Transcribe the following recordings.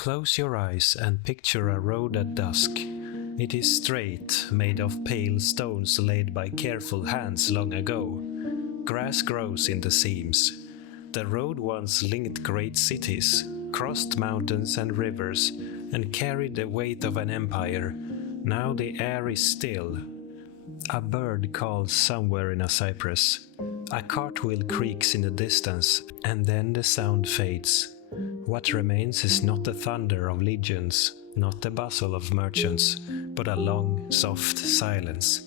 Close your eyes and picture a road at dusk. It is straight, made of pale stones laid by careful hands long ago. Grass grows in the seams. The road once linked great cities, crossed mountains and rivers, and carried the weight of an empire. Now the air is still. A bird calls somewhere in a cypress. A cartwheel creaks in the distance, and then the sound fades. What remains is not the thunder of legions, not the bustle of merchants, but a long, soft silence.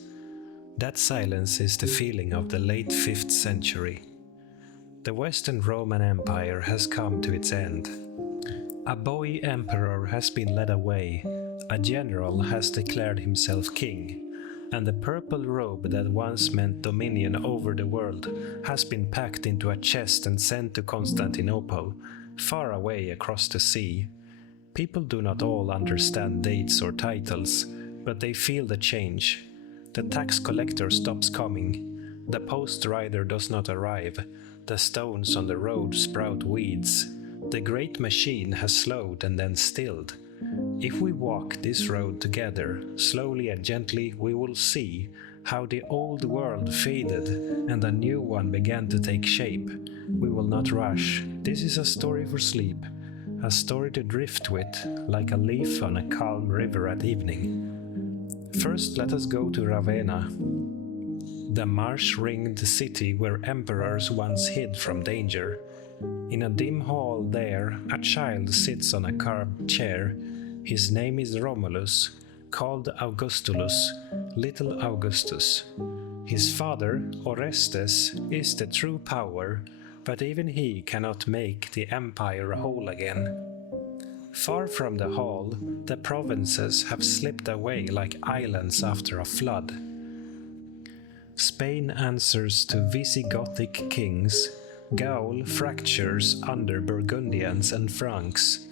That silence is the feeling of the late 5th century. The Western Roman Empire has come to its end. A boy emperor has been led away, a general has declared himself king, and the purple robe that once meant dominion over the world has been packed into a chest and sent to Constantinople, far away across the sea. People do not all understand dates or titles, but they feel the change. The tax collector stops coming. The post rider does not arrive. The stones on the road sprout weeds. The great machine has slowed and then stilled. If we walk this road together, slowly and gently, we will see how the old world faded and a new one began to take shape. We will not rush. This is a story for sleep, a story to drift with, like a leaf on a calm river at evening. First, let us go to Ravenna, the marsh-ringed city where emperors once hid from danger. In a dim hall there, a child sits on a carved chair. His name is Romulus, called Augustulus, Little Augustus. His father, Orestes, is the true power, but even he cannot make the empire whole again. Far from the hall, the provinces have slipped away like islands after a flood. Spain answers to Visigothic kings, Gaul fractures under Burgundians and Franks.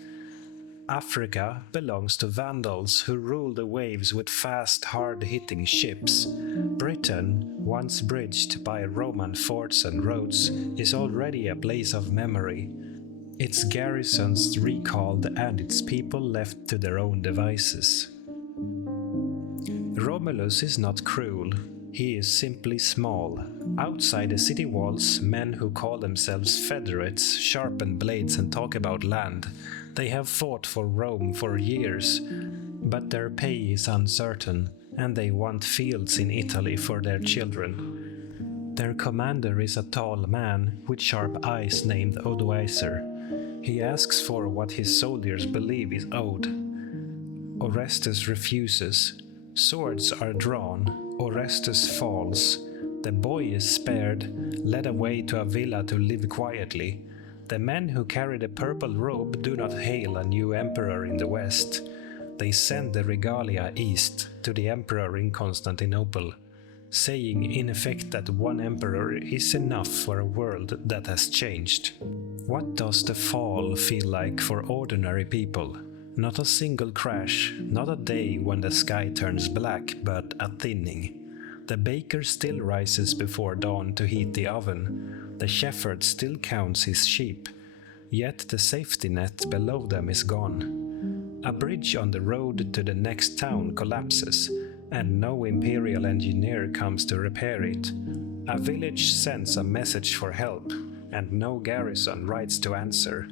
Africa belongs to Vandals who rule the waves with fast, hard-hitting ships. Britain, once bridged by Roman forts and roads, is already a place of memory. Its garrisons recalled and its people left to their own devices. Romulus is not cruel. He is simply small. Outside the city walls, men who call themselves federates sharpen blades and talk about land. They have fought for Rome for years, but their pay is uncertain, and they want fields in Italy for their children. Their commander is a tall man with sharp eyes named Odoacer. He asks for what his soldiers believe is owed. Orestes refuses. Swords are drawn. Orestes falls. The boy is spared, led away to a villa to live quietly. The men who carry the purple robe do not hail a new emperor in the west. They send the regalia east to the emperor in Constantinople, saying in effect that one emperor is enough for a world that has changed. What does the fall feel like for ordinary people? Not a single crash, not a day when the sky turns black, but a thinning. The baker still rises before dawn to heat the oven. The shepherd still counts his sheep, yet the safety net below them is gone. A bridge on the road to the next town collapses, and no imperial engineer comes to repair it. A village sends a message for help, and no garrison writes to answer.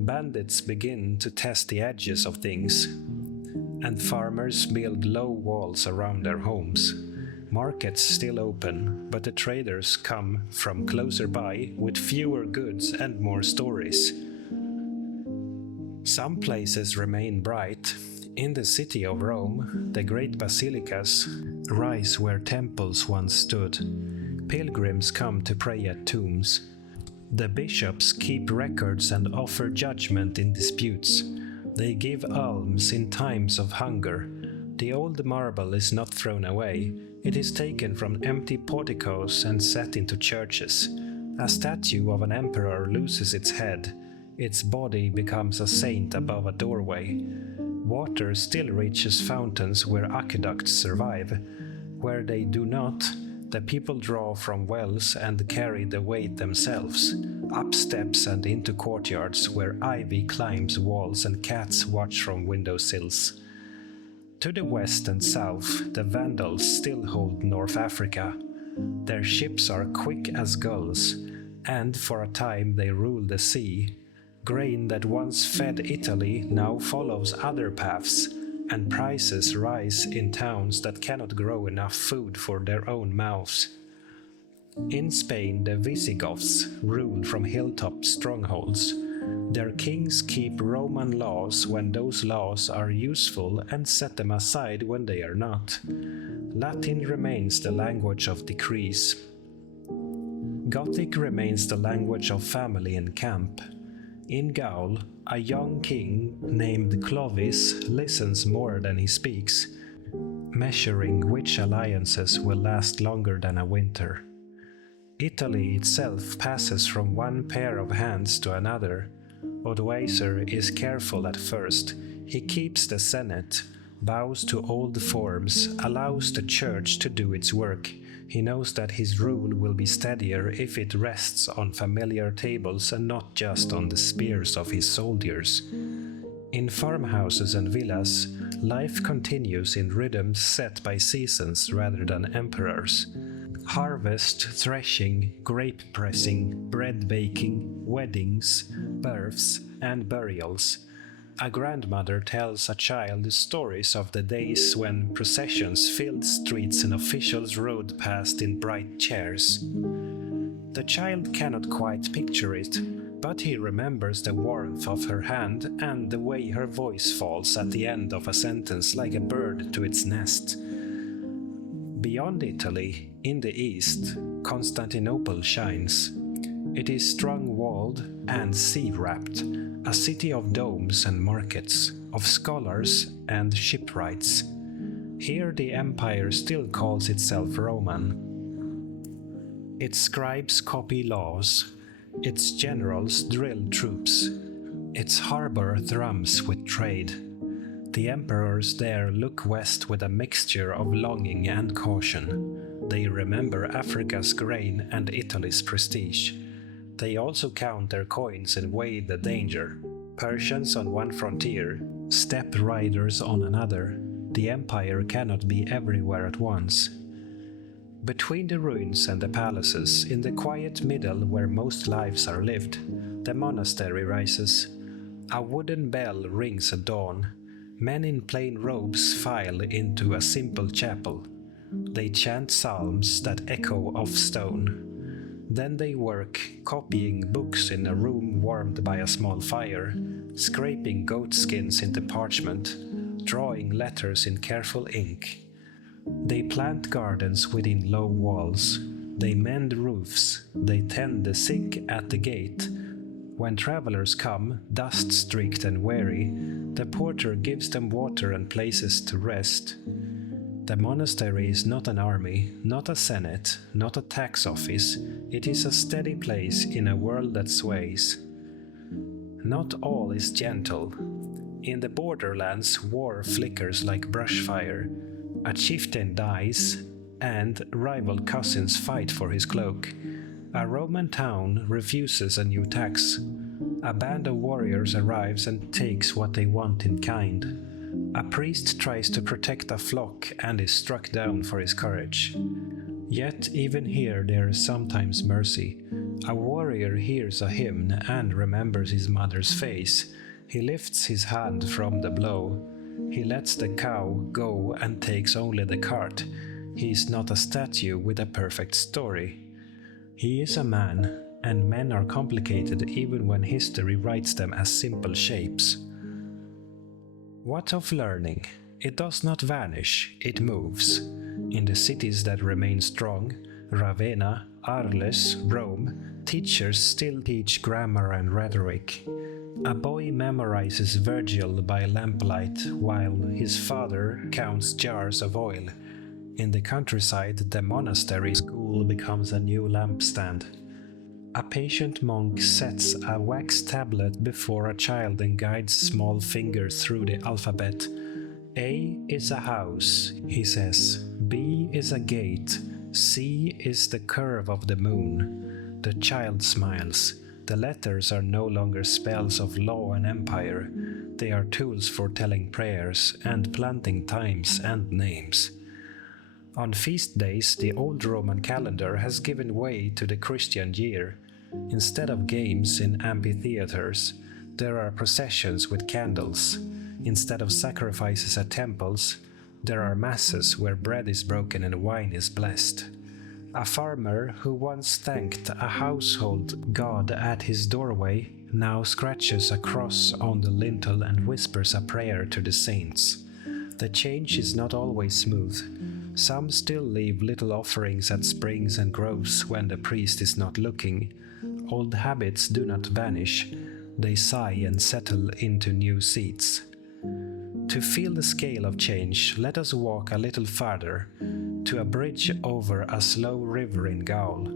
Bandits begin to test the edges of things, and farmers build low walls around their homes. Markets still open, but the traders come from closer by with fewer goods and more stories. Some places remain bright. In the city of Rome, the great basilicas rise where temples once stood. Pilgrims come to pray at tombs. The bishops keep records and offer judgment in disputes. They give alms in times of hunger. The old marble is not thrown away. It is taken from empty porticos and set into churches. A statue of an emperor loses its head. Its body becomes a saint above a doorway. Water still reaches fountains where aqueducts survive. Where they do not, The people draw from wells and carry the weight themselves, up steps and into courtyards where ivy climbs walls and cats watch from windowsills. To the west and south, the Vandals still hold North Africa. Their ships are quick as gulls, and for a time they rule the sea. Grain that once fed Italy now follows other paths, and prices rise in towns that cannot grow enough food for their own mouths. In Spain, the Visigoths rule from hilltop strongholds. Their kings keep Roman laws when those laws are useful and set them aside when they are not. Latin remains the language of decrees. Gothic remains the language of family and camp. In Gaul, a young king named Clovis listens more than he speaks, measuring which alliances will last longer than a winter. Italy itself passes from one pair of hands to another. Odoacer is careful at first. He keeps the Senate, bows to old forms, allows the church to do its work. He knows that his rule will be steadier if it rests on familiar tables and not just on the spears of his soldiers. In farmhouses and villas, life continues in rhythms set by seasons rather than emperors. Harvest, threshing, grape pressing, bread baking, weddings, births, and burials. A grandmother tells a child stories of the days when processions filled streets and officials rode past in bright chairs. The child cannot quite picture it, but he remembers the warmth of her hand and the way her voice falls at the end of a sentence like a bird to its nest. Beyond Italy, in the east, Constantinople shines. It is strong-walled and sea-wrapped, a city of domes and markets, of scholars and shipwrights. Here the empire still calls itself Roman. Its scribes copy laws, its generals drill troops, its harbor thrums with trade. The emperors there look west with a mixture of longing and caution. They remember Africa's grain and Italy's prestige. They also count their coins and weigh the danger. Persians on one frontier, steppe riders on another. The empire cannot be everywhere at once. Between the ruins and the palaces, in the quiet middle where most lives are lived, the monastery rises. A wooden bell rings at dawn. Men in plain robes file into a simple chapel. They chant psalms that echo off stone. Then they work, copying books in a room warmed by a small fire, scraping goatskins into parchment, drawing letters in careful ink. They plant gardens within low walls. They mend roofs. They tend the sick at the gate. When travelers come, dust-streaked and weary, the porter gives them water and places to rest. The monastery is not an army, not a senate, not a tax office. It is a steady place in a world that sways. Not all is gentle. In the borderlands, war flickers like brush fire. A chieftain dies, and rival cousins fight for his cloak. A Roman town refuses a new tax. A band of warriors arrives and takes what they want in kind. A priest tries to protect a flock and is struck down for his courage. Yet even here there is sometimes mercy. A warrior hears a hymn and remembers his mother's face. He lifts his hand from the blow. He lets the cow go and takes only the cart. He is not a statue with a perfect story. He is a man, and men are complicated even when history writes them as simple shapes. What of learning? It does not vanish, it moves. In the cities that remain strong, Ravenna, Arles, Rome, teachers still teach grammar and rhetoric. A boy memorizes Virgil by lamplight while his father counts jars of oil. In the countryside, the monastery school becomes a new lampstand. A patient monk sets a wax tablet before a child and guides small fingers through the alphabet. A is a house, he says. B is a gate. C is the curve of the moon. The child smiles. The letters are no longer spells of law and empire. They are tools for telling prayers and planting times and names. On feast days, the old Roman calendar has given way to the Christian year. Instead of games in amphitheaters, there are processions with candles. Instead of sacrifices at temples, there are masses where bread is broken and wine is blessed. A farmer who once thanked a household god at his doorway now scratches a cross on the lintel and whispers a prayer to the saints. The change is not always smooth. Some still leave little offerings at springs and groves when the priest is not looking. Old habits do not vanish. They sigh and settle into new seats. To feel the scale of change, let us walk a little farther, to a bridge over a slow river in Gaul.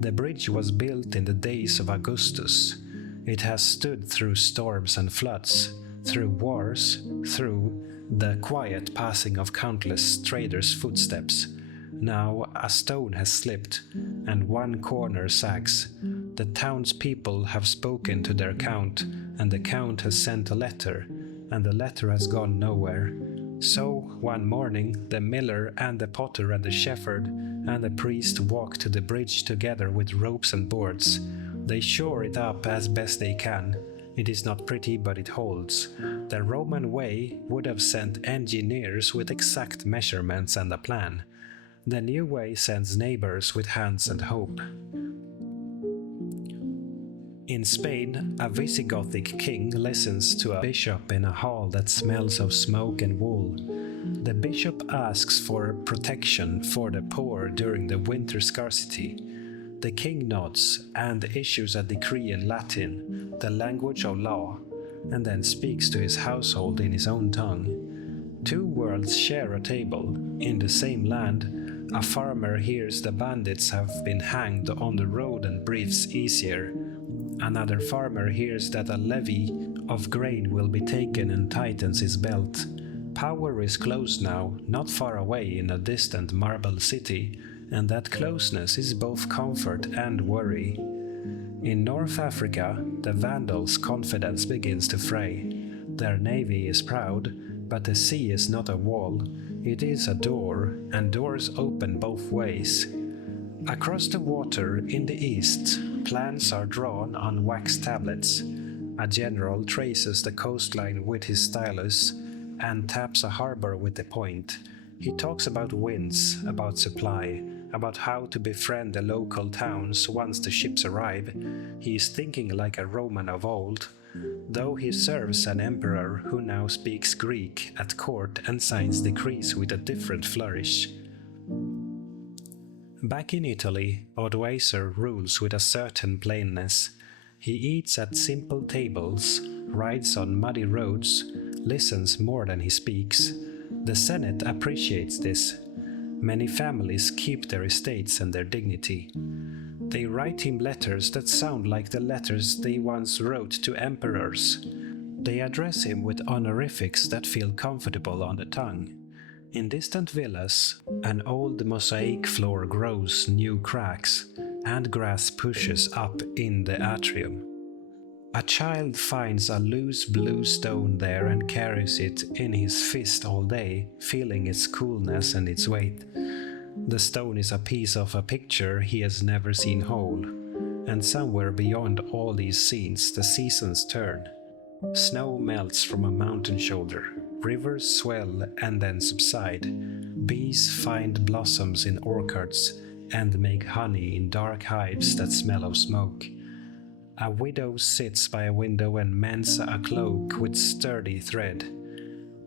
The bridge was built in the days of Augustus. It has stood through storms and floods, through wars, through the quiet passing of countless traders' footsteps. Now a stone has slipped, and one corner sags. The townspeople have spoken to their count, and the count has sent a letter, and the letter has gone nowhere. So, one morning, the miller and the potter and the shepherd and the priest walk to the bridge together with ropes and boards. They shore it up as best they can. It is not pretty, but it holds. The Roman way would have sent engineers with exact measurements and a plan. The new way sends neighbors with hands and hope. In Spain, a Visigothic king listens to a bishop in a hall that smells of smoke and wool. The bishop asks for protection for the poor during the winter scarcity. The king nods and issues a decree in Latin, the language of law, and then speaks to his household in his own tongue. Two worlds share a table. In the same land, a farmer hears the bandits have been hanged on the road and breathes easier. Another farmer hears that a levy of grain will be taken and tightens his belt. Power is close now, not far away in a distant marble city, and that closeness is both comfort and worry. In North Africa, the Vandals' confidence begins to fray. Their navy is proud, but the sea is not a wall, it is a door, and doors open both ways. Across the water in the east, plans are drawn on wax tablets. A general traces the coastline with his stylus and taps a harbor with the point. He talks about winds, about supply, about how to befriend the local towns once the ships arrive. He is thinking like a Roman of old, though he serves an emperor who now speaks Greek at court and signs decrees with a different flourish. Back in Italy, Odoacer rules with a certain plainness. He eats at simple tables, rides on muddy roads, listens more than he speaks. The Senate appreciates this. Many families keep their estates and their dignity. They write him letters that sound like the letters they once wrote to emperors. They address him with honorifics that feel comfortable on the tongue. In distant villas, an old mosaic floor grows new cracks, and grass pushes up in the atrium. A child finds a loose blue stone there and carries it in his fist all day, feeling its coolness and its weight. The stone is a piece of a picture he has never seen whole, and somewhere beyond all these scenes the seasons turn. Snow melts from a mountain shoulder. Rivers swell and then subside. Bees find blossoms in orchards and make honey in dark hives that smell of smoke. A widow sits by a window and mends a cloak with sturdy thread.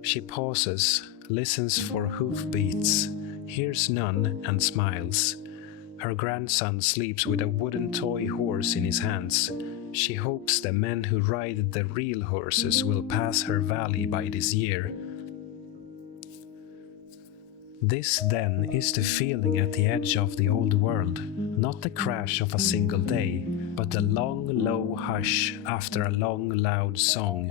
She pauses, listens for hoofbeats, hears none and smiles. Her grandson sleeps with a wooden toy horse in his hands. She hopes the men who ride the real horses will pass her valley by this year. This, then, is the feeling at the edge of the old world, not the crash of a single day, but the long, low hush after a long, loud song.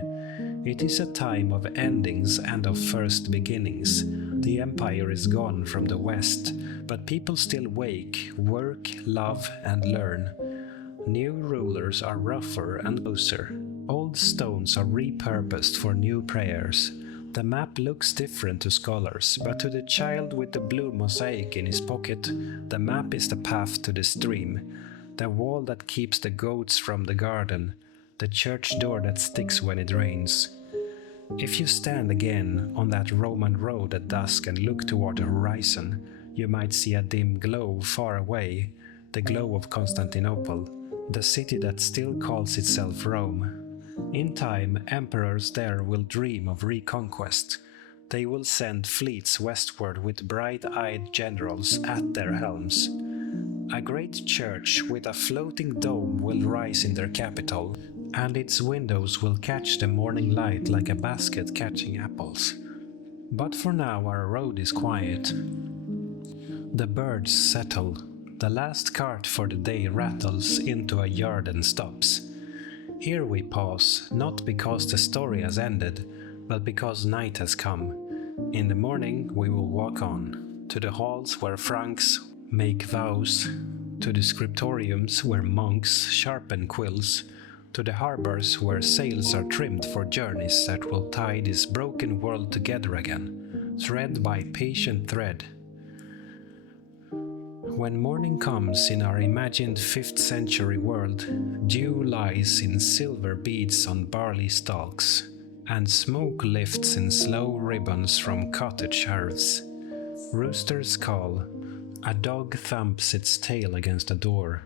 It is a time of endings and of first beginnings. The empire is gone from the west, but people still wake, work, love, and learn. New rulers are rougher and closer. Old stones are repurposed for new prayers. The map looks different to scholars, but to the child with the blue mosaic in his pocket, the map is the path to the stream, the wall that keeps the goats from the garden, the church door that sticks when it rains. If you stand again on that Roman road at dusk and look toward the horizon, you might see a dim glow far away, the glow of Constantinople, the city that still calls itself Rome. In time, emperors there will dream of reconquest. They will send fleets westward with bright-eyed generals at their helms. A great church with a floating dome will rise in their capital, and its windows will catch the morning light like a basket catching apples. But for now our road is quiet. The birds settle. The last cart for the day rattles into a yard and stops. Here we pause, not because the story has ended, but because night has come. In the morning we will walk on, to the halls where Franks make vows, to the scriptoriums where monks sharpen quills, to the harbors where sails are trimmed for journeys that will tie this broken world together again, thread by patient thread. When morning comes in our imagined 5th century world, dew lies in silver beads on barley stalks, and smoke lifts in slow ribbons from cottage hearths. Roosters call, a dog thumps its tail against a door.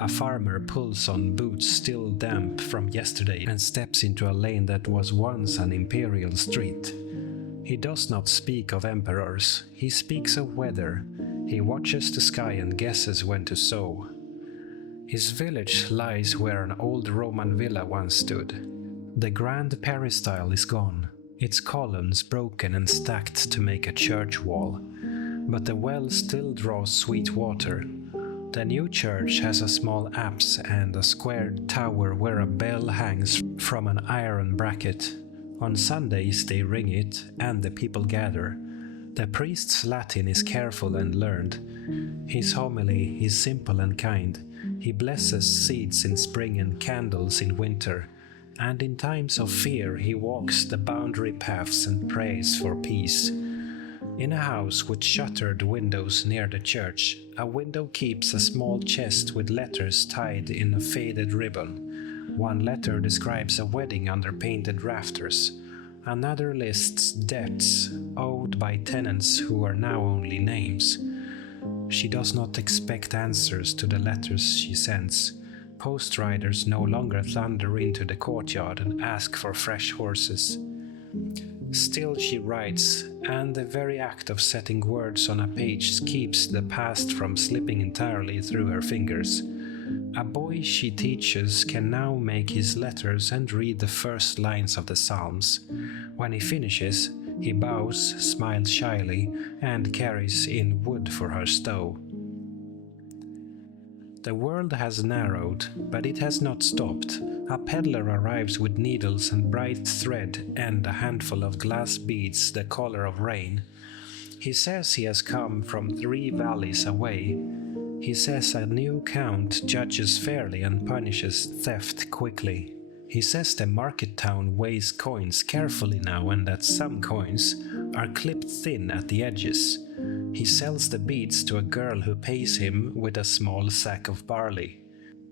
A farmer pulls on boots still damp from yesterday and steps into a lane that was once an imperial street. He does not speak of emperors, he speaks of weather. He watches the sky and guesses when to sow. His village lies where an old Roman villa once stood. The grand peristyle is gone, its columns broken and stacked to make a church wall. But the well still draws sweet water. The new church has a small apse and a squared tower where a bell hangs from an iron bracket. On Sundays they ring it, and the people gather. The priest's Latin is careful and learned. His homily is simple and kind. He blesses seeds in spring and candles in winter. And in times of fear he walks the boundary paths and prays for peace. In a house with shuttered windows near the church, a window keeps a small chest with letters tied in a faded ribbon. One letter describes a wedding under painted rafters. Another lists debts owed by tenants who are now only names. She does not expect answers to the letters she sends. Post riders no longer thunder into the courtyard and ask for fresh horses. Still she writes, and the very act of setting words on a page keeps the past from slipping entirely through her fingers. A boy she teaches can now make his letters and read the first lines of the Psalms. When he finishes, he bows, smiles shyly, and carries in wood for her stove. The world has narrowed, but it has not stopped. A peddler arrives with needles and bright thread and a handful of glass beads the color of rain. He says he has come from 3 valleys away. He says a new count judges fairly and punishes theft quickly. He says the market town weighs coins carefully now and that some coins are clipped thin at the edges. He sells the beads to a girl who pays him with a small sack of barley.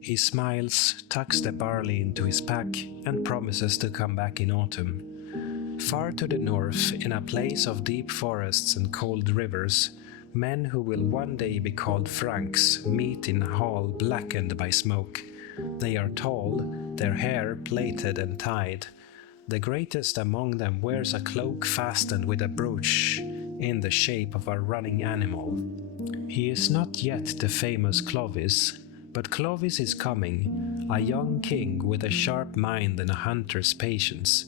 He smiles, tucks the barley into his pack, and promises to come back in autumn. Far to the north, in a place of deep forests and cold rivers, men who will one day be called Franks meet in a hall blackened by smoke. They are tall, their hair plaited and tied. The greatest among them wears a cloak fastened with a brooch in the shape of a running animal. He is not yet the famous Clovis, but Clovis is coming, a young king with a sharp mind and a hunter's patience.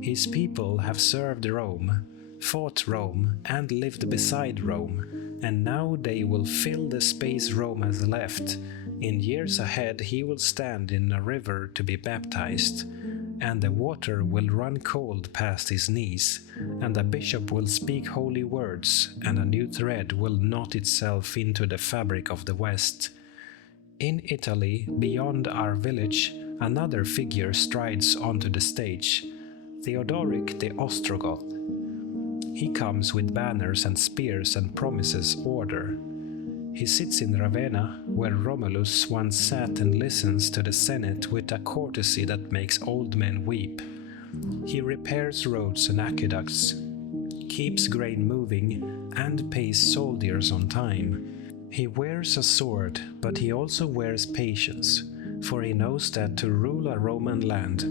His people have served Rome, fought Rome, and lived beside Rome, and now they will fill the space Rome has left. In years ahead he will stand in a river to be baptized, and the water will run cold past his knees, and the bishop will speak holy words, and a new thread will knot itself into the fabric of the West. In Italy, beyond our village, another figure strides onto the stage, Theodoric the Ostrogoth. He comes with banners and spears and promises order. He sits in Ravenna, where Romulus once sat, and listens to the Senate with a courtesy that makes old men weep. He repairs roads and aqueducts, keeps grain moving, and pays soldiers on time. He wears a sword, but he also wears patience, for he knows that to rule a Roman land,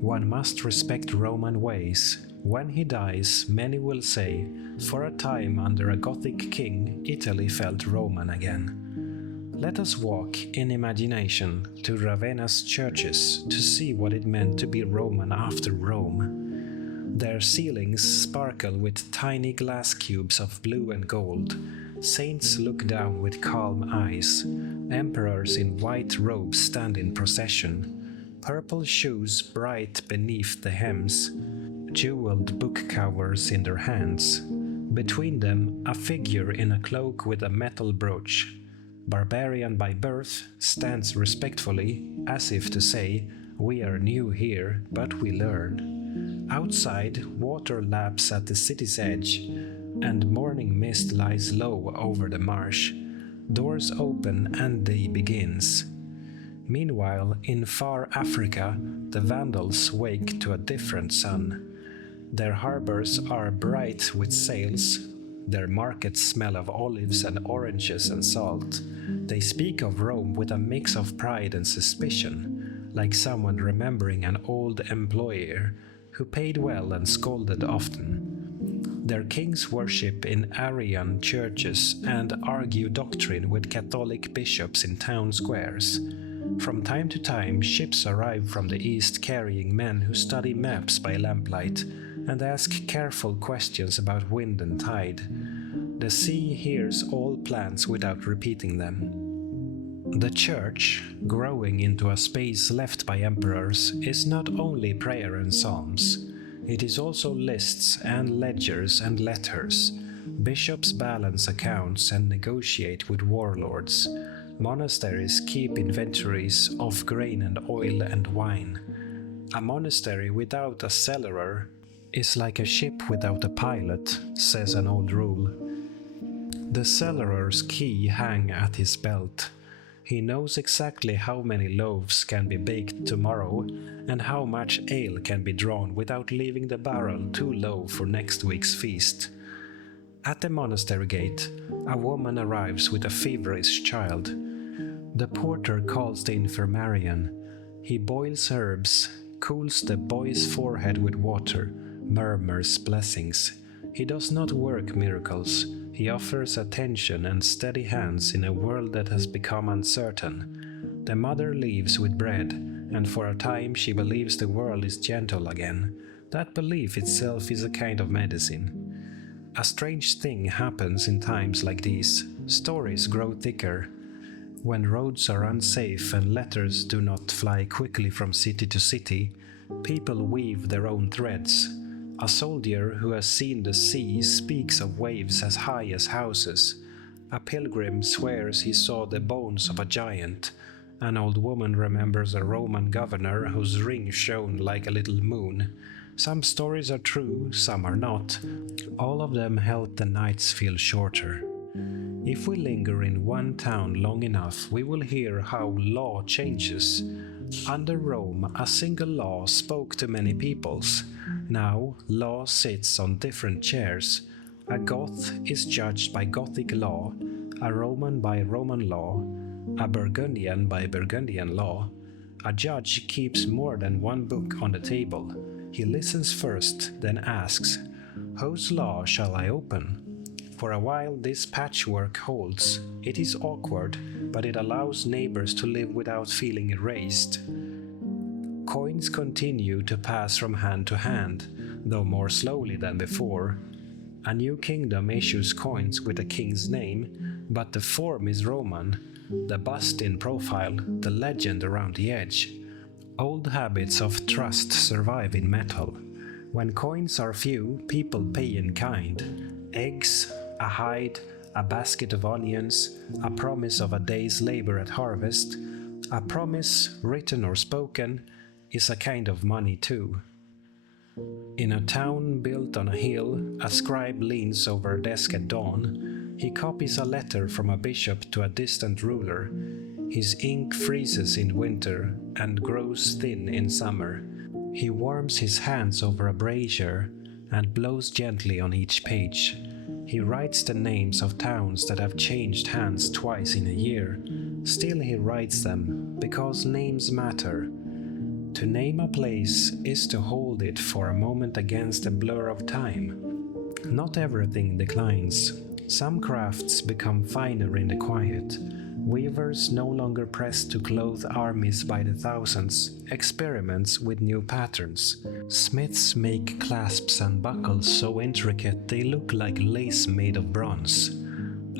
one must respect Roman ways. When he dies, many will say, for a time under a Gothic king, Italy felt Roman again. Let us walk in imagination to Ravenna's churches to see what it meant to be Roman after Rome. Their ceilings sparkle with tiny glass cubes of blue and gold. Saints look down with calm eyes. Emperors in white robes stand in procession. Purple shoes bright beneath the hems. Jeweled book covers in their hands. Between them, a figure in a cloak with a metal brooch. Barbarian by birth, stands respectfully, as if to say, we are new here, but we learn. Outside, water laps at the city's edge, and morning mist lies low over the marsh. Doors open and day begins. Meanwhile, in far Africa, the Vandals wake to a different sun. Their harbors are bright with sails. Their markets smell of olives and oranges and salt. They speak of Rome with a mix of pride and suspicion, like someone remembering an old employer who paid well and scolded often. Their kings worship in Arian churches and argue doctrine with Catholic bishops in town squares. From time to time, ships arrive from the east carrying men who study maps by lamplight and ask careful questions about wind and tide. The sea hears all plans without repeating them. The church, growing into a space left by emperors, is not only prayer and psalms. It is also lists and ledgers and letters. Bishops balance accounts and negotiate with warlords. Monasteries keep inventories of grain and oil and wine. A monastery without a cellarer is like a ship without a pilot, says an old rule. The cellarer's key hangs at his belt. He knows exactly how many loaves can be baked tomorrow and how much ale can be drawn without leaving the barrel too low for next week's feast. At the monastery gate, a woman arrives with a feverish child. The porter calls the infirmarian. He boils herbs, cools the boy's forehead with water, murmurs blessings. He does not work miracles. He offers attention and steady hands in a world that has become uncertain. The mother leaves with bread, and for a time she believes the world is gentle again. That belief itself is a kind of medicine. A strange thing happens in times like these. Stories grow thicker. When roads are unsafe and letters do not fly quickly from city to city, people weave their own threads. A soldier who has seen the sea speaks of waves as high as houses. A pilgrim swears he saw the bones of a giant. An old woman remembers a Roman governor whose ring shone like a little moon. Some stories are true, some are not. All of them help the nights feel shorter. If we linger in one town long enough, we will hear how law changes. Under Rome, a single law spoke to many peoples. Now, law sits on different chairs. A Goth is judged by Gothic law, a Roman by Roman law, a Burgundian by Burgundian law. A judge keeps more than one book on the table. He listens first, then asks, "Whose law shall I open?" For a while this patchwork holds. It is awkward, but it allows neighbors to live without feeling erased. Coins continue to pass from hand to hand, though more slowly than before. A new kingdom issues coins with a king's name, but the form is Roman, the bust in profile, the legend around the edge. Old habits of trust survive in metal. When coins are few, people pay in kind. Eggs, a hide, a basket of onions, a promise of a day's labor at harvest. A promise, written or spoken, is a kind of money too. In a town built on a hill, a scribe leans over a desk at dawn. He copies a letter from a bishop to a distant ruler. His ink freezes in winter and grows thin in summer. He warms his hands over a brazier and blows gently on each page. He writes the names of towns that have changed hands twice in a year. Still he writes them, because names matter. To name a place is to hold it for a moment against the blur of time. Not everything declines. Some crafts become finer in the quiet. Weavers no longer press to clothe armies by the thousands, experiments with new patterns. Smiths make clasps and buckles so intricate they look like lace made of bronze.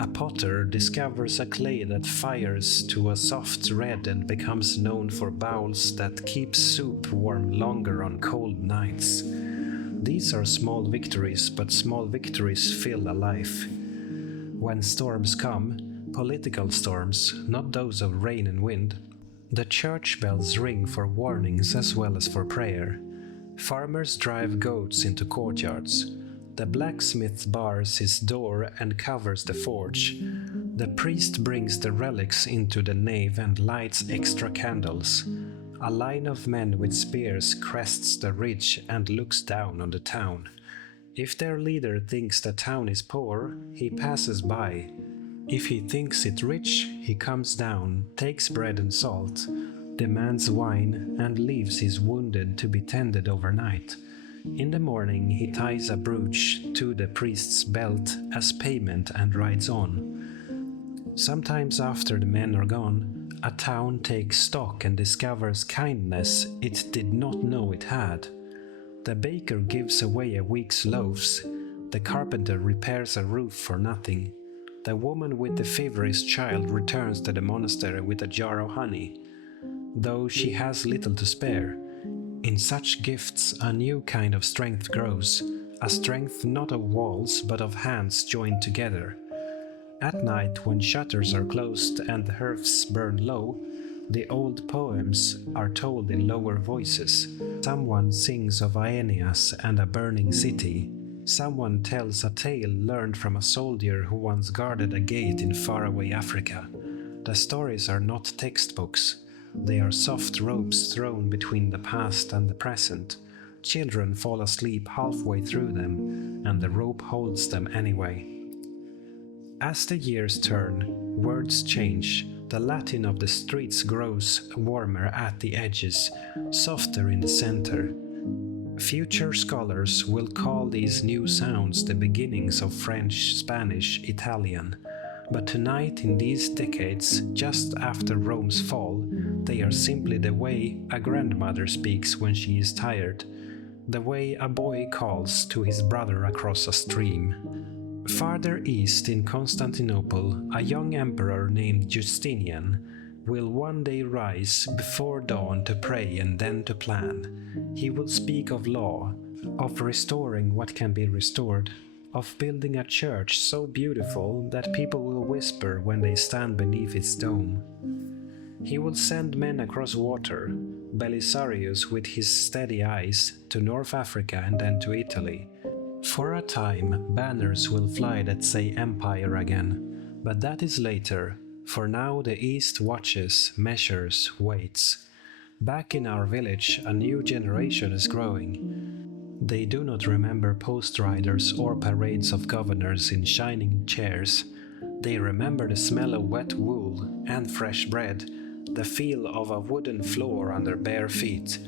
A potter discovers a clay that fires to a soft red and becomes known for bowls that keep soup warm longer on cold nights. These are small victories, but small victories fill a life. When storms come, political storms, not those of rain and wind, the church bells ring for warnings as well as for prayer. Farmers drive goats into courtyards. The blacksmith bars his door and covers the forge. The priest brings the relics into the nave and lights extra candles. A line of men with spears crests the ridge and looks down on the town. If their leader thinks the town is poor, he passes by. If he thinks it rich, he comes down, takes bread and salt, demands wine, and leaves his wounded to be tended overnight. In the morning he ties a brooch to the priest's belt as payment and rides on. Sometimes after the men are gone, a town takes stock and discovers kindness it did not know it had. The baker gives away a week's loaves. The carpenter repairs a roof for nothing. The woman with the feverish child returns to the monastery with a jar of honey, though she has little to spare. In such gifts a new kind of strength grows, a strength not of walls but of hands joined together. At night, when shutters are closed and the hearths burn low, the old poems are told in lower voices. Someone sings of Aeneas and a burning city. Someone tells a tale learned from a soldier who once guarded a gate in faraway Africa. The stories are not textbooks. They are soft ropes thrown between the past and the present. Children fall asleep halfway through them, and the rope holds them anyway. As the years turn, words change. The Latin of the streets grows warmer at the edges, softer in the center. Future scholars will call these new sounds the beginnings of French, Spanish, Italian. But tonight, in these decades, just after Rome's fall, they are simply the way a grandmother speaks when she is tired, the way a boy calls to his brother across a stream. Farther east in Constantinople, a young emperor named Justinian will one day rise before dawn to pray and then to plan. He will speak of law, of restoring what can be restored, of building a church so beautiful that people will whisper when they stand beneath its dome. He will send men across water, Belisarius with his steady eyes, to North Africa and then to Italy. For a time, banners will fly that say empire again, but that is later. For now the East watches, measures, waits. Back in our village, a new generation is growing. They do not remember post-riders or parades of governors in shining chairs. They remember the smell of wet wool and fresh bread, the feel of a wooden floor under bare feet,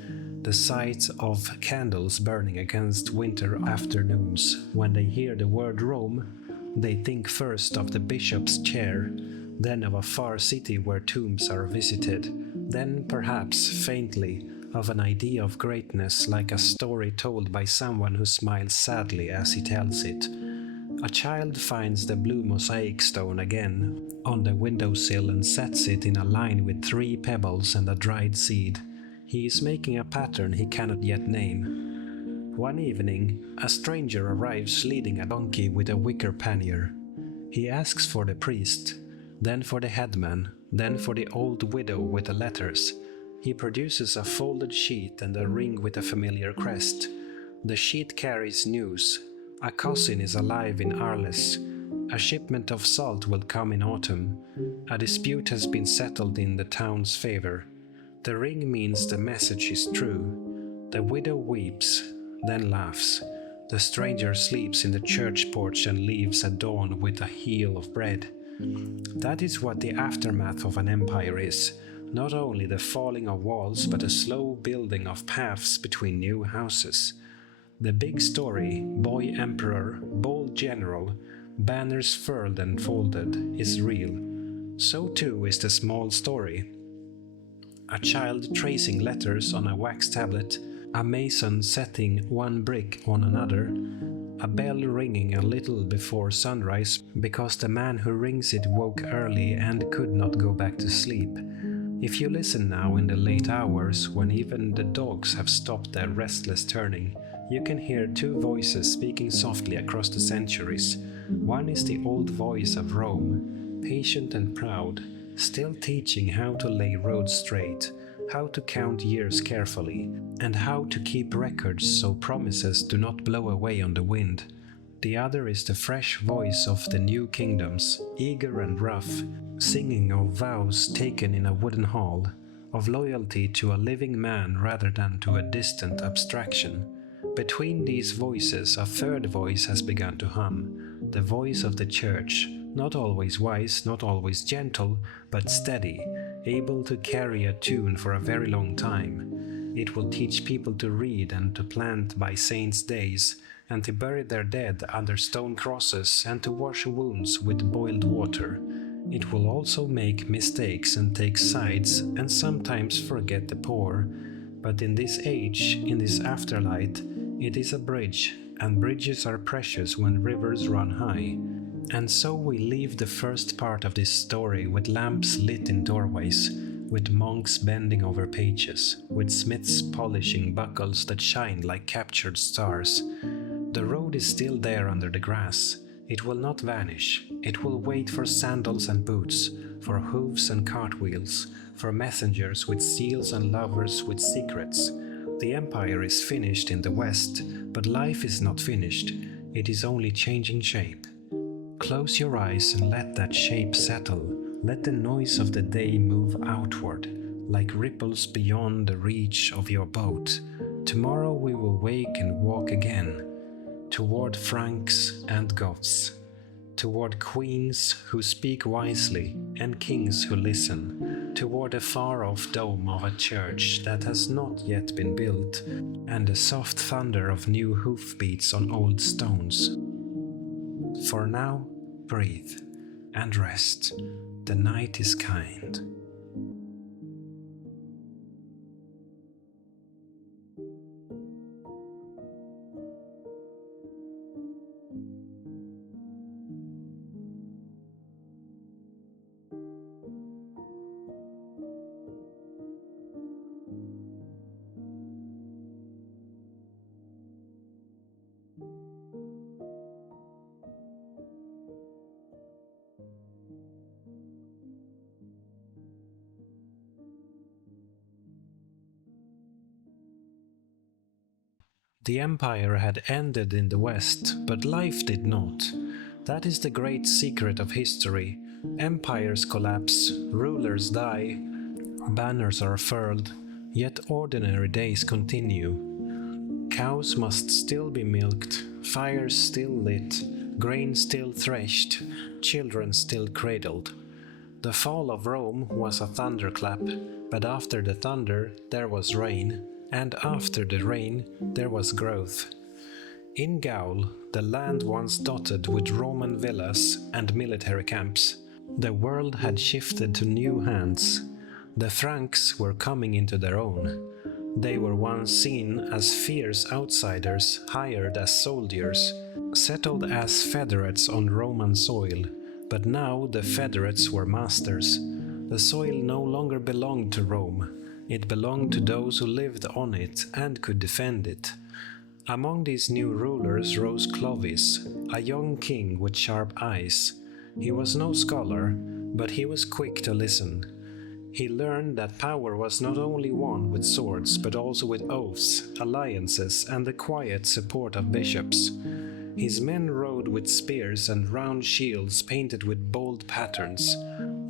the sight of candles burning against winter afternoons. When they hear the word Rome, they think first of the bishop's chair, then of a far city where tombs are visited, then perhaps, faintly, of an idea of greatness like a story told by someone who smiles sadly as he tells it. A child finds the blue mosaic stone again on the windowsill and sets it in a line with 3 pebbles and a dried seed. He is making a pattern he cannot yet name. One evening, a stranger arrives leading a donkey with a wicker pannier. He asks for the priest, then for the headman, then for the old widow with the letters. He produces a folded sheet and a ring with a familiar crest. The sheet carries news. A cousin is alive in Arles. A shipment of salt will come in autumn. A dispute has been settled in the town's favor. The ring means the message is true. The widow weeps, then laughs. The stranger sleeps in the church porch and leaves at dawn with a heel of bread. That is what the aftermath of an empire is. Not only the falling of walls, but a slow building of paths between new houses. The big story, boy emperor, bold general, banners furled and folded, is real. So too is the small story. A child tracing letters on a wax tablet, a mason setting one brick on another, a bell ringing a little before sunrise because the man who rings it woke early and could not go back to sleep. If you listen now in the late hours, when even the dogs have stopped their restless turning, you can hear two voices speaking softly across the centuries. One is the old voice of Rome, patient and proud, still teaching how to lay roads straight, how to count years carefully, and how to keep records so promises do not blow away on the wind. The other is the fresh voice of the new kingdoms, eager and rough, singing of vows taken in a wooden hall, of loyalty to a living man rather than to a distant abstraction. Between these voices, a third voice has begun to hum, the voice of the church, not always wise, not always gentle, but steady, able to carry a tune for a very long time. It will teach people to read and to plant by saints' days, and to bury their dead under stone crosses and to wash wounds with boiled water. It will also make mistakes and take sides and sometimes forget the poor. But in this age, in this afterlight, it is a bridge, and bridges are precious when rivers run high. And so we leave the first part of this story with lamps lit in doorways, with monks bending over pages, with smiths polishing buckles that shine like captured stars. The road is still there under the grass. It will not vanish. It will wait for sandals and boots, for hooves and cartwheels, for messengers with seals and lovers with secrets. The empire is finished in the west, but life is not finished. It is only changing shape. Close your eyes and let that shape settle. Let the noise of the day move outward, like ripples beyond the reach of your boat. Tomorrow we will wake and walk again, toward Franks and Goths, toward queens who speak wisely and kings who listen, toward the far-off dome of a church that has not yet been built, and the soft thunder of new hoofbeats on old stones. For now, breathe and rest. The night is kind. The empire had ended in the West, but life did not. That is the great secret of history. Empires collapse, rulers die, banners are furled, yet ordinary days continue. Cows must still be milked, fires still lit, grain still threshed, children still cradled. The fall of Rome was a thunderclap, but after the thunder there was rain, and after the rain there was growth. In Gaul, the land once dotted with Roman villas and military camps, the world had shifted to new hands. The Franks were coming into their own. They were once seen as fierce outsiders, hired as soldiers, settled as federates on Roman soil, but now the federates were masters. The soil no longer belonged to Rome. It belonged to those who lived on it and could defend it. Among these new rulers rose Clovis, a young king with sharp eyes. He was no scholar, but he was quick to listen. He learned that power was not only won with swords, but also with oaths, alliances, and the quiet support of bishops. His men rode with spears and round shields painted with bold patterns.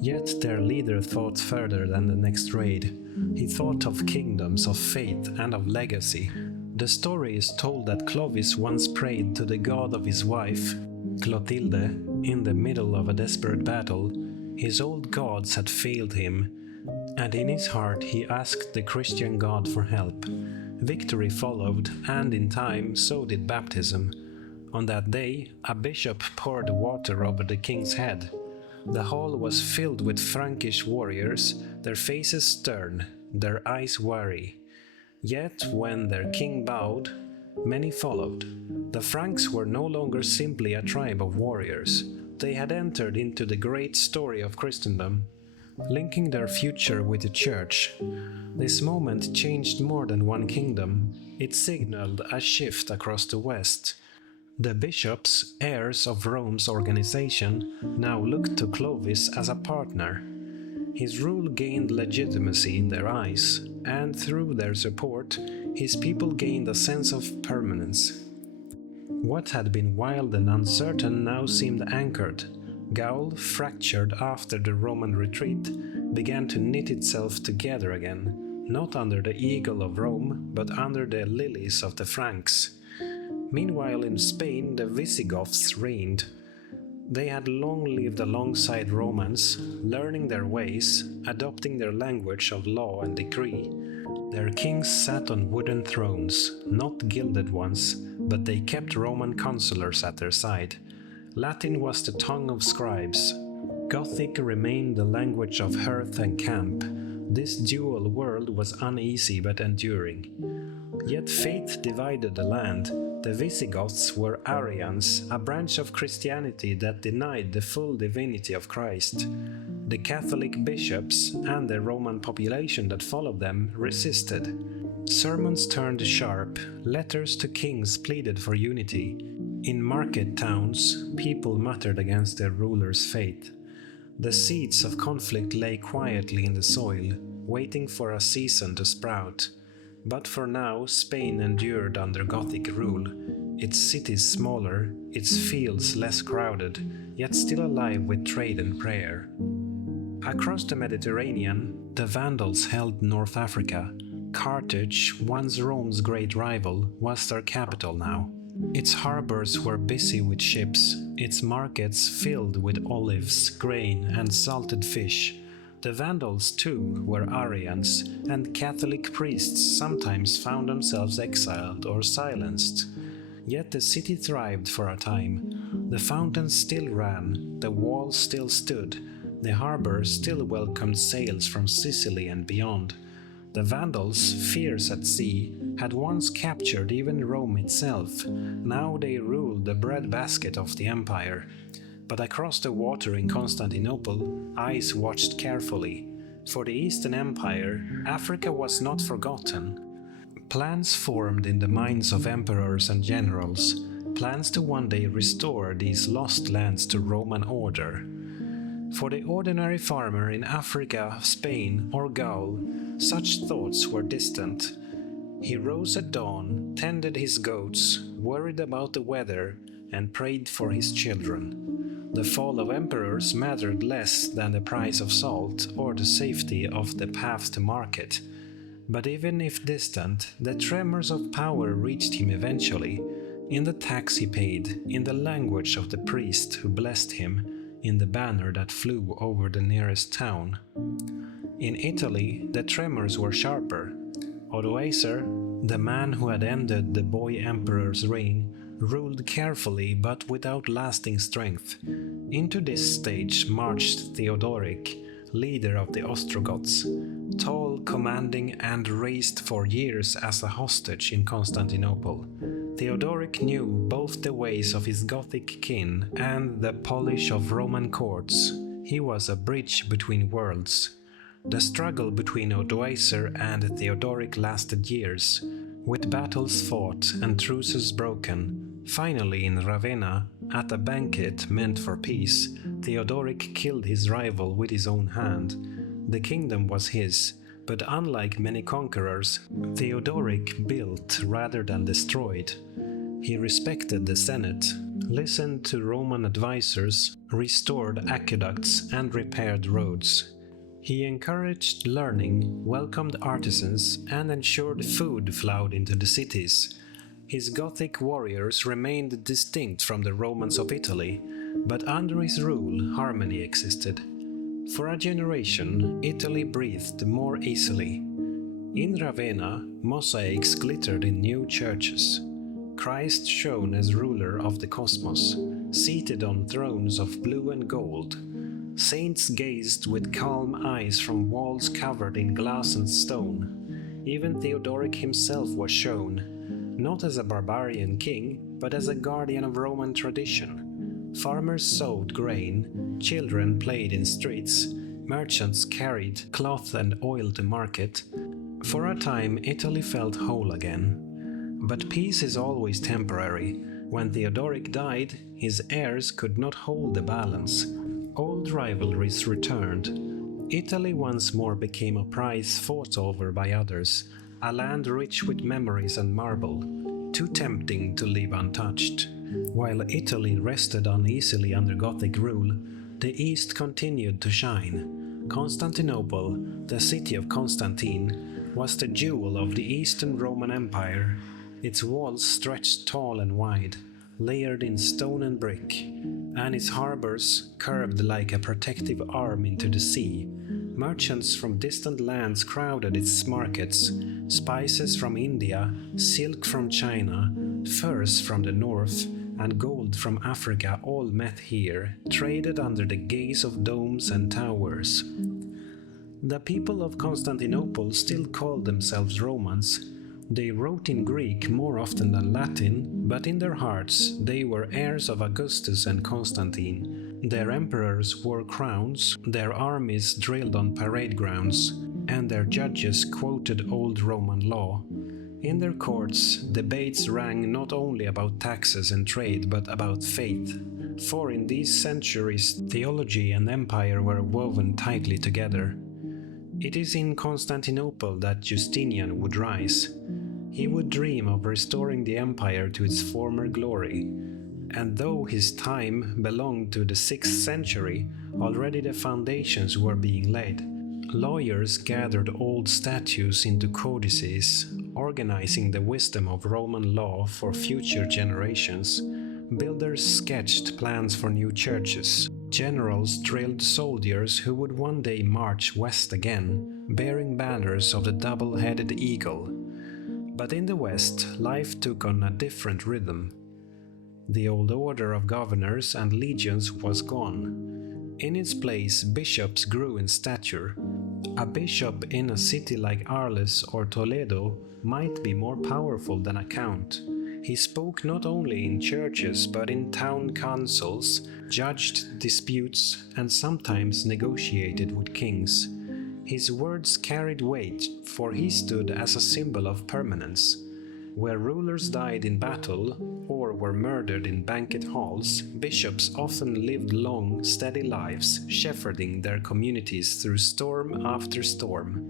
Yet their leader thought further than the next raid. He thought of kingdoms, of faith, and of legacy. The story is told that Clovis once prayed to the god of his wife, Clotilde, in the middle of a desperate battle. His old gods had failed him, and in his heart he asked the Christian God for help. Victory followed, and in time so did baptism. On that day, a bishop poured water over the king's head. The hall was filled with Frankish warriors, their faces stern, their eyes wary. Yet when their king bowed, many followed. The Franks were no longer simply a tribe of warriors. They had entered into the great story of Christendom, linking their future with the Church. This moment changed more than one kingdom. It signaled a shift across the West. The bishops, heirs of Rome's organization, now looked to Clovis as a partner. His rule gained legitimacy in their eyes, and through their support, his people gained a sense of permanence. What had been wild and uncertain now seemed anchored. Gaul, fractured after the Roman retreat, began to knit itself together again, not under the eagle of Rome, but under the lilies of the Franks. Meanwhile in Spain the Visigoths reigned. They had long lived alongside Romans, learning their ways, adopting their language of law and decree. Their kings sat on wooden thrones, not gilded ones, but they kept Roman consulars at their side. Latin was the tongue of scribes. Gothic remained the language of hearth and camp. This dual world was uneasy but enduring. Yet faith divided the land. The Visigoths were Arians, a branch of Christianity that denied the full divinity of Christ. The Catholic bishops and the Roman population that followed them resisted. Sermons turned sharp, letters to kings pleaded for unity. In market towns, people muttered against their rulers' fate. The seeds of conflict lay quietly in the soil, waiting for a season to sprout. But for now, Spain endured under Gothic rule, its cities smaller, its fields less crowded, yet still alive with trade and prayer. Across the Mediterranean, the Vandals held North Africa. Carthage, once Rome's great rival, was their capital now. Its harbors were busy with ships, its markets filled with olives, grain, and salted fish. The Vandals, too, were Arians, and Catholic priests sometimes found themselves exiled or silenced. Yet the city thrived for a time. The fountains still ran, the walls still stood, the harbor still welcomed sails from Sicily and beyond. The Vandals, fierce at sea, had once captured even Rome itself. Now they ruled the breadbasket of the empire. But across the water in Constantinople, eyes watched carefully. For the Eastern Empire, Africa was not forgotten. Plans formed in the minds of emperors and generals, plans to one day restore these lost lands to Roman order. For the ordinary farmer in Africa, Spain, or Gaul, such thoughts were distant. He rose at dawn, tended his goats, worried about the weather, and prayed for his children. The fall of emperors mattered less than the price of salt or the safety of the path to market. But even if distant, the tremors of power reached him eventually, in the tax he paid, in the language of the priest who blessed him, in the banner that flew over the nearest town. In Italy, the tremors were sharper. Odoacer, the man who had ended the boy emperor's reign, ruled carefully but without lasting strength. Into this stage marched Theodoric, leader of the Ostrogoths, tall, commanding, and raised for years as a hostage in Constantinople. Theodoric knew both the ways of his Gothic kin and the polish of Roman courts. He was a bridge between worlds. The struggle between Odoacer and Theodoric lasted years, with battles fought and truces broken. Finally, in Ravenna, at a banquet meant for peace, Theodoric killed his rival with his own hand. The kingdom was his, but unlike many conquerors, Theodoric built rather than destroyed. He respected the Senate, listened to Roman advisors, restored aqueducts, and repaired roads. He encouraged learning, welcomed artisans, and ensured food flowed into the cities. His Gothic warriors remained distinct from the Romans of Italy, but under his rule harmony existed. For a generation, Italy breathed more easily. In Ravenna, mosaics glittered in new churches. Christ shone as ruler of the cosmos, seated on thrones of blue and gold. Saints gazed with calm eyes from walls covered in glass and stone. Even Theodoric himself was shown, not as a barbarian king, but as a guardian of Roman tradition. Farmers sowed grain, children played in streets, merchants carried cloth and oil to market. For a time, Italy felt whole again. But peace is always temporary. When Theodoric died, his heirs could not hold the balance. Old rivalries returned. Italy once more became a prize fought over by others, a land rich with memories and marble, too tempting to leave untouched. While Italy rested uneasily under Gothic rule, the East continued to shine. Constantinople, the city of Constantine, was the jewel of the Eastern Roman Empire. Its walls stretched tall and wide, layered in stone and brick, and its harbors curved like a protective arm into the sea. Merchants from distant lands crowded its markets. Spices from India, silk from China, furs from the north, and gold from Africa all met here, traded under the gaze of domes and towers. The people of Constantinople still called themselves Romans. They wrote in Greek more often than Latin, but in their hearts they were heirs of Augustus and Constantine. Their emperors wore crowns, their armies drilled on parade grounds, and their judges quoted old Roman law. In their courts, debates rang not only about taxes and trade, but about faith. For in these centuries, theology and empire were woven tightly together. It is in Constantinople that Justinian would rise. He would dream of restoring the empire to its former glory. And though his time belonged to the 6th century, already the foundations were being laid. Lawyers gathered old statutes into codices, organizing the wisdom of Roman law for future generations. Builders sketched plans for new churches. Generals drilled soldiers who would one day march west again, bearing banners of the double-headed eagle. But in the West, life took on a different rhythm. The old order of governors and legions was gone. In its place, bishops grew in stature. A bishop in a city like Arles or Toledo might be more powerful than a count. He spoke not only in churches but in town councils, judged disputes, and sometimes negotiated with kings. His words carried weight, for he stood as a symbol of permanence. Where rulers died in battle or were murdered in banquet halls, bishops often lived long, steady lives, shepherding their communities through storm after storm.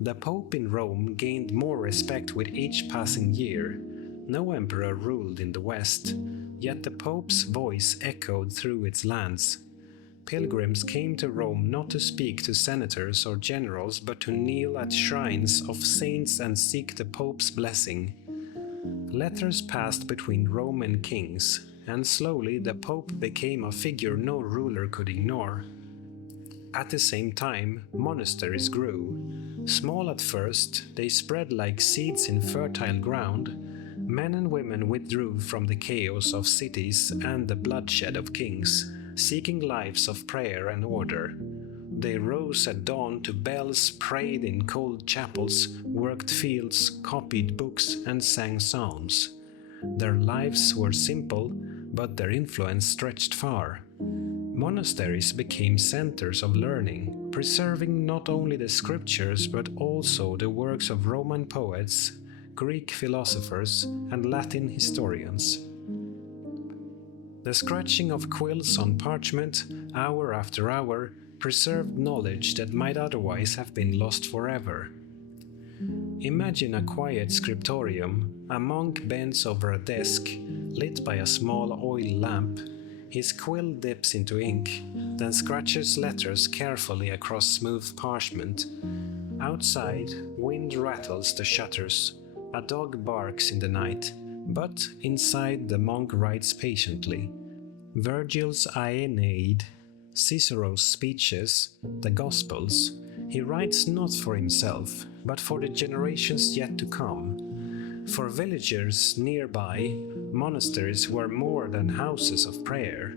The Pope in Rome gained more respect with each passing year. No emperor ruled in the West, yet the Pope's voice echoed through its lands. Pilgrims came to Rome not to speak to senators or generals, but to kneel at shrines of saints and seek the Pope's blessing. Letters passed between Rome and kings, and slowly the Pope became a figure no ruler could ignore. At the same time, monasteries grew. Small at first, they spread like seeds in fertile ground. Men and women withdrew from the chaos of cities and the bloodshed of kings, seeking lives of prayer and order. They rose at dawn to bells, prayed in cold chapels, worked fields, copied books, and sang psalms. Their lives were simple, but their influence stretched far. Monasteries became centers of learning, preserving not only the scriptures but also the works of Roman poets, Greek philosophers, and Latin historians. The scratching of quills on parchment, hour after hour, preserved knowledge that might otherwise have been lost forever. Imagine a quiet scriptorium. A monk bends over a desk, lit by a small oil lamp. His quill dips into ink, then scratches letters carefully across smooth parchment. Outside, wind rattles the shutters. A dog barks in the night, but inside the monk writes patiently. Virgil's Aeneid, Cicero's speeches, the Gospels. He writes not for himself, but for the generations yet to come. For villagers nearby, monasteries were more than houses of prayer.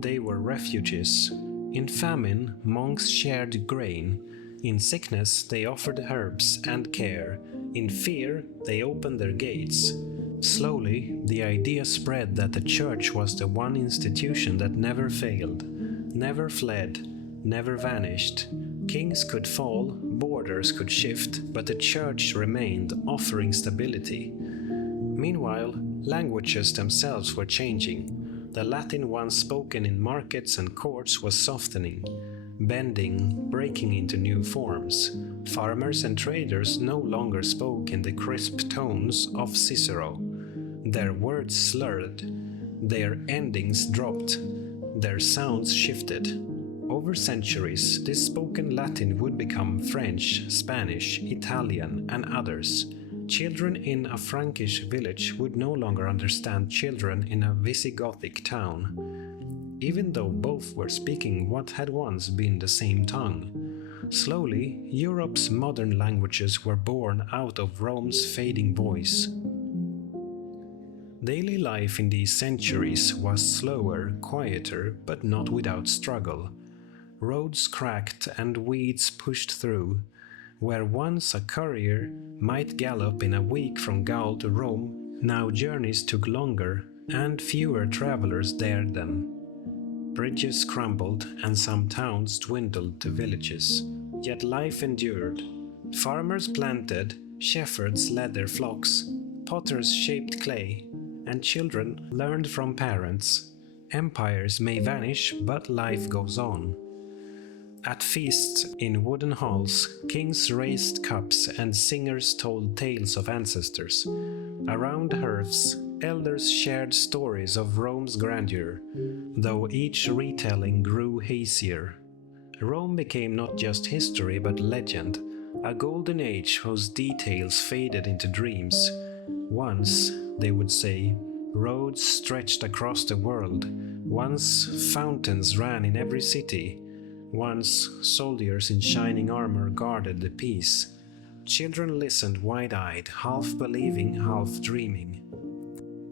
They were refuges. In famine, monks shared grain. In sickness, they offered herbs and care. In fear, they opened their gates. Slowly, the idea spread that the church was the one institution that never failed, never fled, never vanished. Kings could fall, borders could shift, but the church remained, offering stability. Meanwhile, languages themselves were changing. The Latin once spoken in markets and courts was softening, bending, breaking into new forms. Farmers and traders no longer spoke in the crisp tones of Cicero. Their words slurred, their endings dropped, their sounds shifted. Over centuries, this spoken Latin would become French, Spanish, Italian, and others. Children in a Frankish village would no longer understand children in a Visigothic town, even though both were speaking what had once been the same tongue. Slowly, Europe's modern languages were born out of Rome's fading voice. Daily life in these centuries was slower, quieter, but not without struggle. Roads cracked and weeds pushed through. Where once a courier might gallop in a week from Gaul to Rome, now journeys took longer and fewer travelers dared them. Bridges crumbled and some towns dwindled to villages. Yet life endured. Farmers planted, shepherds led their flocks, potters shaped clay, and children learned from parents. Empires may vanish, but life goes on. At feasts in wooden halls, kings raised cups and singers told tales of ancestors. Around hearths, elders shared stories of Rome's grandeur, though each retelling grew hazier. Rome became not just history but legend, a golden age whose details faded into dreams. Once, they would say, roads stretched across the world. Once, fountains ran in every city. Once, soldiers in shining armor guarded the peace. Children listened wide-eyed, half believing, half dreaming.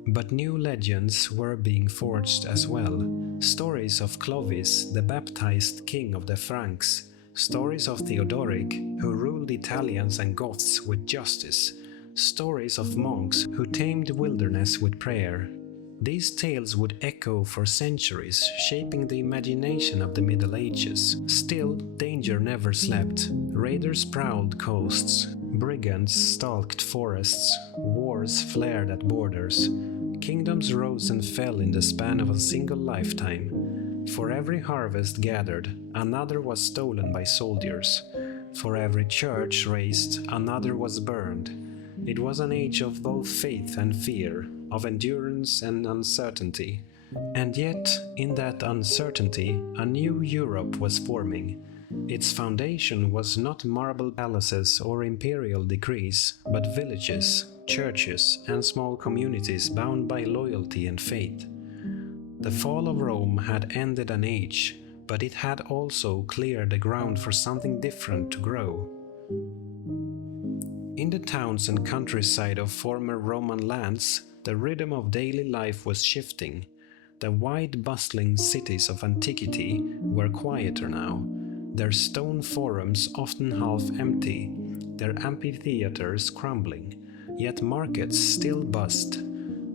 But new legends were being forged as well. Stories of Clovis, the baptized king of the Franks. Stories of Theodoric, who ruled Italians and Goths with justice. Stories of monks who tamed wilderness with prayer. These tales would echo for centuries, shaping the imagination of the Middle Ages. Still, danger never slept. Raiders prowled coasts, brigands stalked forests, wars flared at borders. Kingdoms rose and fell in the span of a single lifetime. For every harvest gathered, another was stolen by soldiers. For every church raised, another was burned. It was an age of both faith and fear, of endurance and uncertainty. And yet, in that uncertainty, a new Europe was forming. Its foundation was not marble palaces or imperial decrees, but villages, churches, and small communities bound by loyalty and faith. The fall of Rome had ended an age, but it had also cleared the ground for something different to grow. In the towns and countryside of former Roman lands, the rhythm of daily life was shifting. The wide, bustling cities of antiquity were quieter now, their stone forums often half empty, their amphitheaters crumbling. Yet markets still buzzed,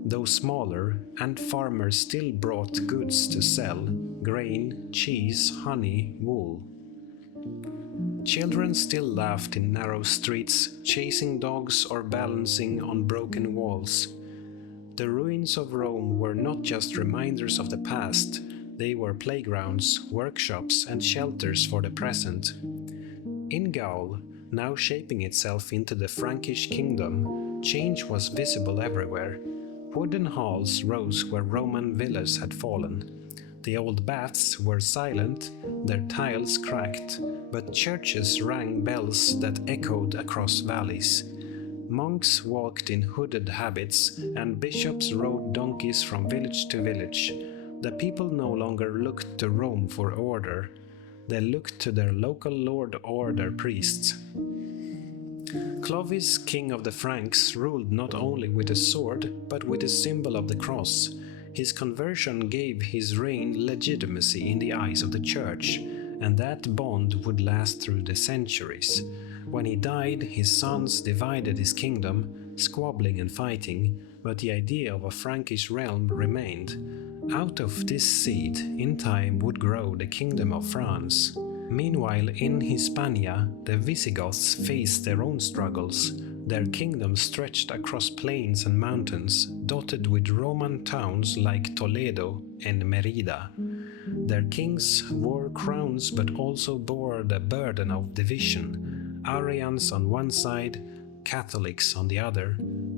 though smaller, and farmers still brought goods to sell: grain, cheese, honey, wool. Children still laughed in narrow streets, chasing dogs or balancing on broken walls. The ruins of Rome were not just reminders of the past, they were playgrounds, workshops, and shelters for the present. In Gaul, now shaping itself into the Frankish kingdom, change was visible everywhere. Wooden halls rose where Roman villas had fallen. The old baths were silent, their tiles cracked, but churches rang bells that echoed across valleys. Monks walked in hooded habits, and bishops rode donkeys from village to village. The people no longer looked to Rome for order. They looked to their local lord or their priests. Clovis, king of the Franks, ruled not only with a sword, but with a symbol of the cross. His conversion gave his reign legitimacy in the eyes of the church, and that bond would last through the centuries. When he died, his sons divided his kingdom, squabbling and fighting, but the idea of a Frankish realm remained. Out of this seed, in time, would grow the kingdom of France. Meanwhile, in Hispania, the Visigoths faced their own struggles. Their kingdom stretched across plains and mountains, dotted with Roman towns like Toledo and Merida. Their kings wore crowns but also bore the burden of division. Arians on one side, Catholics on the other.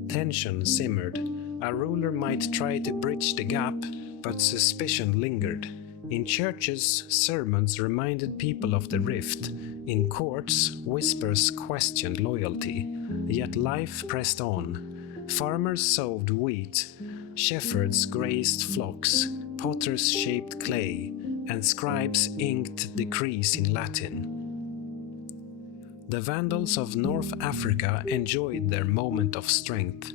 Tension simmered. A ruler might try to bridge the gap, but suspicion lingered. In churches, sermons reminded people of the rift. In courts, whispers questioned loyalty. Yet life pressed on. Farmers sowed wheat, shepherds grazed flocks, potters shaped clay, and scribes inked decrees in Latin. The Vandals of North Africa enjoyed their moment of strength.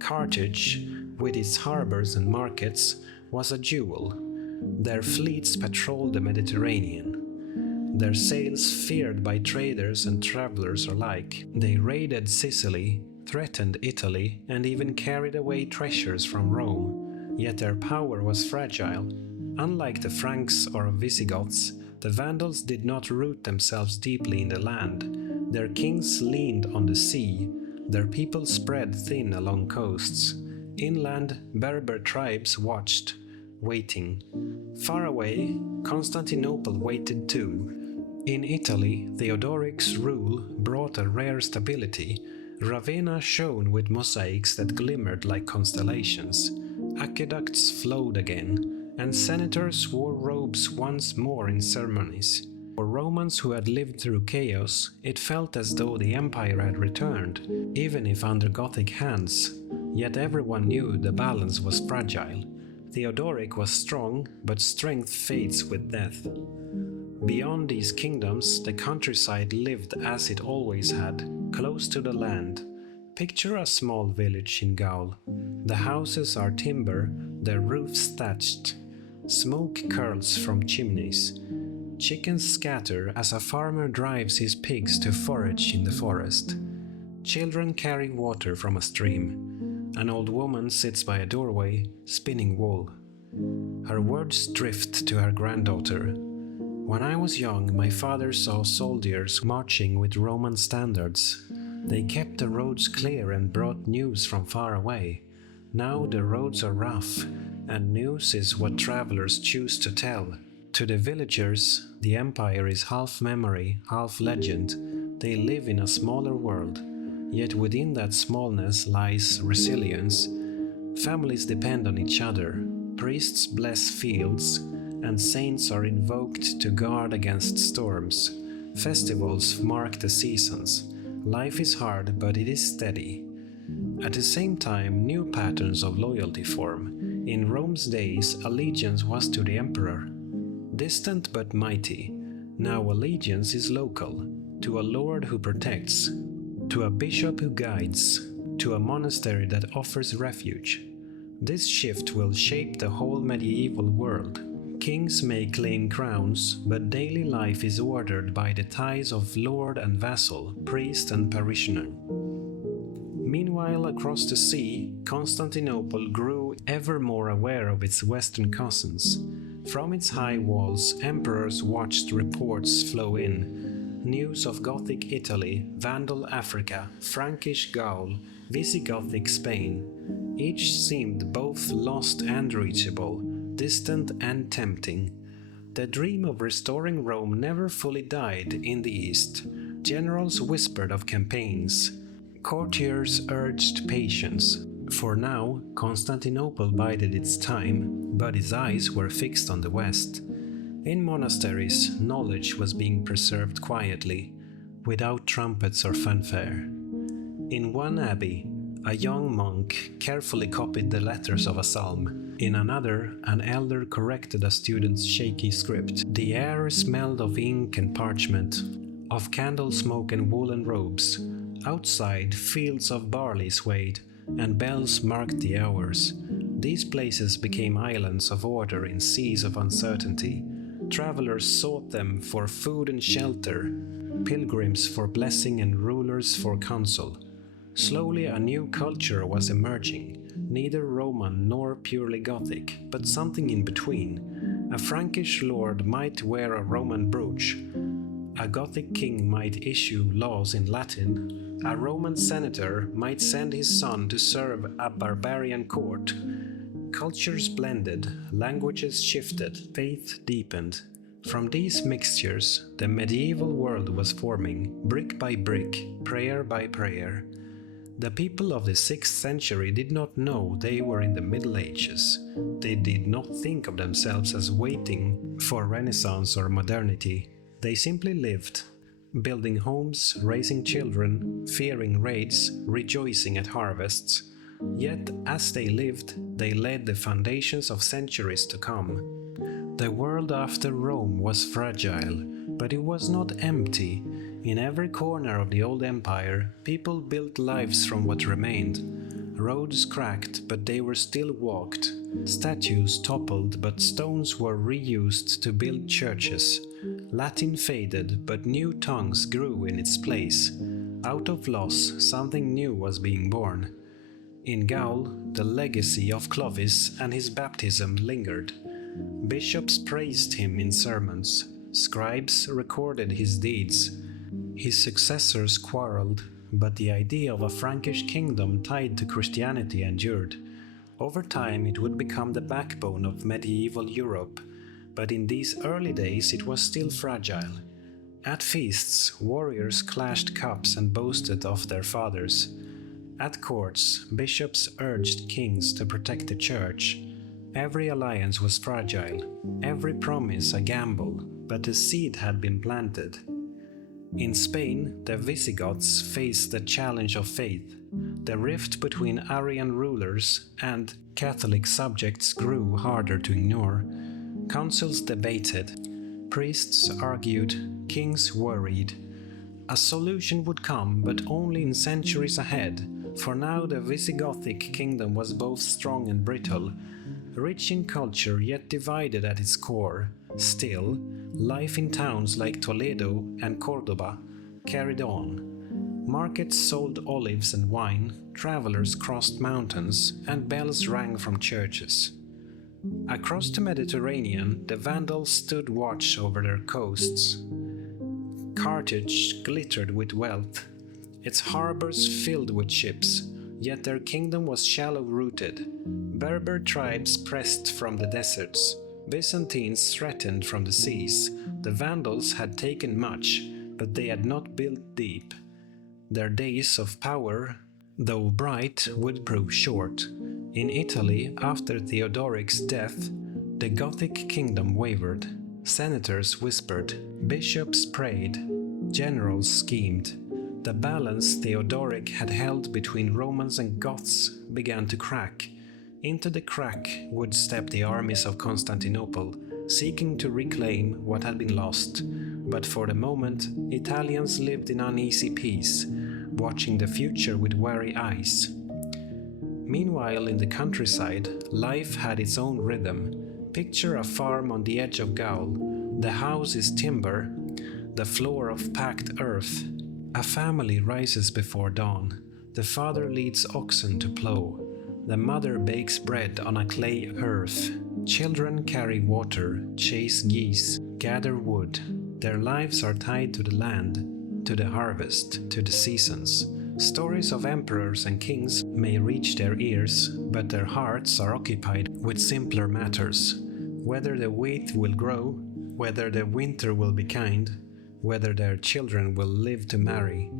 Carthage, with its harbors and markets, was a jewel. Their fleets patrolled the Mediterranean. Their sails feared by traders and travelers alike. They raided Sicily, threatened Italy, and even carried away treasures from Rome. Yet their power was fragile. Unlike the Franks or Visigoths, the Vandals did not root themselves deeply in the land. Their kings leaned on the sea. Their people spread thin along coasts. Inland, Berber tribes watched, waiting. Far away, Constantinople waited too. In Italy, Theodoric's rule brought a rare stability. Ravenna shone with mosaics that glimmered like constellations. Aqueducts flowed again, and senators wore robes once more in ceremonies. For Romans who had lived through chaos, it felt as though the empire had returned, even if under Gothic hands. Yet everyone knew the balance was fragile. Theodoric was strong, but strength fades with death. Beyond these kingdoms, the countryside lived as it always had, close to the land. Picture a small village in Gaul. The houses are timber, their roofs thatched. Smoke curls from chimneys. Chickens scatter as a farmer drives his pigs to forage in the forest. Children carry water from a stream. An old woman sits by a doorway, spinning wool. Her words drift to her granddaughter. When I was young, my father saw soldiers marching with Roman standards. They kept the roads clear and brought news from far away. Now the roads are rough, and news is what travelers choose to tell. To the villagers, the empire is half memory, half legend. They live in a smaller world, yet within that smallness lies resilience. Families depend on each other, priests bless fields, and saints are invoked to guard against storms. Festivals mark the seasons. Life is hard, but it is steady. At the same time, new patterns of loyalty form. In Rome's days, allegiance was to the emperor. Distant but mighty. Now allegiance is local, to a lord who protects, to a bishop who guides, to a monastery that offers refuge. This shift will shape the whole medieval world. Kings may claim crowns, but daily life is ordered by the ties of lord and vassal, priest and parishioner. Meanwhile, across the sea, Constantinople grew ever more aware of its western cousins. From its high walls, emperors watched reports flow in. News of Gothic Italy, Vandal Africa, Frankish Gaul, Visigothic Spain. Each seemed both lost and reachable, distant and tempting. The dream of restoring Rome never fully died in the East. Generals whispered of campaigns. Courtiers urged patience. For now, Constantinople bided its time, but its eyes were fixed on the West. In monasteries, knowledge was being preserved quietly, without trumpets or fanfare. In one abbey, a young monk carefully copied the letters of a psalm. In another, an elder corrected a student's shaky script. The air smelled of ink and parchment, of candle smoke and woolen robes. Outside, fields of barley swayed, and bells marked the hours. These places became islands of order in seas of uncertainty. Travelers sought them for food and shelter, pilgrims for blessing and rulers for counsel. Slowly a new culture was emerging, neither Roman nor purely Gothic, but something in between. A Frankish lord might wear a Roman brooch. A Gothic king might issue laws in Latin. A Roman senator might send his son to serve a barbarian court. Cultures blended, languages shifted, faith deepened. From these mixtures, the medieval world was forming, brick by brick, prayer by prayer. The people of the 6th century did not know they were in the Middle Ages. They did not think of themselves as waiting for Renaissance or modernity. They simply lived, building homes, raising children, fearing raids, rejoicing at harvests. Yet, as they lived, they laid the foundations of centuries to come. The world after Rome was fragile, but it was not empty. In every corner of the old empire, people built lives from what remained. Roads cracked, but they were still walked. Statues toppled, but stones were reused to build churches. Latin faded, but new tongues grew in its place. Out of loss, something new was being born. In Gaul, the legacy of Clovis and his baptism lingered. Bishops praised him in sermons. Scribes recorded his deeds. His successors quarreled, but the idea of a Frankish kingdom tied to Christianity endured. Over time, it would become the backbone of medieval Europe, but in these early days it was still fragile. At feasts, warriors clashed cups and boasted of their fathers. At courts, bishops urged kings to protect the church. Every alliance was fragile, every promise a gamble, but the seed had been planted. In Spain, the Visigoths faced the challenge of faith. The rift between Arian rulers and Catholic subjects grew harder to ignore. Councils debated, priests argued, kings worried. A solution would come, but only in centuries ahead. For now, the Visigothic kingdom was both strong and brittle, rich in culture yet divided at its core. Still, life in towns like Toledo and Cordoba carried on. Markets sold olives and wine, travelers crossed mountains, and bells rang from churches. Across the Mediterranean, the Vandals stood watch over their coasts. Carthage glittered with wealth, its harbors filled with ships, yet their kingdom was shallow-rooted. Berber tribes pressed from the deserts. Byzantines threatened from the seas. The Vandals had taken much, but they had not built deep. Their days of power, though bright, would prove short. In Italy, after Theodoric's death, the Gothic kingdom wavered. Senators whispered, bishops prayed, generals schemed. The balance Theodoric had held between Romans and Goths began to crack. Into the crack would step the armies of Constantinople, seeking to reclaim what had been lost. But for the moment, Italians lived in uneasy peace, watching the future with wary eyes. Meanwhile, in the countryside, life had its own rhythm. Picture a farm on the edge of Gaul. The house is timber, the floor of packed earth. A family rises before dawn. The father leads oxen to plow. The mother bakes bread on a clay hearth. Children carry water, chase geese, gather wood. Their lives are tied to the land, to the harvest, to the seasons. Stories of emperors and kings may reach their ears, but their hearts are occupied with simpler matters. Whether the wheat will grow, whether the winter will be kind, whether their children will live to marry.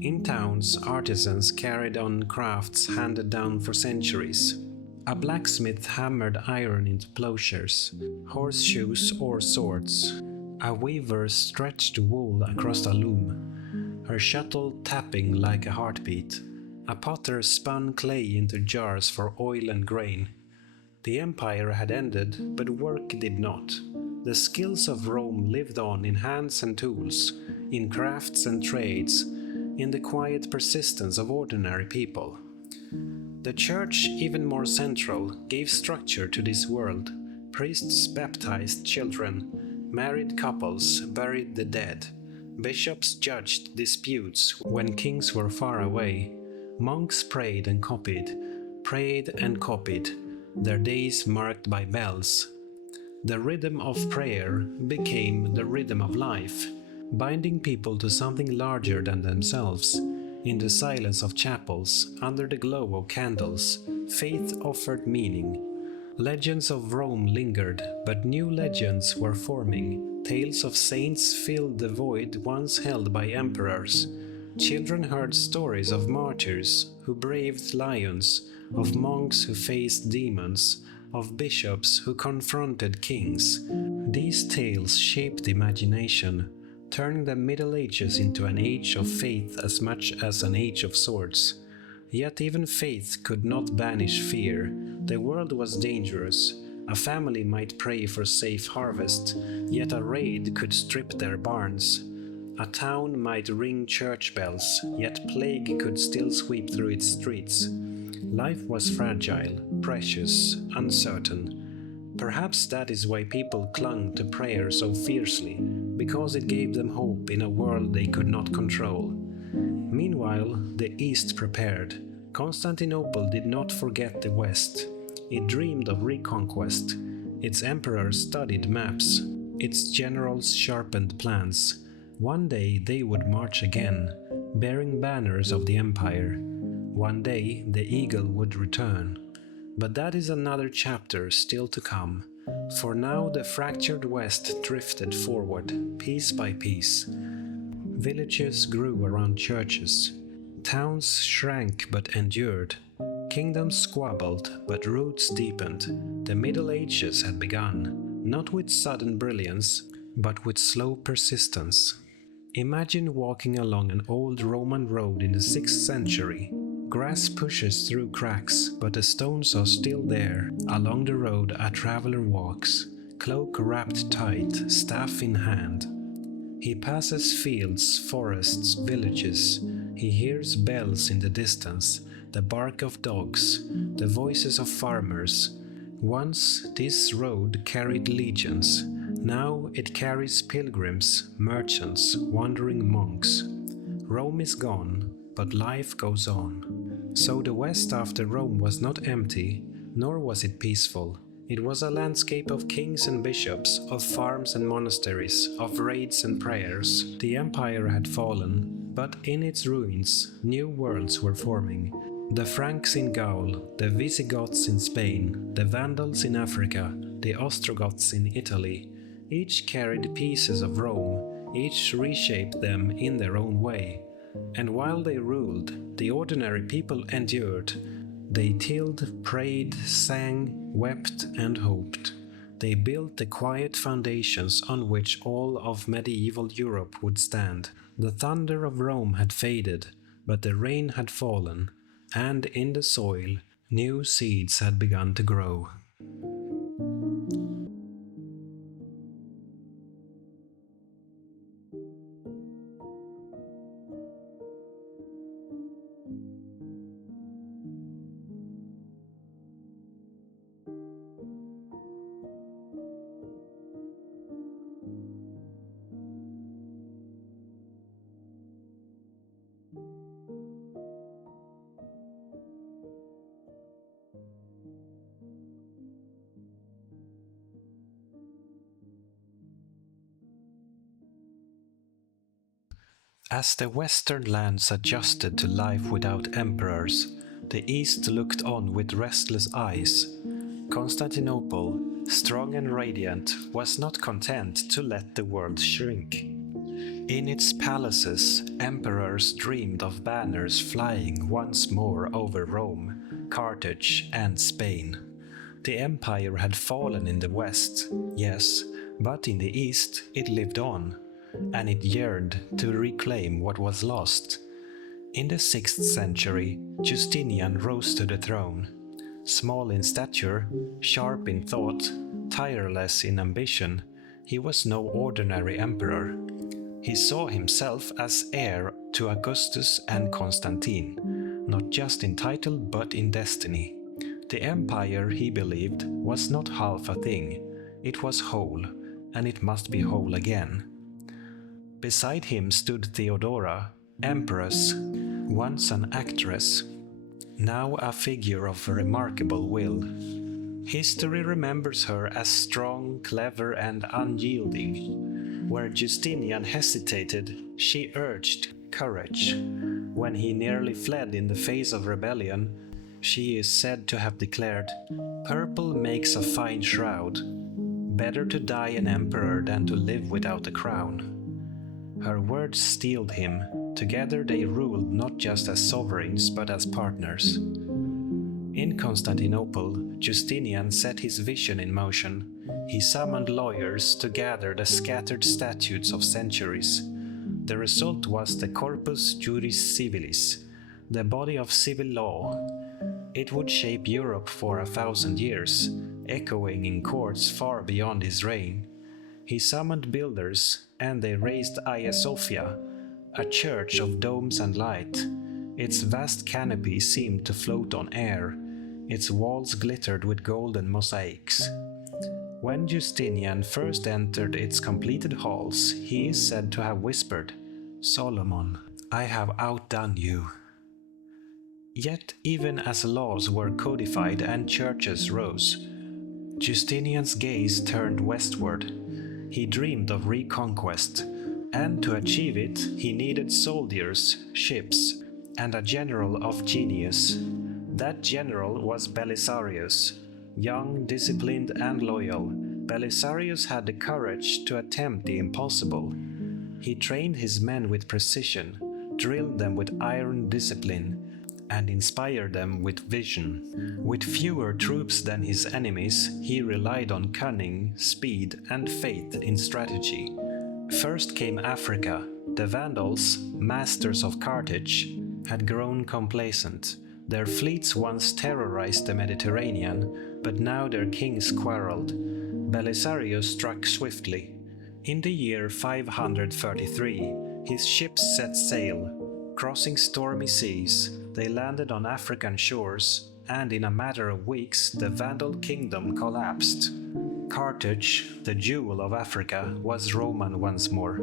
In towns, artisans carried on crafts handed down for centuries. A blacksmith hammered iron into plowshares, horseshoes or swords. A weaver stretched wool across a loom, her shuttle tapping like a heartbeat. A potter spun clay into jars for oil and grain. The empire had ended, but work did not. The skills of Rome lived on in hands and tools, in crafts and trades, in the quiet persistence of ordinary people. The church, even more central, gave structure to this world. Priests baptized children, married couples buried the dead. Bishops judged disputes when kings were far away. Monks prayed and copied, their days marked by bells. The rhythm of prayer became the rhythm of life, binding people to something larger than themselves. In the silence of chapels, under the glow of candles, faith offered meaning. Legends of Rome lingered, but new legends were forming. Tales of saints filled the void once held by emperors. Children heard stories of martyrs who braved lions, of monks who faced demons, of bishops who confronted kings. These tales shaped imagination, turning the Middle Ages into an age of faith as much as an age of swords. Yet even faith could not banish fear. The world was dangerous. A family might pray for safe harvest, yet a raid could strip their barns. A town might ring church bells, yet plague could still sweep through its streets. Life was fragile, precious, uncertain. Perhaps that is why people clung to prayer so fiercely, because it gave them hope in a world they could not control. Meanwhile, the East prepared. Constantinople did not forget the West. It dreamed of reconquest. Its emperors studied maps. Its generals sharpened plans. One day they would march again, bearing banners of the empire. One day the eagle would return. But that is another chapter still to come. For now the fractured West drifted forward, piece by piece. Villages grew around churches. Towns shrank but endured. Kingdoms squabbled, but roots deepened. The Middle Ages had begun, not with sudden brilliance, but with slow persistence. Imagine walking along an old Roman road in the 6th century. Grass pushes through cracks, but the stones are still there. Along the road a traveler walks, cloak wrapped tight, staff in hand. He passes fields, forests, villages. He hears bells in the distance, the bark of dogs, the voices of farmers. Once this road carried legions. Now it carries pilgrims, merchants, wandering monks. Rome is gone, but life goes on. So the West after Rome was not empty, nor was it peaceful. It was a landscape of kings and bishops, of farms and monasteries, of raids and prayers. The empire had fallen, but in its ruins, new worlds were forming. The Franks in Gaul, the Visigoths in Spain, the Vandals in Africa, the Ostrogoths in Italy. Each carried pieces of Rome, each reshaped them in their own way. And while they ruled, the ordinary people endured. They tilled, prayed, sang, wept, and hoped. They built the quiet foundations on which all of medieval Europe would stand. The thunder of Rome had faded, but the rain had fallen, and in the soil, new seeds had begun to grow. As the western lands adjusted to life without emperors, the east looked on with restless eyes. Constantinople, strong and radiant, was not content to let the world shrink. In its palaces, emperors dreamed of banners flying once more over Rome, Carthage, and Spain. The empire had fallen in the west, yes, but in the east it lived on, and it yearned to reclaim what was lost. In the 6th century, Justinian rose to the throne. Small in stature, sharp in thought, tireless in ambition, he was no ordinary emperor. He saw himself as heir to Augustus and Constantine, not just in title but in destiny. The empire, he believed, was not half a thing, it was whole, and it must be whole again. Beside him stood Theodora, empress, once an actress, now a figure of remarkable will. History remembers her as strong, clever, and unyielding. Where Justinian hesitated, she urged courage. When he nearly fled in the face of rebellion, she is said to have declared, "Purple makes a fine shroud. Better to die an emperor than to live without a crown." Her words steeled him. Together they ruled not just as sovereigns but as partners. In Constantinople, Justinian set his vision in motion. He summoned lawyers to gather the scattered statutes of centuries. The result was the Corpus Juris Civilis, the body of civil law. It would shape Europe for 1,000 years, echoing in courts far beyond his reign. He summoned builders, and they raised Hagia Sophia, a church of domes and light. Its vast canopy seemed to float on air. Its walls glittered with golden mosaics. When Justinian first entered its completed halls, he is said to have whispered, "Solomon, I have outdone you." Yet even as laws were codified and churches rose, Justinian's gaze turned westward. He dreamed of reconquest, and to achieve it he needed soldiers, ships, and a general of genius. That general was Belisarius. Young, disciplined, and loyal, Belisarius had the courage to attempt the impossible. He trained his men with precision, drilled them with iron discipline, and inspired them with vision. With fewer troops than his enemies, he relied on cunning, speed, and faith in strategy. First came Africa. The Vandals, masters of Carthage, had grown complacent. Their fleets once terrorized the Mediterranean, but now their kings quarreled. Belisarius struck swiftly. In the year 533, his ships set sail. Crossing stormy seas, they landed on African shores, and in a matter of weeks the Vandal kingdom collapsed. Carthage, the jewel of Africa, was Roman once more.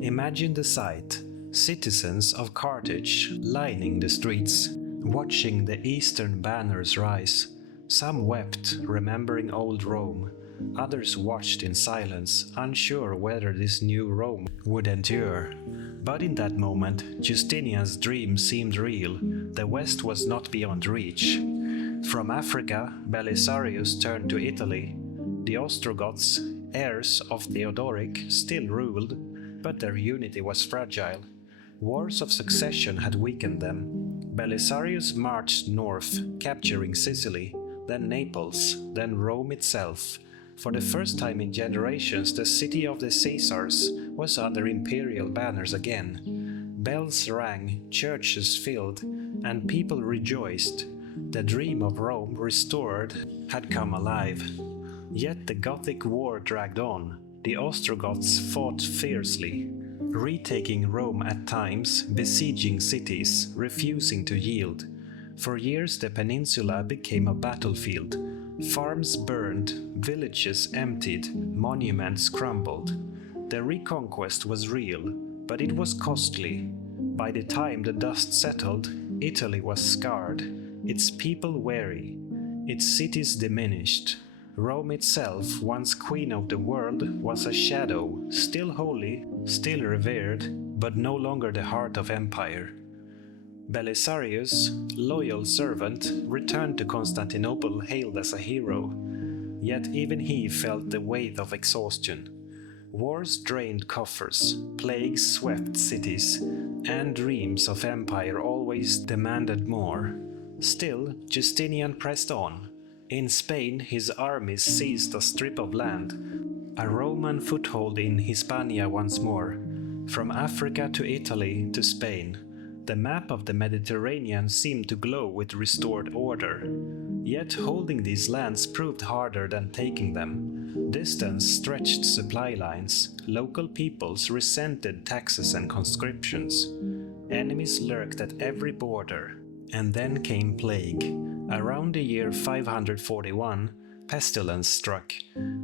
Imagine the sight: citizens of Carthage lining the streets, watching the eastern banners rise. Some wept, remembering old Rome. Others watched in silence, unsure whether this new Rome would endure. But in that moment, Justinian's dream seemed real. The West was not beyond reach. From Africa, Belisarius turned to Italy. The Ostrogoths, heirs of Theodoric, still ruled, but their unity was fragile. Wars of succession had weakened them. Belisarius marched north, capturing Sicily, then Naples, then Rome itself. For the first time in generations, the city of the Caesars was under imperial banners again. Bells rang, churches filled, and people rejoiced. The dream of Rome restored had come alive. Yet the Gothic war dragged on. The Ostrogoths fought fiercely, retaking Rome at times, besieging cities, refusing to yield. For years the peninsula became a battlefield. Farms burned, villages emptied, monuments crumbled. The reconquest was real, but it was costly. By the time the dust settled, Italy was scarred, its people weary, its cities diminished. Rome itself, once queen of the world, was a shadow, still holy, still revered, but no longer the heart of empire. Belisarius, loyal servant, returned to Constantinople hailed as a hero, yet even he felt the weight of exhaustion. Wars drained coffers, plagues swept cities, and dreams of empire always demanded more. Still, Justinian pressed on. In Spain, his armies seized a strip of land, a Roman foothold in Hispania once more. From Africa to Italy to Spain, the map of the Mediterranean seemed to glow with restored order. Yet holding these lands proved harder than taking them. Distance stretched supply lines, local peoples resented taxes and conscriptions. Enemies lurked at every border. And then came plague. Around the year 541, pestilence struck,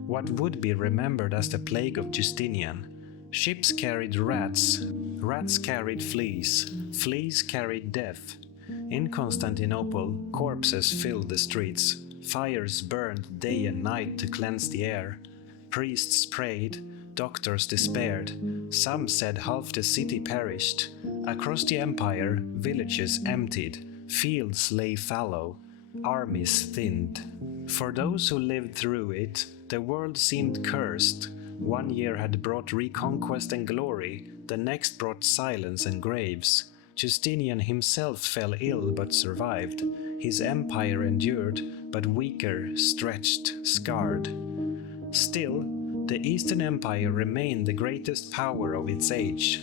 what would be remembered as the plague of Justinian. Ships carried rats, rats carried fleas, fleas carried death. In Constantinople, corpses filled the streets, fires burned day and night to cleanse the air. Priests prayed, doctors despaired, some said half the city perished. Across the empire, villages emptied, fields lay fallow, armies thinned. For those who lived through it, the world seemed cursed. One year had brought reconquest and glory, the next brought silence and graves. Justinian himself fell ill but survived. His empire endured, but weaker, stretched, scarred. Still, the Eastern Empire remained the greatest power of its age.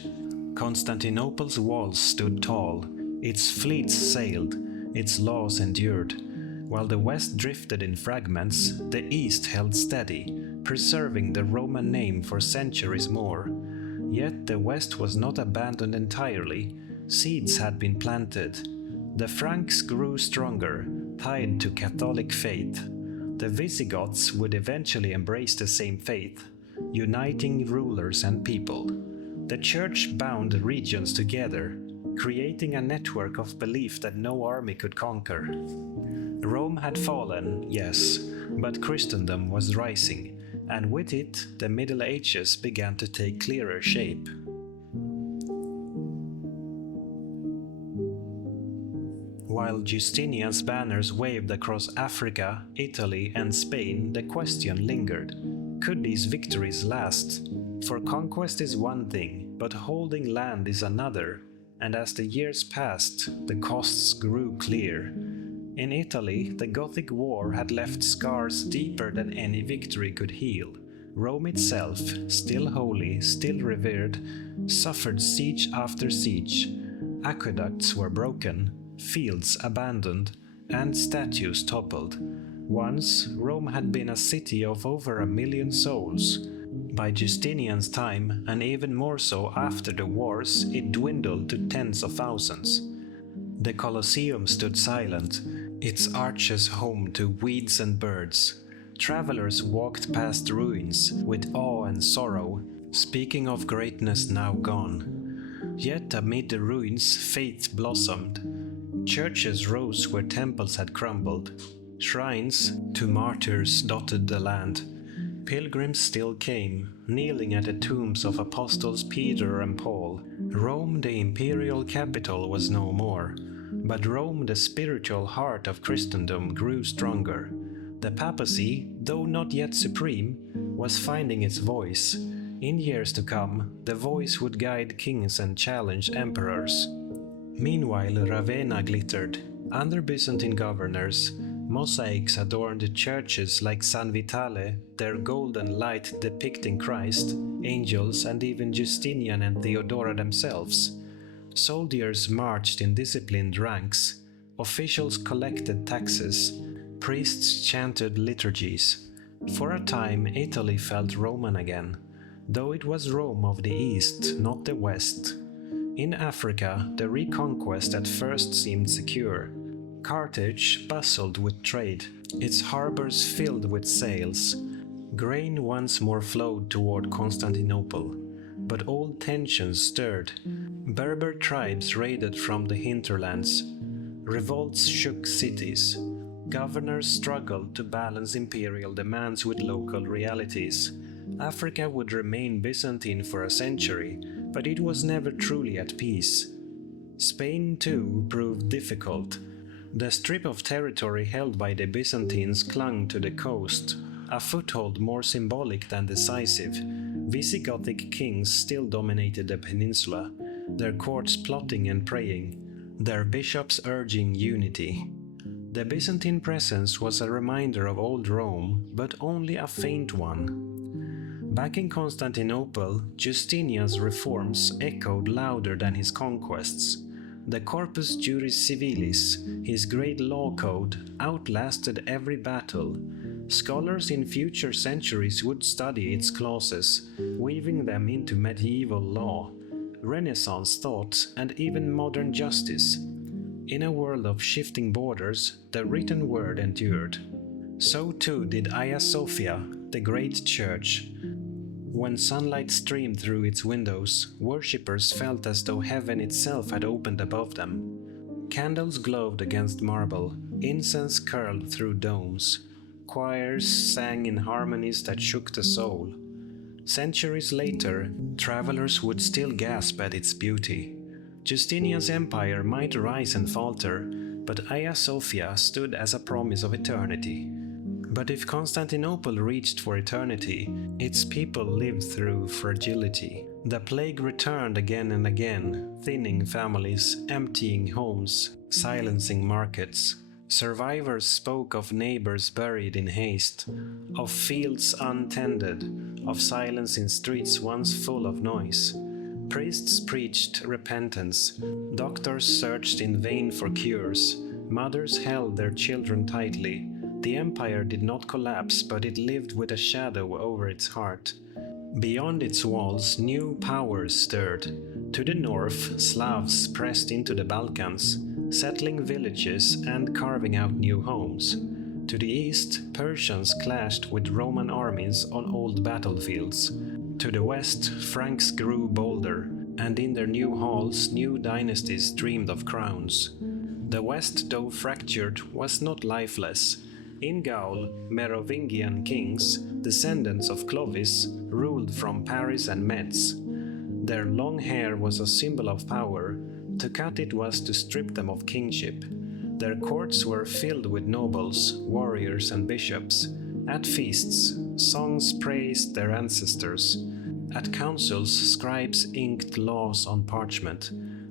Constantinople's walls stood tall, its fleets sailed, its laws endured. While the West drifted in fragments, the East held steady, preserving the Roman name for centuries more. Yet the West was not abandoned entirely. Seeds had been planted. The Franks grew stronger, tied to Catholic faith. The Visigoths would eventually embrace the same faith, uniting rulers and people. The Church bound regions together, creating a network of belief that no army could conquer. Rome had fallen, yes, but Christendom was rising, and with it, the Middle Ages began to take clearer shape. While Justinian's banners waved across Africa, Italy, and Spain, the question lingered: could these victories last? For conquest is one thing, but holding land is another, and as the years passed, the costs grew clear. In Italy, the Gothic War had left scars deeper than any victory could heal. Rome itself, still holy, still revered, suffered siege after siege. Aqueducts were broken, fields abandoned, and statues toppled. Once, Rome had been a city of over 1 million souls. By Justinian's time, and even more so after the wars, it dwindled to tens of thousands. The Colosseum stood silent, its arches home to weeds and birds. Travelers walked past ruins with awe and sorrow, speaking of greatness now gone. Yet amid the ruins, faith blossomed. Churches rose where temples had crumbled. Shrines to martyrs dotted the land. Pilgrims still came, kneeling at the tombs of apostles Peter and Paul. Rome, the imperial capital, was no more, but Rome, the spiritual heart of Christendom, grew stronger. The papacy, though not yet supreme, was finding its voice. In years to come, the voice would guide kings and challenge emperors. Meanwhile, Ravenna glittered. Under Byzantine governors, mosaics adorned churches like San Vitale, their golden light depicting Christ, angels, and even Justinian and Theodora themselves. Soldiers marched in disciplined ranks, officials collected taxes, priests chanted liturgies. For a time, Italy felt Roman again, though it was Rome of the East, not the West. In Africa, the reconquest at first seemed secure. Carthage bustled with trade, its harbors filled with sails. Grain once more flowed toward Constantinople, but old tensions stirred. Berber tribes raided from the hinterlands. Revolts shook cities. Governors struggled to balance imperial demands with local realities. Africa would remain Byzantine for a century, but it was never truly at peace. Spain, too, proved difficult. The strip of territory held by the Byzantines clung to the coast, a foothold more symbolic than decisive. Visigothic kings still dominated the peninsula, their courts plotting and praying, their bishops urging unity. The Byzantine presence was a reminder of old Rome, but only a faint one. Back in Constantinople, Justinian's reforms echoed louder than his conquests. The Corpus Juris Civilis, his great law code, outlasted every battle. Scholars in future centuries would study its clauses, weaving them into medieval law, Renaissance thought, and even modern justice. In a world of shifting borders, the written word endured. So too did Hagia Sophia, the great church. When sunlight streamed through its windows, worshippers felt as though heaven itself had opened above them. Candles glowed against marble, incense curled through domes. Choirs sang in harmonies that shook the soul. Centuries later, travelers would still gasp at its beauty. Justinian's empire might rise and falter, but Hagia Sophia stood as a promise of eternity. But if Constantinople reached for eternity, its people lived through fragility. The plague returned again and again, thinning families, emptying homes, silencing markets. Survivors spoke of neighbors buried in haste, of fields untended, of silence in streets once full of noise. Priests preached repentance, doctors searched in vain for cures, mothers held their children tightly. The empire did not collapse, but it lived with a shadow over its heart. Beyond its walls, new powers stirred. To the north, Slavs pressed into the Balkans, settling villages and carving out new homes. To the east, Persians clashed with Roman armies on old battlefields. To the west, Franks grew bolder, and in their new halls, new dynasties dreamed of crowns. The west, though fractured, was not lifeless. In Gaul, Merovingian kings, descendants of Clovis, ruled from Paris and Metz. Their long hair was a symbol of power. To cut it was to strip them of kingship. Their courts were filled with nobles, warriors, and bishops. At feasts, songs praised their ancestors. At councils, scribes inked laws on parchment.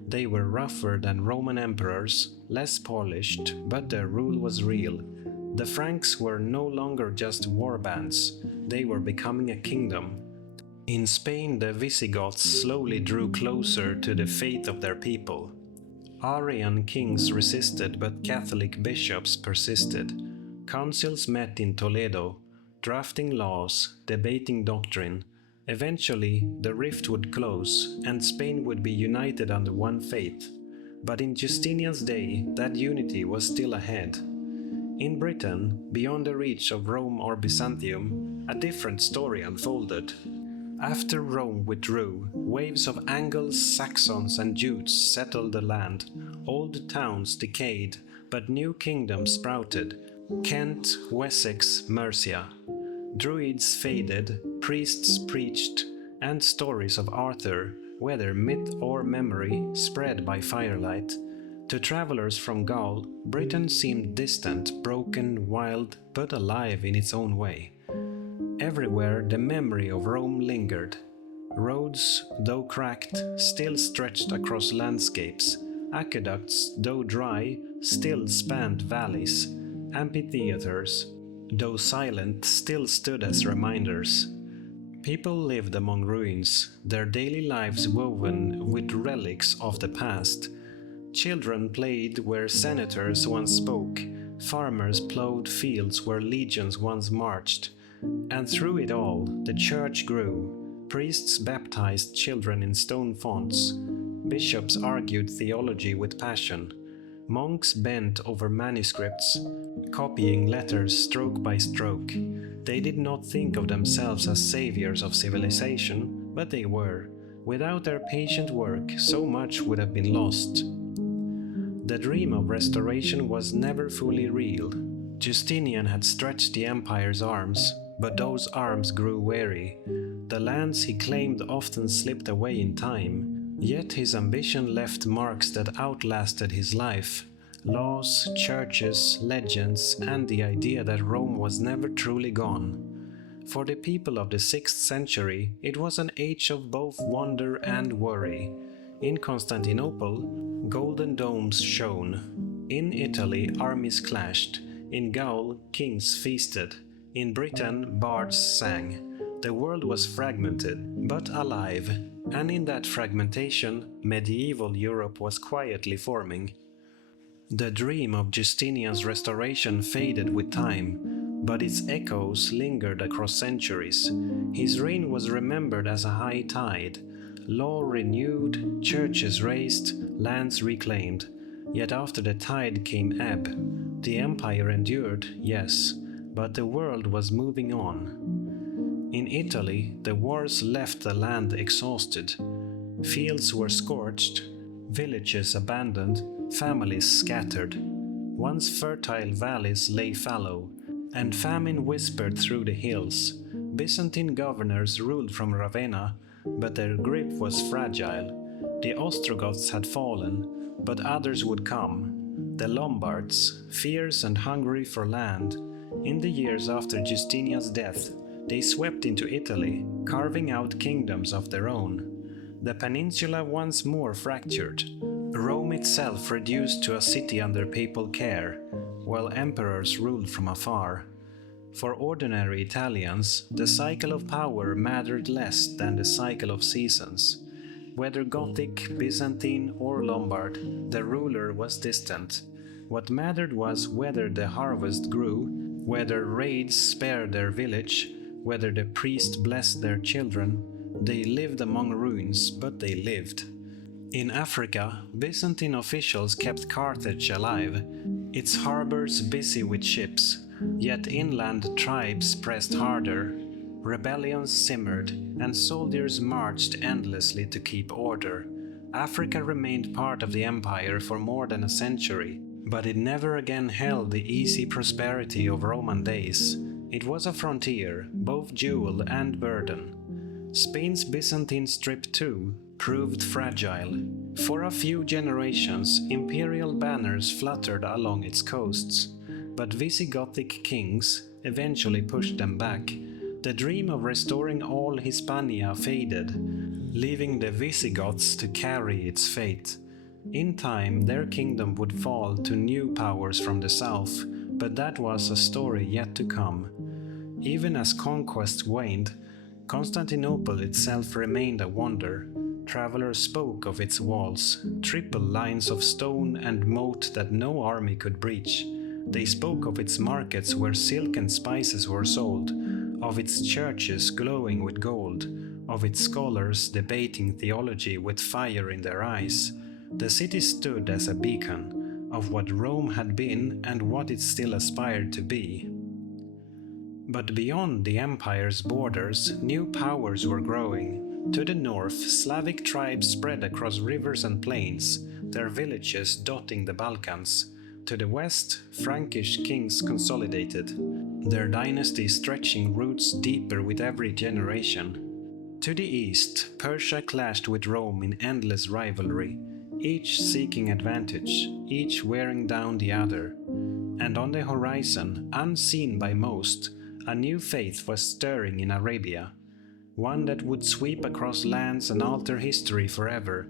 They were rougher than Roman emperors, less polished, but their rule was real. The Franks were no longer just war bands, they were becoming a kingdom. In Spain, the Visigoths slowly drew closer to the faith of their people. Arian kings resisted, but Catholic bishops persisted. Councils met in Toledo, drafting laws, debating doctrine. Eventually, the rift would close, and Spain would be united under one faith. But in Justinian's day, that unity was still ahead. In Britain, beyond the reach of Rome or Byzantium, a different story unfolded. After Rome withdrew, waves of Angles, Saxons, and Jutes settled the land. Old towns decayed, but new kingdoms sprouted. Kent, Wessex, Mercia. Druids faded, priests preached, and stories of Arthur, whether myth or memory, spread by firelight. To travelers from Gaul, Britain seemed distant, broken, wild, but alive in its own way. Everywhere the memory of Rome lingered. Roads, though cracked, still stretched across landscapes. Aqueducts, though dry, still spanned valleys. Amphitheaters, though silent, still stood as reminders. People lived among ruins, their daily lives woven with relics of the past. Children played where senators once spoke, farmers plowed fields where legions once marched. And through it all, the church grew. Priests baptized children in stone fonts. Bishops argued theology with passion. Monks bent over manuscripts, copying letters stroke by stroke. They did not think of themselves as saviors of civilization, but they were. Without their patient work, so much would have been lost. The dream of restoration was never fully real. Justinian had stretched the empire's arms, But those arms grew weary. The lands he claimed often slipped away in time, yet his ambition left marks that outlasted his life. Laws, churches, legends, and the idea that Rome was never truly gone. For the people of the 6th century, it was an age of both wonder and worry. In Constantinople, golden domes shone. In Italy, armies clashed. In Gaul, kings feasted. In Britain, bards sang. The world was fragmented, but alive. And in that fragmentation, medieval Europe was quietly forming. The dream of Justinian's restoration faded with time, but its echoes lingered across centuries. His reign was remembered as a high tide, law renewed, churches raised, lands reclaimed. Yet after the tide came ebb. The empire endured, yes, but the world was moving on. In Italy, the wars left the land exhausted. Fields were scorched, villages abandoned, families scattered. Once fertile valleys lay fallow, and famine whispered through the hills. Byzantine governors ruled from Ravenna, but their grip was fragile. The Ostrogoths had fallen, but others would come. The Lombards, fierce and hungry for land. In the years after Justinian's death, they swept into Italy, carving out kingdoms of their own. The peninsula once more fractured. Rome itself reduced to a city under papal care, while emperors ruled from afar. For ordinary Italians, the cycle of power mattered less than the cycle of seasons. Whether Gothic, Byzantine, or Lombard, the ruler was distant. What mattered was whether the harvest grew, whether raids spared their village, whether the priest blessed their children. They lived among ruins, but they lived. In Africa, Byzantine officials kept Carthage alive, its harbors busy with ships, yet inland tribes pressed harder. Rebellions simmered, and soldiers marched endlessly to keep order. Africa remained part of the empire for more than a century, but it never again held the easy prosperity of Roman days. It was a frontier, both jewel and burden. Spain's Byzantine strip too proved fragile. For a few generations, imperial banners fluttered along its coasts, but Visigothic kings eventually pushed them back. The dream of restoring all Hispania faded, leaving the Visigoths to carry its fate. In time, their kingdom would fall to new powers from the south, but that was a story yet to come. Even as conquest waned, Constantinople itself remained a wonder. Travelers spoke of its walls, triple lines of stone and moat that no army could breach. They spoke of its markets where silk and spices were sold, of its churches glowing with gold, of its scholars debating theology with fire in their eyes. The city stood as a beacon of what Rome had been and what it still aspired to be. But beyond the empire's borders, new powers were growing. To the north, Slavic tribes spread across rivers and plains, their villages dotting the Balkans. To the west, Frankish kings consolidated, their dynasty stretching roots deeper with every generation. To the east, Persia clashed with Rome in endless rivalry, each seeking advantage, each wearing down the other. And on the horizon, unseen by most, a new faith was stirring in Arabia, one that would sweep across lands and alter history forever.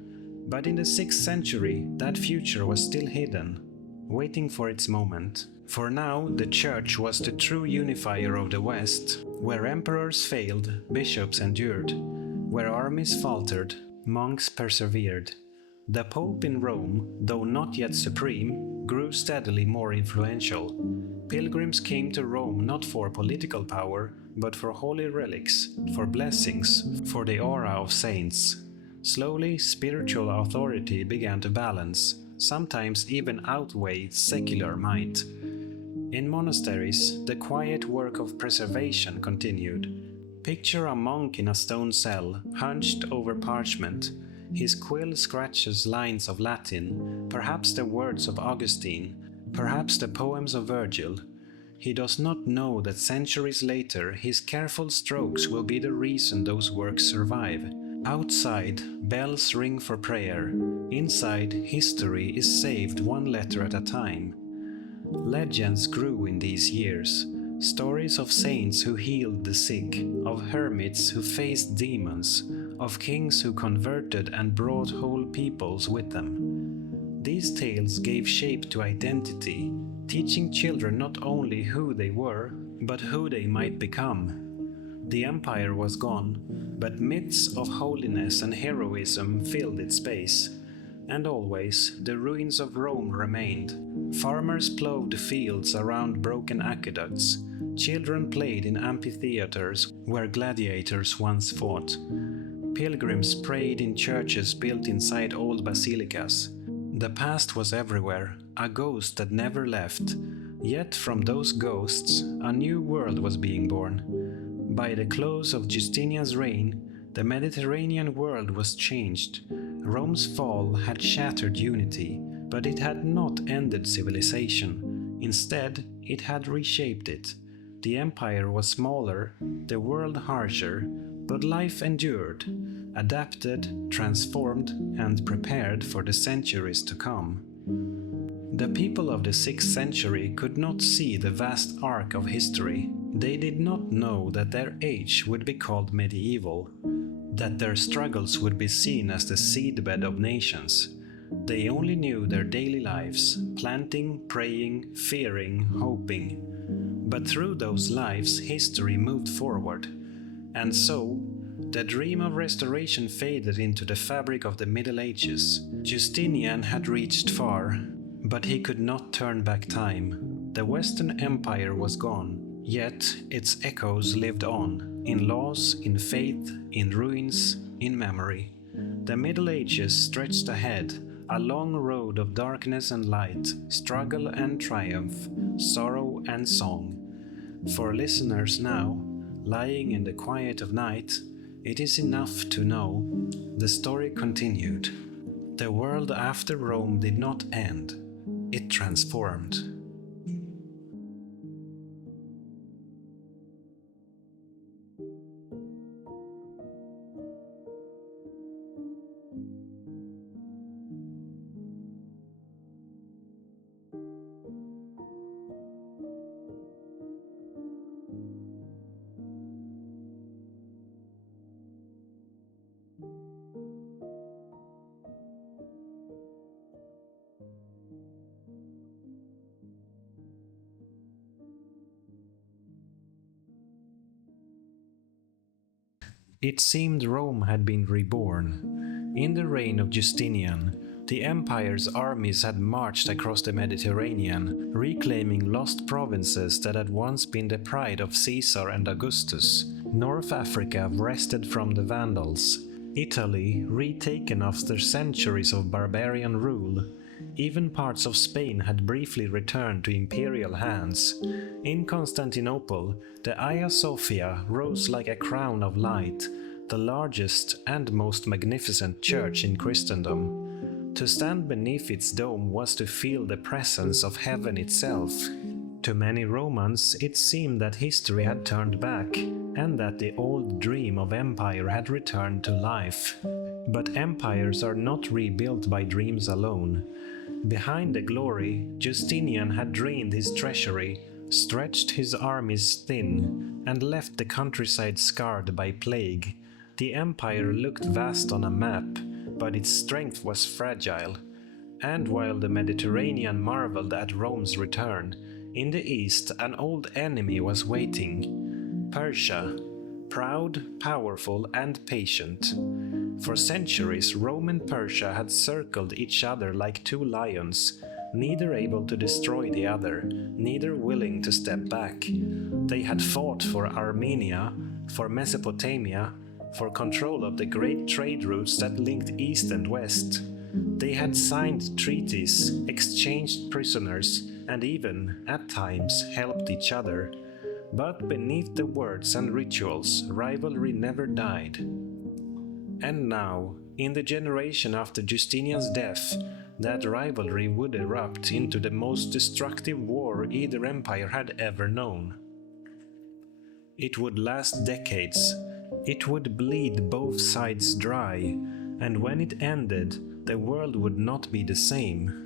But in the 6th century, that future was still hidden, waiting for its moment. For now, the Church was the true unifier of the West. Where emperors failed, bishops endured. Where armies faltered, monks persevered. The Pope in Rome, though not yet supreme, grew steadily more influential. Pilgrims came to Rome not for political power, but for holy relics, for blessings, for the aura of saints. Slowly, spiritual authority began to balance, sometimes even outweigh secular might. In monasteries, the quiet work of preservation continued. Picture a monk in a stone cell, hunched over parchment. His quill scratches lines of Latin, perhaps the words of Augustine, perhaps the poems of Virgil. He does not know that centuries later his careful strokes will be the reason those works survive. Outside, bells ring for prayer. Inside, history is saved one letter at a time. Legends grew in these years. Stories of saints who healed the sick, of hermits who faced demons, of kings who converted and brought whole peoples with them. These tales gave shape to identity, teaching children not only who they were, but who they might become. The empire was gone, but myths of holiness and heroism filled its space. And always, the ruins of Rome remained. Farmers plowed fields around broken aqueducts. Children played in amphitheaters where gladiators once fought. Pilgrims prayed in churches built inside old basilicas. The past was everywhere, a ghost that never left. Yet from those ghosts, a new world was being born. By the close of Justinian's reign, the Mediterranean world was changed. Rome's fall had shattered unity, but it had not ended civilization. Instead, it had reshaped it. The empire was smaller, the world harsher, but life endured, adapted, transformed, and prepared for the centuries to come. The people of the 6th century could not see the vast arc of history. They did not know that their age would be called medieval, that their struggles would be seen as the seedbed of nations. They only knew their daily lives, planting, praying, fearing, hoping. But through those lives, history moved forward. And so, the dream of restoration faded into the fabric of the Middle Ages. Justinian had reached far, but he could not turn back time. The Western Empire was gone, yet its echoes lived on, in laws, in faith, in ruins, in memory. The Middle Ages stretched ahead, a long road of darkness and light, struggle and triumph, sorrow and song. For listeners now, lying in the quiet of night, it is enough to know the story continued. The world after Rome did not end, it transformed. It seemed Rome had been reborn. In the reign of Justinian, the empire's armies had marched across the Mediterranean, reclaiming lost provinces that had once been the pride of Caesar and Augustus. North Africa wrested from the Vandals. Italy, retaken after centuries of barbarian rule. Even parts of Spain had briefly returned to imperial hands. In Constantinople, the Hagia Sophia rose like a crown of light, the largest and most magnificent church in Christendom. To stand beneath its dome was to feel the presence of heaven itself. To many Romans, it seemed that history had turned back, and that the old dream of empire had returned to life. But empires are not rebuilt by dreams alone. Behind the glory, Justinian had drained his treasury, stretched his armies thin, and left the countryside scarred by plague. The empire looked vast on a map, but its strength was fragile. And while the Mediterranean marveled at Rome's return, in the east an old enemy was waiting: Persia, proud, powerful, and patient. For centuries, Rome and Persia had circled each other like two lions, neither able to destroy the other, neither willing to step back. They had fought for Armenia, for Mesopotamia, for control of the great trade routes that linked east and west. They had signed treaties, exchanged prisoners, and even, at times, helped each other. But beneath the words and rituals, rivalry never died. And now, in the generation after Justinian's death, that rivalry would erupt into the most destructive war either empire had ever known. It would last decades. It would bleed both sides dry, and when it ended, the world would not be the same.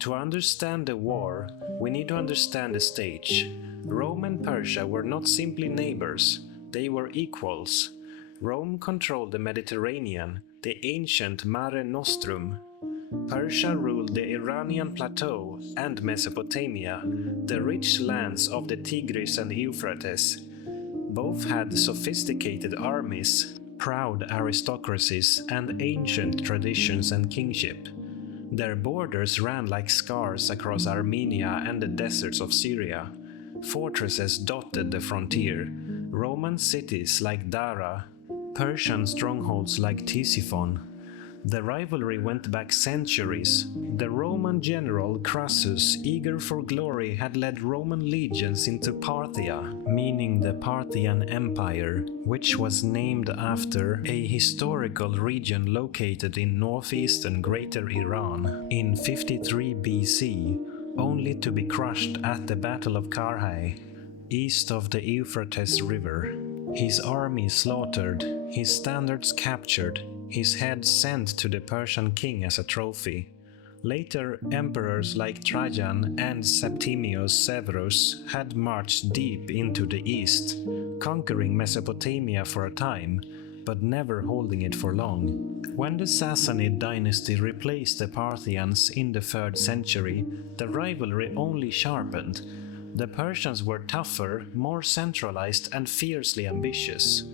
To understand the war, we need to understand the stage. Rome and Persia were not simply neighbors, they were equals. Rome controlled the Mediterranean, the ancient Mare Nostrum. Persia ruled the Iranian plateau and Mesopotamia, the rich lands of the Tigris and Euphrates. Both had sophisticated armies, proud aristocracies, and ancient traditions and kingship. Their borders ran like scars across Armenia and the deserts of Syria. Fortresses dotted the frontier, Roman cities like Dara, Persian strongholds like Ctesiphon. The rivalry went back centuries. The Roman general Crassus, eager for glory, had led Roman legions into Parthia, meaning the Parthian Empire, which was named after a historical region located in northeastern Greater Iran in 53 BC, only to be crushed at the Battle of Karhai, east of the Euphrates River. His army slaughtered, his standards captured, his head sent to the Persian king as a trophy. Later, emperors like Trajan and Septimius Severus had marched deep into the east, conquering Mesopotamia for a time, but never holding it for long. When the Sassanid dynasty replaced the Parthians in the 3rd century, the rivalry only sharpened. The Persians were tougher, more centralized, and fiercely ambitious.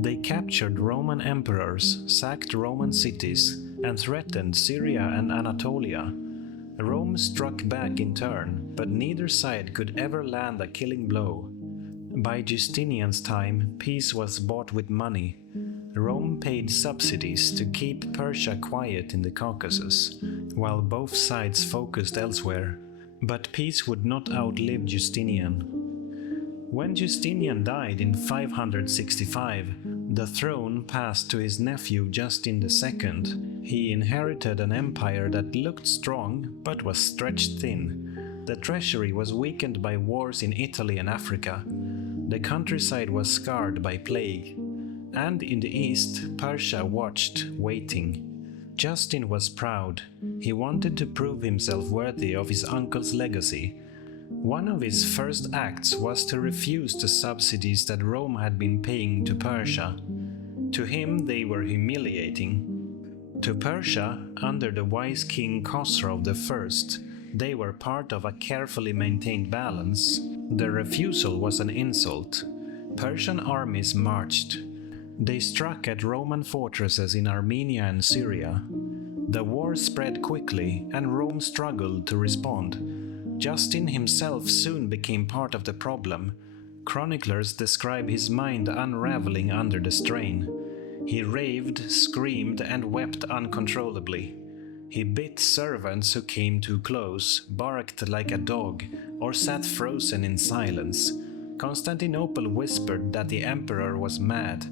They captured Roman emperors, sacked Roman cities, and threatened Syria and Anatolia. Rome struck back in turn, but neither side could ever land a killing blow. By Justinian's time, peace was bought with money. Rome paid subsidies to keep Persia quiet in the Caucasus, while both sides focused elsewhere. But peace would not outlive Justinian. When Justinian died in 565, the throne passed to his nephew Justin II. He inherited an empire that looked strong but was stretched thin. The treasury was weakened by wars in Italy and Africa. The countryside was scarred by plague. And in the east, Persia watched, waiting. Justin was proud. He wanted to prove himself worthy of his uncle's legacy. One of his first acts was to refuse the subsidies that Rome had been paying to Persia. To him, they were humiliating. To Persia, under the wise king Khosrau I, they were part of a carefully maintained balance. The refusal was an insult. Persian armies marched. They struck at Roman fortresses in Armenia and Syria. The war spread quickly, and Rome struggled to respond. Justin himself soon became part of the problem. Chroniclers describe his mind unraveling under the strain. He raved, screamed, and wept uncontrollably. He bit servants who came too close, barked like a dog, or sat frozen in silence. Constantinople whispered that the emperor was mad.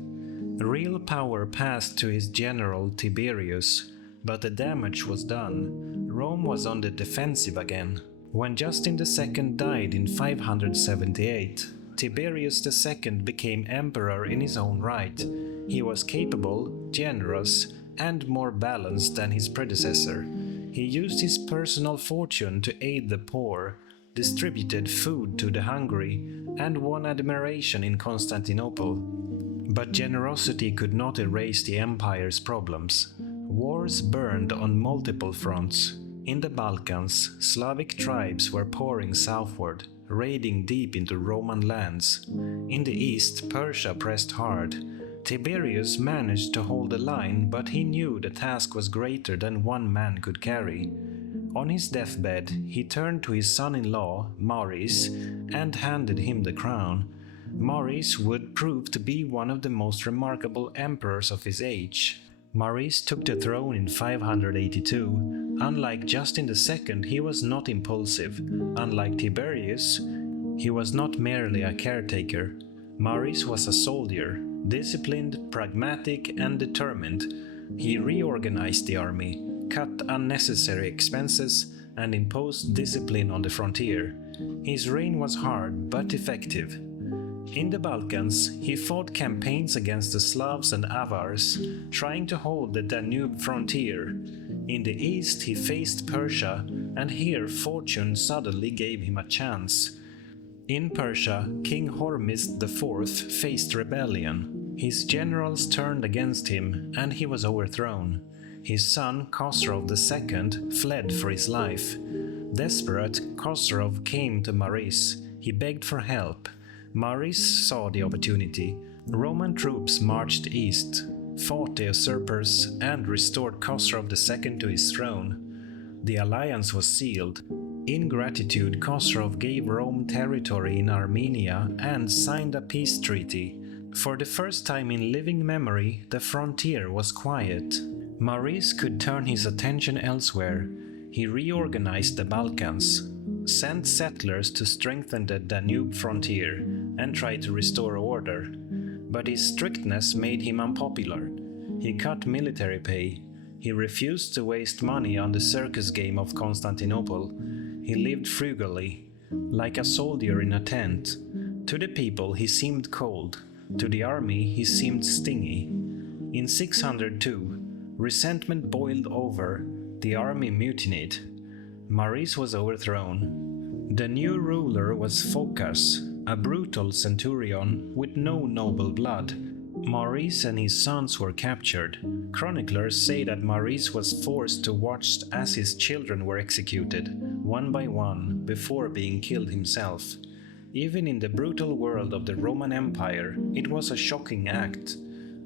Real power passed to his general Tiberius, but the damage was done. Rome was on the defensive again. When Justin II died in 578, Tiberius II became emperor in his own right. He was capable, generous, and more balanced than his predecessor. He used his personal fortune to aid the poor, distributed food to the hungry, and won admiration in Constantinople. But generosity could not erase the empire's problems. Wars burned on multiple fronts. In the Balkans, Slavic tribes were pouring southward, raiding deep into Roman lands. In the east, Persia pressed hard. Tiberius managed to hold the line, but he knew the task was greater than one man could carry. On his deathbed, he turned to his son-in-law, Maurice, and handed him the crown. Maurice would prove to be one of the most remarkable emperors of his age. Maurice took the throne in 582. Unlike Justin II, he was not impulsive. Unlike Tiberius, he was not merely a caretaker. Maurice was a soldier, disciplined, pragmatic, and determined. He reorganized the army, cut unnecessary expenses, and imposed discipline on the frontier. His reign was hard but effective. In the Balkans, he fought campaigns against the Slavs and Avars, trying to hold the Danube frontier. In the east, he faced Persia, and here fortune suddenly gave him a chance. In Persia, King Hormizd IV faced rebellion. His generals turned against him, and he was overthrown. His son, Khosrow II, fled for his life. Desperate, Khosrow came to Maris. He begged for help. Maris saw the opportunity. Roman troops marched east, fought the usurpers, and restored Khosrow II to his throne. The alliance was sealed. In gratitude, Khosrow gave Rome territory in Armenia and signed a peace treaty. For the first time in living memory, the frontier was quiet. Maurice could turn his attention elsewhere. He reorganized the Balkans, sent settlers to strengthen the Danube frontier, and tried to restore order. But his strictness made him unpopular. He cut military pay. He refused to waste money on the circus game of Constantinople. He lived frugally, like a soldier in a tent. To the people he seemed cold. To the army he seemed stingy. In 602, resentment boiled over. The army mutinied. Maurice was overthrown. The new ruler was Phocas, a brutal centurion with no noble blood. Maurice and his sons were captured. Chroniclers say that Maurice was forced to watch as his children were executed, one by one, before being killed himself. Even in the brutal world of the Roman Empire, it was a shocking act.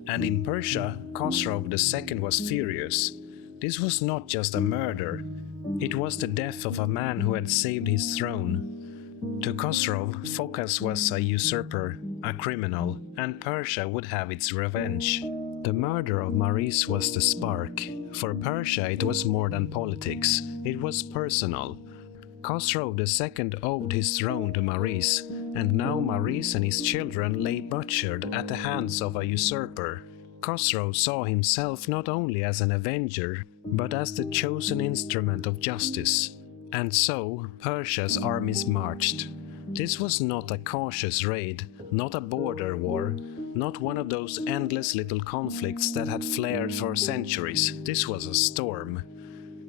And in Persia, Khosrow II was furious. This was not just a murder, it was the death of a man who had saved his throne. To Khosrow, Phocas was a usurper, a criminal, and Persia would have its revenge. The murder of Maurice was the spark. For Persia it was more than politics, it was personal. Khosrow II owed his throne to Maurice, and now Maurice and his children lay butchered at the hands of a usurper. Khosrow saw himself not only as an avenger, but as the chosen instrument of justice. And so, Persia's armies marched. This was not a cautious raid, not a border war, not one of those endless little conflicts that had flared for centuries. This was a storm.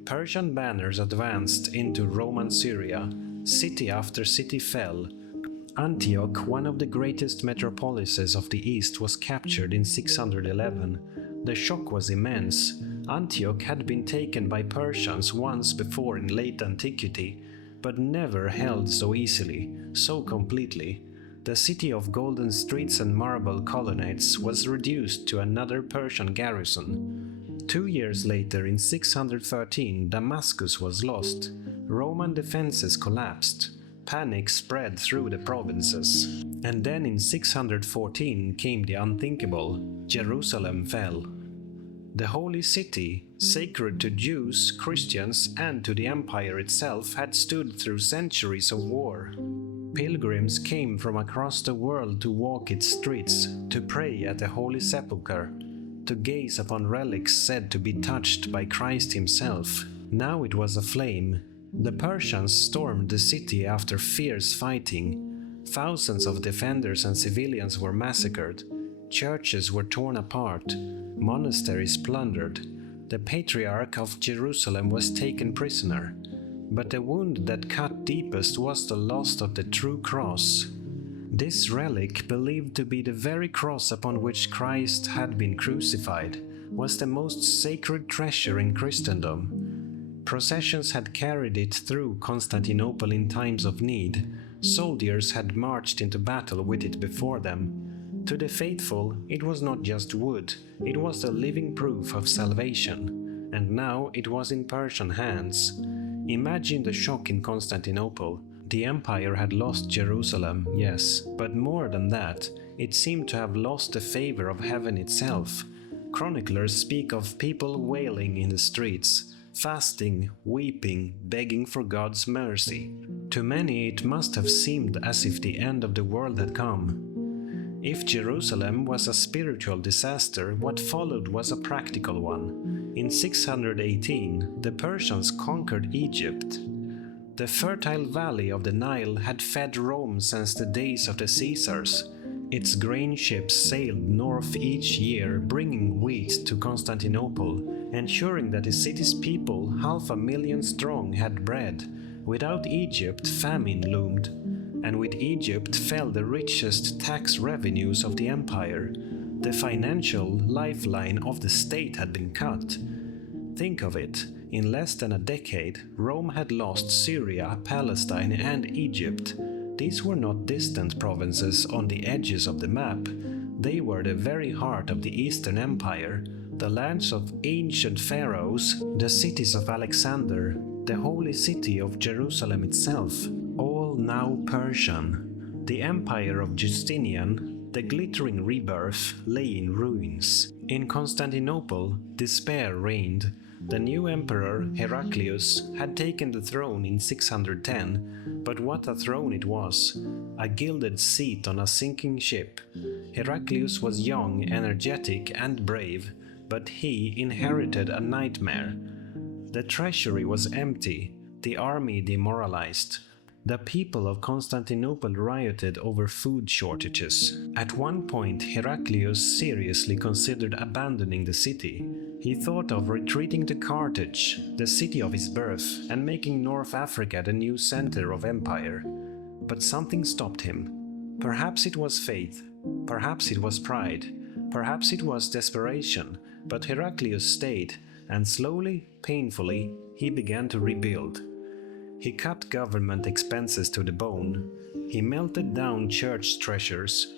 Persian banners advanced into Roman Syria. City after city fell. Antioch, one of the greatest metropolises of the East, was captured in 611. The shock was immense. Antioch had been taken by Persians once before in late antiquity, but never held so easily, so completely. The city of golden streets and marble colonnades was reduced to another Persian garrison. 2 years later, in 613, Damascus was lost. Roman defenses collapsed. Panic spread through the provinces. And then in 614 came the unthinkable. Jerusalem fell. The holy city, sacred to Jews, Christians, and to the empire itself, had stood through centuries of war. Pilgrims came from across the world to walk its streets, to pray at the Holy Sepulchre, to gaze upon relics said to be touched by Christ himself. Now it was aflame. The Persians stormed the city after fierce fighting. Thousands of defenders and civilians were massacred. Churches were torn apart. Monasteries plundered. The Patriarch of Jerusalem was taken prisoner. But the wound that cut deepest was the loss of the true cross. This relic, believed to be the very cross upon which Christ had been crucified, was the most sacred treasure in Christendom. Processions had carried it through Constantinople in times of need. Soldiers had marched into battle with it before them. To the faithful, it was not just wood, it was the living proof of salvation. And now it was in Persian hands. Imagine the shock in Constantinople. The empire had lost Jerusalem, yes, but more than that, it seemed to have lost the favor of heaven itself. Chroniclers speak of people wailing in the streets, fasting, weeping, begging for God's mercy. To many it must have seemed as if the end of the world had come. If Jerusalem was a spiritual disaster, what followed was a practical one. In 618, the Persians conquered Egypt. The fertile valley of the Nile had fed Rome since the days of the Caesars. Its grain ships sailed north each year, bringing wheat to Constantinople, ensuring that the city's people, 500,000 strong, had bread. Without Egypt, famine loomed, and with Egypt fell the richest tax revenues of the empire. The financial lifeline of the state had been cut. Think of it, in less than a decade, Rome had lost Syria, Palestine, and Egypt. These were not distant provinces on the edges of the map. They were the very heart of the Eastern Empire, the lands of ancient pharaohs, the cities of Alexander, the holy city of Jerusalem itself, all now Persian. The empire of Justinian, the glittering rebirth, lay in ruins. In Constantinople, despair reigned. The new emperor, Heraclius, had taken the throne in 610, but what a throne it was! A gilded seat on a sinking ship. Heraclius was young, energetic, and brave, but he inherited a nightmare. The treasury was empty, the army demoralized. The people of Constantinople rioted over food shortages. At one point, Heraclius seriously considered abandoning the city. He thought of retreating to Carthage, the city of his birth, and making North Africa the new center of empire. But something stopped him. Perhaps it was faith, perhaps it was pride, perhaps it was desperation, but Heraclius stayed, and slowly, painfully, he began to rebuild. He cut government expenses to the bone. He melted down church treasures,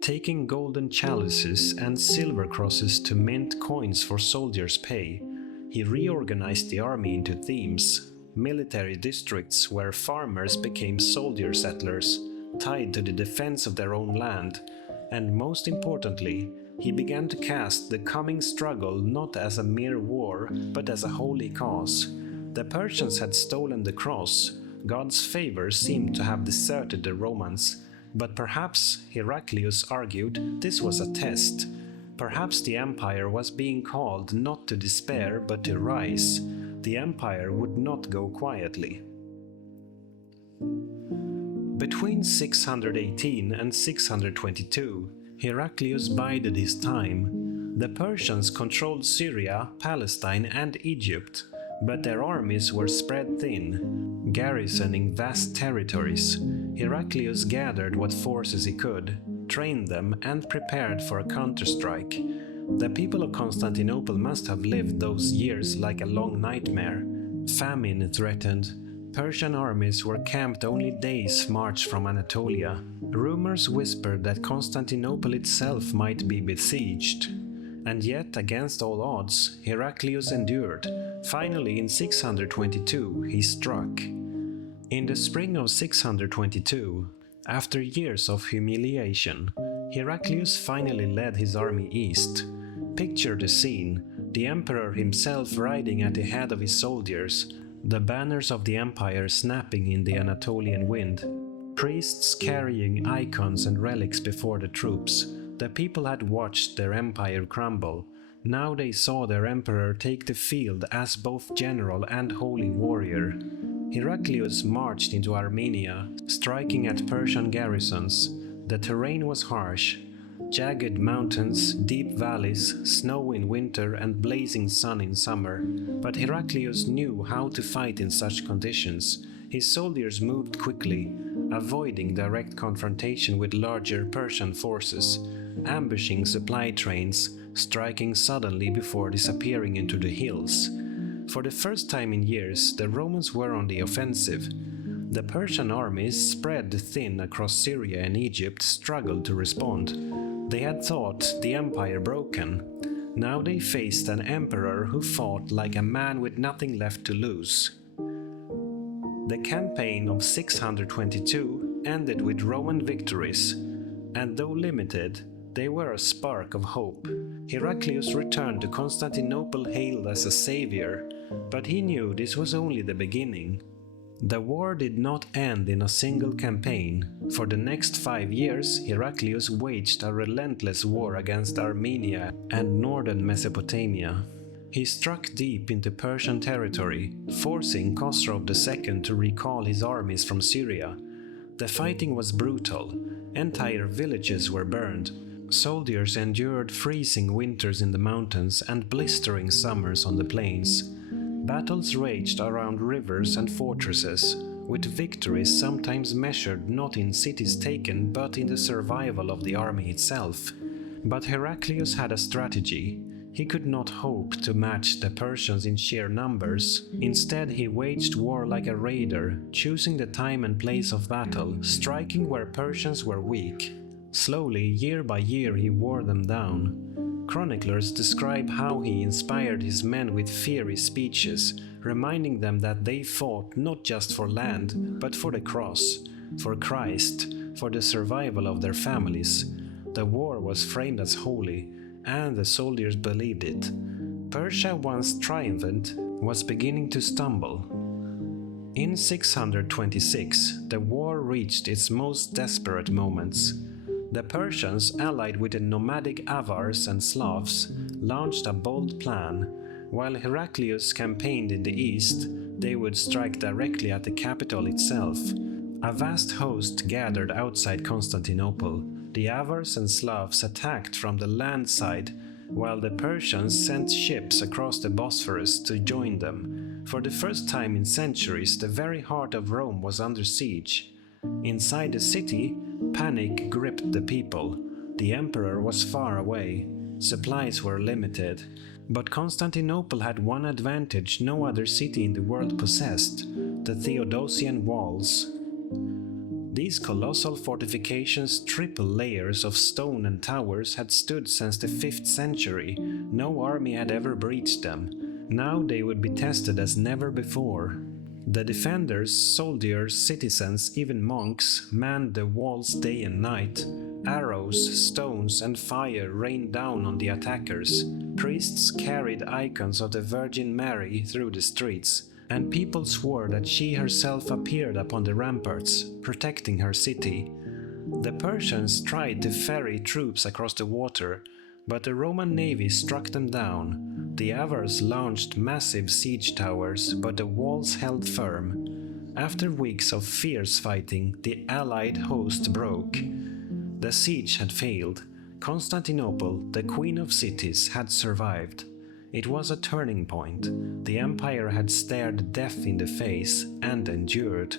taking golden chalices and silver crosses to mint coins for soldiers' pay. He reorganized the army into themes, military districts where farmers became soldier settlers, tied to the defense of their own land, and most importantly, he began to cast the coming struggle not as a mere war, but as a holy cause. The Persians had stolen the cross. God's favor seemed to have deserted the Romans. But perhaps, Heraclius argued, this was a test. Perhaps the empire was being called not to despair but to rise. The empire would not go quietly. Between 618 and 622, Heraclius bided his time. The Persians controlled Syria, Palestine, and Egypt, but their armies were spread thin, garrisoning vast territories. Heraclius gathered what forces he could, trained them, and prepared for a counterstrike. The people of Constantinople must have lived those years like a long nightmare. Famine threatened. Persian armies were camped only days' march from Anatolia. Rumors whispered that Constantinople itself might be besieged. And yet, against all odds, Heraclius endured. Finally, in 622, he struck. In the spring of 622, after years of humiliation, Heraclius finally led his army east. Picture the scene, the emperor himself riding at the head of his soldiers, the banners of the empire snapping in the Anatolian wind, priests carrying icons and relics before the troops. The people had watched their empire crumble. Now they saw their emperor take the field as both general and holy warrior. Heraclius marched into Armenia, striking at Persian garrisons. The terrain was harsh. Jagged mountains, deep valleys, snow in winter and blazing sun in summer. But Heraclius knew how to fight in such conditions. His soldiers moved quickly, avoiding direct confrontation with larger Persian forces, ambushing supply trains, striking suddenly before disappearing into the hills. For the first time in years, the Romans were on the offensive. The Persian armies, spread thin across Syria and Egypt, struggled to respond. They had thought the empire broken. Now they faced an emperor who fought like a man with nothing left to lose. The campaign of 622 ended with Roman victories, and though limited, they were a spark of hope. Heraclius returned to Constantinople hailed as a savior, but he knew this was only the beginning. The war did not end in a single campaign. For the next 5 years, Heraclius waged a relentless war against Armenia and northern Mesopotamia. He struck deep into Persian territory, forcing Khosrow II to recall his armies from Syria. The fighting was brutal. Entire villages were burned. Soldiers endured freezing winters in the mountains and blistering summers on the plains. Battles raged around rivers and fortresses, with victories sometimes measured not in cities taken but in the survival of the army itself. But Heraclius had a strategy. He could not hope to match the Persians in sheer numbers. Instead, he waged war like a raider, choosing the time and place of battle, striking where Persians were weak. Slowly, year by year, he wore them down. Chroniclers describe how he inspired his men with fiery speeches, reminding them that they fought not just for land, but for the cross, for Christ, for the survival of their families. The war was framed as holy, and the soldiers believed it. Persia, once triumphant, was beginning to stumble. In 626, the war reached its most desperate moments. The Persians, allied with the nomadic Avars and Slavs, launched a bold plan. While Heraclius campaigned in the east, they would strike directly at the capital itself. A vast host gathered outside Constantinople. The Avars and Slavs attacked from the land side, while the Persians sent ships across the Bosphorus to join them. For the first time in centuries, the very heart of Rome was under siege. Inside the city, panic gripped the people. The emperor was far away. Supplies were limited. But Constantinople had one advantage no other city in the world possessed: the Theodosian walls. These colossal fortifications, triple layers of stone and towers, had stood since the 5th century. No army had ever breached them. Now they would be tested as never before. The defenders, soldiers, citizens, even monks, manned the walls day and night. Arrows, stones, and fire rained down on the attackers. Priests carried icons of the Virgin Mary through the streets, and people swore that she herself appeared upon the ramparts, protecting her city. The Persians tried to ferry troops across the water, but the Roman navy struck them down. The Avars launched massive siege towers, but the walls held firm. After weeks of fierce fighting, the allied host broke. The siege had failed. Constantinople, the queen of cities, had survived. It was a turning point. The empire had stared death in the face and endured.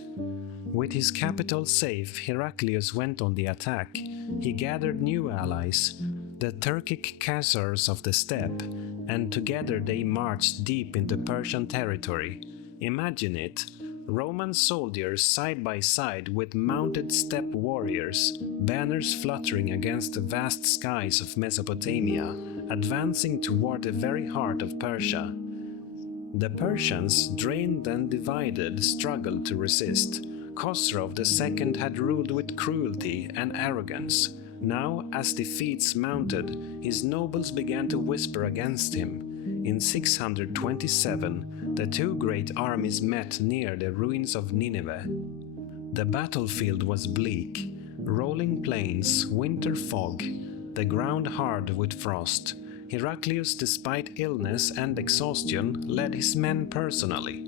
With his capital safe, Heraclius went on the attack. He gathered new allies, the Turkic Khazars of the steppe, and together they marched deep into Persian territory. Imagine it. Roman soldiers side by side with mounted steppe warriors, banners fluttering against the vast skies of Mesopotamia, advancing toward the very heart of Persia. The Persians, drained and divided, struggled to resist. Khosrow II had ruled with cruelty and arrogance. Now, as defeats mounted, his nobles began to whisper against him. In 627, the two great armies met near the ruins of Nineveh. The battlefield was bleak. Rolling plains, winter fog, the ground hard with frost. Heraclius, despite illness and exhaustion, led his men personally.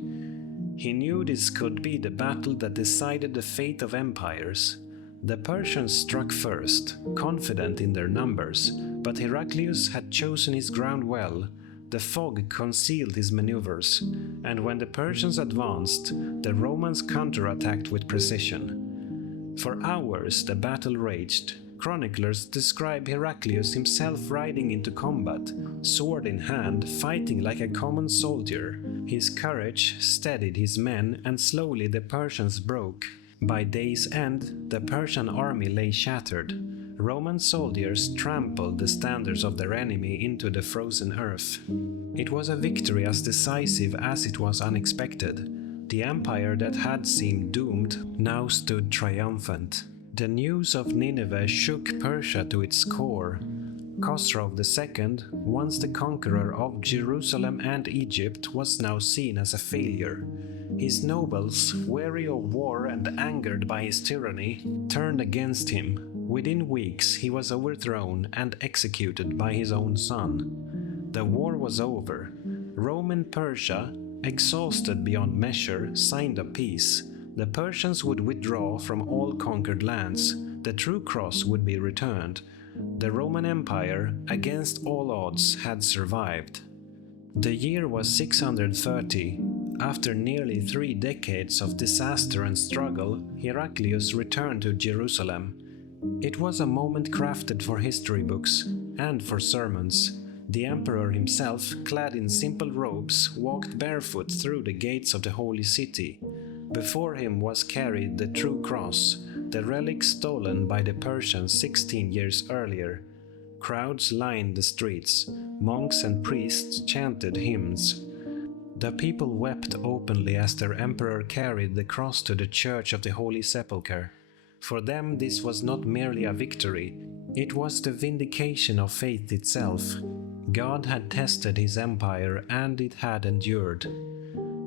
He knew this could be the battle that decided the fate of empires. The Persians struck first, confident in their numbers, but Heraclius had chosen his ground well. The fog concealed his maneuvers, and when the Persians advanced, the Romans counterattacked with precision. For hours the battle raged. Chroniclers describe Heraclius himself riding into combat, sword in hand, fighting like a common soldier. His courage steadied his men, and slowly the Persians broke. By day's end, the Persian army lay shattered. Roman soldiers trampled the standards of their enemy into the frozen earth. It was a victory as decisive as it was unexpected. The empire that had seemed doomed now stood triumphant. The news of Nineveh shook Persia to its core. Khosrow II, once the conqueror of Jerusalem and Egypt, was now seen as a failure. His nobles, weary of war and angered by his tyranny, turned against him. Within weeks he was overthrown and executed by his own son. The war was over. Rome and Persia, exhausted beyond measure, signed a peace. The Persians would withdraw from all conquered lands. The true cross would be returned. The Roman Empire, against all odds, had survived. The year was 630. After nearly 3 decades of disaster and struggle, Heraclius returned to Jerusalem. It was a moment crafted for history books and for sermons. The emperor himself, clad in simple robes, walked barefoot through the gates of the holy city. Before him was carried the true cross, the relic stolen by the Persians 16 years earlier. Crowds lined the streets. Monks and priests chanted hymns. The people wept openly as their emperor carried the cross to the Church of the Holy Sepulchre. For them this was not merely a victory, it was the vindication of faith itself. God had tested his empire and it had endured.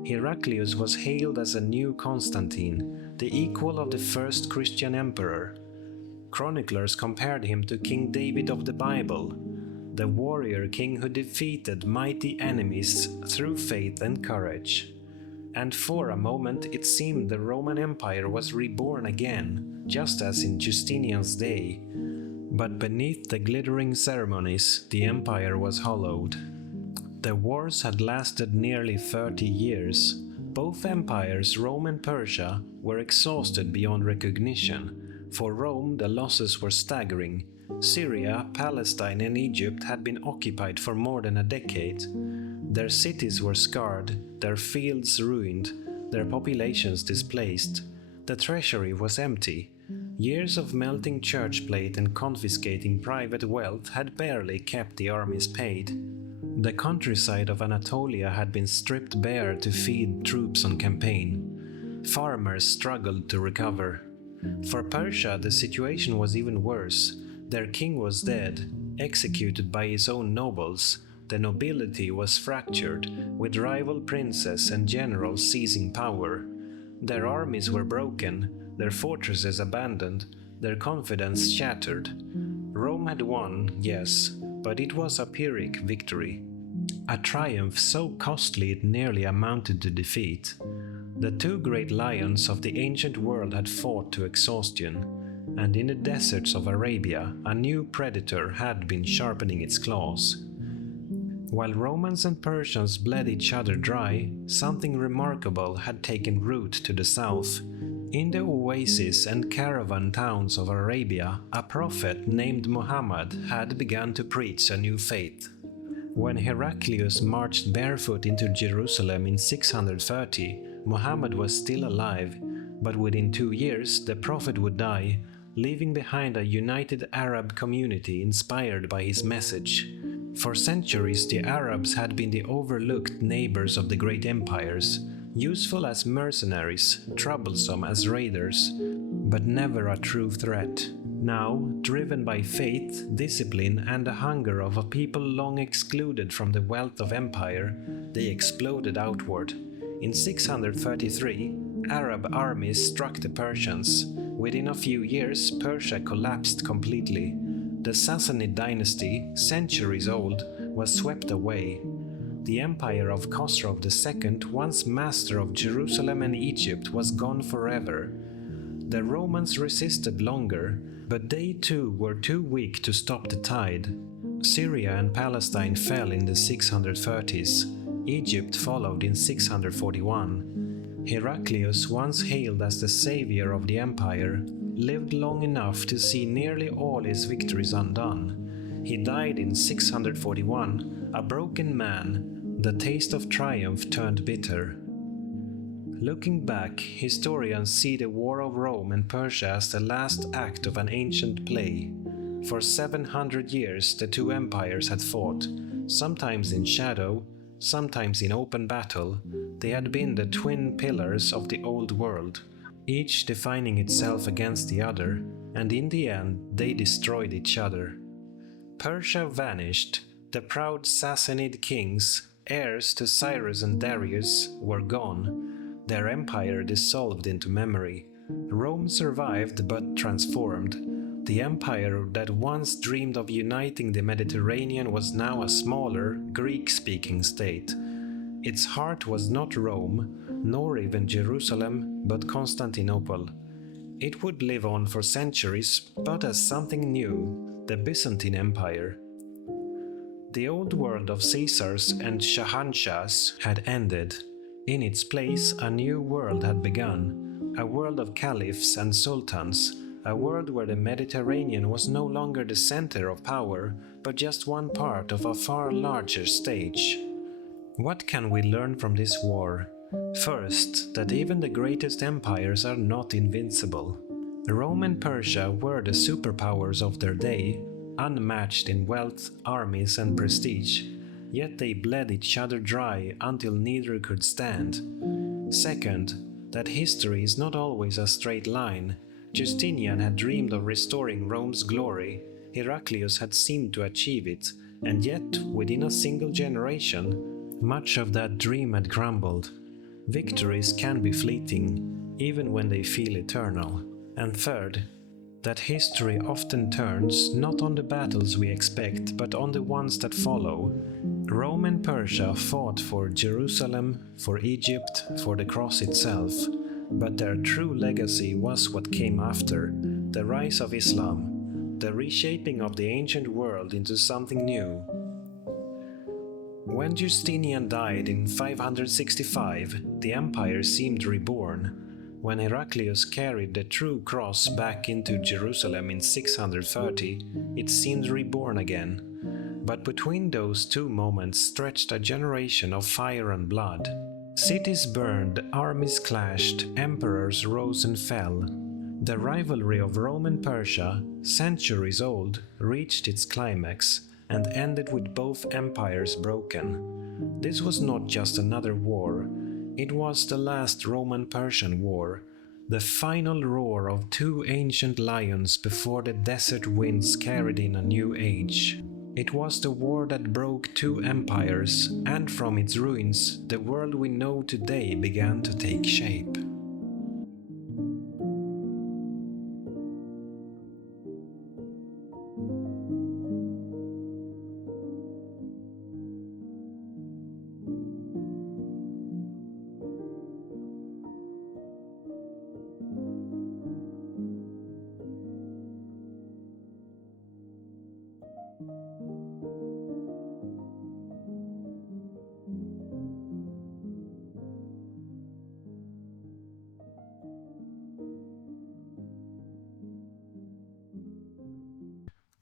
Heraclius was hailed as a new Constantine, the equal of the first Christian emperor. Chroniclers compared him to King David of the Bible, the warrior king who defeated mighty enemies through faith and courage. And for a moment it seemed the Roman Empire was reborn again, just as in Justinian's day. But beneath the glittering ceremonies, the empire was hollowed. The wars had lasted nearly 30 years. Both empires, Rome and Persia, were exhausted beyond recognition. For Rome, the losses were staggering. Syria, Palestine, and Egypt had been occupied for more than a decade. Their cities were scarred, their fields ruined, their populations displaced. The treasury was empty. Years of melting church plate and confiscating private wealth had barely kept the armies paid. The countryside of Anatolia had been stripped bare to feed troops on campaign. Farmers struggled to recover. For Persia, the situation was even worse. Their king was dead, executed by his own nobles. The nobility was fractured, with rival princes and generals seizing power. Their armies were broken, their fortresses abandoned, their confidence shattered. Rome had won, yes, but it was a Pyrrhic victory. A triumph so costly it nearly amounted to defeat. The two great lions of the ancient world had fought to exhaustion, and in the deserts of Arabia a new predator had been sharpening its claws. While Romans and Persians bled each other dry, something remarkable had taken root to the south. In the oases and caravan towns of Arabia, a prophet named Muhammad had begun to preach a new faith. When Heraclius marched barefoot into Jerusalem in 630, Muhammad was still alive, but within 2 years the prophet would die, leaving behind a united Arab community inspired by his message. For centuries the Arabs had been the overlooked neighbors of the great empires, useful as mercenaries, troublesome as raiders, but never a true threat. Now, driven by faith, discipline, and the hunger of a people long excluded from the wealth of empire, they exploded outward. In 633, Arab armies struck the Persians. Within a few years, Persia collapsed completely. The Sassanid dynasty, centuries old, was swept away. The empire of Khosrow II, once master of Jerusalem and Egypt, was gone forever. The Romans resisted longer, but they too were too weak to stop the tide. Syria and Palestine fell in the 630s. Egypt followed in 641. Heraclius, once hailed as the savior of the empire, lived long enough to see nearly all his victories undone. He died in 641, a broken man. The taste of triumph turned bitter. Looking back, historians see the War of Rome and Persia as the last act of an ancient play. For 700 years the two empires had fought, sometimes in shadow, sometimes in open battle. They had been the twin pillars of the old world, each defining itself against the other, and in the end they destroyed each other. Persia vanished. The proud Sassanid kings, heirs to Cyrus and Darius, were gone. Their empire dissolved into memory. Rome survived but transformed. The empire that once dreamed of uniting the Mediterranean was now a smaller, Greek-speaking state. Its heart was not Rome, nor even Jerusalem, but Constantinople. It would live on for centuries, but as something new, the Byzantine Empire. The old world of Caesars and Shahanshahs had ended. In its place, a new world had begun, a world of caliphs and sultans, a world where the Mediterranean was no longer the center of power, but just one part of a far larger stage. What can we learn from this war? First, that even the greatest empires are not invincible. Rome and Persia were the superpowers of their day, unmatched in wealth, armies, and prestige, yet they bled each other dry until neither could stand. Second, that history is not always a straight line. Justinian had dreamed of restoring Rome's glory, Heraclius had seemed to achieve it, and yet, within a single generation, much of that dream had crumbled. Victories can be fleeting, even when they feel eternal. And third, that history often turns not on the battles we expect, but on the ones that follow. Rome and Persia fought for Jerusalem, for Egypt, for the cross itself, but their true legacy was what came after, the rise of Islam, the reshaping of the ancient world into something new. When Justinian died in 565, the empire seemed reborn. When Heraclius carried the true cross back into Jerusalem in 630, it seemed reborn again. But between those two moments stretched a generation of fire and blood. Cities burned, armies clashed, emperors rose and fell. The rivalry of Rome and Persia, centuries old, reached its climax and ended with both empires broken. This was not just another war. It was the last Roman-Persian war, the final roar of two ancient lions before the desert winds carried in a new age. It was the war that broke two empires, and from its ruins, the world we know today began to take shape.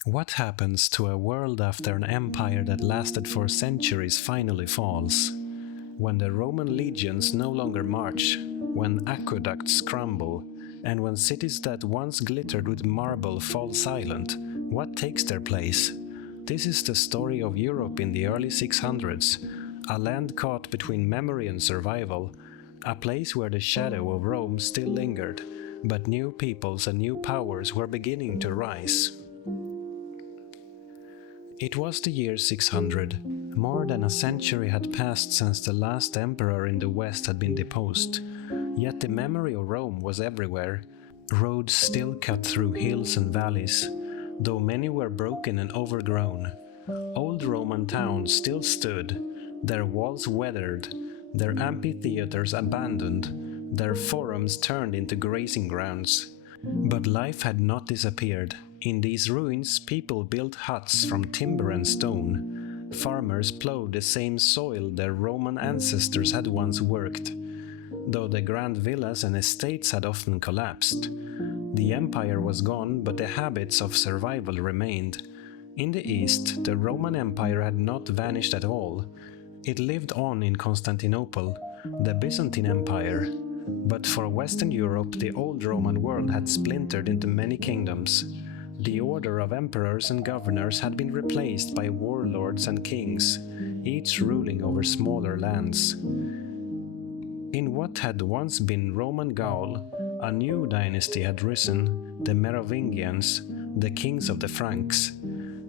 What happens to a world after an empire that lasted for centuries finally falls? When the Roman legions no longer march, when aqueducts crumble, and when cities that once glittered with marble fall silent, what takes their place? This is the story of Europe in the early 600s, a land caught between memory and survival, a place where the shadow of Rome still lingered, but new peoples and new powers were beginning to rise. It was the year 600. More than a century had passed since the last emperor in the West had been deposed. Yet the memory of Rome was everywhere. Roads still cut through hills and valleys, though many were broken and overgrown. Old Roman towns still stood, their walls weathered, their amphitheaters abandoned, their forums turned into grazing grounds. But life had not disappeared. In these ruins, people built huts from timber and stone. Farmers plowed the same soil their Roman ancestors had once worked, though the grand villas and estates had often collapsed. The empire was gone, but the habits of survival remained. In the east, the Roman Empire had not vanished at all. It lived on in Constantinople, the Byzantine Empire. But for Western Europe, the old Roman world had splintered into many kingdoms. The order of emperors and governors had been replaced by warlords and kings, each ruling over smaller lands. In what had once been Roman Gaul, a new dynasty had risen, the Merovingians, the kings of the Franks.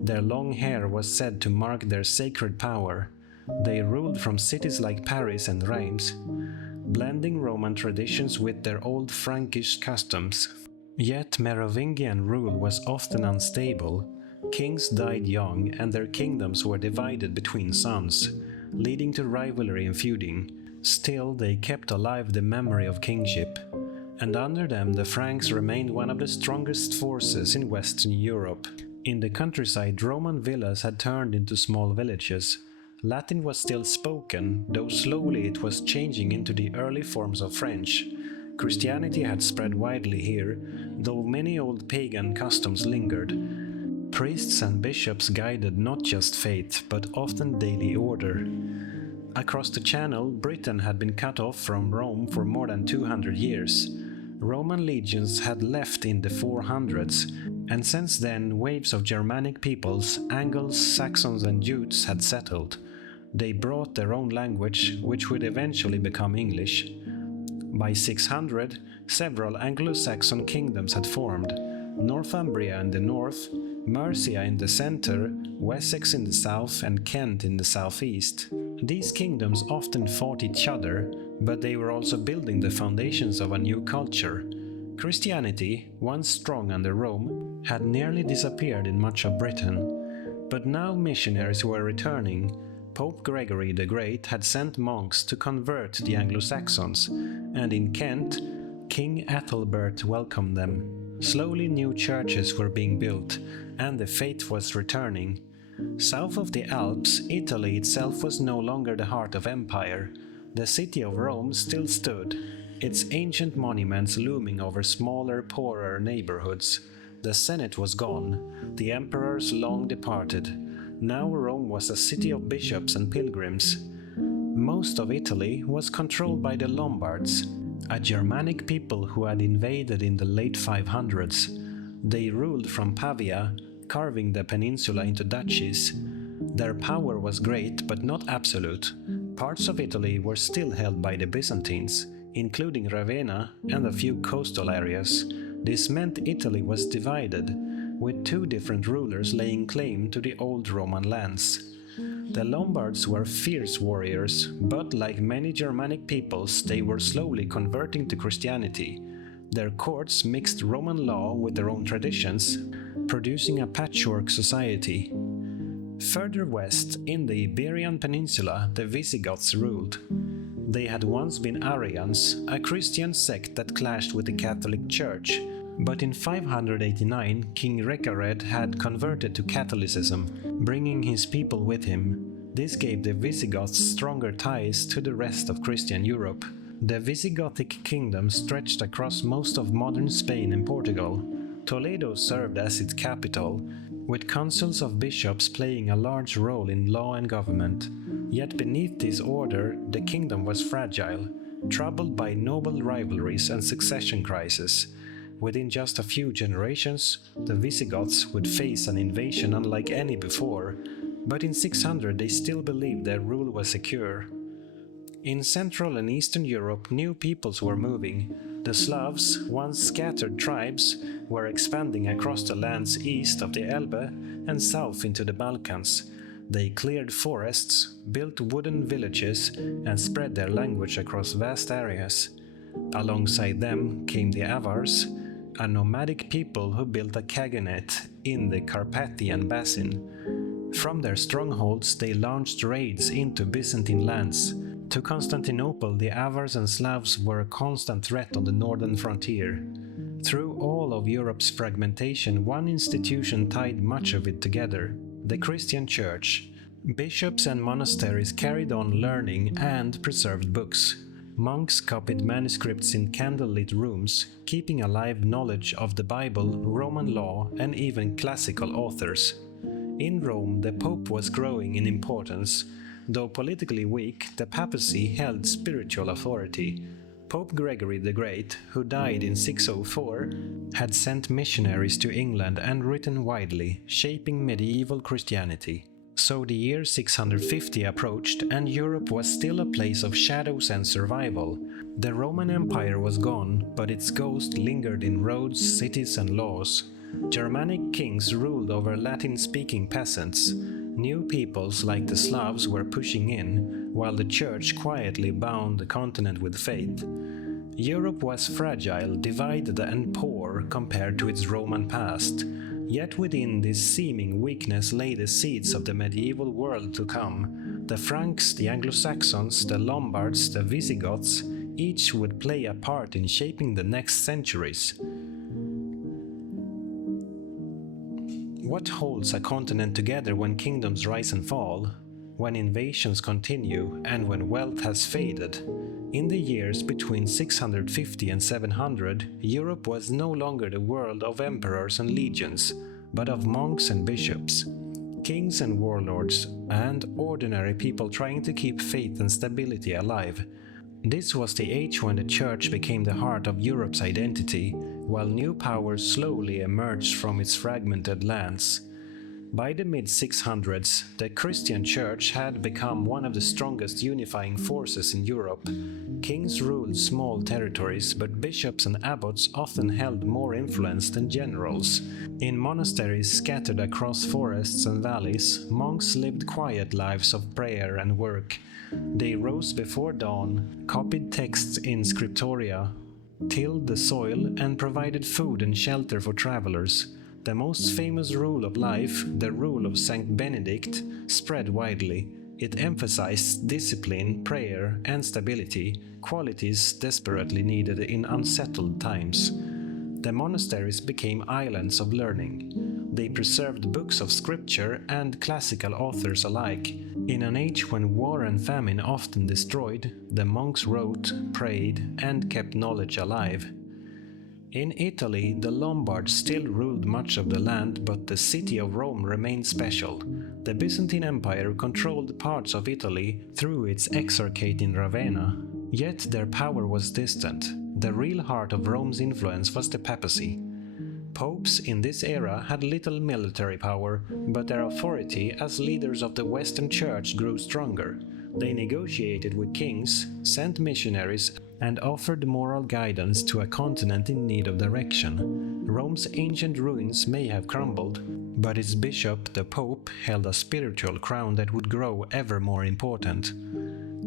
Their long hair was said to mark their sacred power. They ruled from cities like Paris and Reims, blending Roman traditions with their old Frankish customs. Yet Merovingian rule was often unstable. Kings died young and their kingdoms were divided between sons. leading to rivalry and feuding. Still, they kept alive the memory of kingship, and under them the Franks remained one of the strongest forces in Western Europe. In the countryside, Roman villas had turned into small villages. Latin was still spoken, though slowly it was changing into the early forms of French. Christianity had spread widely here, though many old pagan customs lingered. Priests and bishops guided not just faith, but often daily order. Across the Channel, Britain had been cut off from Rome for more than 200 years. Roman legions had left in the 400s, and since then waves of Germanic peoples, Angles, Saxons and Jutes had settled. They brought their own language, which would eventually become English. By 600, several Anglo-Saxon kingdoms had formed: Northumbria in the north, Mercia in the center, Wessex in the south and Kent in the southeast. These kingdoms often fought each other, but they were also building the foundations of a new culture. Christianity, once strong under Rome, had nearly disappeared in much of Britain. But now missionaries were returning. Pope Gregory the Great had sent monks to convert the Anglo-Saxons, and in Kent, King Ethelbert welcomed them. Slowly new churches were being built, and the faith was returning. South of the Alps, Italy itself was no longer the heart of empire. The city of Rome still stood, its ancient monuments looming over smaller, poorer neighborhoods. The Senate was gone, the emperors long departed. Now Rome was a city of bishops and pilgrims. Most of Italy was controlled by the Lombards, a Germanic people who had invaded in the late 500s. They ruled from Pavia, carving the peninsula into duchies. Their power was great but not absolute. Parts of Italy were still held by the Byzantines, including Ravenna and a few coastal areas. This meant Italy was divided, with two different rulers laying claim to the old Roman lands. The Lombards were fierce warriors, but like many Germanic peoples, they were slowly converting to Christianity. Their courts mixed Roman law with their own traditions, producing a patchwork society. Further west, in the Iberian Peninsula, the Visigoths ruled. They had once been Arians, a Christian sect that clashed with the Catholic Church, but in 589 King Recared had converted to Catholicism, bringing his people with him. This gave the Visigoths stronger ties to the rest of Christian Europe. The Visigothic kingdom stretched across most of modern Spain and Portugal. Toledo served as its capital, with councils of bishops playing a large role in law and government. Yet beneath this order, the kingdom was fragile, troubled by noble rivalries and succession crises. Within just a few generations, the Visigoths would face an invasion unlike any before, but in 600 they still believed their rule was secure. In Central and Eastern Europe, new peoples were moving. The Slavs, once scattered tribes, were expanding across the lands east of the Elbe and south into the Balkans. They cleared forests, built wooden villages, and spread their language across vast areas. Alongside them came the Avars, a nomadic people who built a khaganate in the Carpathian Basin. From their strongholds, they launched raids into Byzantine lands. To Constantinople, the Avars and Slavs were a constant threat on the northern frontier. Through all of Europe's fragmentation, one institution tied much of it together: the Christian Church. Bishops and monasteries carried on learning and preserved books. Monks copied manuscripts in candlelit rooms, keeping alive knowledge of the Bible, Roman law, and even classical authors. In Rome, the Pope was growing in importance. Though politically weak, the papacy held spiritual authority. Pope Gregory the Great, who died in 604, had sent missionaries to England and written widely, shaping medieval Christianity. So the year 650 approached, and Europe was still a place of shadows and survival. The Roman Empire was gone, but its ghost lingered in roads, cities, and laws. Germanic kings ruled over Latin-speaking peasants. New peoples like the Slavs were pushing in, while the Church quietly bound the continent with faith. Europe was fragile, divided and poor compared to its Roman past. Yet within this seeming weakness lay the seeds of the medieval world to come. The Franks, the Anglo-Saxons, the Lombards, the Visigoths, each would play a part in shaping the next centuries. What holds a continent together when kingdoms rise and fall, when invasions continue, and when wealth has faded? In the years between 650 and 700, Europe was no longer the world of emperors and legions, but of monks and bishops, kings and warlords, and ordinary people trying to keep faith and stability alive. This was the age when the Church became the heart of Europe's identity, while new powers slowly emerged from its fragmented lands. By the mid-600s, the Christian Church had become one of the strongest unifying forces in Europe. Kings ruled small territories, but bishops and abbots often held more influence than generals. In monasteries scattered across forests and valleys, monks lived quiet lives of prayer and work. They rose before dawn, copied texts in scriptoria, tilled the soil, and provided food and shelter for travelers. The most famous rule of life, the rule of Saint Benedict, spread widely. It emphasized discipline, prayer, and stability, qualities desperately needed in unsettled times. The monasteries became islands of learning. They preserved books of scripture and classical authors alike. In an age when war and famine often destroyed, the monks wrote, prayed, and kept knowledge alive. In Italy, the Lombards still ruled much of the land, but the city of Rome remained special. The Byzantine Empire controlled parts of Italy through its exarchate in Ravenna. Yet their power was distant. The real heart of Rome's influence was the papacy. Popes in this era had little military power, but their authority as leaders of the Western Church grew stronger. They negotiated with kings, sent missionaries, and offered moral guidance to a continent in need of direction. Rome's ancient ruins may have crumbled, but its bishop, the Pope, held a spiritual crown that would grow ever more important.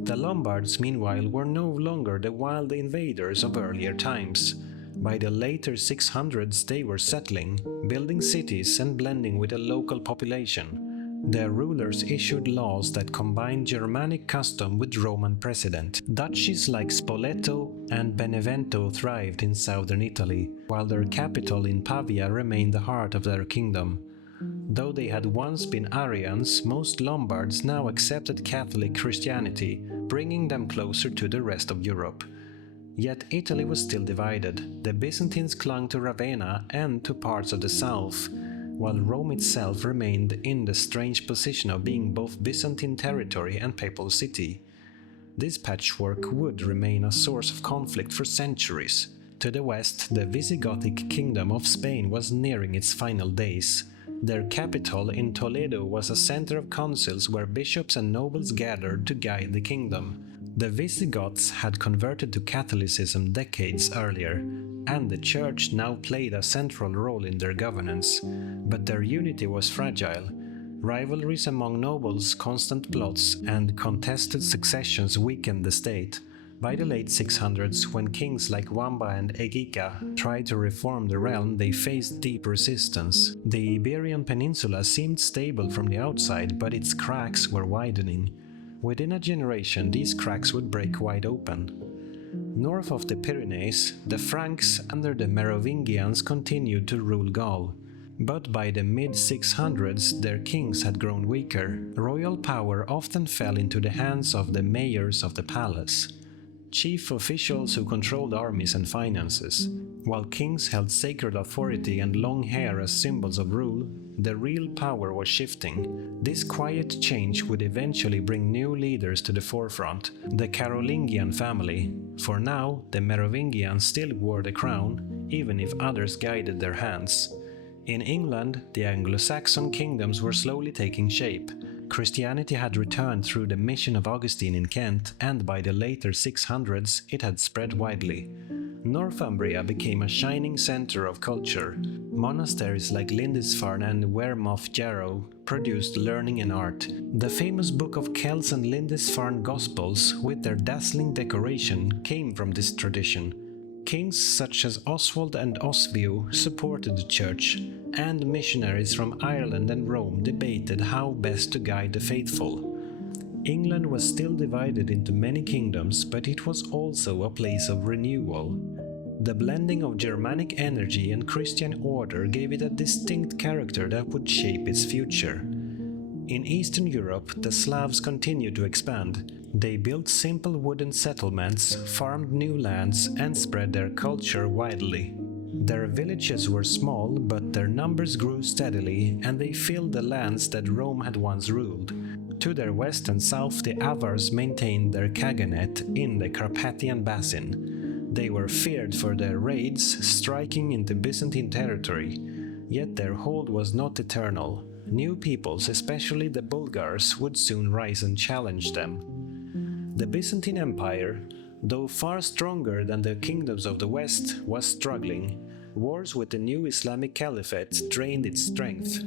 The Lombards, meanwhile, were no longer the wild invaders of earlier times. By the later 600s, they were settling, building cities and blending with the local population. Their rulers issued laws that combined Germanic custom with Roman precedent. Duchies like Spoleto and Benevento thrived in southern Italy, while their capital in Pavia remained the heart of their kingdom. Though they had once been Arians, most Lombards now accepted Catholic Christianity, bringing them closer to the rest of Europe. Yet Italy was still divided. The Byzantines clung to Ravenna and to parts of the south, while Rome itself remained in the strange position of being both Byzantine territory and papal city. This patchwork would remain a source of conflict for centuries. To the west, the Visigothic kingdom of Spain was nearing its final days. Their capital in Toledo was a center of councils where bishops and nobles gathered to guide the kingdom. The Visigoths had converted to Catholicism decades earlier, and the church now played a central role in their governance. But their unity was fragile. Rivalries among nobles, constant plots, and contested successions weakened the state. By the late 600s, when kings like Wamba and Egica tried to reform the realm, they faced deep resistance. The Iberian Peninsula seemed stable from the outside, but its cracks were widening. Within a generation, these cracks would break wide open. North of the Pyrenees, the Franks under the Merovingians continued to rule Gaul. But by the mid-600s, their kings had grown weaker. Royal power often fell into the hands of the mayors of the palace, chief officials who controlled armies and finances. While kings held sacred authority and long hair as symbols of rule, the real power was shifting. This quiet change would eventually bring new leaders to the forefront, the Carolingian family. For now, the Merovingians still wore the crown, even if others guided their hands. In England, the Anglo-Saxon kingdoms were slowly taking shape. Christianity had returned through the mission of Augustine in Kent, and by the later 600s it had spread widely. Northumbria became a shining center of culture. Monasteries like Lindisfarne and Wearmouth Jarrow produced learning and art. The famous Book of Kells and Lindisfarne Gospels, with their dazzling decoration, came from this tradition. Kings such as Oswald and Oswiu supported the church, and missionaries from Ireland and Rome debated how best to guide the faithful. England was still divided into many kingdoms, but it was also a place of renewal. The blending of Germanic energy and Christian order gave it a distinct character that would shape its future. In Eastern Europe, the Slavs continued to expand. They built simple wooden settlements, farmed new lands, and spread their culture widely. Their villages were small, but their numbers grew steadily, and they filled the lands that Rome had once ruled. To their west and south, the Avars maintained their khaganate in the Carpathian Basin. They were feared for their raids, striking into Byzantine territory. Yet their hold was not eternal. New peoples, especially the Bulgars, would soon rise and challenge them. The Byzantine Empire, though far stronger than the kingdoms of the West, was struggling. Wars with the new Islamic Caliphate drained its strength.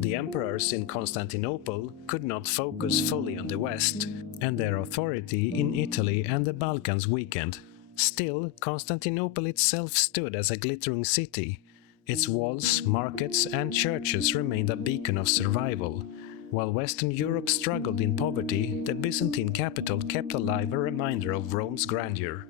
The emperors in Constantinople could not focus fully on the West, and their authority in Italy and the Balkans weakened. Still, Constantinople itself stood as a glittering city. Its walls, markets, and churches remained a beacon of survival. While Western Europe struggled in poverty, the Byzantine capital kept alive a reminder of Rome's grandeur.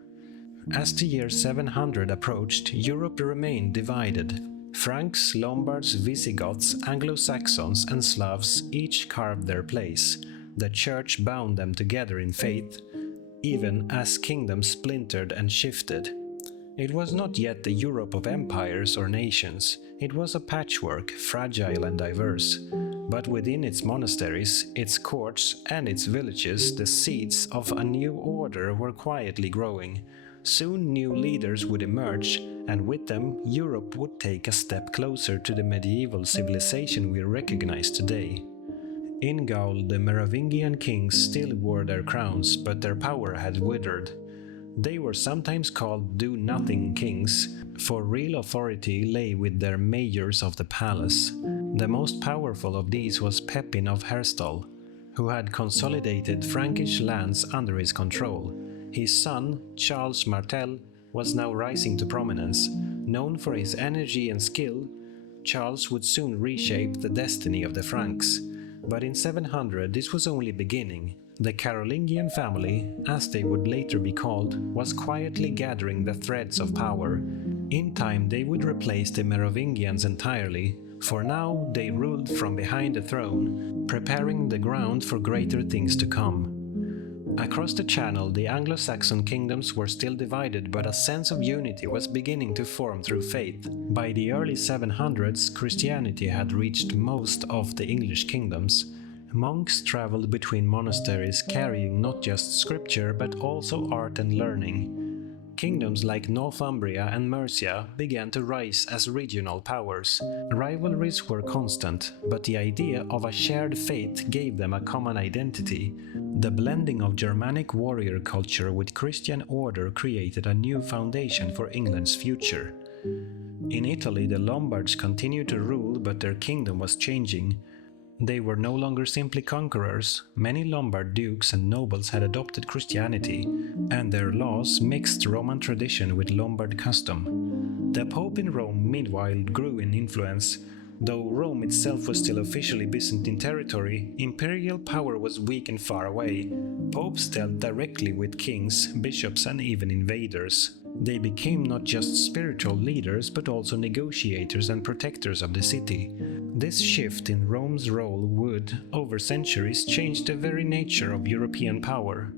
As the year 700 approached, Europe remained divided. Franks, Lombards, Visigoths, Anglo-Saxons, and Slavs each carved their place. The Church bound them together in faith, even as kingdoms splintered and shifted. It was not yet the Europe of empires or nations. It was a patchwork, fragile and diverse. But within its monasteries, its courts, and its villages, the seeds of a new order were quietly growing. Soon new leaders would emerge, and with them, Europe would take a step closer to the medieval civilization we recognize today. In Gaul, the Merovingian kings still wore their crowns, but their power had withered. They were sometimes called do-nothing kings, for real authority lay with their mayors of the palace. The most powerful of these was Pepin of Herstal, who had consolidated Frankish lands under his control. His son, Charles Martel, was now rising to prominence. Known for his energy and skill, Charles would soon reshape the destiny of the Franks. But in 700 this was only beginning. The Carolingian family, as they would later be called, was quietly gathering the threads of power. In time they would replace the Merovingians entirely. For now they ruled from behind the throne, preparing the ground for greater things to come. Across the Channel, the Anglo-Saxon kingdoms were still divided, but a sense of unity was beginning to form through faith. By the early 700s, Christianity had reached most of the English kingdoms. Monks traveled between monasteries carrying not just scripture but also art and learning. Kingdoms like Northumbria and Mercia began to rise as regional powers. Rivalries were constant, but the idea of a shared faith gave them a common identity. The blending of Germanic warrior culture with Christian order created a new foundation for England's future. In Italy, the Lombards continued to rule, but their kingdom was changing. They were no longer simply conquerors. Many Lombard dukes and nobles had adopted Christianity, and their laws mixed Roman tradition with Lombard custom. The Pope in Rome, meanwhile, grew in influence. Though Rome itself was still officially Byzantine territory, imperial power was weak and far away. Popes dealt directly with kings, bishops, and even invaders. They became not just spiritual leaders but also negotiators and protectors of the city. This shift in Rome's role would, over centuries, change the very nature of European power.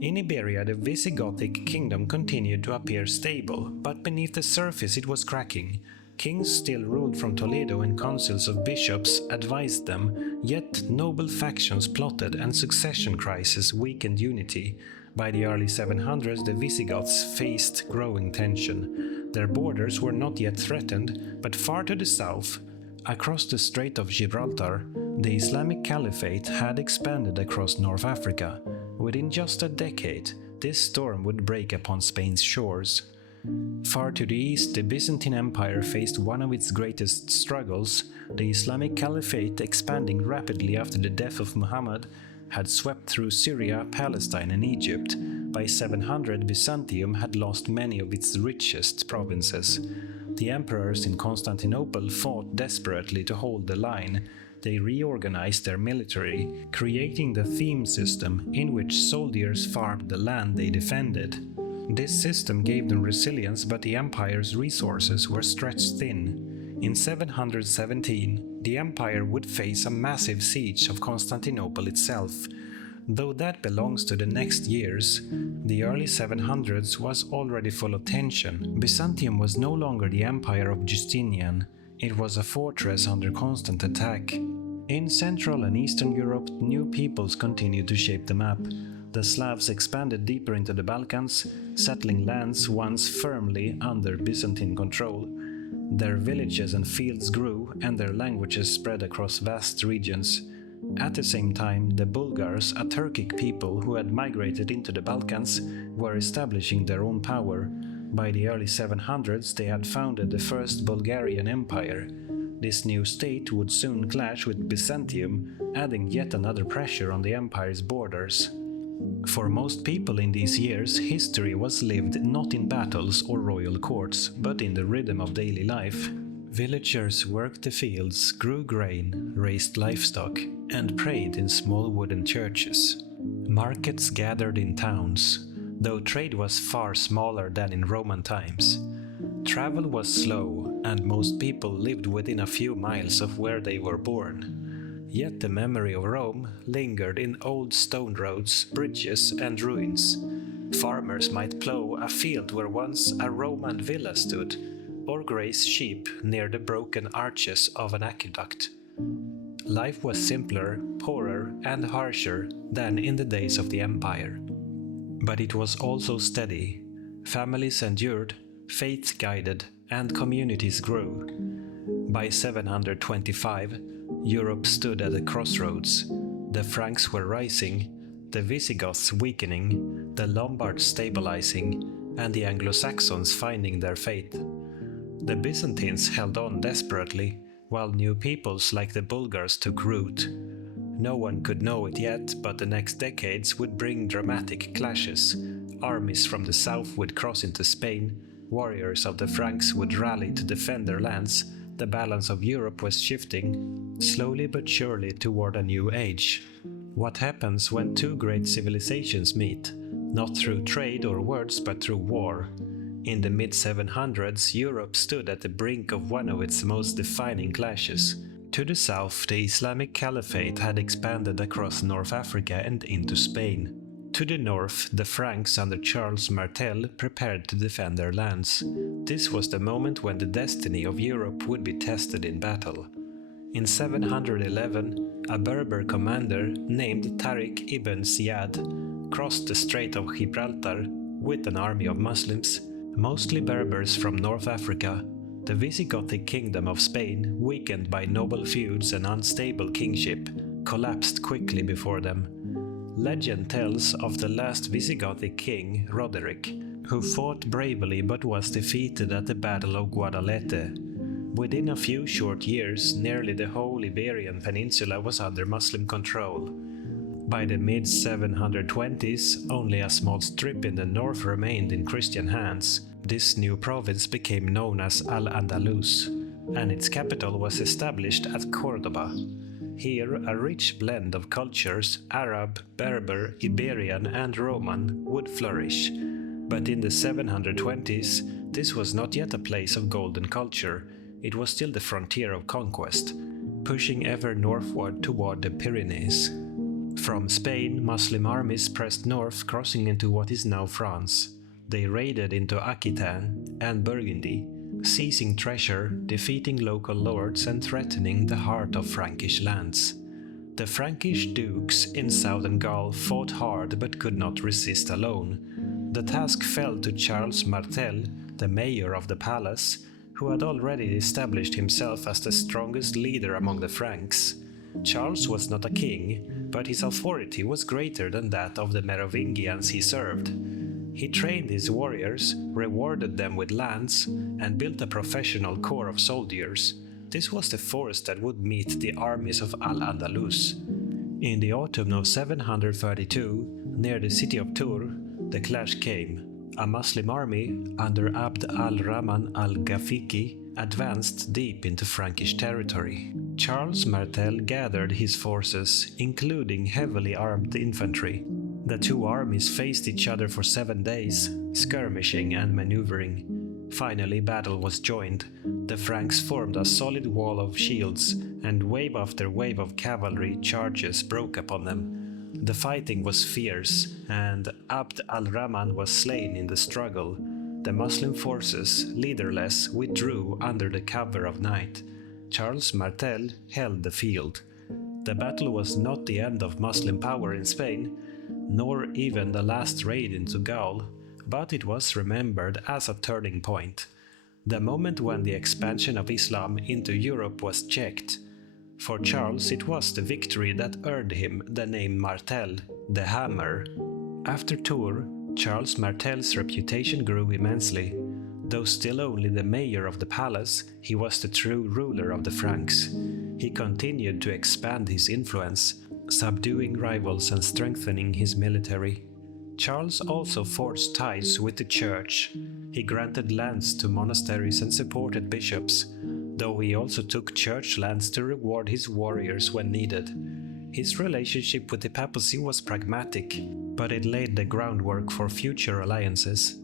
In Iberia, the Visigothic kingdom continued to appear stable, but beneath the surface it was cracking. Kings still ruled from Toledo and councils of bishops advised them, yet noble factions plotted and succession crises weakened unity. By the early 700s, the Visigoths faced growing tension. Their borders were not yet threatened, but far to the south, across the Strait of Gibraltar, the Islamic Caliphate had expanded across North Africa. Within just a decade, this storm would break upon Spain's shores. Far to the east, the Byzantine Empire faced one of its greatest struggles. The Islamic Caliphate, expanding rapidly after the death of Muhammad, had swept through Syria, Palestine and Egypt. By 700, Byzantium had lost many of its richest provinces. The emperors in Constantinople fought desperately to hold the line. They reorganized their military, creating the theme system in which soldiers farmed the land they defended. This system gave them resilience, but the empire's resources were stretched thin. In 717, the empire would face a massive siege of Constantinople itself. Though that belongs to the next years, the early 700s was already full of tension. Byzantium was no longer the empire of Justinian. It was a fortress under constant attack. In Central and Eastern Europe, new peoples continued to shape the map. The Slavs expanded deeper into the Balkans, settling lands once firmly under Byzantine control. Their villages and fields grew, and their languages spread across vast regions. At the same time, the Bulgars, a Turkic people who had migrated into the Balkans, were establishing their own power. By the early 700s, they had founded the First Bulgarian Empire. This new state would soon clash with Byzantium, adding yet another pressure on the empire's borders. For most people in these years, history was lived not in battles or royal courts, but in the rhythm of daily life. Villagers worked the fields, grew grain, raised livestock, and prayed in small wooden churches. Markets gathered in towns, though trade was far smaller than in Roman times. Travel was slow, and most people lived within a few miles of where they were born. Yet the memory of Rome lingered in old stone roads, bridges, and ruins. Farmers might plow a field where once a Roman villa stood, or graze sheep near the broken arches of an aqueduct. Life was simpler, poorer, and harsher than in the days of the empire. But it was also steady. Families endured, faith guided, and communities grew. By 725, Europe stood at a crossroads. The Franks were rising, the Visigoths weakening, the Lombards stabilizing, and the Anglo-Saxons finding their fate. The Byzantines held on desperately, while new peoples like the Bulgars took root. No one could know it yet, but the next decades would bring dramatic clashes. Armies from the south would cross into Spain, warriors of the Franks would rally to defend their lands. The balance of Europe was shifting, slowly but surely, toward a new age. What happens when two great civilizations meet? Not through trade or words, but through war. In the mid-700s, Europe stood at the brink of one of its most defining clashes. To the south, the Islamic Caliphate had expanded across North Africa and into Spain. To the north, the Franks under Charles Martel prepared to defend their lands. This was the moment when the destiny of Europe would be tested in battle. In 711, a Berber commander named Tariq ibn Ziyad crossed the Strait of Gibraltar with an army of Muslims, mostly Berbers from North Africa. The Visigothic kingdom of Spain, weakened by noble feuds and unstable kingship, collapsed quickly before them. Legend tells of the last Visigothic king, Roderick, who fought bravely but was defeated at the Battle of Guadalete. Within a few short years, nearly the whole Iberian Peninsula was under Muslim control. By the mid-720s, only a small strip in the north remained in Christian hands. This new province became known as Al-Andalus, and its capital was established at Córdoba. Here, a rich blend of cultures, Arab, Berber, Iberian, and Roman, would flourish. But in the 720s, this was not yet a place of golden culture. It was still the frontier of conquest, pushing ever northward toward the Pyrenees. From Spain, Muslim armies pressed north, crossing into what is now France. They raided into Aquitaine and Burgundy, seizing treasure, defeating local lords, and threatening the heart of Frankish lands. The Frankish dukes in southern Gaul fought hard but could not resist alone. The task fell to Charles Martel, the mayor of the palace, who had already established himself as the strongest leader among the Franks. Charles was not a king, but his authority was greater than that of the Merovingians he served. He trained his warriors, rewarded them with lands, and built a professional corps of soldiers. This was the force that would meet the armies of Al-Andalus. In the autumn of 732, near the city of Tours, the clash came. A Muslim army under Abd al-Rahman al-Ghafiqi advanced deep into Frankish territory. Charles Martel gathered his forces, including heavily armed infantry. The two armies faced each other for 7 days, skirmishing and maneuvering. Finally, battle was joined. The Franks formed a solid wall of shields, and wave after wave of cavalry charges broke upon them. The fighting was fierce, and Abd al-Rahman was slain in the struggle. The Muslim forces, leaderless, withdrew under the cover of night. Charles Martel held the field. The battle was not the end of Muslim power in Spain, nor even the last raid into Gaul, but it was remembered as a turning point, the moment when the expansion of Islam into Europe was checked. For Charles, it was the victory that earned him the name Martel, the Hammer. After Tours, Charles Martel's reputation grew immensely. Though still only the mayor of the palace, he was the true ruler of the Franks. He continued to expand his influence, subduing rivals and strengthening his military. Charles also forged ties with the church. He granted lands to monasteries and supported bishops, though he also took church lands to reward his warriors when needed. His relationship with the papacy was pragmatic, but it laid the groundwork for future alliances.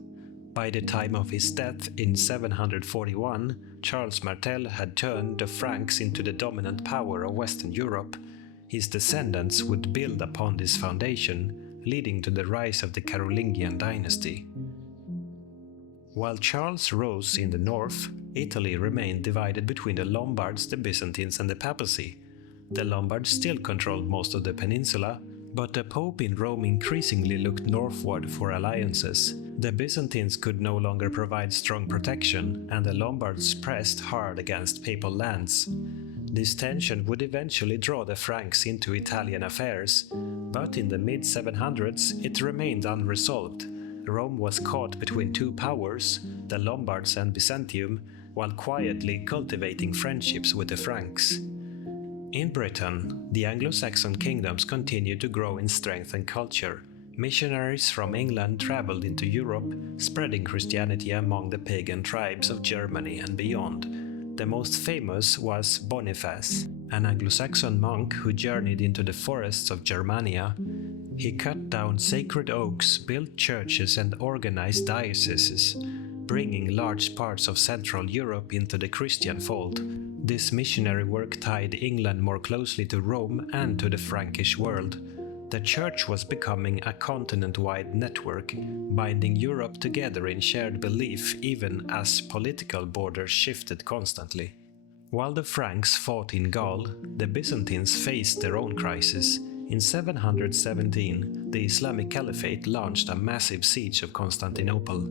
By the time of his death in 741, Charles Martel had turned the Franks into the dominant power of Western Europe. His descendants would build upon this foundation, leading to the rise of the Carolingian dynasty. While Charles rose in the north, Italy remained divided between the Lombards, the Byzantines, and the papacy. The Lombards still controlled most of the peninsula, but the Pope in Rome increasingly looked northward for alliances. The Byzantines could no longer provide strong protection, and the Lombards pressed hard against papal lands. This tension would eventually draw the Franks into Italian affairs, but in the mid-700s it remained unresolved. Rome was caught between two powers, the Lombards and Byzantium, while quietly cultivating friendships with the Franks. In Britain, the Anglo-Saxon kingdoms continued to grow in strength and culture. Missionaries from England traveled into Europe, spreading Christianity among the pagan tribes of Germany and beyond. The most famous was Boniface, an Anglo-Saxon monk who journeyed into the forests of Germania. He cut down sacred oaks, built churches, and organized dioceses, bringing large parts of Central Europe into the Christian fold. This missionary work tied England more closely to Rome and to the Frankish world. The Church was becoming a continent-wide network, binding Europe together in shared belief even as political borders shifted constantly. While the Franks fought in Gaul, the Byzantines faced their own crisis. In 717, the Islamic Caliphate launched a massive siege of Constantinople.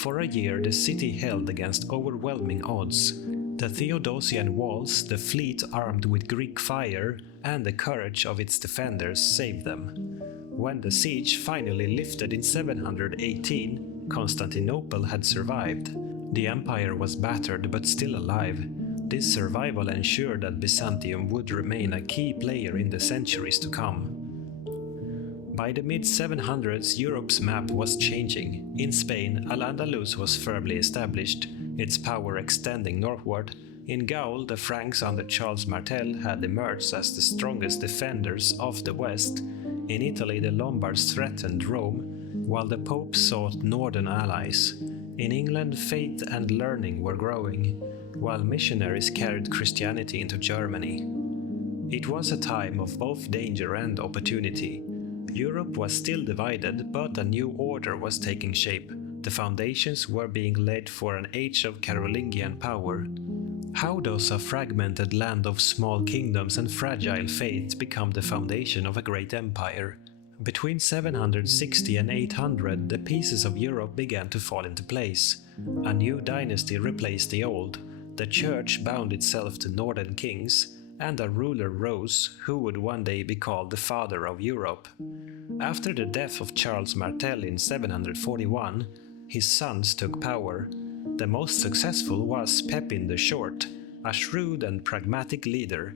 For a year, the city held against overwhelming odds. The Theodosian walls, the fleet armed with Greek fire, and the courage of its defenders saved them. When the siege finally lifted in 718, Constantinople had survived. The empire was battered but still alive. This survival ensured that Byzantium would remain a key player in the centuries to come. By the mid-700s, Europe's map was changing. In Spain, Al-Andalus was firmly established, its power extending northward. In Gaul, the Franks under Charles Martel had emerged as the strongest defenders of the West. In Italy, the Lombards threatened Rome, while the Pope sought northern allies. In England, faith and learning were growing, while missionaries carried Christianity into Germany. It was a time of both danger and opportunity. Europe was still divided, but a new order was taking shape. The foundations were being laid for an age of Carolingian power. How does a fragmented land of small kingdoms and fragile faiths become the foundation of a great empire? Between 760 and 800, the pieces of Europe began to fall into place. A new dynasty replaced the old. The Church bound itself to northern kings, and a ruler rose who would one day be called the Father of Europe. After the death of Charles Martel in 741, his sons took power. The most successful was Pepin the Short, a shrewd and pragmatic leader.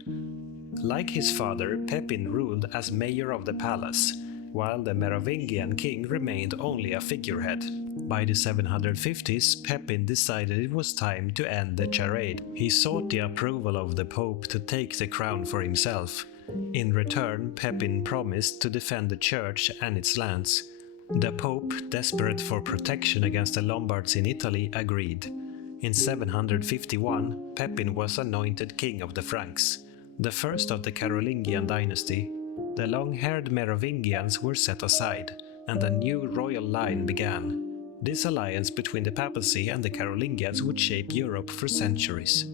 Like his father, Pepin ruled as mayor of the palace, while the Merovingian king remained only a figurehead. By the 750s, Pepin decided it was time to end the charade. He sought the approval of the Pope to take the crown for himself. In return, Pepin promised to defend the church and its lands. The Pope, desperate for protection against the Lombards in Italy, agreed. In 751, Pepin was anointed king of the Franks, the first of the Carolingian dynasty. The long-haired Merovingians were set aside, and a new royal line began. This alliance between the papacy and the Carolingians would shape Europe for centuries.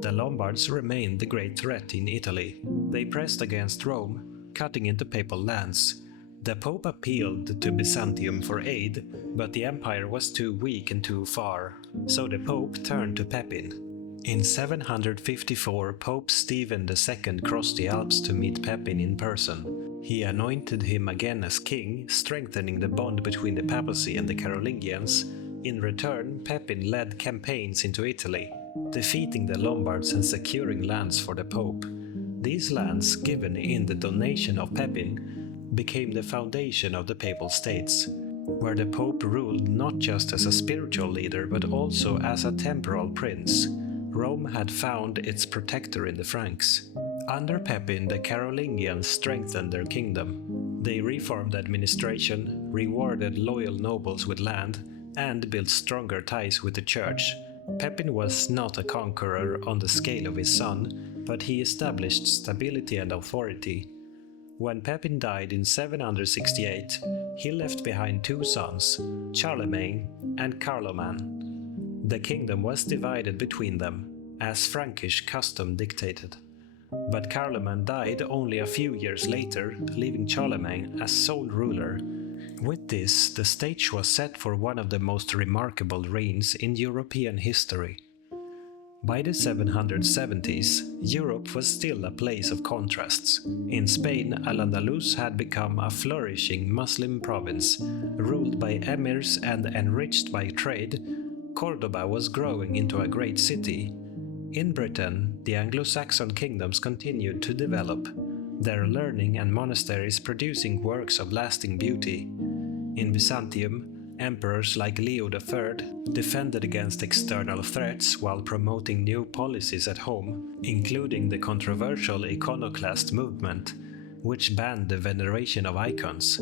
The Lombards remained the great threat in Italy. They pressed against Rome, cutting into papal lands. The Pope appealed to Byzantium for aid, but the empire was too weak and too far, so the Pope turned to Pepin. In 754, Pope Stephen II crossed the Alps to meet Pepin in person. He anointed him again as king, strengthening the bond between the papacy and the Carolingians. In return, Pepin led campaigns into Italy, defeating the Lombards and securing lands for the Pope. These lands, given in the donation of Pepin, became the foundation of the Papal States, where the Pope ruled not just as a spiritual leader but also as a temporal prince. Rome had found its protector in the Franks. Under Pepin, the Carolingians strengthened their kingdom. They reformed administration, rewarded loyal nobles with land, and built stronger ties with the church. Pepin was not a conqueror on the scale of his son, but he established stability and authority. When Pepin died in 768, he left behind two sons, Charlemagne and Carloman. The kingdom was divided between them, as Frankish custom dictated. But Carloman died only a few years later, leaving Charlemagne as sole ruler. With this, the stage was set for one of the most remarkable reigns in European history. By the 770s, Europe was still a place of contrasts. In Spain, Al-Andalus had become a flourishing Muslim province, ruled by emirs and enriched by trade. Cordoba was growing into a great city. In Britain, the Anglo-Saxon kingdoms continued to develop, their learning and monasteries producing works of lasting beauty. In Byzantium, emperors like Leo III defended against external threats while promoting new policies at home, including the controversial iconoclast movement, which banned the veneration of icons.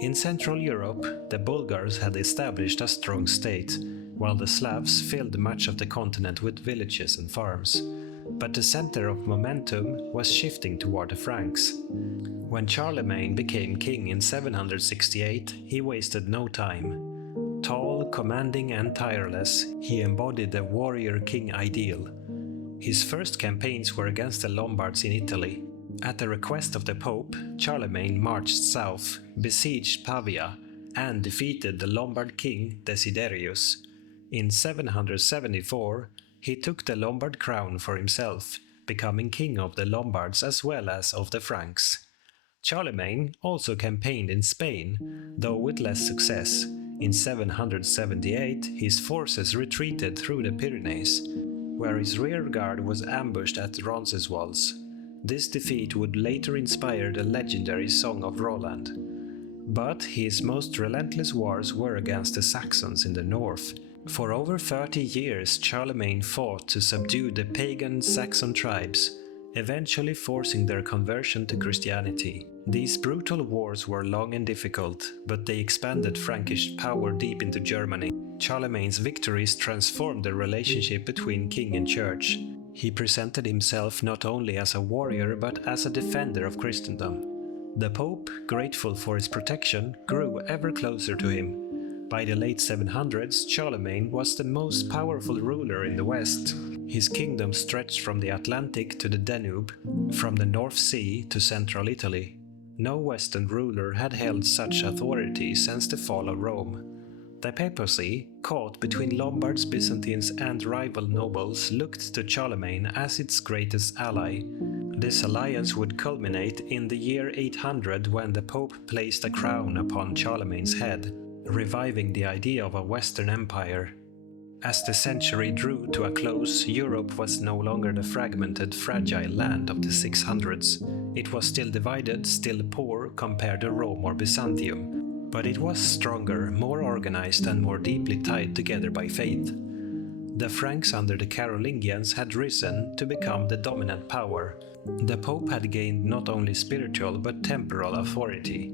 In Central Europe, the Bulgars had established a strong state, while the Slavs filled much of the continent with villages and farms. But the center of momentum was shifting toward the Franks. When Charlemagne became king in 768, he wasted no time. Tall, commanding and tireless, he embodied the warrior king ideal. His first campaigns were against the Lombards in Italy. At the request of the Pope, Charlemagne marched south, besieged Pavia, and defeated the Lombard king Desiderius. In 774, he took the Lombard crown for himself, becoming king of the Lombards as well as of the Franks. Charlemagne also campaigned in Spain, though with less success. In 778, his forces retreated through the Pyrenees, where his rearguard was ambushed at Roncesvalles. This defeat would later inspire the legendary Song of Roland. But his most relentless wars were against the Saxons in the north. For over 30 years, Charlemagne fought to subdue the pagan Saxon tribes, eventually forcing their conversion to Christianity. These brutal wars were long and difficult, but they expanded Frankish power deep into Germany. Charlemagne's victories transformed the relationship between king and church. He presented himself not only as a warrior but as a defender of Christendom. The Pope, grateful for his protection, grew ever closer to him. By the late 700s, Charlemagne was the most powerful ruler in the West. His kingdom stretched from the Atlantic to the Danube, from the North Sea to central Italy. No Western ruler had held such authority since the fall of Rome. The papacy, caught between Lombards, Byzantines and rival nobles, looked to Charlemagne as its greatest ally. This alliance would culminate in the year 800 when the Pope placed a crown upon Charlemagne's head, reviving the idea of a Western Empire. As the century drew to a close, Europe was no longer the fragmented, fragile land of the 600s. It was still divided, still poor compared to Rome or Byzantium, but it was stronger, more organized, and more deeply tied together by faith. The Franks under the Carolingians had risen to become the dominant power. The Pope had gained not only spiritual but temporal authority.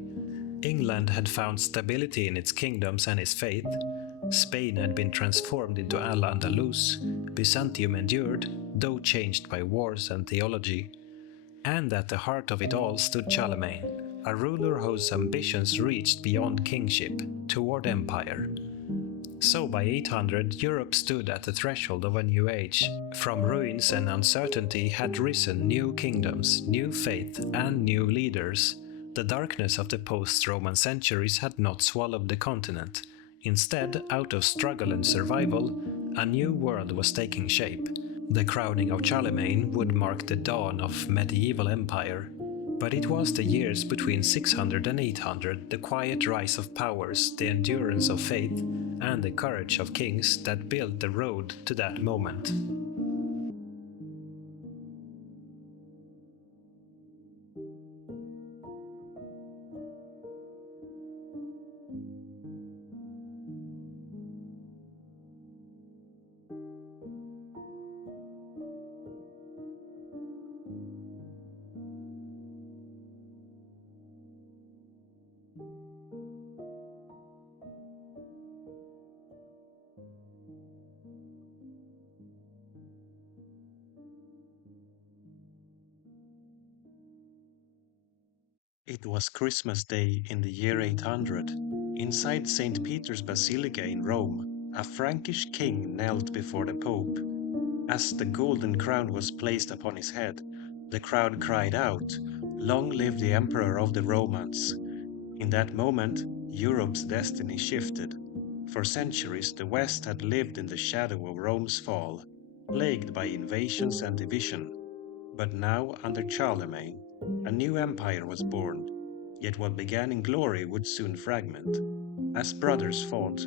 England had found stability in its kingdoms and its faith. Spain had been transformed into Al-Andalus. Byzantium endured, though changed by wars and theology. And at the heart of it all stood Charlemagne, a ruler whose ambitions reached beyond kingship, toward empire. So by 800, Europe stood at the threshold of a new age. From ruins and uncertainty had risen new kingdoms, new faith, and new leaders. The darkness of the post-Roman centuries had not swallowed the continent. Instead, out of struggle and survival, a new world was taking shape. The crowning of Charlemagne would mark the dawn of medieval empire. But it was the years between 600 and 800, the quiet rise of powers, the endurance of faith, and the courage of kings that built the road to that moment. It was Christmas Day in the year 800. Inside St. Peter's Basilica in Rome, a Frankish king knelt before the Pope. As the golden crown was placed upon his head, the crowd cried out, "Long live the Emperor of the Romans!" In that moment, Europe's destiny shifted. For centuries, the West had lived in the shadow of Rome's fall, plagued by invasions and division. But now, under Charlemagne, a new empire was born. Yet what began in glory would soon fragment. As brothers fought,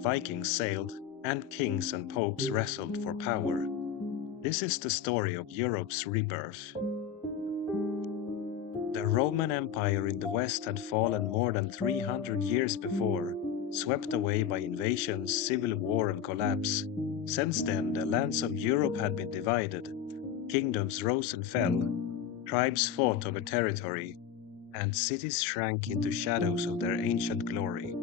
Vikings sailed, and kings and popes wrestled for power. This is the story of Europe's rebirth. The Roman Empire in the West had fallen more than 300 years before, swept away by invasions, civil war, and collapse. Since then, the lands of Europe had been divided. Kingdoms rose and fell, tribes fought over territory, and cities shrank into shadows of their ancient glory.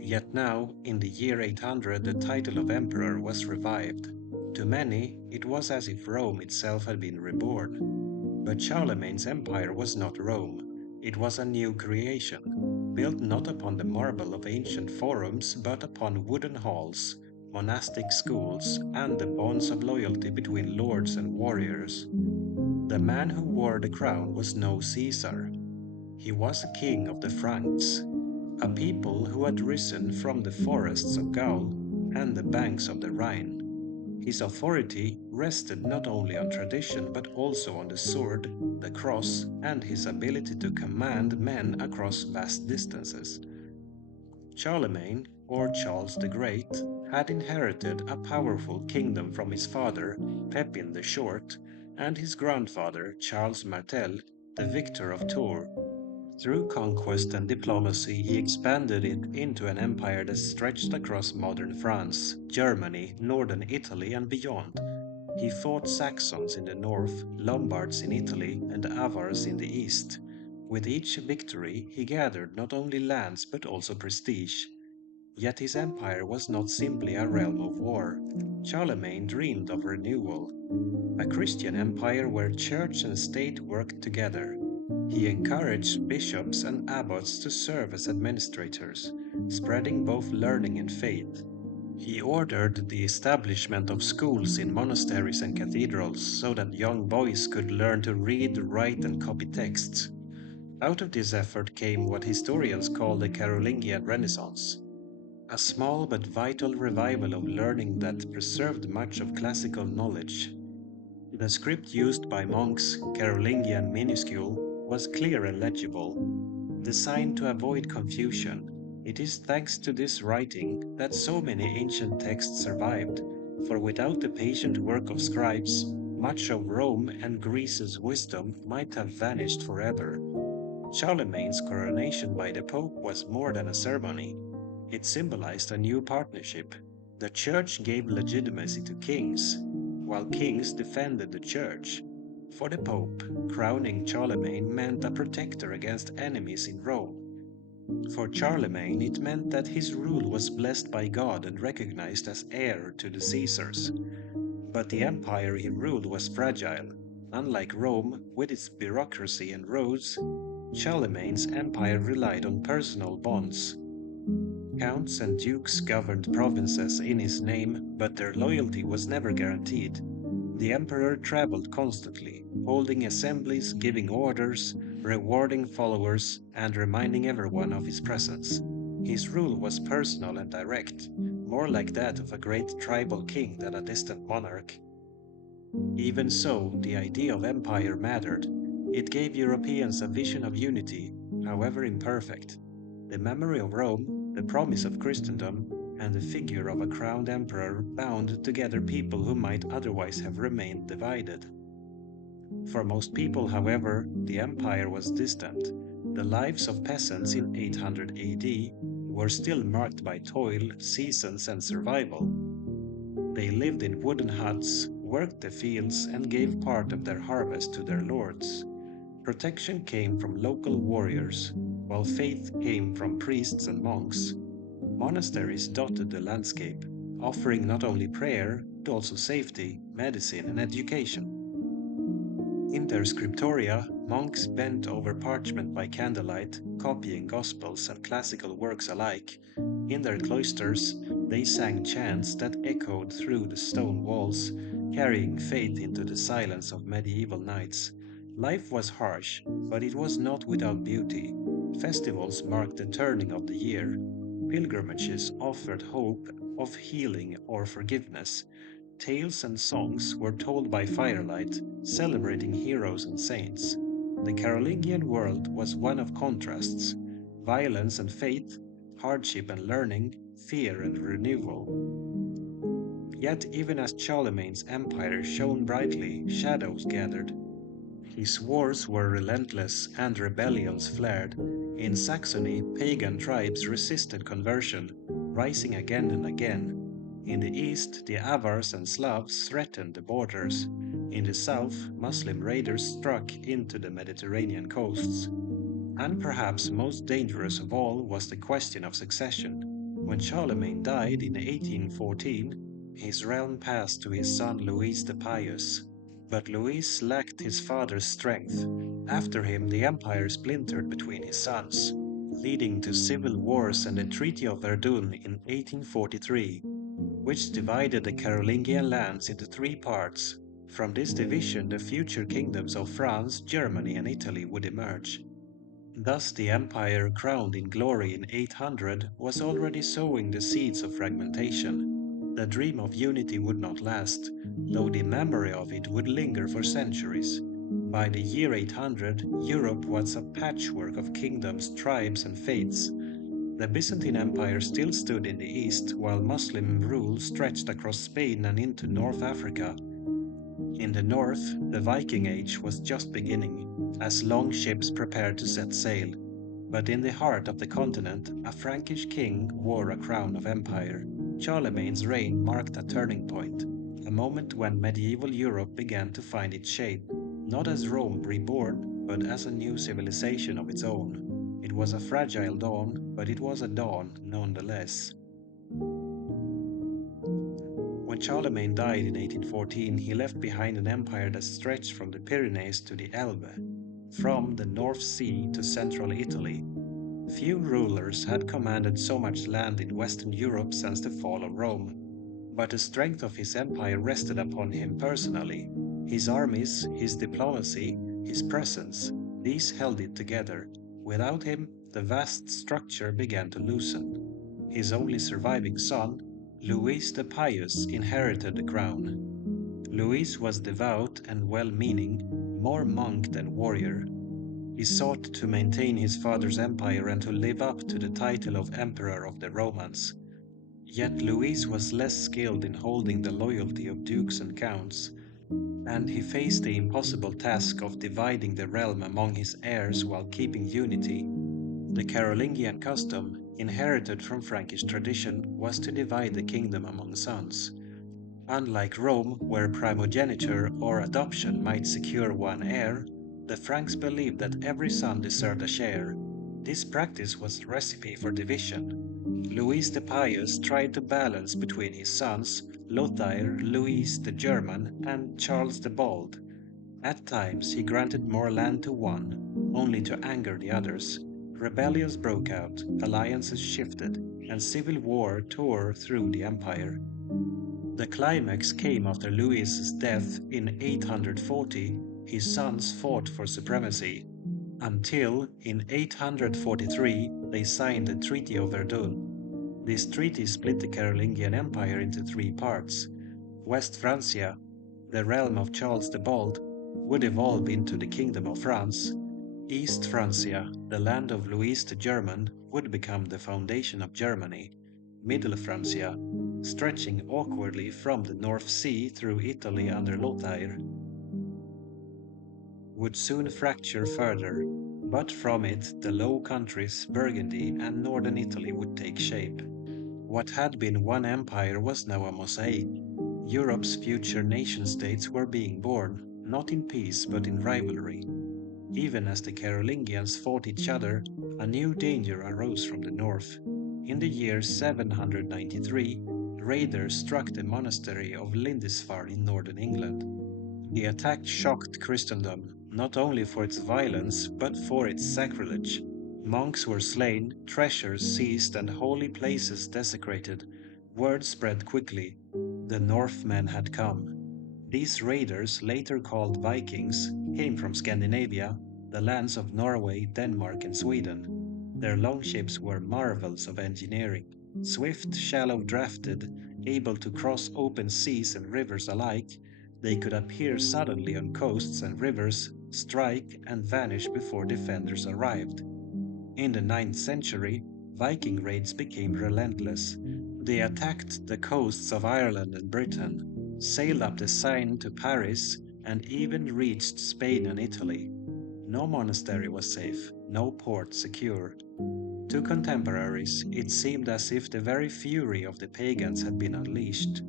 Yet now, in the year 800, the title of emperor was revived. To many, it was as if Rome itself had been reborn. But Charlemagne's empire was not Rome. It was a new creation, built not upon the marble of ancient forums, but upon wooden halls, monastic schools, and the bonds of loyalty between lords and warriors. The man who wore the crown was no Caesar. He was a king of the Franks, a people who had risen from the forests of Gaul and the banks of the Rhine. His authority rested not only on tradition but also on the sword, the cross, and his ability to command men across vast distances. Charlemagne, or Charles the Great, had inherited a powerful kingdom from his father, Pepin the Short, and his grandfather, Charles Martel, the victor of Tours. Through conquest and diplomacy, he expanded it into an empire that stretched across modern France, Germany, northern Italy, and beyond. He fought Saxons in the north, Lombards in Italy, and Avars in the east. With each victory, he gathered not only lands but also prestige. Yet his empire was not simply a realm of war. Charlemagne dreamed of renewal, a Christian empire where church and state worked together. He encouraged bishops and abbots to serve as administrators, spreading both learning and faith. He ordered the establishment of schools in monasteries and cathedrals so that young boys could learn to read, write, and copy texts. Out of this effort came what historians call the Carolingian Renaissance, a small but vital revival of learning that preserved much of classical knowledge. The script used by monks, Carolingian minuscule, was clear and legible, designed to avoid confusion. It is thanks to this writing that so many ancient texts survived, for without the patient work of scribes, much of Rome and Greece's wisdom might have vanished forever. Charlemagne's coronation by the Pope was more than a ceremony. It symbolized a new partnership. The Church gave legitimacy to kings, while kings defended the Church. For the Pope, crowning Charlemagne meant a protector against enemies in Rome. For Charlemagne, it meant that his rule was blessed by God and recognized as heir to the Caesars. But the empire he ruled was fragile. Unlike Rome, with its bureaucracy and roads, Charlemagne's empire relied on personal bonds. Counts and dukes governed provinces in his name, but their loyalty was never guaranteed. The emperor traveled constantly, holding assemblies, giving orders, rewarding followers, and reminding everyone of his presence. His rule was personal and direct, more like that of a great tribal king than a distant monarch. Even so, the idea of empire mattered. It gave Europeans a vision of unity, however imperfect. The memory of Rome, the promise of Christendom, and the figure of a crowned emperor bound together people who might otherwise have remained divided. For most people, however, the empire was distant. The lives of peasants in 800 AD were still marked by toil, seasons, and survival. They lived in wooden huts, worked the fields, and gave part of their harvest to their lords. Protection came from local warriors, while faith came from priests and monks. Monasteries dotted the landscape, offering not only prayer, but also safety, medicine, and education. In their scriptoria, monks bent over parchment by candlelight, copying gospels and classical works alike. In their cloisters, they sang chants that echoed through the stone walls, carrying faith into the silence of medieval nights. Life was harsh, but it was not without beauty. Festivals marked the turning of the year. Pilgrimages offered hope of healing or forgiveness. Tales and songs were told by firelight, celebrating heroes and saints. The Carolingian world was one of contrasts: violence and faith, hardship and learning, fear and renewal. Yet even as Charlemagne's empire shone brightly, shadows gathered. His wars were relentless and rebellions flared. In Saxony, pagan tribes resisted conversion, rising again and again. In the east, the Avars and Slavs threatened the borders. In the south, Muslim raiders struck into the Mediterranean coasts. And perhaps most dangerous of all was the question of succession. When Charlemagne died in 1814, his realm passed to his son Louis the Pious. But Louis lacked his father's strength. After him, the empire splintered between his sons, leading to civil wars and the Treaty of Verdun in 1843, which divided the Carolingian lands into three parts. From this division, the future kingdoms of France, Germany, and Italy would emerge. Thus, the empire crowned in glory in 800 was already sowing the seeds of fragmentation. The dream of unity would not last, though the memory of it would linger for centuries. By the year 800, Europe was a patchwork of kingdoms, tribes, and faiths. The Byzantine Empire still stood in the east, while Muslim rule stretched across Spain and into North Africa. In the north, the Viking Age was just beginning, as long ships prepared to set sail. But in the heart of the continent, a Frankish king wore a crown of empire. Charlemagne's reign marked a turning point, a moment when medieval Europe began to find its shape, not as Rome reborn, but as a new civilization of its own. It was a fragile dawn, but it was a dawn nonetheless. When Charlemagne died in 1814, he left behind an empire that stretched from the Pyrenees to the Elbe, from the North Sea to central Italy. Few rulers had commanded so much land in Western Europe since the fall of Rome, but the strength of his empire rested upon him personally. His armies, his diplomacy, his presence, these held it together. Without him, the vast structure began to loosen. His only surviving son, Louis the Pious, inherited the crown. Louis was devout and well-meaning, more monk than warrior. He sought to maintain his father's empire and to live up to the title of Emperor of the Romans. Yet Louis was less skilled in holding the loyalty of dukes and counts, and he faced the impossible task of dividing the realm among his heirs while keeping unity. The Carolingian custom, inherited from Frankish tradition, was to divide the kingdom among sons. Unlike Rome, where primogeniture or adoption might secure one heir, the Franks believed that every son deserved a share. This practice was a recipe for division. Louis the Pious tried to balance between his sons, Lothair, Louis the German, and Charles the Bald. At times he granted more land to one, only to anger the others. Rebellions broke out, alliances shifted, and civil war tore through the empire. The climax came after Louis's death in 840. His sons fought for supremacy, until in 843 they signed the Treaty of Verdun. This treaty split the Carolingian Empire into three parts. West Francia, the realm of Charles the Bald, would evolve into the Kingdom of France. East Francia, the land of Louis the German, would become the foundation of Germany. Middle Francia, stretching awkwardly from the North Sea through Italy under Lothair, would soon fracture further, but from it the Low Countries, Burgundy, and northern Italy would take shape. What had been one empire was now a mosaic. Europe's future nation-states were being born, not in peace but in rivalry. Even as the Carolingians fought each other, a new danger arose from the north. In the year 793, raiders struck the monastery of Lindisfarne in northern England. The attack shocked Christendom, not only for its violence but for its sacrilege. Monks were slain, treasures seized, and holy places desecrated. Word spread quickly. The Northmen had come. These raiders, later called Vikings, came from Scandinavia, the lands of Norway, Denmark, and Sweden. Their longships were marvels of engineering, swift, shallow-drafted, able to cross open seas and rivers alike. They could appear suddenly on coasts and rivers, strike, and vanish before defenders arrived. In the 9th century, Viking raids became relentless. They attacked the coasts of Ireland and Britain, sailed up the Seine to Paris, and even reached Spain and Italy. No monastery was safe, no port secure. To contemporaries, it seemed as if the very fury of the pagans had been unleashed.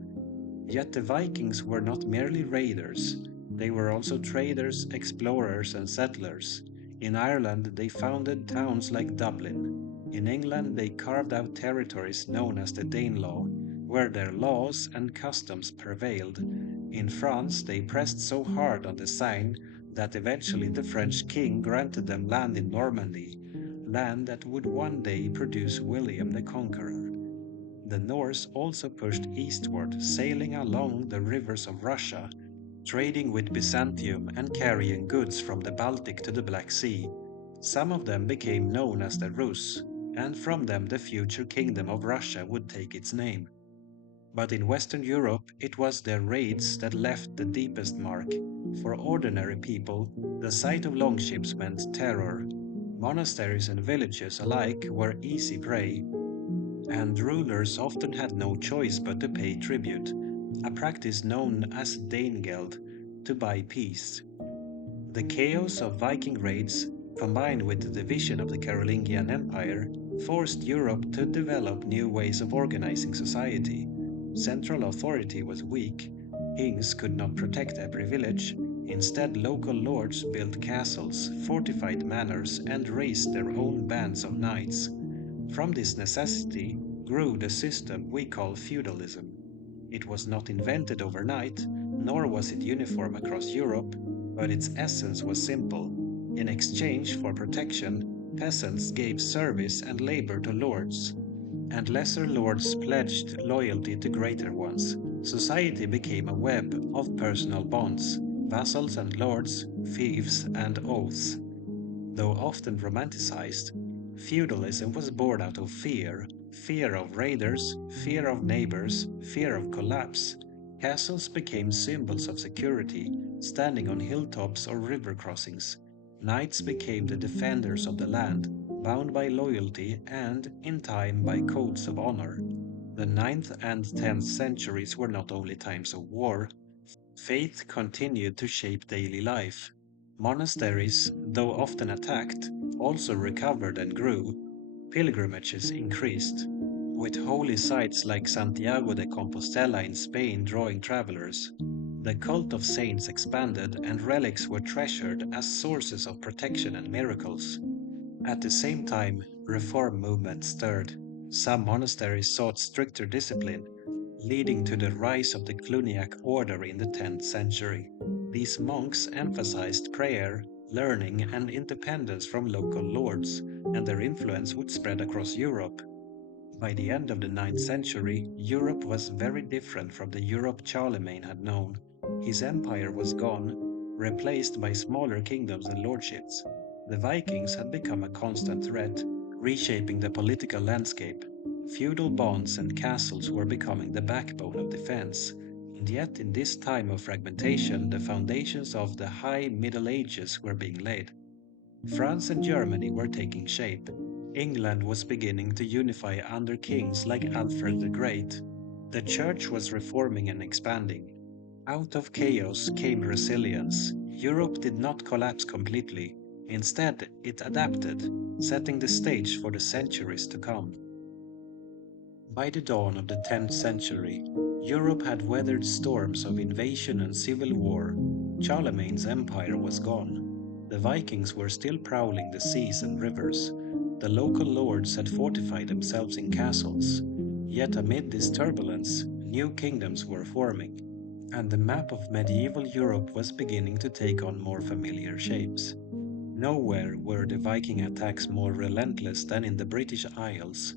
Yet the Vikings were not merely raiders, they were also traders, explorers, and settlers. In Ireland, they founded towns like Dublin. In England, they carved out territories known as the Danelaw, where their laws and customs prevailed. In France, they pressed so hard on the Seine that eventually the French king granted them land in Normandy, land that would one day produce William the Conqueror. The Norse also pushed eastward, sailing along the rivers of Russia, trading with Byzantium and carrying goods from the Baltic to the Black Sea. Some of them became known as the Rus, and from them the future kingdom of Russia would take its name. But in Western Europe, it was their raids that left the deepest mark. For ordinary people, the sight of longships meant terror. Monasteries and villages alike were easy prey, and rulers often had no choice but to pay tribute, a practice known as Danegeld, to buy peace. The chaos of Viking raids, combined with the division of the Carolingian Empire, forced Europe to develop new ways of organizing society. Central authority was weak, kings could not protect every village, instead local lords built castles, fortified manors, and raised their own bands of knights. From this necessity grew the system we call feudalism. It was not invented overnight, nor was it uniform across Europe, but its essence was simple. In exchange for protection, peasants gave service and labor to lords, and lesser lords pledged loyalty to greater ones. Society became a web of personal bonds, vassals and lords, fiefs and oaths. Though often romanticized, feudalism was born out of fear, fear of raiders, fear of neighbors, fear of collapse. Castles became symbols of security, standing on hilltops or river crossings. Knights became the defenders of the land, bound by loyalty and, in time, by codes of honor. The ninth and 10th centuries were not only times of war, faith continued to shape daily life. Monasteries, though often attacked, also recovered and grew. Pilgrimages increased, with holy sites like Santiago de Compostela in Spain drawing travelers. The cult of saints expanded and relics were treasured as sources of protection and miracles. At the same time, reform movements stirred. Some monasteries sought stricter discipline, leading to the rise of the Cluniac order in the 10th century. These monks emphasized prayer, learning, and independence from local lords, and their influence would spread across Europe. By the end of the 9th century, Europe was very different from the Europe Charlemagne had known. His empire was gone, replaced by smaller kingdoms and lordships. The Vikings had become a constant threat, reshaping the political landscape. Feudal bonds and castles were becoming the backbone of defense. And yet, in this time of fragmentation, the foundations of the High Middle Ages were being laid. France and Germany were taking shape. England was beginning to unify under kings like Alfred the Great. The church was reforming and expanding. Out of chaos came resilience. Europe did not collapse completely. Instead, it adapted, setting the stage for the centuries to come. By the dawn of the 10th century, Europe had weathered storms of invasion and civil war. Charlemagne's empire was gone. The Vikings were still prowling the seas and rivers. The local lords had fortified themselves in castles. Yet amid this turbulence, new kingdoms were forming, and the map of medieval Europe was beginning to take on more familiar shapes. Nowhere were the Viking attacks more relentless than in the British Isles.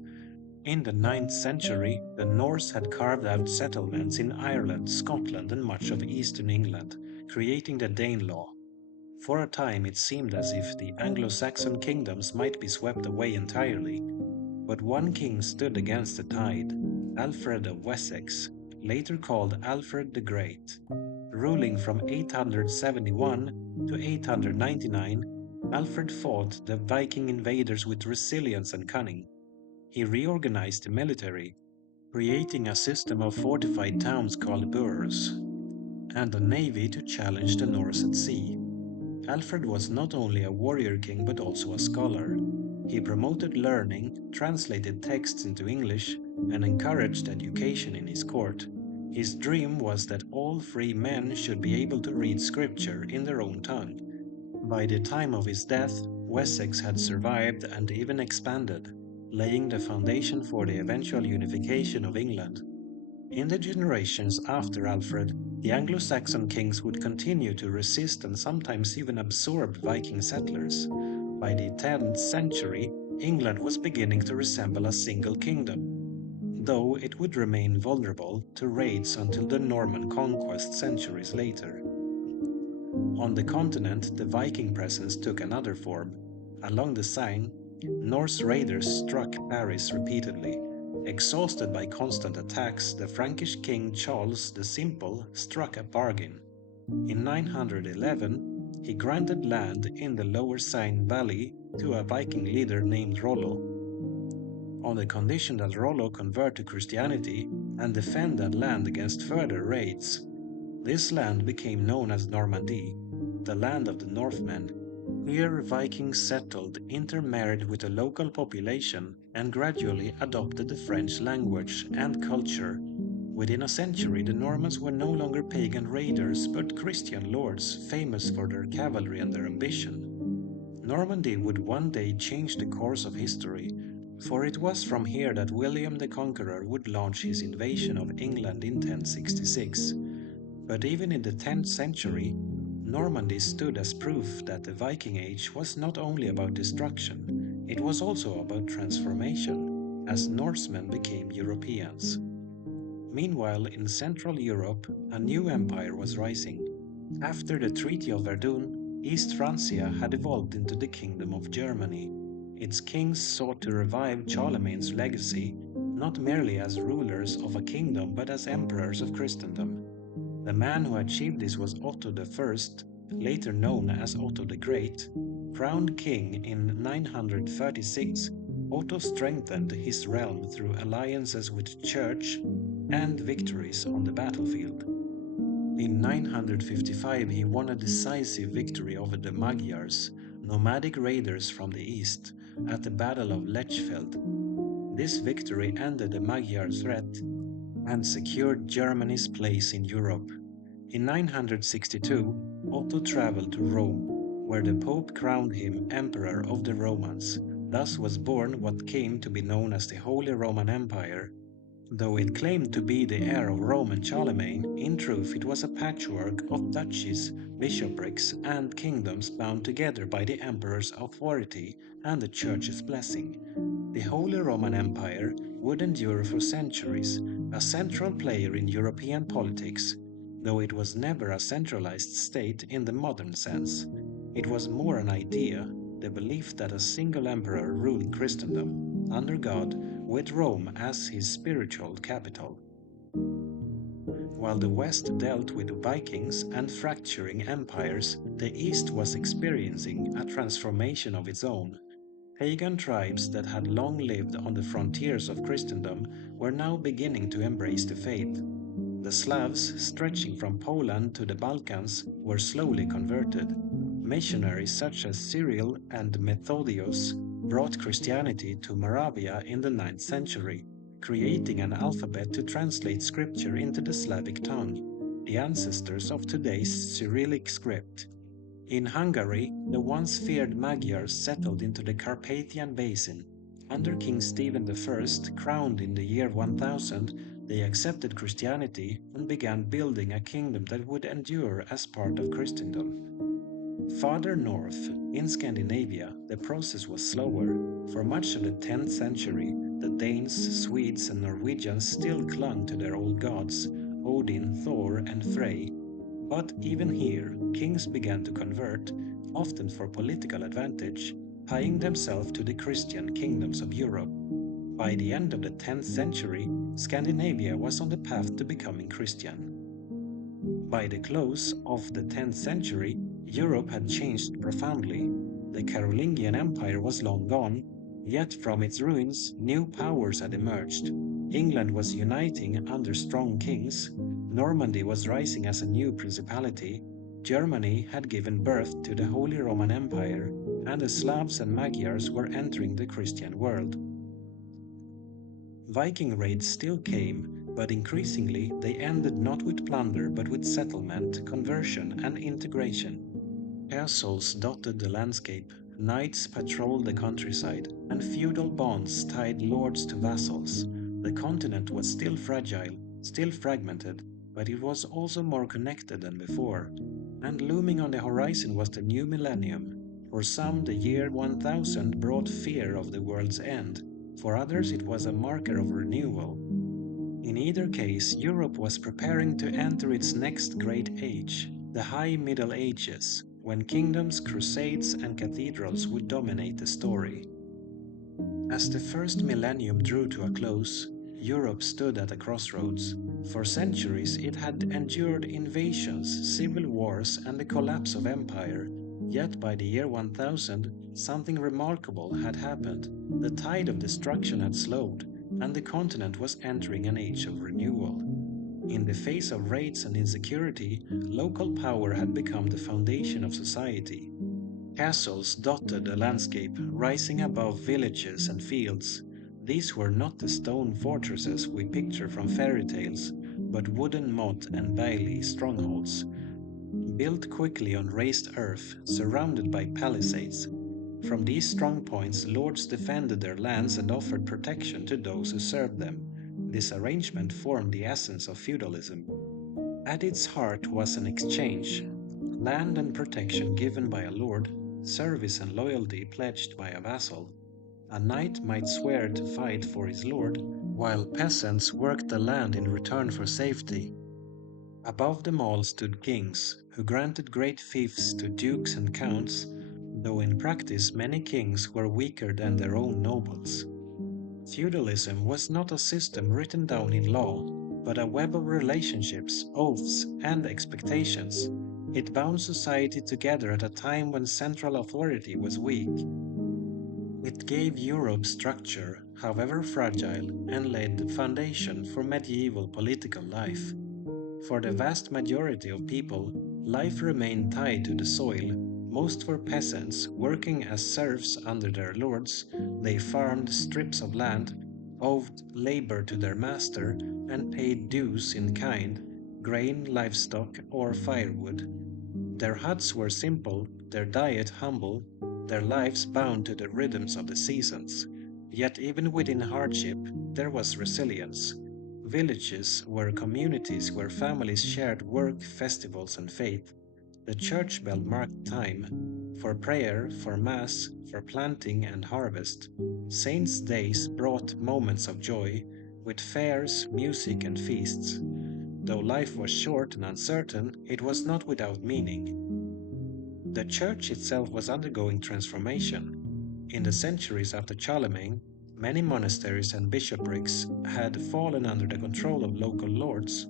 In the 9th century, the Norse had carved out settlements in Ireland, Scotland, and much of eastern England, creating the Danelaw. For a time, it seemed as if the Anglo-Saxon kingdoms might be swept away entirely, but one king stood against the tide, Alfred of Wessex, later called Alfred the Great. Ruling from 871 to 899, Alfred fought the Viking invaders with resilience and cunning. He reorganized the military, creating a system of fortified towns called burhs, and a navy to challenge the Norse at sea. Alfred was not only a warrior king but also a scholar. He promoted learning, translated texts into English, and encouraged education in his court. His dream was that all free men should be able to read scripture in their own tongue. By the time of his death, Wessex had survived and even expanded, laying the foundation for the eventual unification of England. In the generations after Alfred, the Anglo-Saxon kings would continue to resist and sometimes even absorb Viking settlers. By the 10th century, England was beginning to resemble a single kingdom, though it would remain vulnerable to raids until the Norman conquest centuries later. On the continent, the Viking presence took another form. Along the Seine, Norse raiders struck Paris repeatedly. Exhausted by constant attacks, the Frankish king Charles the Simple struck a bargain. In 911, he granted land in the lower Seine valley to a Viking leader named Rollo, on the condition that Rollo convert to Christianity and defend that land against further raids. This land became known as Normandy, the land of the Northmen. Here Vikings settled, intermarried with the local population, and gradually adopted the French language and culture. Within a century, the Normans were no longer pagan raiders, but Christian lords, famous for their cavalry and their ambition. Normandy would one day change the course of history, for it was from here that William the Conqueror would launch his invasion of England in 1066. But even in the 10th century, Normandy stood as proof that the Viking Age was not only about destruction, it was also about transformation, as Norsemen became Europeans. Meanwhile, in Central Europe, a new empire was rising. After the Treaty of Verdun, East Francia had evolved into the Kingdom of Germany. Its kings sought to revive Charlemagne's legacy, not merely as rulers of a kingdom but as emperors of Christendom. The man who achieved this was Otto I, later known as Otto the Great, crowned king in 936, Otto strengthened his realm through alliances with the church and victories on the battlefield. In 955 he won a decisive victory over the Magyars, nomadic raiders from the east, at the Battle of Lechfeld. This victory ended the Magyar threat and secured Germany's place in Europe. In 962, Otto traveled to Rome, where the Pope crowned him Emperor of the Romans. Thus was born what came to be known as the Holy Roman Empire. Though it claimed to be the heir of Rome and Charlemagne, in truth it was a patchwork of duchies, bishoprics, and kingdoms bound together by the emperor's authority and the church's blessing. The Holy Roman Empire would endure for centuries, a central player in European politics, though it was never a centralized state in the modern sense. It was more an idea, the belief that a single emperor ruled Christendom, under God, with Rome as his spiritual capital. While the West dealt with Vikings and fracturing empires, the East was experiencing a transformation of its own. Pagan tribes that had long lived on the frontiers of Christendom were now beginning to embrace the faith. The Slavs, stretching from Poland to the Balkans, were slowly converted. Missionaries such as Cyril and Methodius brought Christianity to Moravia in the 9th century, creating an alphabet to translate scripture into the Slavic tongue, the ancestors of today's Cyrillic script. In Hungary, the once feared Magyars settled into the Carpathian Basin. Under King Stephen I, crowned in the year 1000, they accepted Christianity and began building a kingdom that would endure as part of Christendom. Farther north, in Scandinavia, the process was slower. For much of the 10th century, the Danes, Swedes, and Norwegians still clung to their old gods, Odin, Thor, and Frey. But even here, kings began to convert, often for political advantage, tying themselves to the Christian kingdoms of Europe. By the end of the 10th century, Scandinavia was on the path to becoming Christian. By the close of the 10th century, Europe had changed profoundly. The Carolingian Empire was long gone, yet from its ruins new powers had emerged. England was uniting under strong kings, Normandy was rising as a new principality, Germany had given birth to the Holy Roman Empire, and the Slavs and Magyars were entering the Christian world. Viking raids still came, but increasingly they ended not with plunder but with settlement, conversion, and integration. Castles dotted the landscape, knights patrolled the countryside, and feudal bonds tied lords to vassals. The continent was still fragile, still fragmented, but it was also more connected than before. And looming on the horizon was the new millennium. For some, the year 1000 brought fear of the world's end. For others, it was a marker of renewal. In either case, Europe was preparing to enter its next great age, the High Middle Ages, when kingdoms, crusades, and cathedrals would dominate the story. As the first millennium drew to a close, Europe stood at a crossroads. For centuries it had endured invasions, civil wars, and the collapse of empire. Yet by the year 1000, something remarkable had happened. The tide of destruction had slowed, and the continent was entering an age of renewal. In the face of raids and insecurity, local power had become the foundation of society. Castles dotted the landscape, rising above villages and fields. These were not the stone fortresses we picture from fairy tales, but wooden motte and bailey strongholds, built quickly on raised earth, surrounded by palisades. From these strong points, lords defended their lands and offered protection to those who served them. This arrangement formed the essence of feudalism. At its heart was an exchange, land and protection given by a lord, service and loyalty pledged by a vassal. A knight might swear to fight for his lord, while peasants worked the land in return for safety. Above them all stood kings, who granted great fiefs to dukes and counts, though in practice many kings were weaker than their own nobles. Feudalism was not a system written down in law, but a web of relationships, oaths, and expectations. It bound society together at a time when central authority was weak. It gave Europe structure, however fragile, and laid the foundation for medieval political life. For the vast majority of people, life remained tied to the soil. Most were peasants, working as serfs under their lords. They farmed strips of land, owed labor to their master, and paid dues in kind, grain, livestock, or firewood. Their huts were simple, their diet humble, their lives bound to the rhythms of the seasons. Yet, even within hardship, there was resilience. Villages were communities where families shared work, festivals, and faith. The church bell marked time for prayer, for mass, for planting and harvest. Saints' days brought moments of joy, with fairs, music, and feasts. Though life was short and uncertain, it was not without meaning. The church itself was undergoing transformation. In the centuries after Charlemagne, many monasteries and bishoprics had fallen under the control of local lords.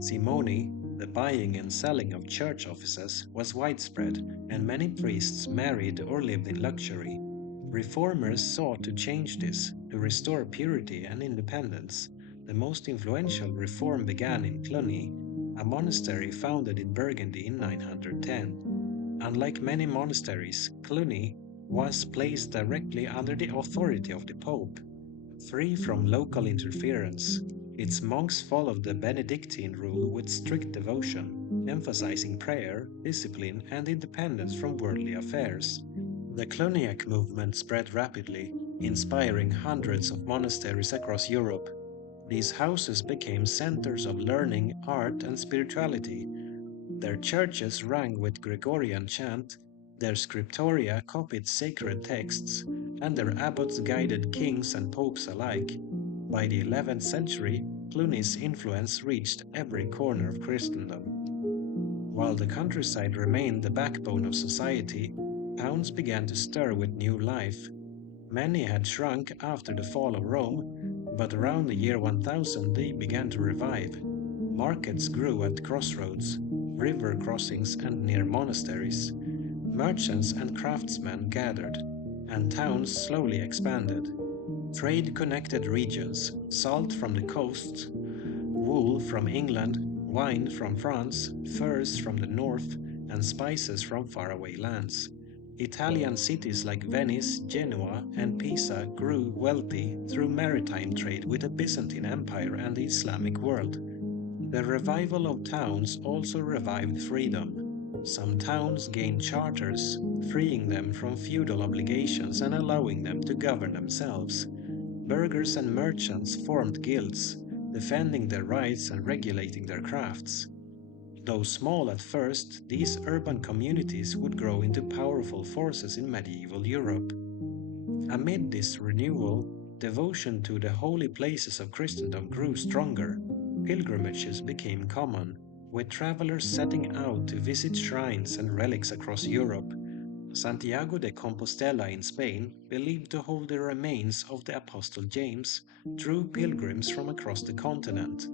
Simony, the buying and selling of church offices, was widespread, and many priests married or lived in luxury. Reformers sought to change this, to restore purity and independence. The most influential reform began in Cluny, a monastery founded in Burgundy in 910. Unlike many monasteries, Cluny was placed directly under the authority of the Pope, free from local interference. Its monks followed the Benedictine rule with strict devotion, emphasizing prayer, discipline, and independence from worldly affairs. The Cluniac movement spread rapidly, inspiring hundreds of monasteries across Europe. These houses became centers of learning, art, and spirituality. Their churches rang with Gregorian chant, their scriptoria copied sacred texts, and their abbots guided kings and popes alike. By the 11th century, Cluny's influence reached every corner of Christendom. While the countryside remained the backbone of society, towns began to stir with new life. Many had shrunk after the fall of Rome, but around the year 1000 they began to revive. Markets grew at crossroads, river crossings, and near monasteries. Merchants and craftsmen gathered, and towns slowly expanded. Trade connected regions, salt from the coast, wool from England, wine from France, furs from the north, and spices from faraway lands. Italian cities like Venice, Genoa, and Pisa grew wealthy through maritime trade with the Byzantine Empire and the Islamic world. The revival of towns also revived freedom. Some towns gained charters, freeing them from feudal obligations and allowing them to govern themselves. Burghers and merchants formed guilds, defending their rights and regulating their crafts. Though small at first, these urban communities would grow into powerful forces in medieval Europe. Amid this renewal, devotion to the holy places of Christendom grew stronger. Pilgrimages became common, with travelers setting out to visit shrines and relics across Europe. Santiago de Compostela in Spain, believed to hold the remains of the Apostle James, drew pilgrims from across the continent.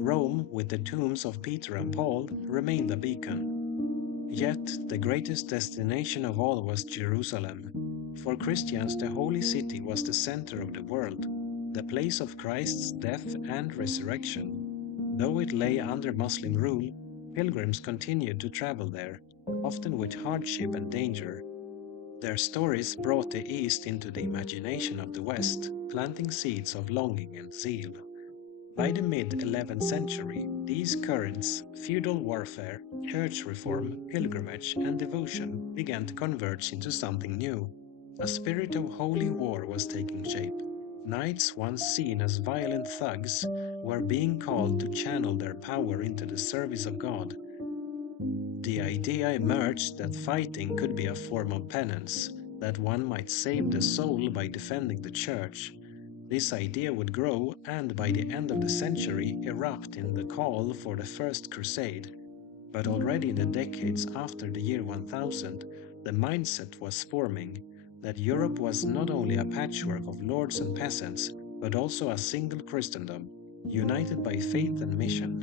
Rome, with the tombs of Peter and Paul, remained a beacon. Yet, the greatest destination of all was Jerusalem. For Christians, the holy city was the center of the world, the place of Christ's death and resurrection. Though it lay under Muslim rule, pilgrims continued to travel there, often with hardship and danger. Their stories brought the East into the imagination of the West, planting seeds of longing and zeal. By the mid-11th century, these currents, feudal warfare, church reform, pilgrimage, and devotion, began to converge into something new. A spirit of holy war was taking shape. Knights once seen as violent thugs were being called to channel their power into the service of God. The idea emerged that fighting could be a form of penance, that one might save the soul by defending the church. This idea would grow and by the end of the century erupt in the call for the First Crusade. But already in the decades after the year 1000, the mindset was forming that Europe was not only a patchwork of lords and peasants, but also a single Christendom, united by faith and mission.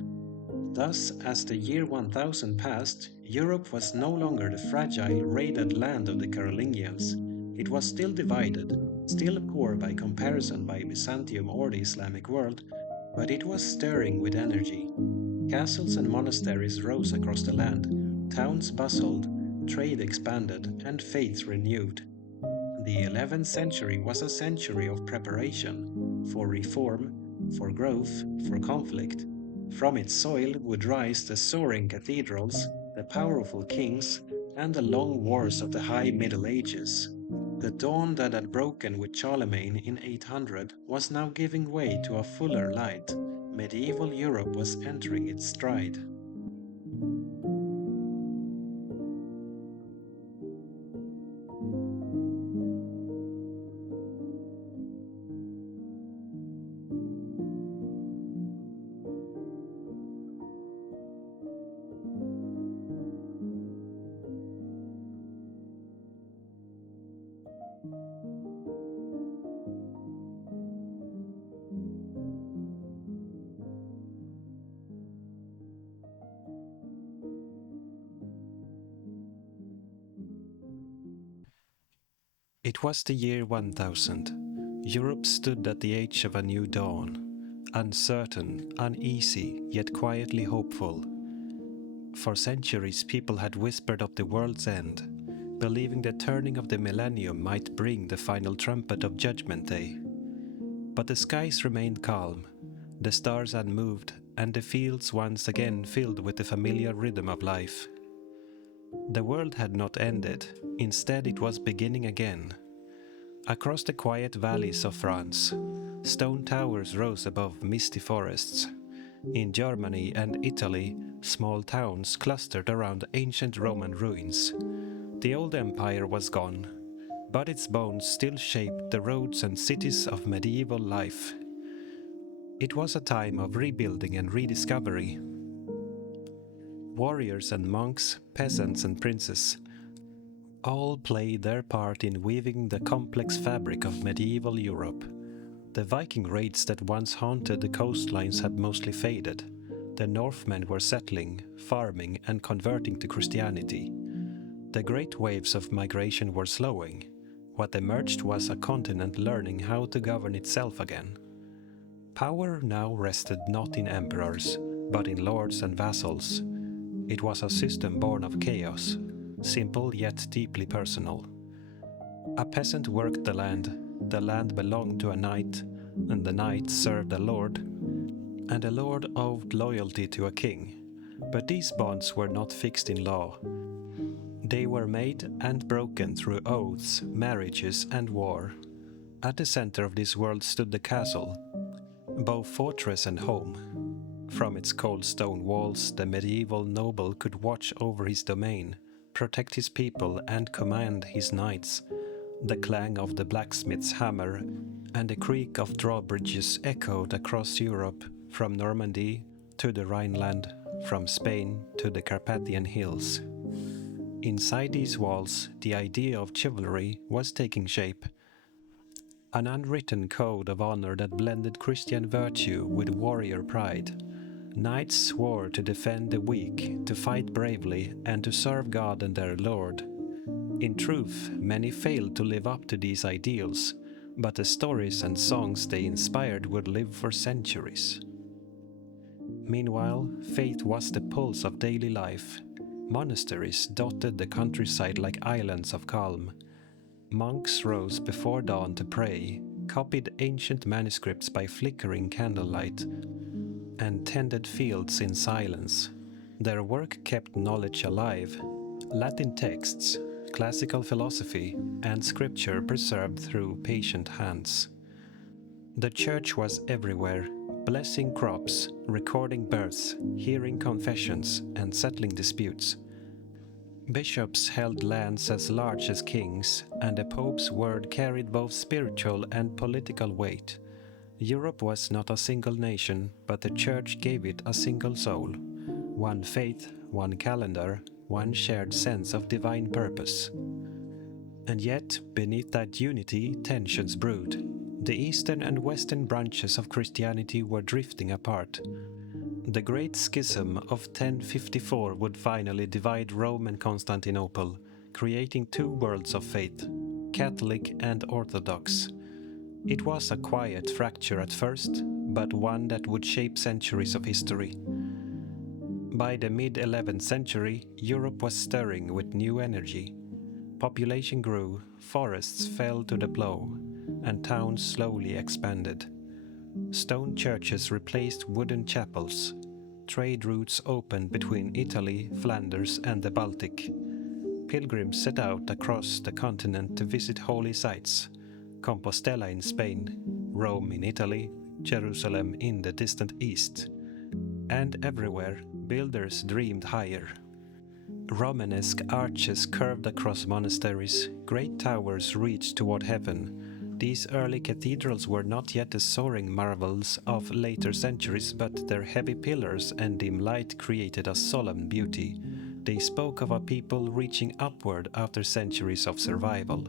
Thus, as the year 1000 passed, Europe was no longer the fragile, raided land of the Carolingians. It was still divided, still poor by comparison by Byzantium or the Islamic world, but it was stirring with energy. Castles and monasteries rose across the land, towns bustled, trade expanded, and faith renewed. The 11th century was a century of preparation for reform, for growth, for conflict. From its soil would rise the soaring cathedrals, the powerful kings, and the long wars of the High Middle Ages. The dawn that had broken with Charlemagne in 800 was now giving way to a fuller light. Medieval Europe was entering its stride. It was the year 1000. Europe stood at the edge of a new dawn, uncertain, uneasy, yet quietly hopeful. For centuries people had whispered of the world's end, believing the turning of the millennium might bring the final trumpet of Judgment Day. But the skies remained calm, the stars unmoved, and the fields once again filled with the familiar rhythm of life. The world had not ended, instead it was beginning again. Across the quiet valleys of France, stone towers rose above misty forests. In Germany and Italy, small towns clustered around ancient Roman ruins. The old empire was gone, but its bones still shaped the roads and cities of medieval life. It was a time of rebuilding and rediscovery. Warriors and monks, peasants and princes, all played their part in weaving the complex fabric of medieval Europe. The Viking raids that once haunted the coastlines had mostly faded. The Northmen were settling, farming, and converting to Christianity. The great waves of migration were slowing. What emerged was a continent learning how to govern itself again. Power now rested not in emperors, but in lords and vassals. It was a system born of chaos, simple yet deeply personal. A peasant worked the land belonged to a knight, and the knight served a lord, and the lord owed loyalty to a king. But these bonds were not fixed in law. They were made and broken through oaths, marriages, and war. At the center of this world stood the castle, both fortress and home. From its cold stone walls, the medieval noble could watch over his domain, protect his people, and command his knights. The clang of the blacksmith's hammer and the creak of drawbridges echoed across Europe, from Normandy to the Rhineland, from Spain to the Carpathian hills. Inside these walls, the idea of chivalry was taking shape. An unwritten code of honor that blended Christian virtue with warrior pride. Knights swore to defend the weak, to fight bravely, and to serve God and their Lord. In truth, many failed to live up to these ideals, but the stories and songs they inspired would live for centuries. Meanwhile, faith was the pulse of daily life. Monasteries dotted the countryside like islands of calm. Monks rose before dawn to pray, copied ancient manuscripts by flickering candlelight, and tended fields in silence. Their work kept knowledge alive. Latin texts, classical philosophy, and scripture preserved through patient hands. The church was everywhere, blessing crops, recording births, hearing confessions, and settling disputes. Bishops held lands as large as kings, and the Pope's word carried both spiritual and political weight. Europe was not a single nation, but the Church gave it a single soul. One faith, one calendar, one shared sense of divine purpose. And yet, beneath that unity, tensions brewed. The eastern and western branches of Christianity were drifting apart. The Great Schism of 1054 would finally divide Rome and Constantinople, creating two worlds of faith, Catholic and Orthodox. It was a quiet fracture at first, but one that would shape centuries of history. By the mid-11th century, Europe was stirring with new energy. Population grew, forests fell to the plow, and towns slowly expanded. Stone churches replaced wooden chapels. Trade routes opened between Italy, Flanders, and the Baltic. Pilgrims set out across the continent to visit holy sites: Compostela in Spain, Rome in Italy, Jerusalem in the distant east. And everywhere, builders dreamed higher. Romanesque arches curved across monasteries, great towers reached toward heaven. These early cathedrals were not yet the soaring marvels of later centuries, but their heavy pillars and dim light created a solemn beauty. They spoke of a people reaching upward after centuries of survival.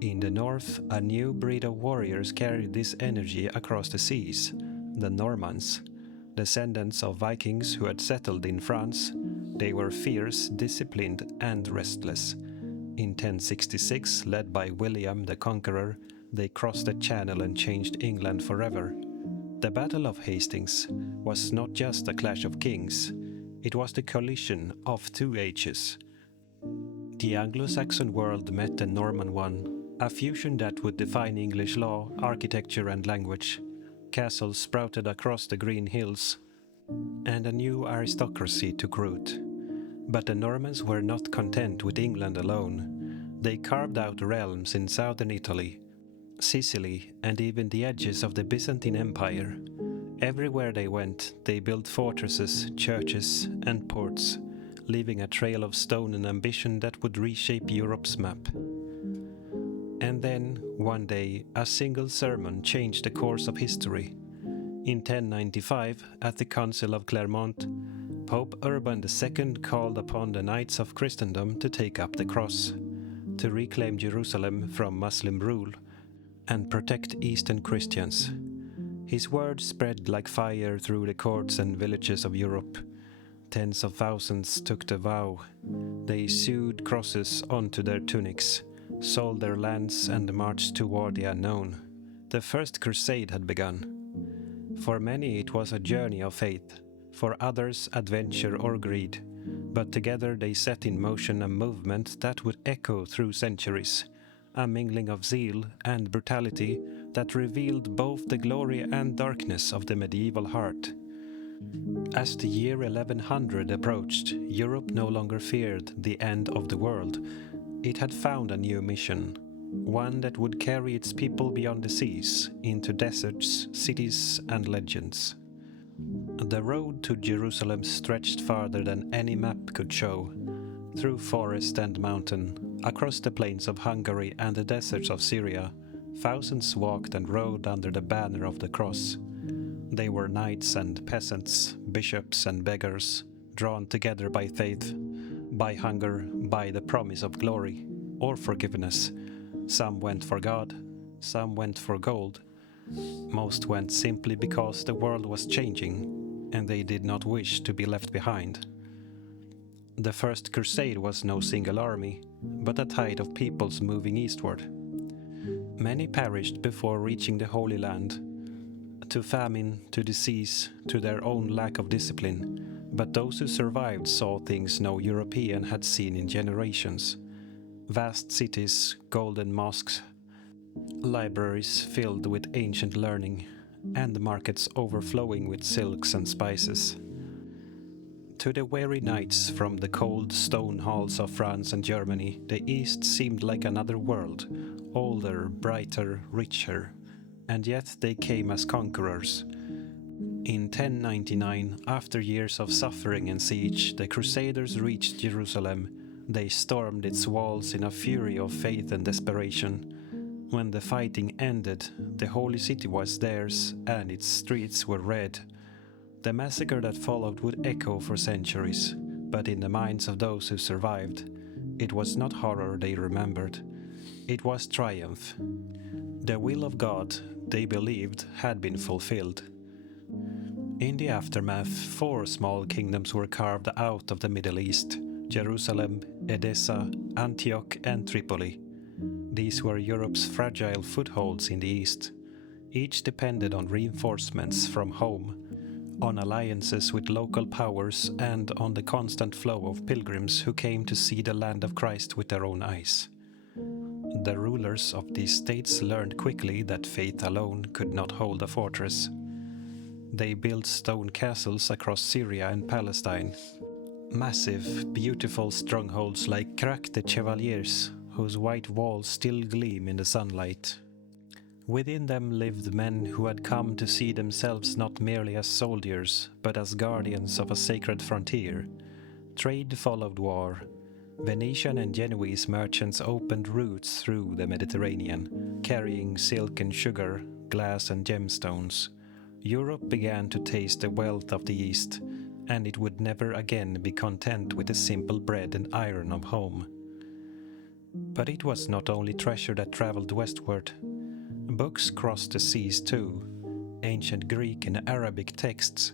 In the north, a new breed of warriors carried this energy across the seas: the Normans. Descendants of Vikings who had settled in France, they were fierce, disciplined, and restless. In 1066, led by William the Conqueror, they crossed the Channel and changed England forever. The Battle of Hastings was not just a clash of kings, it was the collision of two ages. The Anglo-Saxon world met the Norman one, a fusion that would define English law, architecture, and language. Castles sprouted across the green hills, and a new aristocracy took root. But the Normans were not content with England alone. They carved out realms in southern Italy, Sicily, and even the edges of the Byzantine Empire. Everywhere they went, they built fortresses, churches, and ports, leaving a trail of stone and ambition that would reshape Europe's map. And then, one day, a single sermon changed the course of history. In 1095, at the Council of Clermont, Pope Urban II called upon the Knights of Christendom to take up the cross, to reclaim Jerusalem from Muslim rule, and protect Eastern Christians. His word spread like fire through the courts and villages of Europe. Tens of thousands took the vow. They sewed crosses onto their tunics, sold their lands, and marched toward the unknown. The first crusade had begun. For many it was a journey of faith, for others adventure or greed, but together they set in motion a movement that would echo through centuries, a mingling of zeal and brutality that revealed both the glory and darkness of the medieval heart. As the year 1100 approached, Europe no longer feared the end of the world. It had found a new mission, one that would carry its people beyond the seas, into deserts, cities, and legends. The road to Jerusalem stretched farther than any map could show, through forest and mountain, across the plains of Hungary and the deserts of Syria. Thousands walked and rode under the banner of the cross. They were knights and peasants, bishops and beggars, drawn together by faith, by hunger, by the promise of glory or forgiveness. Some went for God, some went for gold. Most went simply because the world was changing, and they did not wish to be left behind. The First Crusade was no single army, but a tide of peoples moving eastward. Many perished before reaching the Holy Land, to famine, to disease, to their own lack of discipline. But those who survived saw things no European had seen in generations. Vast cities, golden mosques, libraries filled with ancient learning, and markets overflowing with silks and spices. To the weary knights from the cold stone halls of France and Germany, the East seemed like another world, older, brighter, richer, and yet they came as conquerors. In 1099, after years of suffering and siege, the Crusaders reached Jerusalem. They stormed its walls in a fury of faith and desperation. When the fighting ended, the holy city was theirs, and its streets were red. The massacre that followed would echo for centuries, but in the minds of those who survived, it was not horror they remembered. It was triumph. The will of God, they believed, had been fulfilled. In the aftermath, 4 small kingdoms were carved out of the Middle East: Jerusalem, Edessa, Antioch, and Tripoli. These were Europe's fragile footholds in the east. Each depended on reinforcements from home, on alliances with local powers, and on the constant flow of pilgrims who came to see the land of Christ with their own eyes. The rulers of these states learned quickly that faith alone could not hold a fortress. They built stone castles across Syria and Palestine, massive, beautiful strongholds like Crac de Chevaliers, whose white walls still gleam in the sunlight. Within them lived men who had come to see themselves not merely as soldiers, but as guardians of a sacred frontier. Trade followed war. Venetian and Genoese merchants opened routes through the Mediterranean, carrying silk and sugar, glass and gemstones. Europe began to taste the wealth of the East, and it would never again be content with the simple bread and iron of home. But it was not only treasure that traveled westward. Books crossed the seas too, ancient Greek and Arabic texts,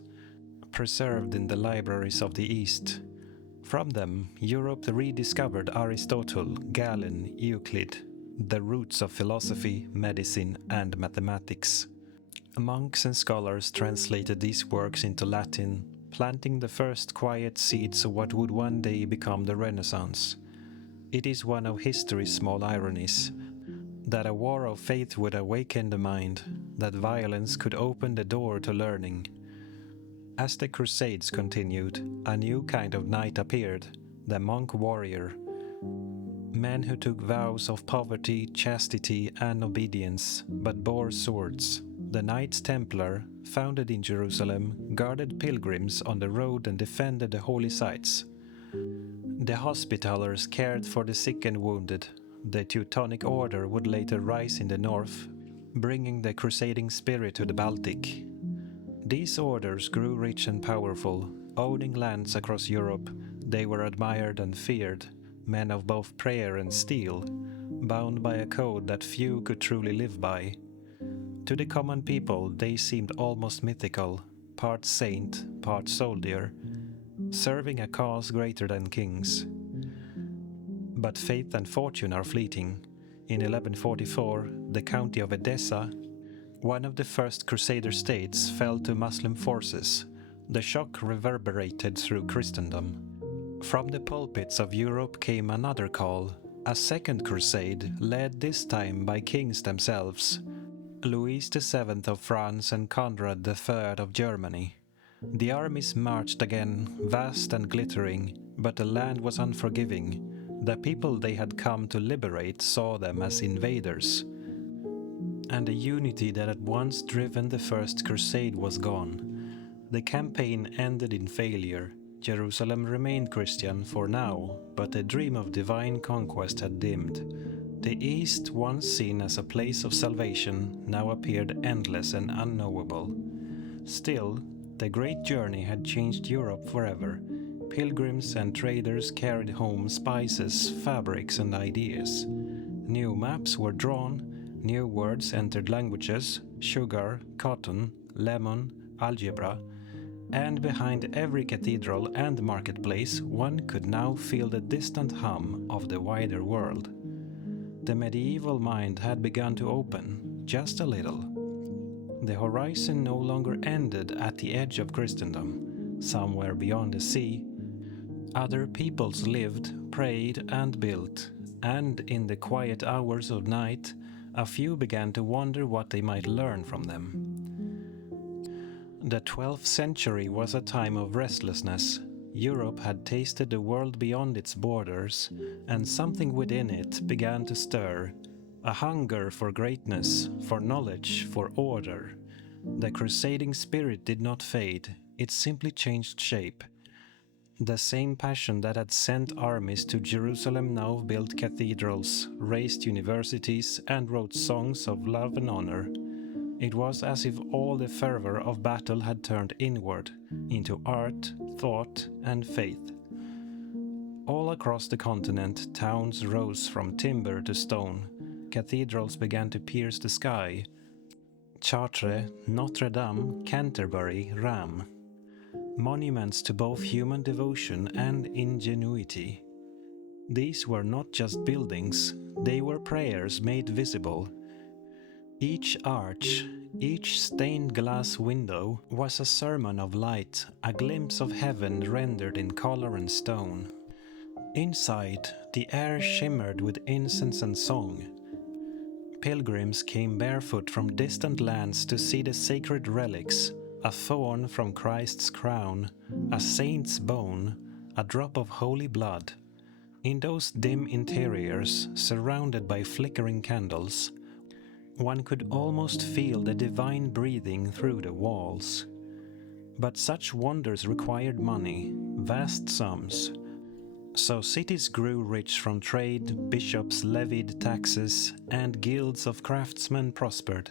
preserved in the libraries of the East. From them, Europe rediscovered Aristotle, Galen, Euclid, the roots of philosophy, medicine, and mathematics. Monks and scholars translated these works into Latin, planting the first quiet seeds of what would one day become the Renaissance. It is one of history's small ironies, that a war of faith would awaken the mind, that violence could open the door to learning. As the Crusades continued, a new kind of knight appeared, the monk warrior. Men who took vows of poverty, chastity, and obedience, but bore swords. The Knights Templar, founded in Jerusalem, guarded pilgrims on the road and defended the holy sites. The Hospitallers cared for the sick and wounded. The Teutonic Order would later rise in the north, bringing the crusading spirit to the Baltic. These orders grew rich and powerful, owning lands across Europe. They were admired and feared, men of both prayer and steel, bound by a code that few could truly live by. To the common people, they seemed almost mythical, part saint, part soldier, serving a cause greater than kings. But faith and fortune are fleeting. In 1144, the county of Edessa, one of the first Crusader states, fell to Muslim forces. The shock reverberated through Christendom. From the pulpits of Europe came another call, a second crusade, led this time by kings themselves, Louis VII of France and Conrad III of Germany. The armies marched again, vast and glittering, but the land was unforgiving. The people they had come to liberate saw them as invaders, and the unity that had once driven the First Crusade was gone. The campaign ended in failure. Jerusalem remained Christian for now, but the dream of divine conquest had dimmed. The East, once seen as a place of salvation, now appeared endless and unknowable. Still, the great journey had changed Europe forever. Pilgrims and traders carried home spices, fabrics, and ideas. New maps were drawn, new words entered languages: sugar, cotton, lemon, algebra, and behind every cathedral and marketplace one could now feel the distant hum of the wider world. The medieval mind had begun to open, just a little. The horizon no longer ended at the edge of Christendom. Somewhere beyond the sea, other peoples lived, prayed, and built, and in the quiet hours of night, a few began to wonder what they might learn from them. The 12th century was a time of restlessness. Europe had tasted the world beyond its borders, and something within it began to stir. A hunger for greatness, for knowledge, for order. The crusading spirit did not fade, it simply changed shape. The same passion that had sent armies to Jerusalem now built cathedrals, raised universities, and wrote songs of love and honor. It was as if all the fervor of battle had turned inward, into art, thought, and faith. All across the continent, towns rose from timber to stone. Cathedrals began to pierce the sky. Chartres, Notre Dame, Canterbury, Rheims. Monuments to both human devotion and ingenuity. These were not just buildings, they were prayers made visible. Each arch, each stained glass window was a sermon of light, a glimpse of heaven rendered in color and stone. Inside, the air shimmered with incense and song. Pilgrims came barefoot from distant lands to see the sacred relics, a thorn from Christ's crown, a saint's bone, a drop of holy blood. In those dim interiors, surrounded by flickering candles, one could almost feel the divine breathing through the walls. But such wonders required money, vast sums. So cities grew rich from trade, bishops levied taxes, and guilds of craftsmen prospered.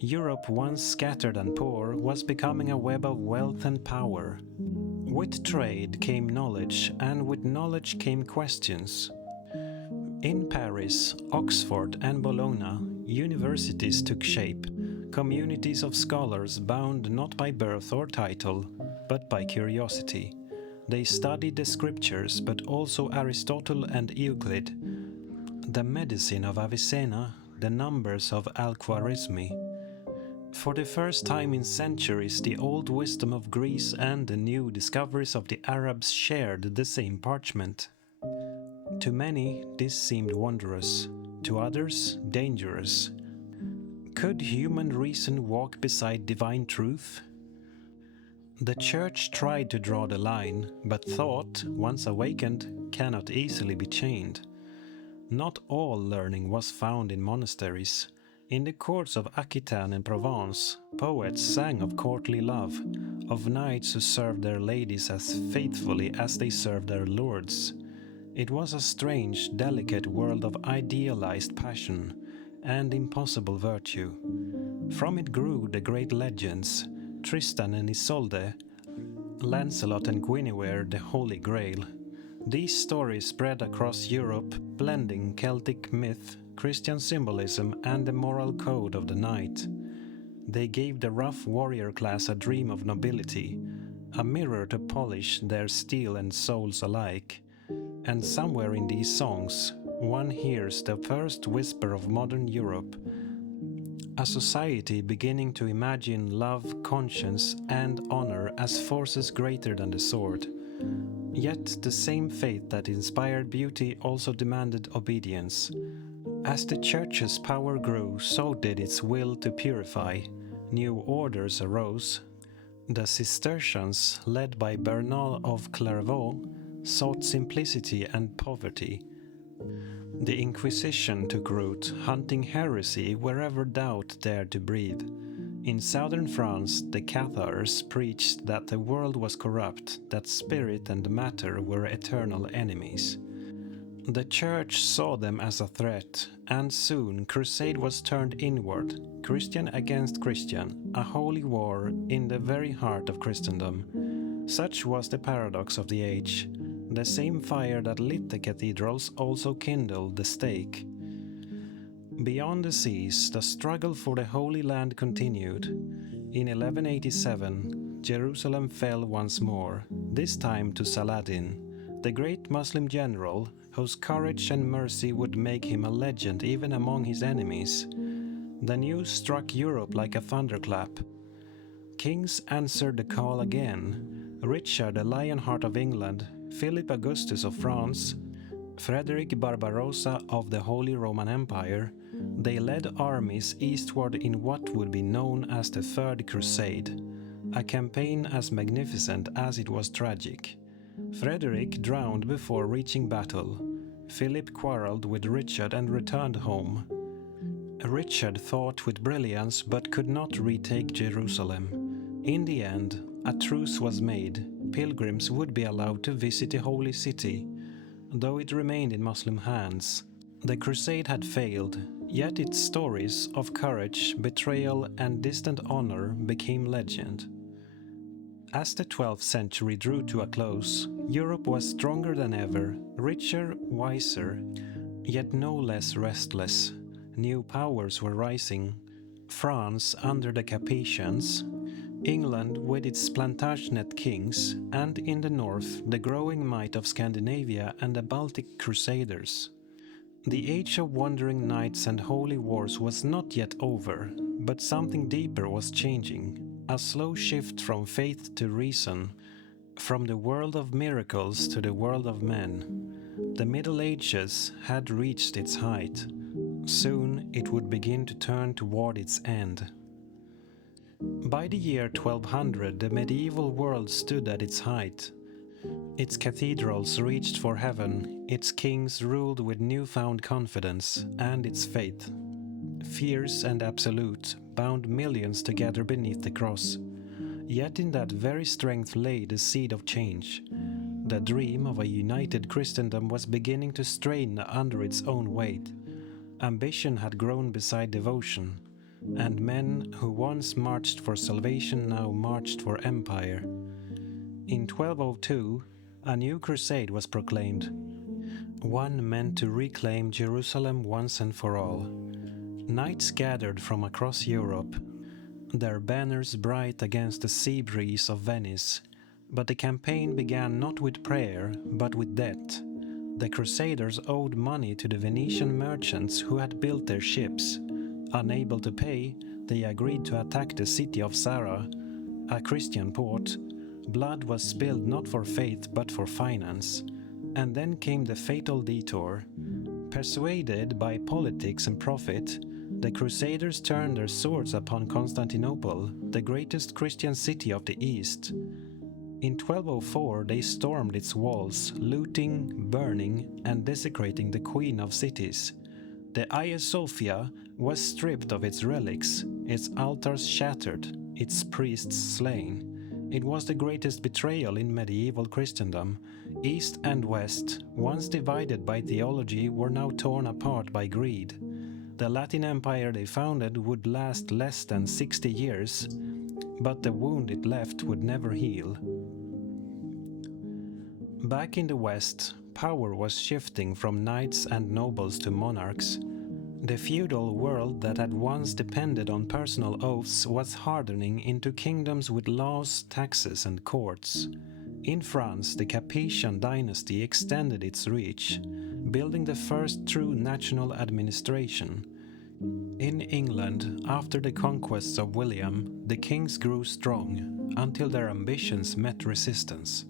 Europe, once scattered and poor, was becoming a web of wealth and power. With trade came knowledge, and with knowledge came questions. In Paris, Oxford, and Bologna, universities took shape, communities of scholars bound not by birth or title, but by curiosity. They studied the scriptures, but also Aristotle and Euclid, the medicine of Avicenna, the numbers of Al-Khwarizmi. For the first time in centuries, the old wisdom of Greece and the new discoveries of the Arabs shared the same parchment. To many, this seemed wondrous, to others, dangerous. Could human reason walk beside divine truth? The Church tried to draw the line, but thought, once awakened, cannot easily be chained. Not all learning was found in monasteries. In the courts of Aquitaine and Provence, poets sang of courtly love, of knights who served their ladies as faithfully as they served their lords. It was a strange, delicate world of idealized passion and impossible virtue. From it grew the great legends, Tristan and Isolde, Lancelot and Guinevere, the Holy Grail. These stories spread across Europe, blending Celtic myth, Christian symbolism, and the moral code of the knight. They gave the rough warrior class a dream of nobility, a mirror to polish their steel and souls alike. And somewhere in these songs, one hears the first whisper of modern Europe, a society beginning to imagine love, conscience, and honor as forces greater than the sword. Yet the same faith that inspired beauty also demanded obedience. As the Church's power grew, so did its will to purify. New orders arose. The Cistercians, led by Bernard of Clairvaux, sought simplicity and poverty. The Inquisition took root, hunting heresy wherever doubt dared to breathe. In southern France, the Cathars preached that the world was corrupt, that spirit and matter were eternal enemies. The Church saw them as a threat, and soon crusade was turned inward, Christian against Christian, a holy war in the very heart of Christendom. Such was the paradox of the age. The same fire that lit the cathedrals also kindled the stake. Beyond the seas, the struggle for the Holy Land continued. In 1187, Jerusalem fell once more, this time to Saladin, the great Muslim general whose courage and mercy would make him a legend even among his enemies. The news struck Europe like a thunderclap. Kings answered the call again. Richard, the Lionheart of England, Philip Augustus of France, Frederick Barbarossa of the Holy Roman Empire, they led armies eastward in what would be known as the Third Crusade, a campaign as magnificent as it was tragic. Frederick drowned before reaching battle. Philip quarreled with Richard and returned home. Richard fought with brilliance but could not retake Jerusalem. In the end, a truce was made. Pilgrims would be allowed to visit the holy city, though it remained in Muslim hands. The crusade had failed, yet its stories of courage, betrayal, and distant honor became legend. As the 12th century drew to a close, Europe was stronger than ever, richer, wiser, yet no less restless. New powers were rising. France under the Capetians, England with its Plantagenet kings, and in the north the growing might of Scandinavia and the Baltic crusaders. The age of wandering knights and holy wars was not yet over, but something deeper was changing, a slow shift from faith to reason, from the world of miracles to the world of men. The Middle Ages had reached its height. Soon it would begin to turn toward its end. By the year 1200, the medieval world stood at its height. Its cathedrals reached for heaven, its kings ruled with newfound confidence, and its faith, fierce and absolute, bound millions together beneath the cross. Yet in that very strength lay the seed of change. The dream of a united Christendom was beginning to strain under its own weight. Ambition had grown beside devotion, and men who once marched for salvation now marched for empire. In 1202, a new crusade was proclaimed, one meant to reclaim Jerusalem once and for all. Knights gathered from across Europe, their banners bright against the sea breeze of Venice. But the campaign began not with prayer, but with debt. The crusaders owed money to the Venetian merchants who had built their ships. Unable to pay, they agreed to attack the city of Zara, a Christian port. Blood was spilled not for faith but for finance. And then came the fatal detour. Persuaded by politics and profit, the crusaders turned their swords upon Constantinople, the greatest Christian city of the East. In 1204 they stormed its walls, looting, burning, and desecrating the Queen of Cities. The Hagia Sophia was stripped of its relics, its altars shattered, its priests slain. It was the greatest betrayal in medieval Christendom. East and West, once divided by theology, were now torn apart by greed. The Latin Empire they founded would last less than 60 years, but the wound it left would never heal. Back in the West, power was shifting from knights and nobles to monarchs. The feudal world that had once depended on personal oaths was hardening into kingdoms with laws, taxes, and courts. In France, the Capetian dynasty extended its reach, building the first true national administration. In England, after the conquests of William, the kings grew strong, until their ambitions met resistance.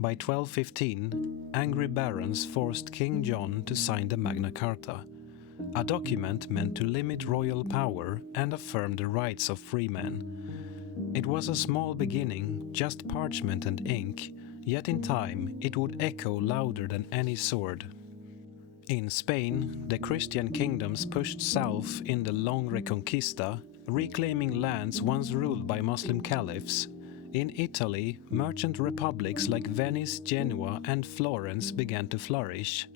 By 1215, angry barons forced King John to sign the Magna Carta, a document meant to limit royal power and affirm the rights of free men. It was a small beginning, just parchment and ink, yet in time it would echo louder than any sword. In Spain, the Christian kingdoms pushed south in the long Reconquista, reclaiming lands once ruled by Muslim caliphs. In Italy, merchant republics like Venice, Genoa, and Florence began to flourish,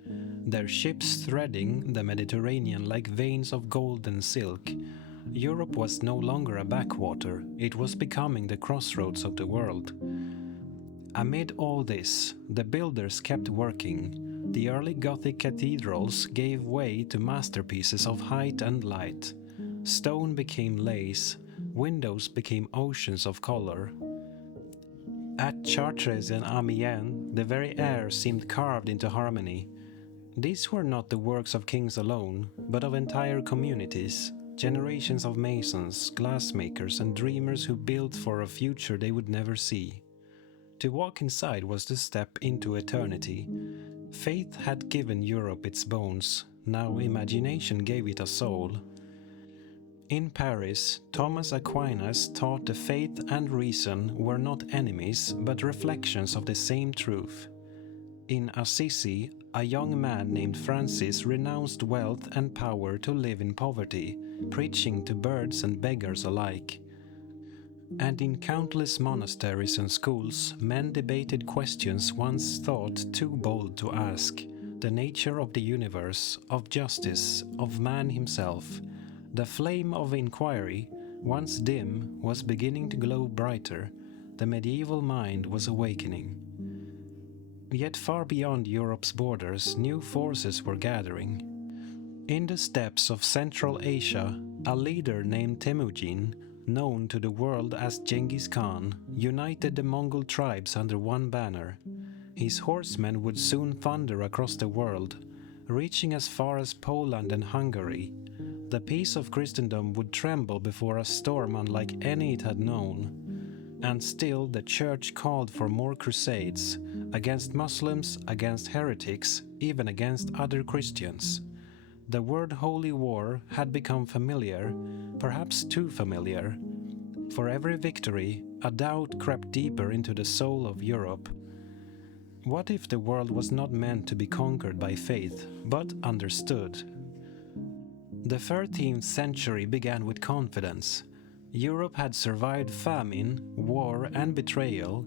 their ships threading the Mediterranean like veins of gold and silk. Europe was no longer a backwater, it was becoming the crossroads of the world. Amid all this, the builders kept working. The early Gothic cathedrals gave way to masterpieces of height and light. Stone became lace, windows became oceans of color. At Chartres and Amiens, the very air seemed carved into harmony. These were not the works of kings alone, but of entire communities, generations of masons, glassmakers, and dreamers who built for a future they would never see. To walk inside was to step into eternity. Faith had given Europe its bones, now imagination gave it a soul. In Paris, Thomas Aquinas taught the faith and reason were not enemies, but reflections of the same truth. In Assisi, a young man named Francis renounced wealth and power to live in poverty, preaching to birds and beggars alike. And in countless monasteries and schools, men debated questions once thought too bold to ask: the nature of the universe, of justice, of man himself. The flame of inquiry, once dim, was beginning to glow brighter. The medieval mind was awakening. Yet far beyond Europe's borders, new forces were gathering. In the steppes of Central Asia, a leader named Temujin, known to the world as Genghis Khan, united the Mongol tribes under one banner. His horsemen would soon thunder across the world, reaching as far as Poland and Hungary. The peace of Christendom would tremble before a storm unlike any it had known. And still the Church called for more crusades, against Muslims, against heretics, even against other Christians. The word holy war had become familiar, perhaps too familiar. For every victory, a doubt crept deeper into the soul of Europe. What if the world was not meant to be conquered by faith, but understood? The 13th century began with confidence. Europe had survived famine, war, and betrayal,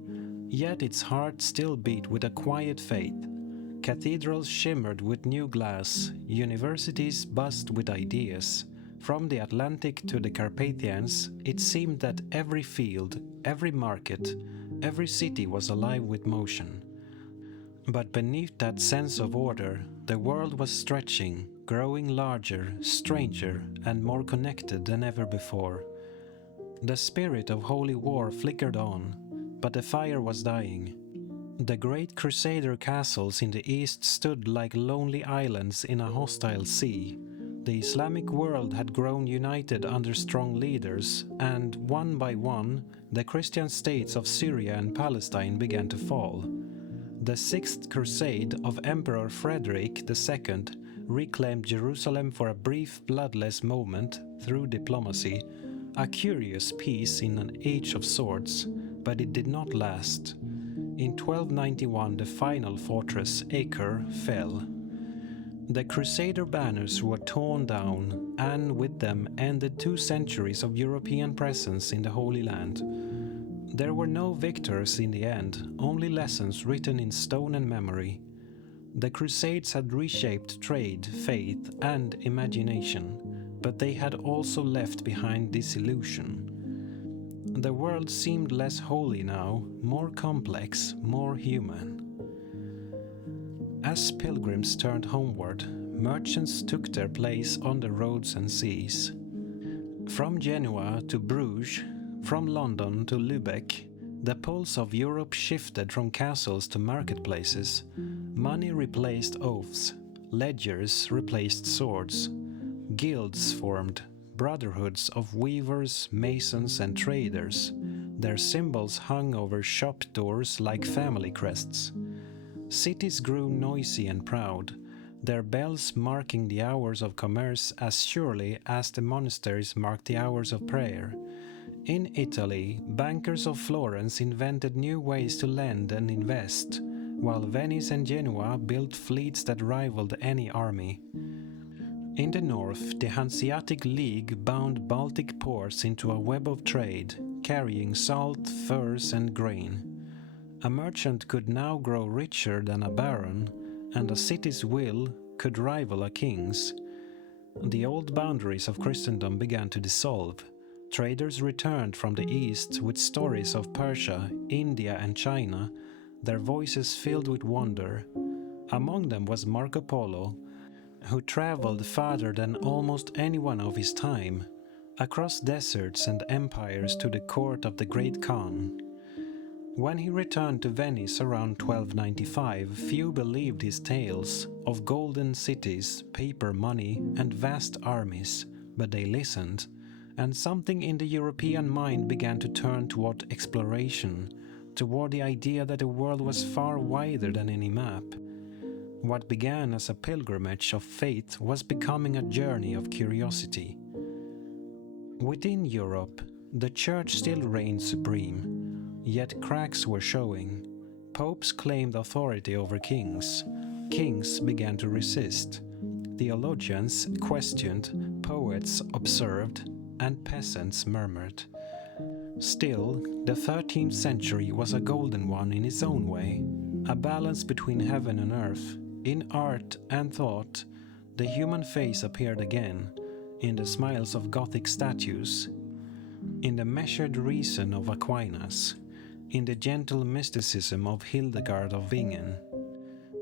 yet its heart still beat with a quiet faith. Cathedrals shimmered with new glass, universities buzzed with ideas. From the Atlantic to the Carpathians, it seemed that every field, every market, every city was alive with motion. But beneath that sense of order, the world was stretching, growing larger, stranger, and more connected than ever before. The spirit of holy war flickered on, but the fire was dying. The great crusader castles in the east stood like lonely islands in a hostile sea. The Islamic world had grown united under strong leaders, and one by one, the Christian states of Syria and Palestine began to fall. The Sixth Crusade of Emperor Frederick II reclaimed Jerusalem for a brief, bloodless moment through diplomacy, a curious peace in an age of swords, but it did not last. In 1291 the final fortress, Acre, fell. The Crusader banners were torn down, and with them ended 2 centuries of European presence in the Holy Land. There were no victors in the end, only lessons written in stone and memory. The Crusades had reshaped trade, faith, and imagination, but they had also left behind disillusion. The world seemed less holy now, more complex, more human. As pilgrims turned homeward, merchants took their place on the roads and seas. From Genoa to Bruges, from London to Lübeck, the pulse of Europe shifted from castles to marketplaces. Money replaced oaths, ledgers replaced swords, guilds formed, brotherhoods of weavers, masons, and traders. Their symbols hung over shop doors like family crests. Cities grew noisy and proud, their bells marking the hours of commerce as surely as the monasteries marked the hours of prayer. In Italy, bankers of Florence invented new ways to lend and invest, while Venice and Genoa built fleets that rivaled any army. In the north, the Hanseatic League bound Baltic ports into a web of trade, carrying salt, furs, and grain. A merchant could now grow richer than a baron, and a city's will could rival a king's. The old boundaries of Christendom began to dissolve. Traders returned from the east with stories of Persia, India, and China, their voices filled with wonder. Among them was Marco Polo, who traveled farther than almost anyone of his time, across deserts and empires to the court of the great Khan. When he returned to Venice around 1295, few believed his tales of golden cities, paper money, and vast armies, but they listened, and something in the European mind began to turn toward exploration, toward the idea that the world was far wider than any map. What began as a pilgrimage of faith was becoming a journey of curiosity. Within Europe, the Church still reigned supreme, yet cracks were showing. Popes claimed authority over kings. Kings began to resist. Theologians questioned, poets observed, and peasants murmured. Still, the 13th century was a golden one in its own way, a balance between heaven and earth. In art and thought, the human face appeared again, in the smiles of Gothic statues, in the measured reason of Aquinas, in the gentle mysticism of Hildegard of Bingen.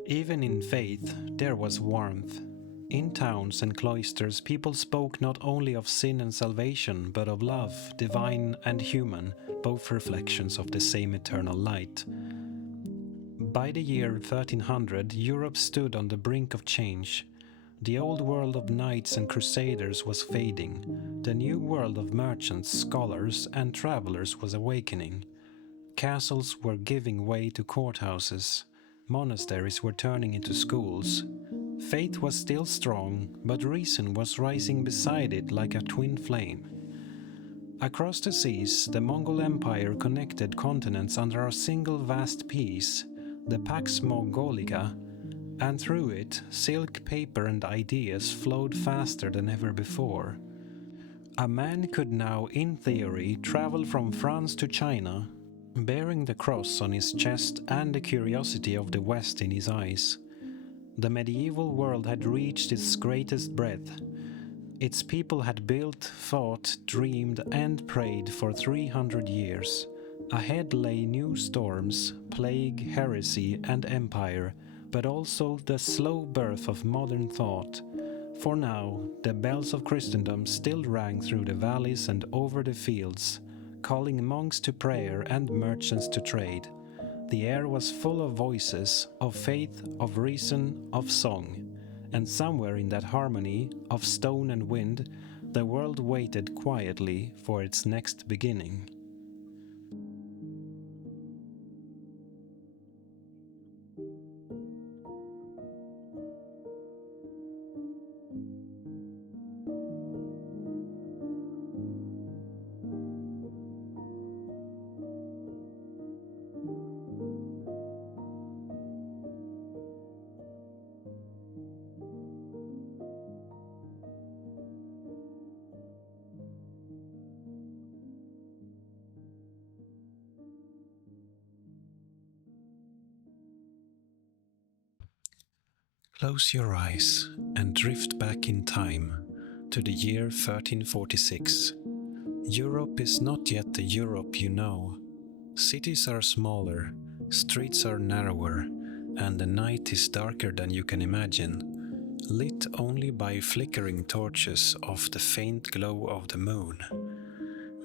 Even in faith there was warmth. In towns and cloisters, people spoke not only of sin and salvation, but of love, divine and human, both reflections of the same eternal light. By the year 1300, Europe stood on the brink of change. The old world of knights and crusaders was fading. The new world of merchants, scholars, and travelers was awakening. Castles were giving way to courthouses. Monasteries were turning into schools. Faith was still strong, but reason was rising beside it like a twin flame. Across the seas, the Mongol Empire connected continents under a single vast peace, the Pax Mongolica, and through it, silk, paper, and ideas flowed faster than ever before. A man could now, in theory, travel from France to China, bearing the cross on his chest and the curiosity of the West in his eyes. The medieval world had reached its greatest breadth. Its people had built, fought, dreamed, and prayed for 300 years. Ahead lay new storms, plague, heresy, and empire, but also the slow birth of modern thought. For now, the bells of Christendom still rang through the valleys and over the fields, calling monks to prayer and merchants to trade. The air was full of voices, of faith, of reason, of song, and somewhere in that harmony of stone and wind, the world waited quietly for its next beginning. Close your eyes and drift back in time to the year 1346. Europe is not yet the Europe you know. Cities are smaller, streets are narrower, and the night is darker than you can imagine, lit only by flickering torches of the faint glow of the moon.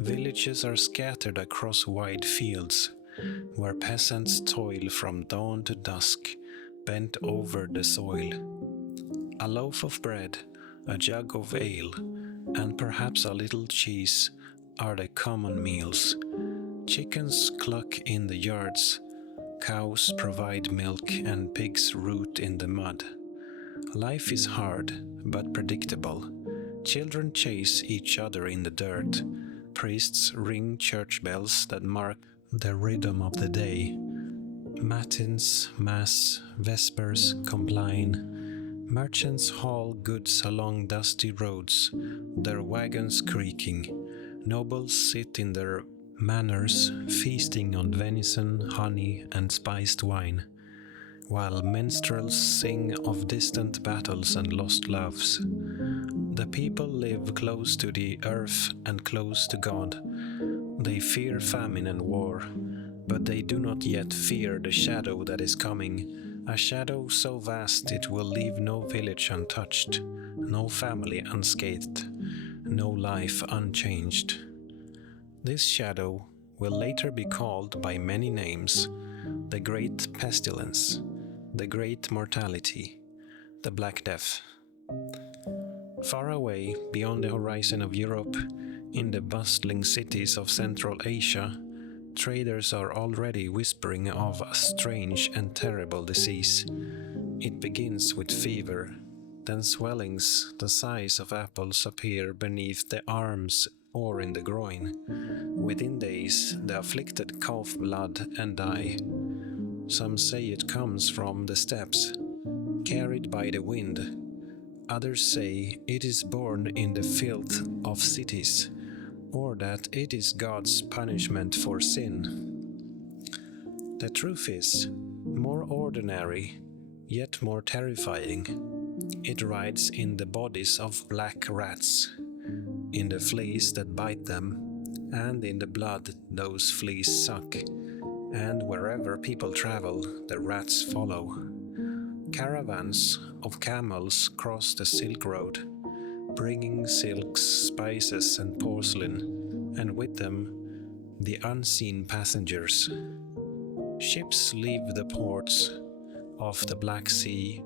Villages are scattered across wide fields, where peasants toil from dawn to dusk, bent over the soil. A loaf of bread, a jug of ale, and perhaps a little cheese are the common meals. Chickens cluck in the yards, cows provide milk, and pigs root in the mud. Life is hard, but predictable. Children chase each other in the dirt. Priests ring church bells that mark the rhythm of the day. Matins, mass, vespers, compline. Merchants haul goods along dusty roads, their wagons creaking. Nobles sit in their manors, feasting on venison, honey, and spiced wine, while minstrels sing of distant battles and lost loves. The people live close to the earth and close to God. They fear famine and war, but they do not yet fear the shadow that is coming, a shadow so vast it will leave no village untouched, no family unscathed, no life unchanged. This shadow will later be called by many names: the Great Pestilence, the Great Mortality, the Black Death. Far away, beyond the horizon of Europe, in the bustling cities of Central Asia, traders are already whispering of a strange and terrible disease. It begins with fever, then swellings the size of apples appear beneath the arms or in the groin. Within days, the afflicted cough blood and die. Some say it comes from the steppes, carried by the wind. Others say it is born in the filth of cities, or that it is God's punishment for sin. The truth is more ordinary, yet more terrifying. It rides in the bodies of black rats, in the fleas that bite them, and in the blood those fleas suck, and wherever people travel, the rats follow. Caravans of camels cross the Silk Road, bringing silks, spices, and porcelain, and with them the unseen passengers. Ships leave the ports of the Black Sea,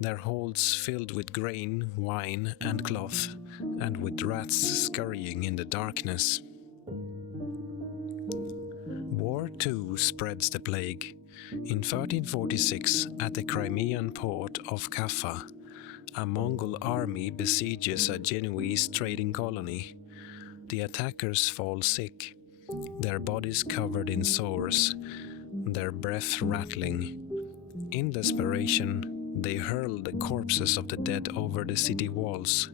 their holds filled with grain, wine, and cloth, and with rats scurrying in the darkness. War too spreads the plague. In 1346, at the Crimean port of Kaffa, a Mongol army besieges a Genoese trading colony. The attackers fall sick, their bodies covered in sores, their breath rattling. In desperation, they hurl the corpses of the dead over the city walls.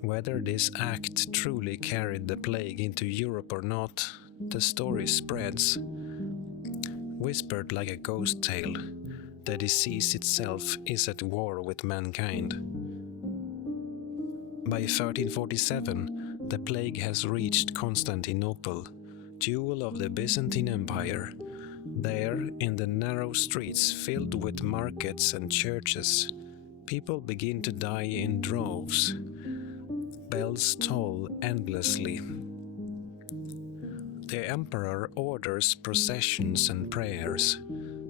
Whether this act truly carried the plague into Europe or not, the story spreads. Whispered like a ghost tale, the disease itself is at war with mankind. By 1347, the plague has reached Constantinople, jewel of the Byzantine Empire. There, in the narrow streets filled with markets and churches, people begin to die in droves. Bells toll endlessly. The emperor orders processions and prayers,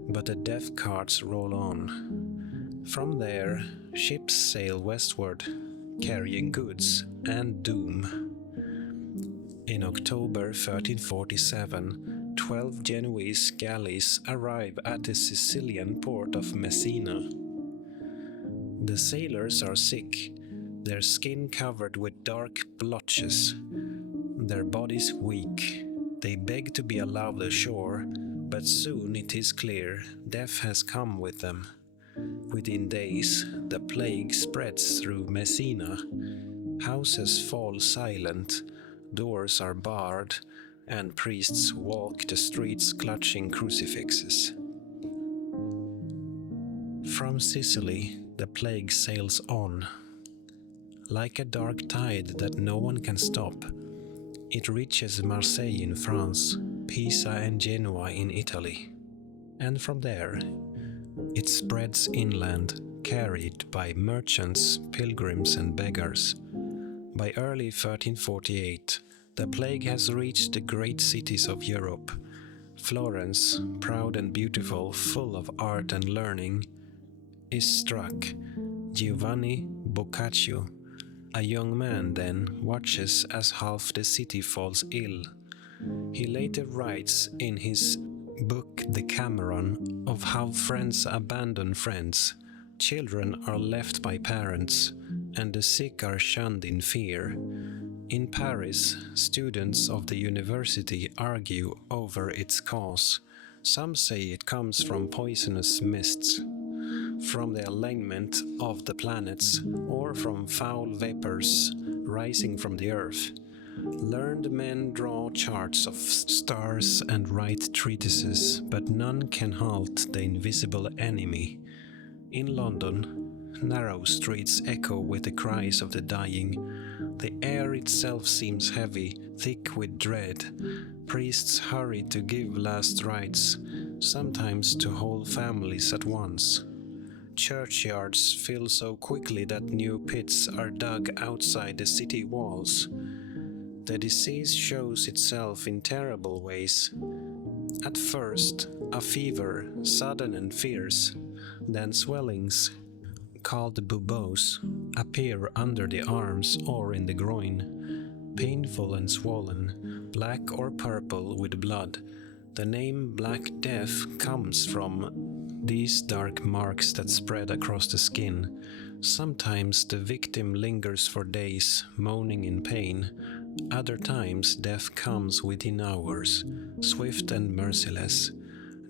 but the death carts roll on. From there, ships sail westward, carrying goods and doom. In October 1347, 12 Genoese galleys arrive at the Sicilian port of Messina. The sailors are sick, their skin covered with dark blotches, their bodies weak. They beg to be allowed ashore, but soon it is clear death has come with them. Within days, the plague spreads through Messina. Houses fall silent, doors are barred, and priests walk the streets clutching crucifixes. From Sicily, the plague sails on. Like a dark tide that no one can stop, it reaches Marseille in France, Pisa and Genoa in Italy. And from there, it spreads inland, carried by merchants, pilgrims, and beggars. By early 1348, the plague has reached the great cities of Europe. Florence, proud and beautiful, full of art and learning, is struck. Giovanni Boccaccio, a young man then, watches as half the city falls ill. He later writes in his book Decameron of how friends abandon friends, children are left by parents, and the sick are shunned in fear. In Paris, students of the university argue over its cause. Some say it comes from poisonous mists, from the alignment of the planets, or from foul vapors rising from the earth. Learned men draw charts of stars and write treatises, but none can halt the invisible enemy. In London, narrow streets echo with the cries of the dying. The air itself seems heavy, thick with dread. Priests hurry to give last rites, sometimes to whole families at once. Churchyards fill so quickly that new pits are dug outside the city walls. The disease shows itself in terrible ways. At first, a fever, sudden and fierce, then swellings, called buboes, appear under the arms or in the groin, painful and swollen, black or purple with blood. The name Black Death comes from these dark marks that spread across the skin. Sometimes the victim lingers for days, moaning in pain. Other times death comes within hours, swift and merciless.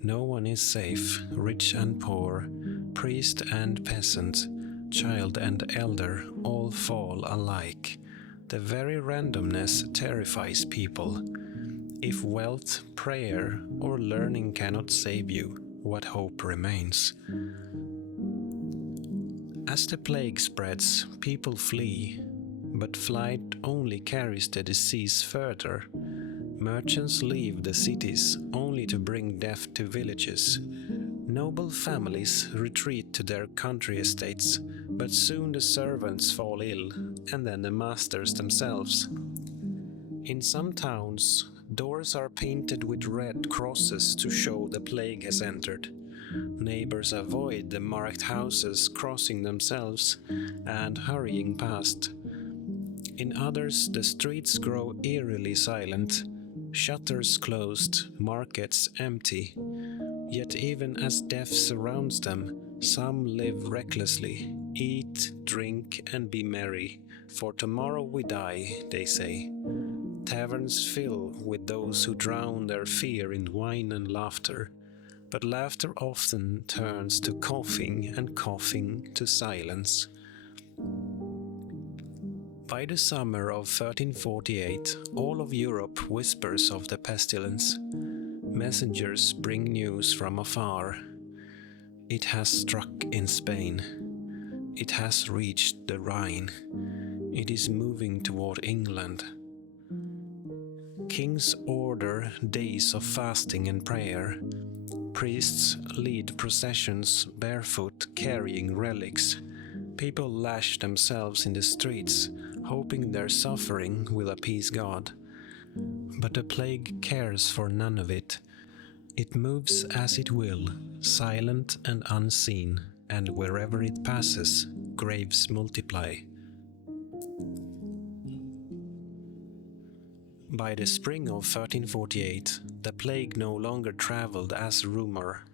No one is safe, rich and poor, priest and peasant, child and elder, all fall alike. The very randomness terrifies people. If wealth, prayer, or learning cannot save you, what hope remains? As the plague spreads, people flee, but flight only carries the disease further. Merchants leave the cities only to bring death to villages. Noble families retreat to their country estates, but soon the servants fall ill, and then the masters themselves. In some towns, doors are painted with red crosses to show the plague has entered. Neighbors avoid the marked houses, crossing themselves and hurrying past. In others, the streets grow eerily silent, shutters closed, markets empty. Yet even as death surrounds them, some live recklessly, eat, drink, and be merry, for tomorrow we die, they say. Taverns fill with those who drown their fear in wine and laughter, but laughter often turns to coughing and coughing to silence. By the summer of 1348, all of Europe whispers of the pestilence. Messengers bring news from afar. It has struck in Spain. It has reached the Rhine. It is moving toward England. Kings order days of fasting and prayer. Priests lead processions barefoot, carrying relics. People lash themselves in the streets, hoping their suffering will appease God. But the plague cares for none of it. It moves as it will, silent and unseen, and wherever it passes, graves multiply. By the spring of 1348, the plague no longer traveled as rumor.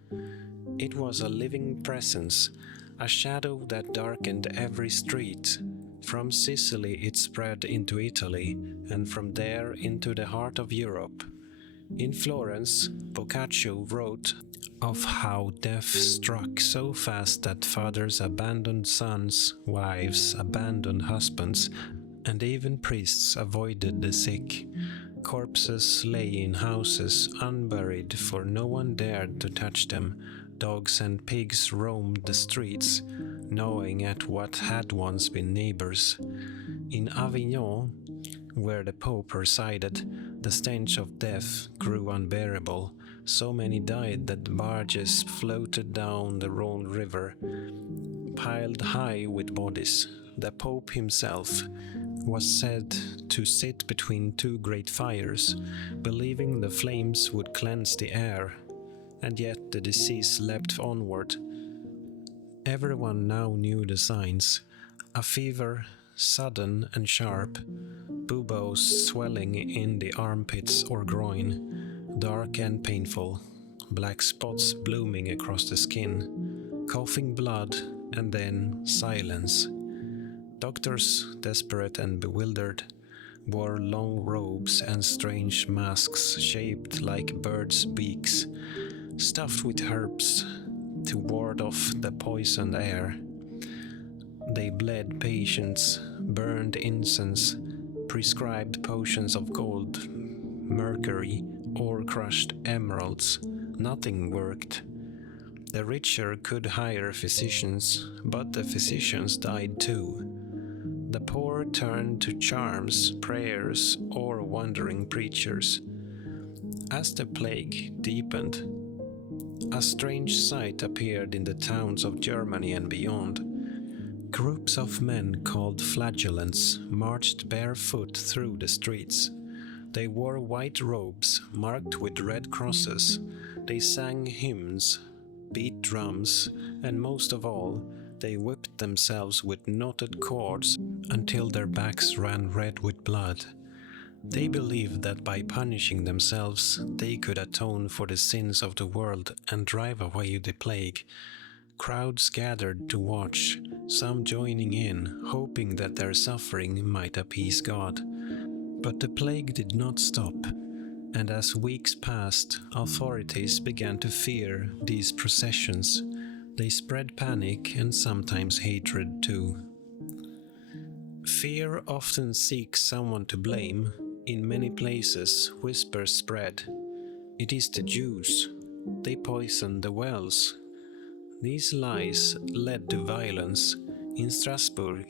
It was a living presence, a shadow that darkened every street. From Sicily it spread into Italy, and from there into the heart of Europe. In Florence, Boccaccio wrote of how death struck so fast that fathers abandoned sons, wives abandoned husbands, and even priests avoided the sick. Corpses lay in houses unburied, for no one dared to touch them. Dogs and pigs roamed the streets, gnawing at what had once been neighbors. In Avignon, where the Pope resided, the stench of death grew unbearable. So many died that barges floated down the Rhone River, piled high with bodies. The Pope himself was said to sit between two great fires, believing the flames would cleanse the air, and yet the disease leapt onward. Everyone now knew the signs: a fever, sudden and sharp, buboes swelling in the armpits or groin, dark and painful, black spots blooming across the skin, coughing blood, and then silence. Doctors, desperate and bewildered, wore long robes and strange masks shaped like birds' beaks, stuffed with herbs to ward off the poisoned air. They bled patients, burned incense, prescribed potions of gold, mercury, or crushed emeralds. Nothing worked. The richer could hire physicians, but the physicians died too. The poor turned to charms, prayers, or wandering preachers. As the plague deepened, a strange sight appeared in the towns of Germany and beyond. Groups of men called flagellants marched barefoot through the streets. They wore white robes marked with red crosses. They sang hymns, beat drums, and most of all, they whipped themselves with knotted cords until their backs ran red with blood. They believed that by punishing themselves, they could atone for the sins of the world and drive away the plague. Crowds gathered to watch, some joining in, hoping that their suffering might appease God. But the plague did not stop, and as weeks passed, authorities began to fear these processions. They spread panic and sometimes hatred too. Fear often seeks someone to blame. In many places, whispers spread. It is the Jews. They poisoned the wells. These lies led to violence. In Strasbourg,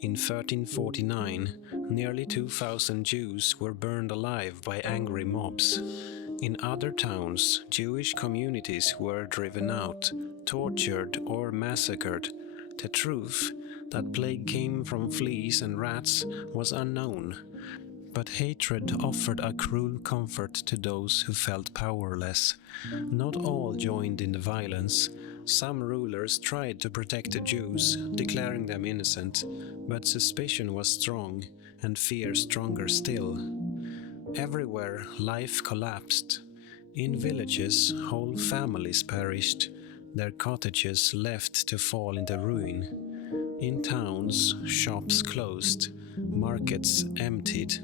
in 1349, nearly 2,000 Jews were burned alive by angry mobs. In other towns, Jewish communities were driven out, tortured, or massacred. The truth that plague came from fleas and rats was unknown, but hatred offered a cruel comfort to those who felt powerless. Not all joined in the violence. Some rulers tried to protect the Jews, declaring them innocent, but suspicion was strong, and fear stronger still. Everywhere, life collapsed. In villages, whole families perished, their cottages left to fall into ruin. In towns, shops closed, markets emptied,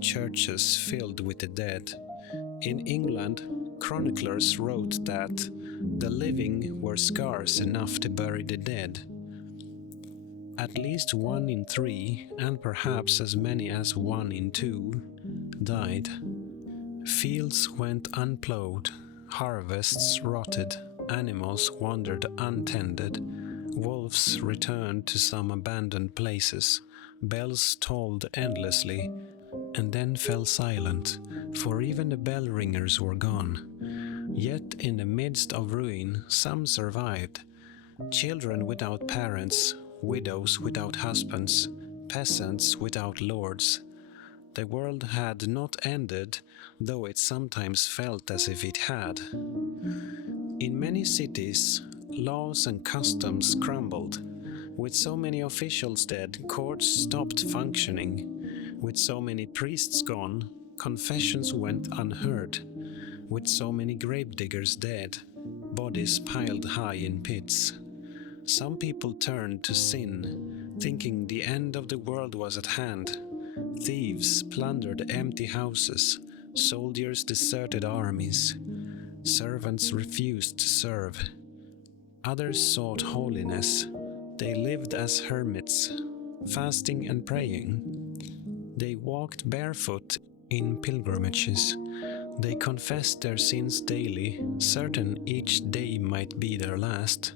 churches filled with the dead. In England, chroniclers wrote that the living were scarce enough to bury the dead. At least 1 in 3, and perhaps as many as 1 in 2, died. Fields went unplowed, harvests rotted, animals wandered untended, wolves returned to some abandoned places, bells tolled endlessly, and then fell silent, for even the bell ringers were gone. Yet in the midst of ruin, some survived. Children without parents, widows without husbands, peasants without lords. The world had not ended, though it sometimes felt as if it had. In many cities, laws and customs crumbled. With so many officials dead, courts stopped functioning. With so many priests gone, confessions went unheard. With so many gravediggers dead, bodies piled high in pits. Some people turned to sin, thinking the end of the world was at hand. Thieves plundered empty houses, soldiers deserted armies. Servants refused to serve. Others sought holiness. They lived as hermits, fasting and praying. They walked barefoot in pilgrimages. They confessed their sins daily, certain each day might be their last.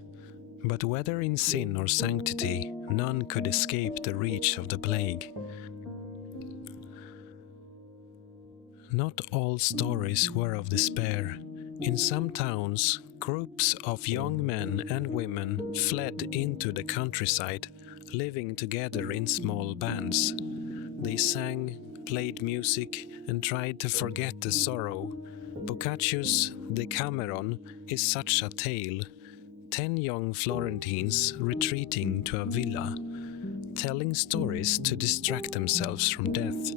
But whether in sin or sanctity, none could escape the reach of the plague. Not all stories were of despair. In some towns, groups of young men and women fled into the countryside, living together in small bands. They sang, played music, and tried to forget the sorrow. Boccaccio's Decameron is such a tale. 10 young Florentines retreating to a villa, telling stories to distract themselves from death.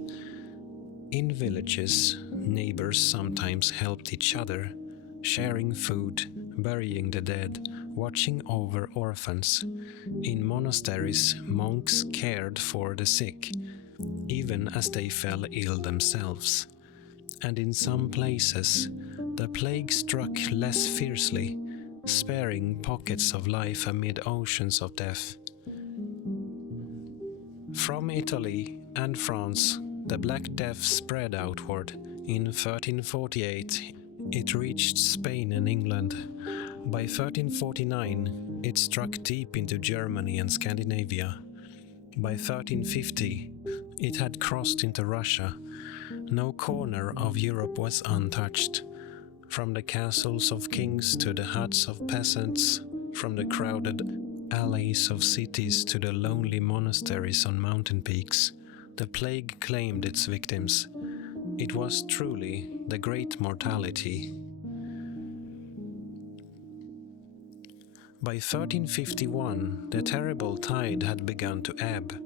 In villages, neighbors sometimes helped each other, sharing food, burying the dead, watching over orphans. In monasteries, monks cared for the sick, even as they fell ill themselves. And in some places, the plague struck less fiercely, sparing pockets of life amid oceans of death. From Italy and France, the Black Death spread outward. In 1348, it reached Spain and England. By 1349, it struck deep into Germany and Scandinavia. By 1350, it had crossed into Russia. No corner of Europe was untouched. From the castles of kings to the huts of peasants, from the crowded alleys of cities to the lonely monasteries on mountain peaks, the plague claimed its victims. It was truly the great mortality. By 1351, the terrible tide had begun to ebb.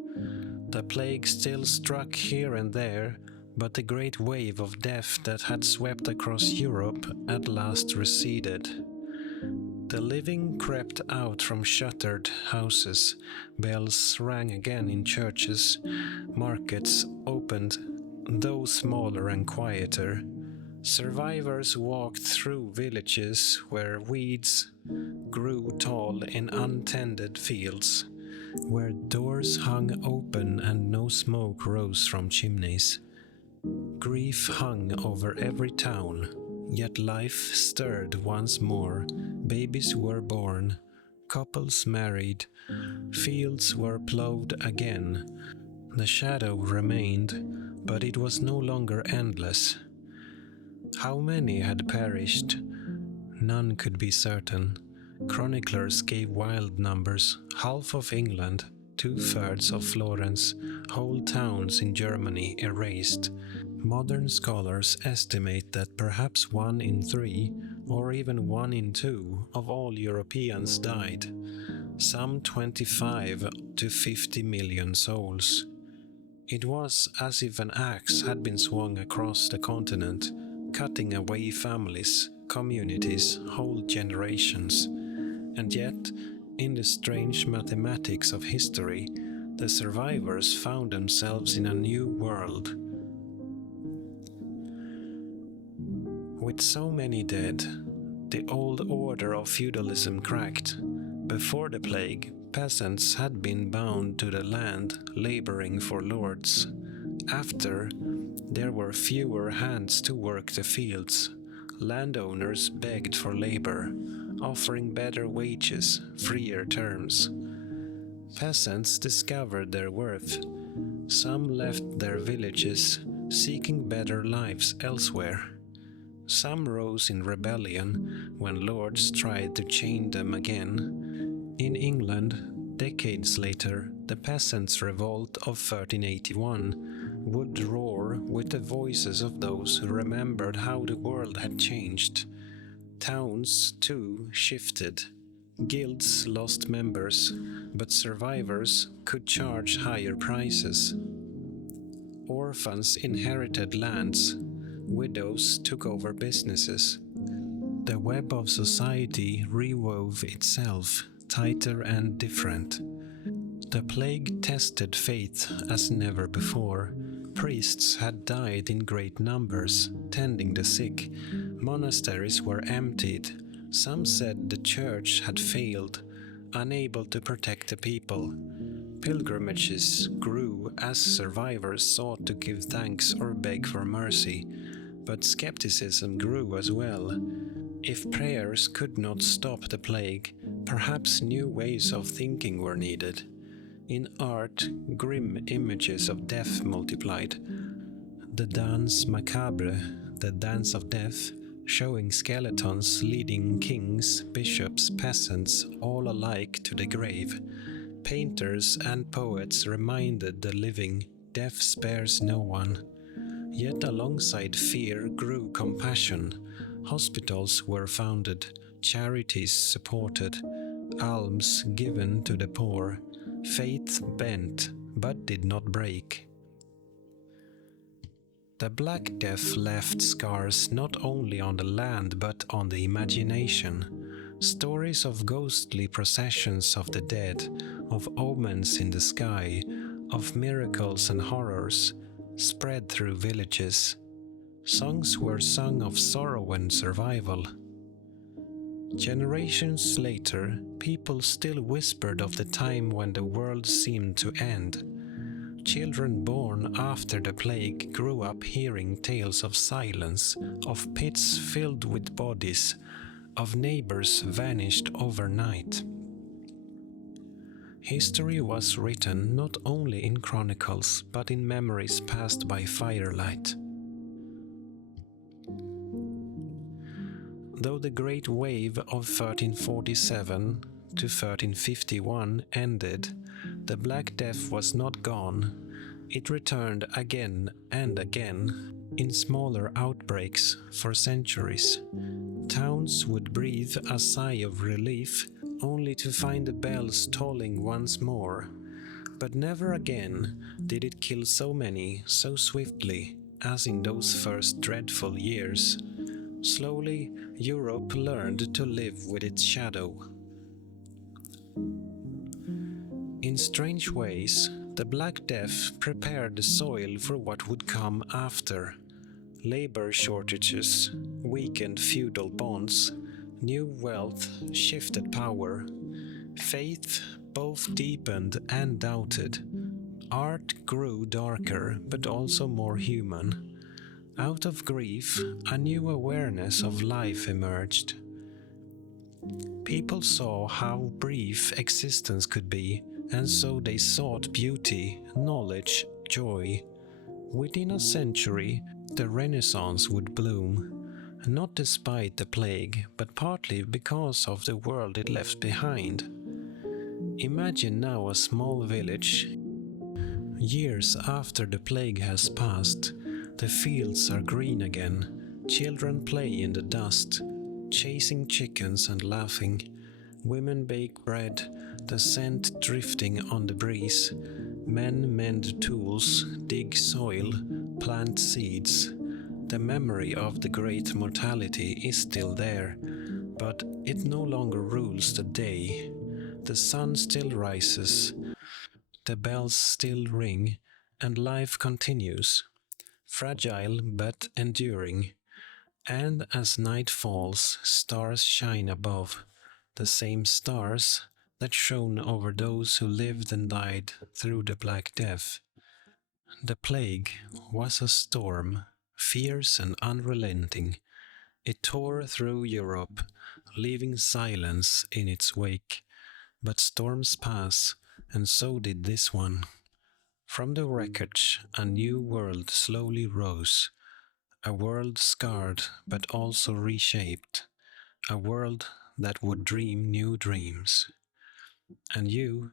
The plague still struck here and there, but the great wave of death that had swept across Europe at last receded. The living crept out from shuttered houses, bells rang again in churches, markets opened, though smaller and quieter. Survivors walked through villages where weeds grew tall in untended fields, where doors hung open and no smoke rose from chimneys. Grief hung over every town, yet life stirred once more. Babies were born, couples married, fields were plowed again. The shadow remained, but it was no longer endless. How many had perished? None could be certain. Chroniclers gave wild numbers: half of England, 2/3 of Florence, whole towns in Germany erased. Modern scholars estimate that perhaps 1 in 3, or even 1 in 2, of all Europeans died. Some 25 to 50 million souls. It was as if an axe had been swung across the continent, cutting away families, communities, whole generations. And yet, in the strange mathematics of history, the survivors found themselves in a new world. With so many dead, the old order of feudalism cracked. Before the plague, peasants had been bound to the land, laboring for lords. After, there were fewer hands to work the fields. Landowners begged for labor, offering better wages, freer terms. Peasants discovered their worth. Some left their villages, seeking better lives elsewhere. Some rose in rebellion when lords tried to chain them again. In England, decades later, the Peasants' Revolt of 1381 would roar with the voices of those who remembered how the world had changed. Towns, too, shifted. Guilds lost members, but survivors could charge higher prices. Orphans inherited lands. Widows took over businesses. The web of society rewove itself, tighter and different. The plague tested faith as never before. Priests had died in great numbers, tending the sick. Monasteries were emptied. Some said the church had failed, unable to protect the people. Pilgrimages grew as survivors sought to give thanks or beg for mercy. But skepticism grew as well. If prayers could not stop the plague, perhaps new ways of thinking were needed. In art, grim images of death multiplied. The Danse Macabre, the Dance of Death, showing skeletons leading kings, bishops, peasants, all alike to the grave. Painters and poets reminded the living, death spares no one. Yet alongside fear grew compassion. Hospitals were founded, charities supported, alms given to the poor. Faith bent, but did not break. The Black Death left scars not only on the land but on the imagination. Stories of ghostly processions of the dead, of omens in the sky, of miracles and horrors, spread through villages. Songs were sung of sorrow and survival. Generations later, people still whispered of the time when the world seemed to end. Children born after the plague grew up hearing tales of silence, of pits filled with bodies, of neighbors vanished overnight. History was written not only in chronicles, but in memories passed by firelight. Though the Great Wave of 1347 to 1351 ended, the Black Death was not gone. It returned again and again, in smaller outbreaks for centuries. Towns would breathe a sigh of relief, only to find the bells tolling once more. But never again did it kill so many so swiftly as in those first dreadful years. Slowly, Europe learned to live with its shadow. In strange ways, the Black Death prepared the soil for what would come after. Labor shortages, weakened feudal bonds, new wealth shifted power. Faith both deepened and doubted. Art grew darker but also more human. Out of grief, a new awareness of life emerged. People saw how brief existence could be, and so they sought beauty, knowledge, joy. Within a century, the Renaissance would bloom. not despite the plague, but partly because of the world it left behind. Imagine now a small village. Years after the plague has passed, the fields are green again, children play in the dust, chasing chickens and laughing. Women bake bread, the scent drifting on the breeze. Men mend tools, dig soil, plant seeds. The memory of the great mortality is still there, but it no longer rules the day. The sun still rises, the bells still ring, and life continues, fragile but enduring. And as night falls, stars shine above, the same stars that shone over those who lived and died through the Black Death. The plague was a storm, fierce and unrelenting. It tore through Europe, leaving silence in its wake. But storms pass, and so did this one. From the wreckage, a new world slowly rose, a world scarred but also reshaped, a world that would dream new dreams. And you,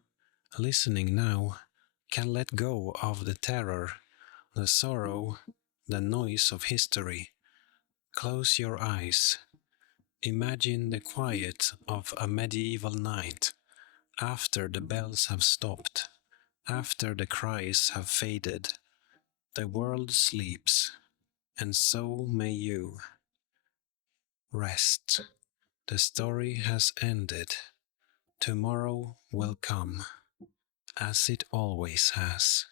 listening now, can let go of the terror, the sorrow, the noise of history. Close your eyes. Imagine the quiet of a medieval night, after the bells have stopped, after the cries have faded. The world sleeps, and so may you. Rest. The story has ended. Tomorrow will come, as it always has.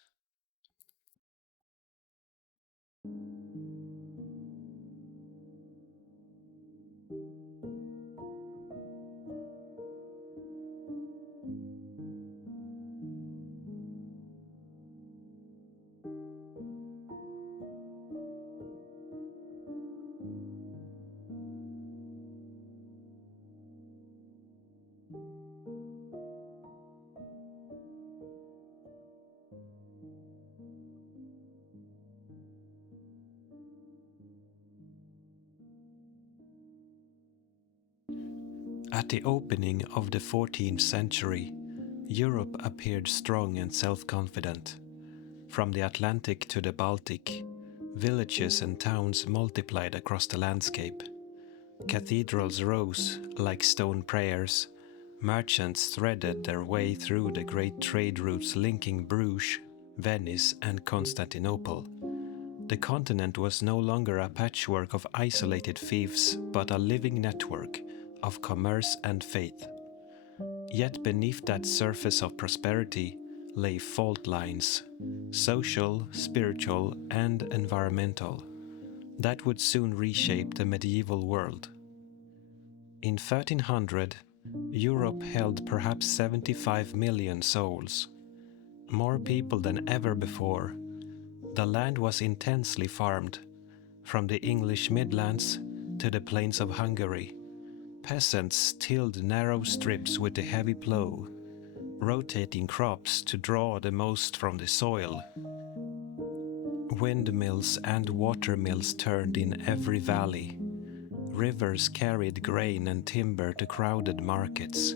At the opening of the 14th century, Europe appeared strong and self-confident. From the Atlantic to the Baltic, villages and towns multiplied across the landscape. Cathedrals rose like stone prayers. Merchants threaded their way through the great trade routes linking Bruges, Venice, and Constantinople. The continent was no longer a patchwork of isolated fiefs, but a living network of commerce and faith. Yet beneath that surface of prosperity lay fault lines, social, spiritual, and environmental, that would soon reshape the medieval world. In 1300, Europe held perhaps 75 million souls, more people than ever before. The land was intensely farmed, from the English Midlands to the plains of Hungary. Peasants tilled narrow strips with the heavy plough, rotating crops to draw the most from the soil. Windmills and watermills turned in every valley. Rivers carried grain and timber to crowded markets.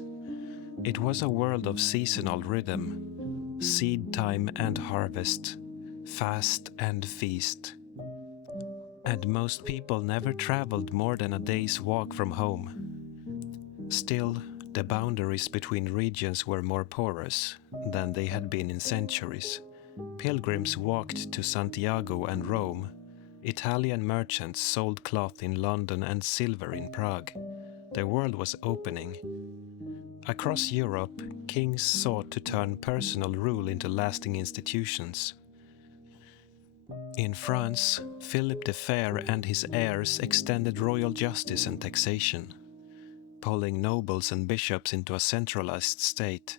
It was a world of seasonal rhythm, seed time and harvest, fast and feast. And most people never traveled more than a day's walk from home. Still, the boundaries between regions were more porous than they had been in centuries. Pilgrims walked to Santiago and Rome. Italian merchants sold cloth in London and silver in Prague. The world was opening. Across Europe, kings sought to turn personal rule into lasting institutions. In France, Philip the Fair and his heirs extended royal justice and taxation, pulling nobles and bishops into a centralized state.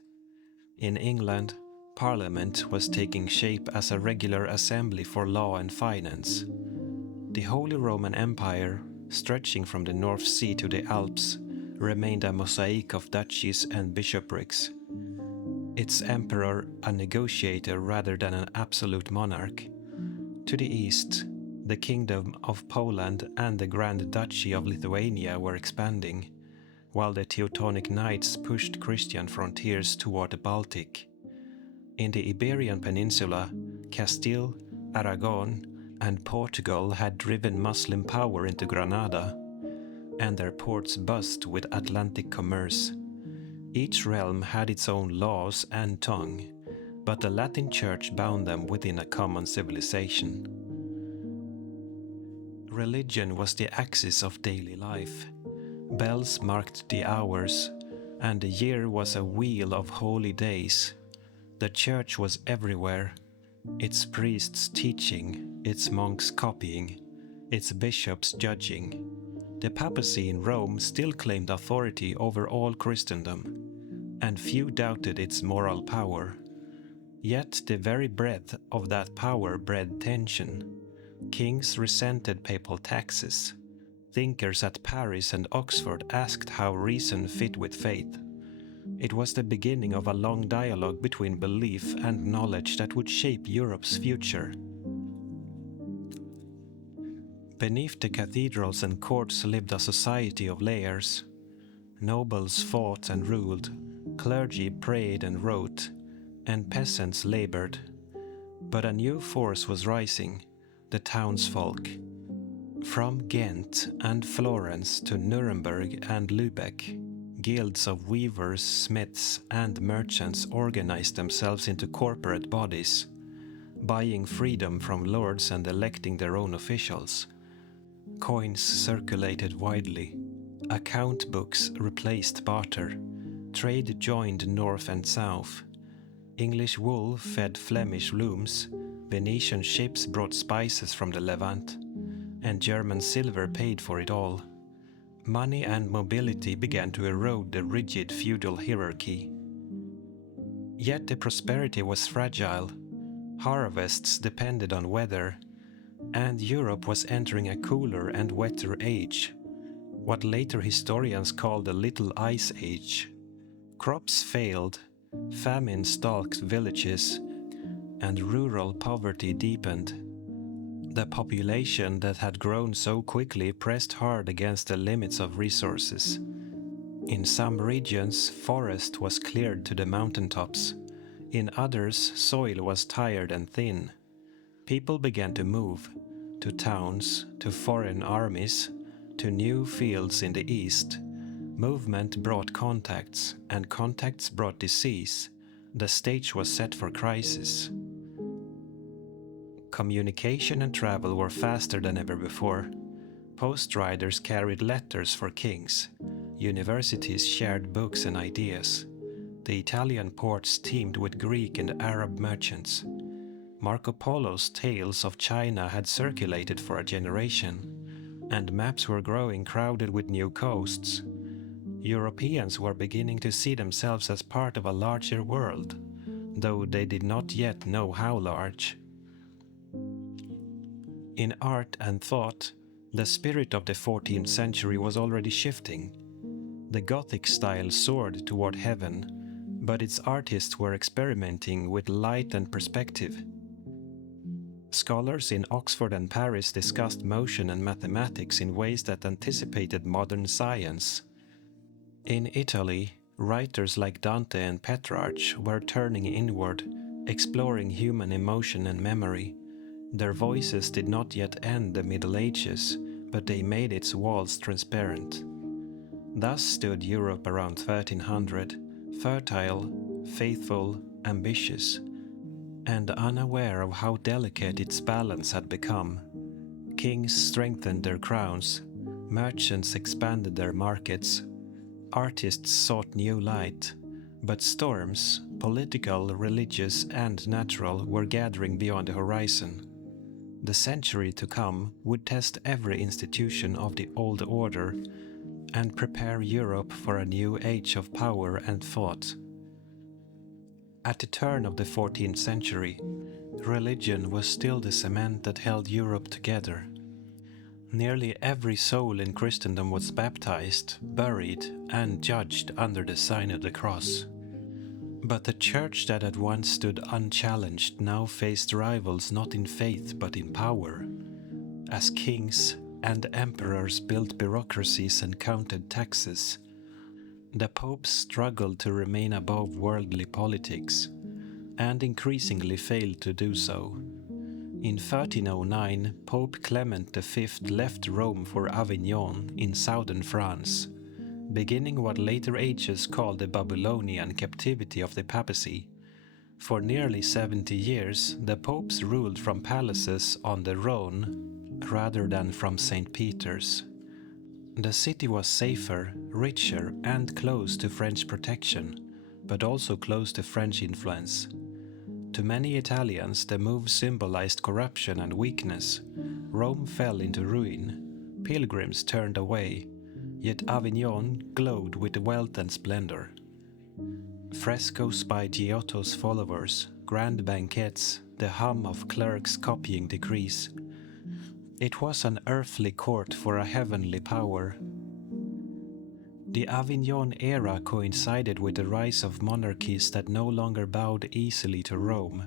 In England, Parliament was taking shape as a regular assembly for law and finance. The Holy Roman Empire, stretching from the North Sea to the Alps, remained a mosaic of duchies and bishoprics. Its emperor a negotiator rather than an absolute monarch. To the east, The Kingdom of Poland and the Grand Duchy of Lithuania were expanding, while the Teutonic Knights pushed Christian frontiers toward the Baltic. In the Iberian Peninsula, Castile, Aragon, and Portugal had driven Muslim power into Granada, and their ports buzzed with Atlantic commerce. Each realm had its own laws and tongue, but the Latin Church bound them within a common civilization. Religion was the axis of daily life. Bells marked the hours, and the year was a wheel of holy days. The church was everywhere, its priests teaching, its monks copying, its bishops judging. The papacy in Rome still claimed authority over all Christendom, and few doubted its moral power. Yet the very breadth of that power bred tension. Kings resented papal taxes. Thinkers at Paris and Oxford asked how reason fit with faith. It was the beginning of a long dialogue between belief and knowledge that would shape Europe's future. Beneath the cathedrals and courts lived a society of layers. Nobles fought and ruled, clergy prayed and wrote, and peasants labored. But a new force was rising, the townsfolk. From Ghent and Florence to Nuremberg and Lübeck, guilds of weavers, smiths, and merchants organized themselves into corporate bodies, buying freedom from lords and electing their own officials. Coins circulated widely. Account books replaced barter. Trade joined north and south. English wool fed Flemish looms. Venetian ships brought spices from the Levant, and German silver paid for it all. Money and mobility began to erode the rigid feudal hierarchy. Yet the prosperity was fragile. Harvests depended on weather, and Europe was entering a cooler and wetter age, what later historians called the Little Ice Age. Crops failed, famine stalked villages, and rural poverty deepened. The population that had grown so quickly pressed hard against the limits of resources. In some regions, forest was cleared to the mountaintops. In others, soil was tired and thin. People began to move, to towns, to foreign armies, to new fields in the east. Movement brought contacts, and contacts brought disease. The stage was set for crisis. Communication and travel were faster than ever before. Post riders carried letters for kings. Universities shared books and ideas. The Italian ports teemed with Greek and Arab merchants. Marco Polo's tales of China had circulated for a generation, and maps were growing crowded with new coasts. Europeans were beginning to see themselves as part of a larger world, though they did not yet know how large. In art and thought, the spirit of the 14th century was already shifting. The Gothic style soared toward heaven, but its artists were experimenting with light and perspective. Scholars in Oxford and Paris discussed motion and mathematics in ways that anticipated modern science. In Italy, writers like Dante and Petrarch were turning inward, exploring human emotion and memory. Their voices did not yet end the Middle Ages, but they made its walls transparent. Thus stood Europe around 1300, fertile, faithful, ambitious, and unaware of how delicate its balance had become. Kings strengthened their crowns, merchants expanded their markets, artists sought new light, but storms, political, religious, and natural, were gathering beyond the horizon. The century to come would test every institution of the old order and prepare Europe for a new age of power and thought. At the turn of the 14th century, religion was still the cement that held Europe together. Nearly every soul in Christendom was baptized, buried, and judged under the sign of the cross. But the church that had once stood unchallenged now faced rivals not in faith but in power. as kings and emperors built bureaucracies and counted taxes. The popes struggled to remain above worldly politics, and increasingly failed to do so. In 1309, Pope Clement V left Rome for Avignon in southern France, beginning what later ages called the Babylonian captivity of the papacy. For nearly 70 years, the popes ruled from palaces on the Rhone rather than from St. Peter's. The city was safer, richer, and close to French protection, but also close to French influence. To many Italians, the move symbolized corruption and weakness. Rome fell into ruin. Pilgrims turned away, yet Avignon glowed with wealth and splendor. Frescoes by Giotto's followers, grand banquets, the hum of clerks copying decrees. It was an earthly court for a heavenly power. The Avignon era coincided with the rise of monarchies that no longer bowed easily to Rome.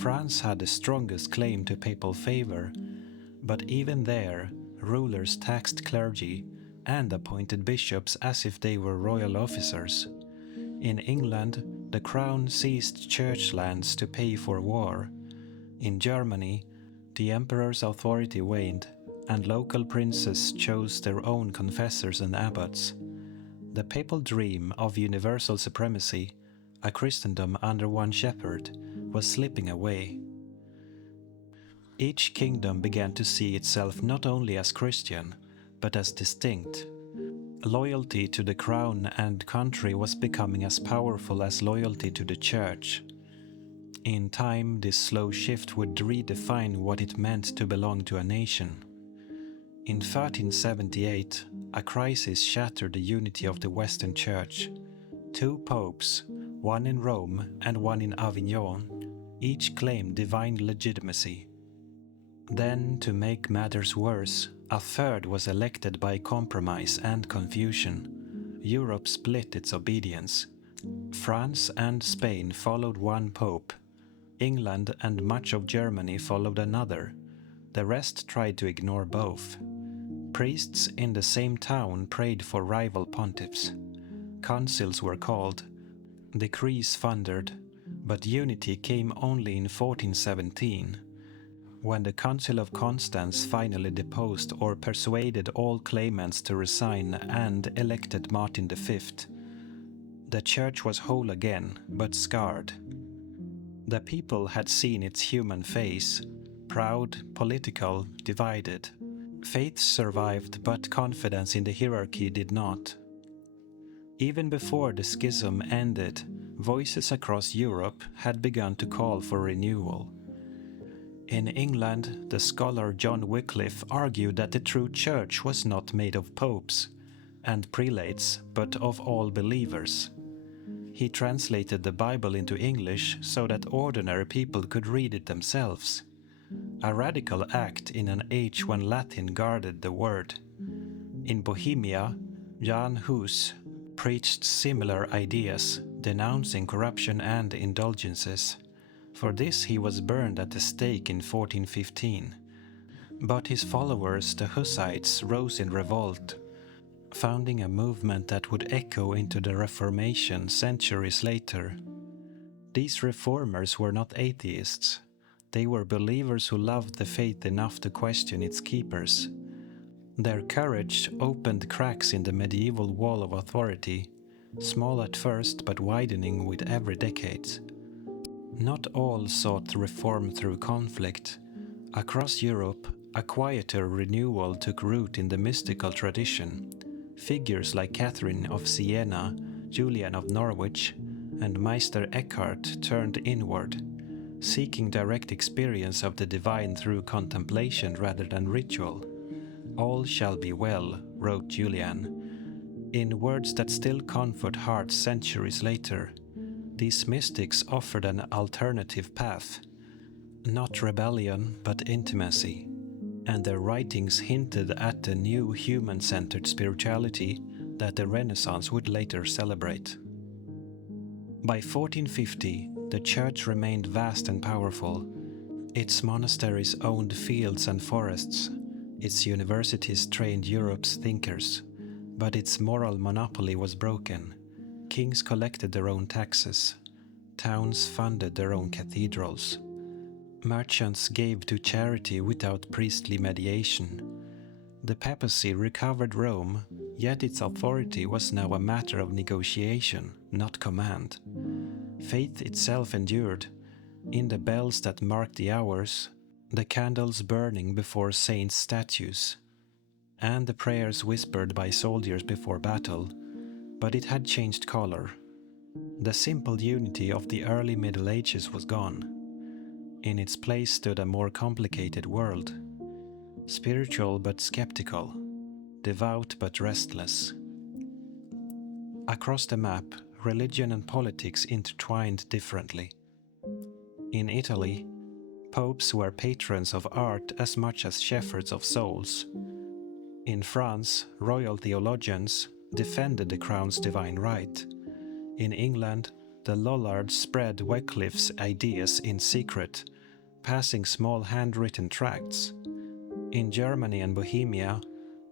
France had the strongest claim to papal favor, but even there, rulers taxed clergy and appointed bishops as if they were royal officers. In England, the crown seized church lands to pay for war. In Germany, the emperor's authority waned, and local princes chose their own confessors and abbots. The papal dream of universal supremacy, a Christendom under one shepherd, was slipping away. Each kingdom began to see itself not only as Christian, but as distinct. Loyalty to the crown and country was becoming as powerful as loyalty to the church. In time, this slow shift would redefine what it meant to belong to a nation. In 1378, a crisis shattered the unity of the Western Church. Two popes, one in Rome and one in Avignon, each claimed divine legitimacy. Then, to make matters worse, a third was elected by compromise and confusion. Europe split its obedience. France and Spain followed one pope. England and much of Germany followed another. The rest tried to ignore both. Priests in the same town prayed for rival pontiffs. Councils were called, decrees thundered, but unity came only in 1417, when the Council of Constance finally deposed or persuaded all claimants to resign and elected Martin V. The church was whole again, but scarred. The people had seen its human face, proud, political, divided. Faith survived, but confidence in the hierarchy did not. Even before the schism ended, voices across Europe had begun to call for renewal. In England, the scholar John Wycliffe argued that the true church was not made of popes and prelates, but of all believers. He translated the Bible into English so that ordinary people could read it themselves. A radical act in an age when Latin guarded the word. In Bohemia, Jan Hus preached similar ideas, denouncing corruption and indulgences. For this he was burned at the stake in 1415. But his followers, the Hussites, rose in revolt, founding a movement that would echo into the Reformation centuries later. These reformers were not atheists. They were believers who loved the faith enough to question its keepers. Their courage opened cracks in the medieval wall of authority, small at first but widening with every decade. Not all sought reform through conflict. Across Europe, a quieter renewal took root in the mystical tradition. Figures like Catherine of Siena, Julian of Norwich, and Meister Eckhart turned inward, seeking direct experience of the divine through contemplation rather than ritual. "All shall be well," wrote Julian, in words that still comfort hearts centuries later. These mystics offered an alternative path, not rebellion but intimacy, and their writings hinted at the new human-centered spirituality that the Renaissance would later celebrate. By 1450, the church remained vast and powerful. Its monasteries owned fields and forests. Its universities trained Europe's thinkers, but its moral monopoly was broken. Kings collected their own taxes. Towns funded their own cathedrals. Merchants gave to charity without priestly mediation. The papacy recovered Rome, yet its authority was now a matter of negotiation, not command. Faith itself endured, in the bells that marked the hours, the candles burning before saints' statues, and the prayers whispered by soldiers before battle, but it had changed color. The simple unity of the early Middle Ages was gone. In its place stood a more complicated world, spiritual but skeptical, devout but restless. Across the map, religion and politics intertwined differently. In Italy, popes were patrons of art as much as shepherds of souls. In France, royal theologians defended the crown's divine right. In England, the Lollards spread Wycliffe's ideas in secret, passing small handwritten tracts. In Germany and Bohemia,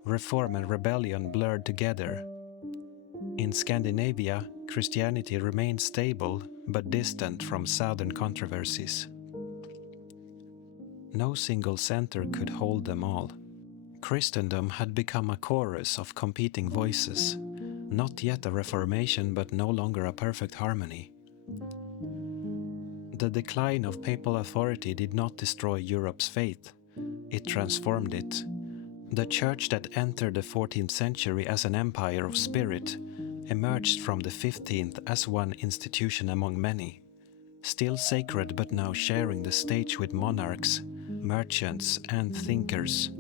reform and rebellion blurred together. In Scandinavia, Christianity remained stable but distant from southern controversies. No single center could hold them all. Christendom had become a chorus of competing voices, not yet a reformation but no longer a perfect harmony. The decline of papal authority did not destroy Europe's faith, it transformed it. The church that entered the 14th century as an empire of spirit emerged from the 15th as one institution among many, still sacred but now sharing the stage with monarchs, merchants and thinkers.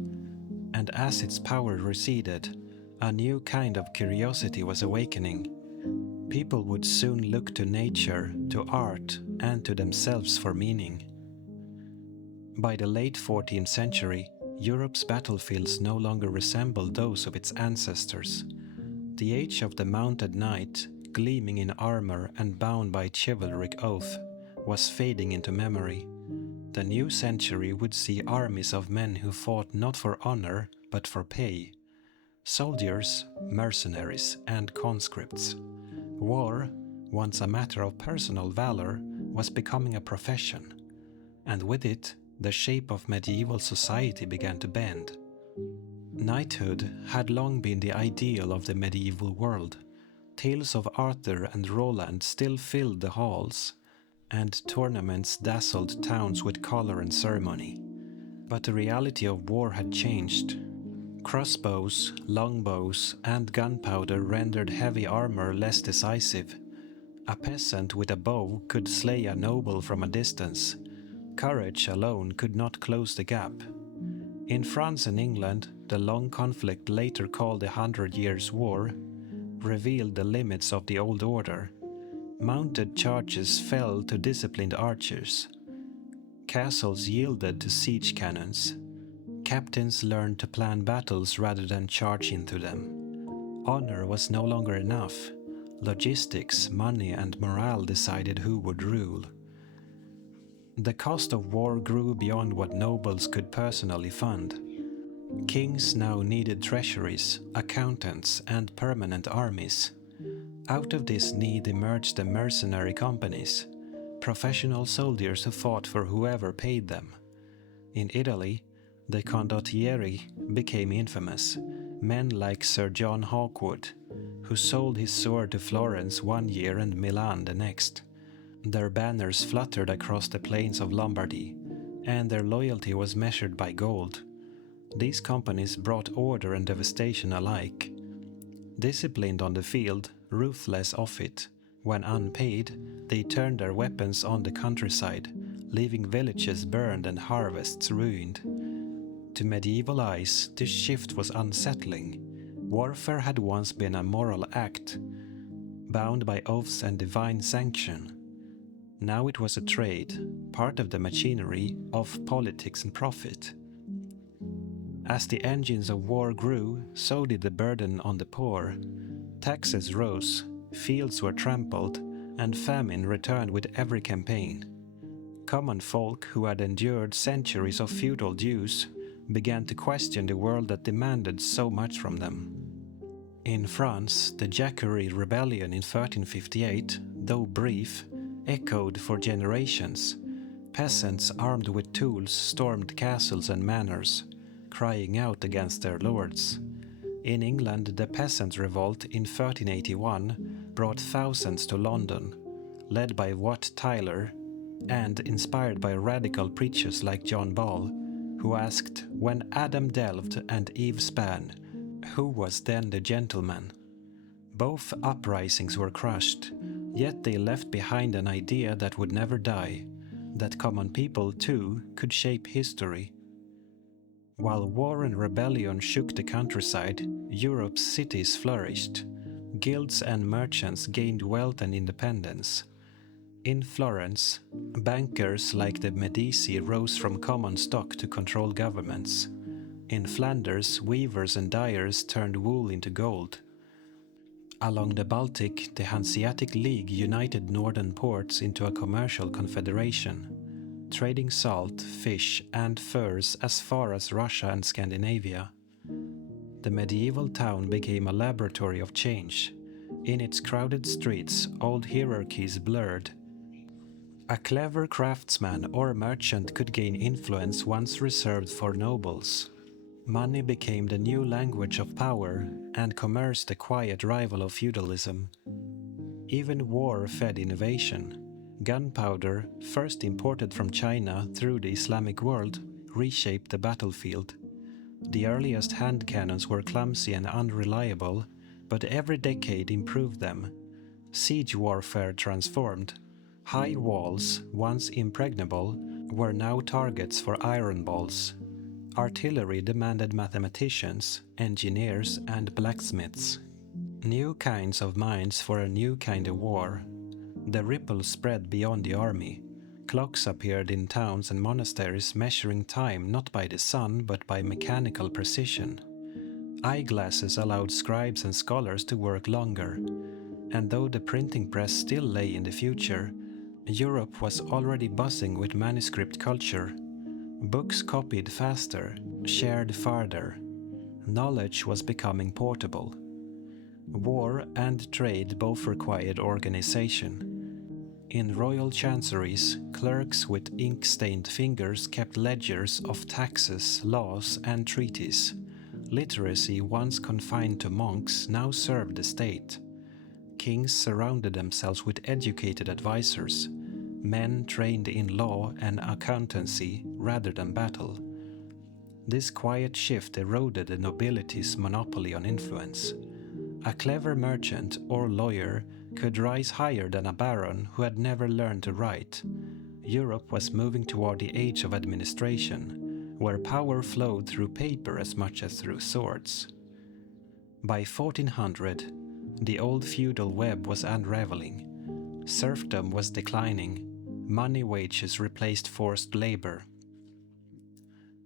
And as its power receded, a new kind of curiosity was awakening. People would soon look to nature, to art, and to themselves for meaning. By the late 14th century, Europe's battlefields no longer resembled those of its ancestors. The age of the mounted knight, gleaming in armor and bound by chivalric oath, was fading into memory. The new century would see armies of men who fought not for honor, but for pay. Soldiers, mercenaries, and conscripts. War, once a matter of personal valor, was becoming a profession, and with it, the shape of medieval society began to bend. Knighthood had long been the ideal of the medieval world. Tales of Arthur and Roland still filled the halls, and tournaments dazzled towns with color and ceremony. But the reality of war had changed. Crossbows, longbows, and gunpowder rendered heavy armor less decisive. A peasant with a bow could slay a noble from a distance. Courage alone could not close the gap. In France and England, the long conflict later called the 100 Years' War revealed the limits of the old order. Mounted charges fell to disciplined archers. Castles yielded to siege cannons. Captains learned to plan battles rather than charge into them. Honor was no longer enough. Logistics, money, and morale decided who would rule. The cost of war grew beyond what nobles could personally fund. Kings now needed treasuries, accountants, and permanent armies. Out of this need emerged the mercenary companies, professional soldiers who fought for whoever paid them. In Italy, the condottieri became infamous, men like Sir John Hawkwood, who sold his sword to Florence one year and Milan the next. Their banners fluttered across the plains of Lombardy, and their loyalty was measured by gold. These companies brought order and devastation alike. Disciplined on the field, ruthless off it, when unpaid, they turned their weapons on the countryside, leaving villages burned and harvests ruined. To medieval eyes, this shift was unsettling. Warfare had once been a moral act, bound by oaths and divine sanction. Now it was a trade, part of the machinery of politics and profit. As the engines of war grew, so did the burden on the poor. Taxes rose, fields were trampled, and famine returned with every campaign. Common folk who had endured centuries of feudal dues began to question the world that demanded so much from them. In France, the Jacquerie Rebellion in 1358, though brief, echoed for generations. Peasants armed with tools stormed castles and manors, crying out against their lords. In England, the Peasant Revolt in 1381 brought thousands to London, led by Wat Tyler and inspired by radical preachers like John Ball, who asked, "When Adam delved and Eve span, who was then the gentleman?" Both uprisings were crushed, yet they left behind an idea that would never die, that common people too could shape history. While war and rebellion shook the countryside, Europe's cities flourished. Guilds and merchants gained wealth and independence. In Florence, bankers like the Medici rose from common stock to control governments. In Flanders, weavers and dyers turned wool into gold. Along the Baltic, the Hanseatic League united northern ports into a commercial confederation, trading salt, fish, and furs as far as Russia and Scandinavia. The medieval town became a laboratory of change. In its crowded streets, old hierarchies blurred. A clever craftsman or merchant could gain influence once reserved for nobles. Money became the new language of power, and commerce the quiet rival of feudalism. Even war fed innovation. Gunpowder, first imported from China through the Islamic world, reshaped the battlefield. The earliest hand cannons were clumsy and unreliable, but every decade improved them. Siege warfare transformed. High walls, once impregnable, were now targets for iron balls. Artillery demanded mathematicians, engineers, and blacksmiths. New kinds of mines for a new kind of war. The ripple spread beyond the army. Clocks appeared in towns and monasteries, measuring time not by the sun but by mechanical precision. Eyeglasses allowed scribes and scholars to work longer. And though the printing press still lay in the future, Europe was already buzzing with manuscript culture. Books copied faster, shared farther. Knowledge was becoming portable. War and trade both required organization. In royal chanceries, clerks with ink-stained fingers kept ledgers of taxes, laws, and treaties. Literacy, once confined to monks, now served the state. Kings surrounded themselves with educated advisors, men trained in law and accountancy rather than battle. This quiet shift eroded the nobility's monopoly on influence. A clever merchant or lawyer could rise higher than a baron who had never learned to write. Europe was moving toward the age of administration, where power flowed through paper as much as through swords. By 1400, the old feudal web was unraveling. Serfdom was declining. Money wages replaced forced labor.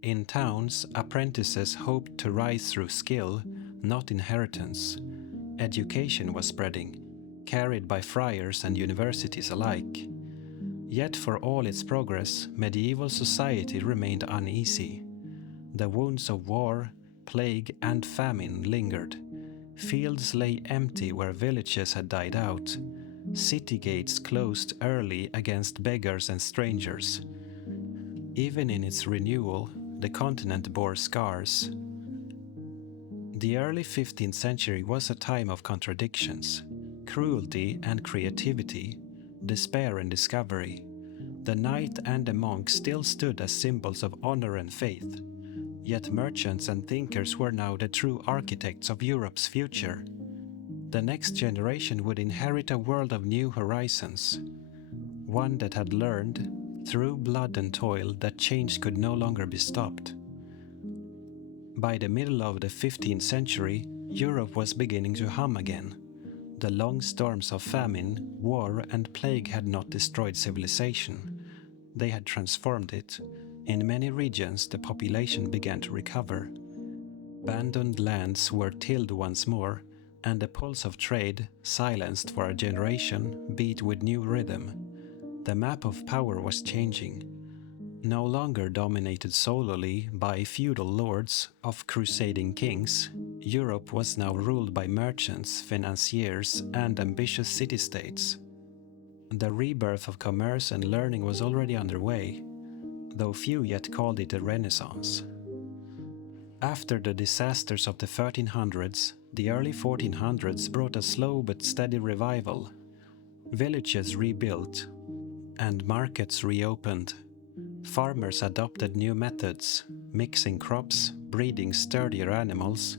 In towns, apprentices hoped to rise through skill, not inheritance. Education was spreading, carried by friars and universities alike. Yet for all its progress, medieval society remained uneasy. The wounds of war, plague, and famine lingered. Fields lay empty where villages had died out. City gates closed early against beggars and strangers. Even in its renewal, the continent bore scars. The early 15th century was a time of contradictions, cruelty and creativity, despair and discovery. The knight and the monk still stood as symbols of honor and faith, yet merchants and thinkers were now the true architects of Europe's future. The next generation would inherit a world of new horizons, one that had learned, through blood and toil, that change could no longer be stopped. By the middle of the 15th century, Europe was beginning to hum again. The long storms of famine, war, and plague had not destroyed civilization. They had transformed it. In many regions, the population began to recover. Abandoned lands were tilled once more, and the pulse of trade, silenced for a generation, beat with new rhythm. The map of power was changing. No longer dominated solely by feudal lords of crusading kings, Europe was now ruled by merchants, financiers, and ambitious city-states. The rebirth of commerce and learning was already underway, though few yet called it a renaissance. After the disasters of the 1300s, the early 1400s brought a slow but steady revival. Villages rebuilt, and markets reopened. Farmers adopted new methods, mixing crops, breeding sturdier animals,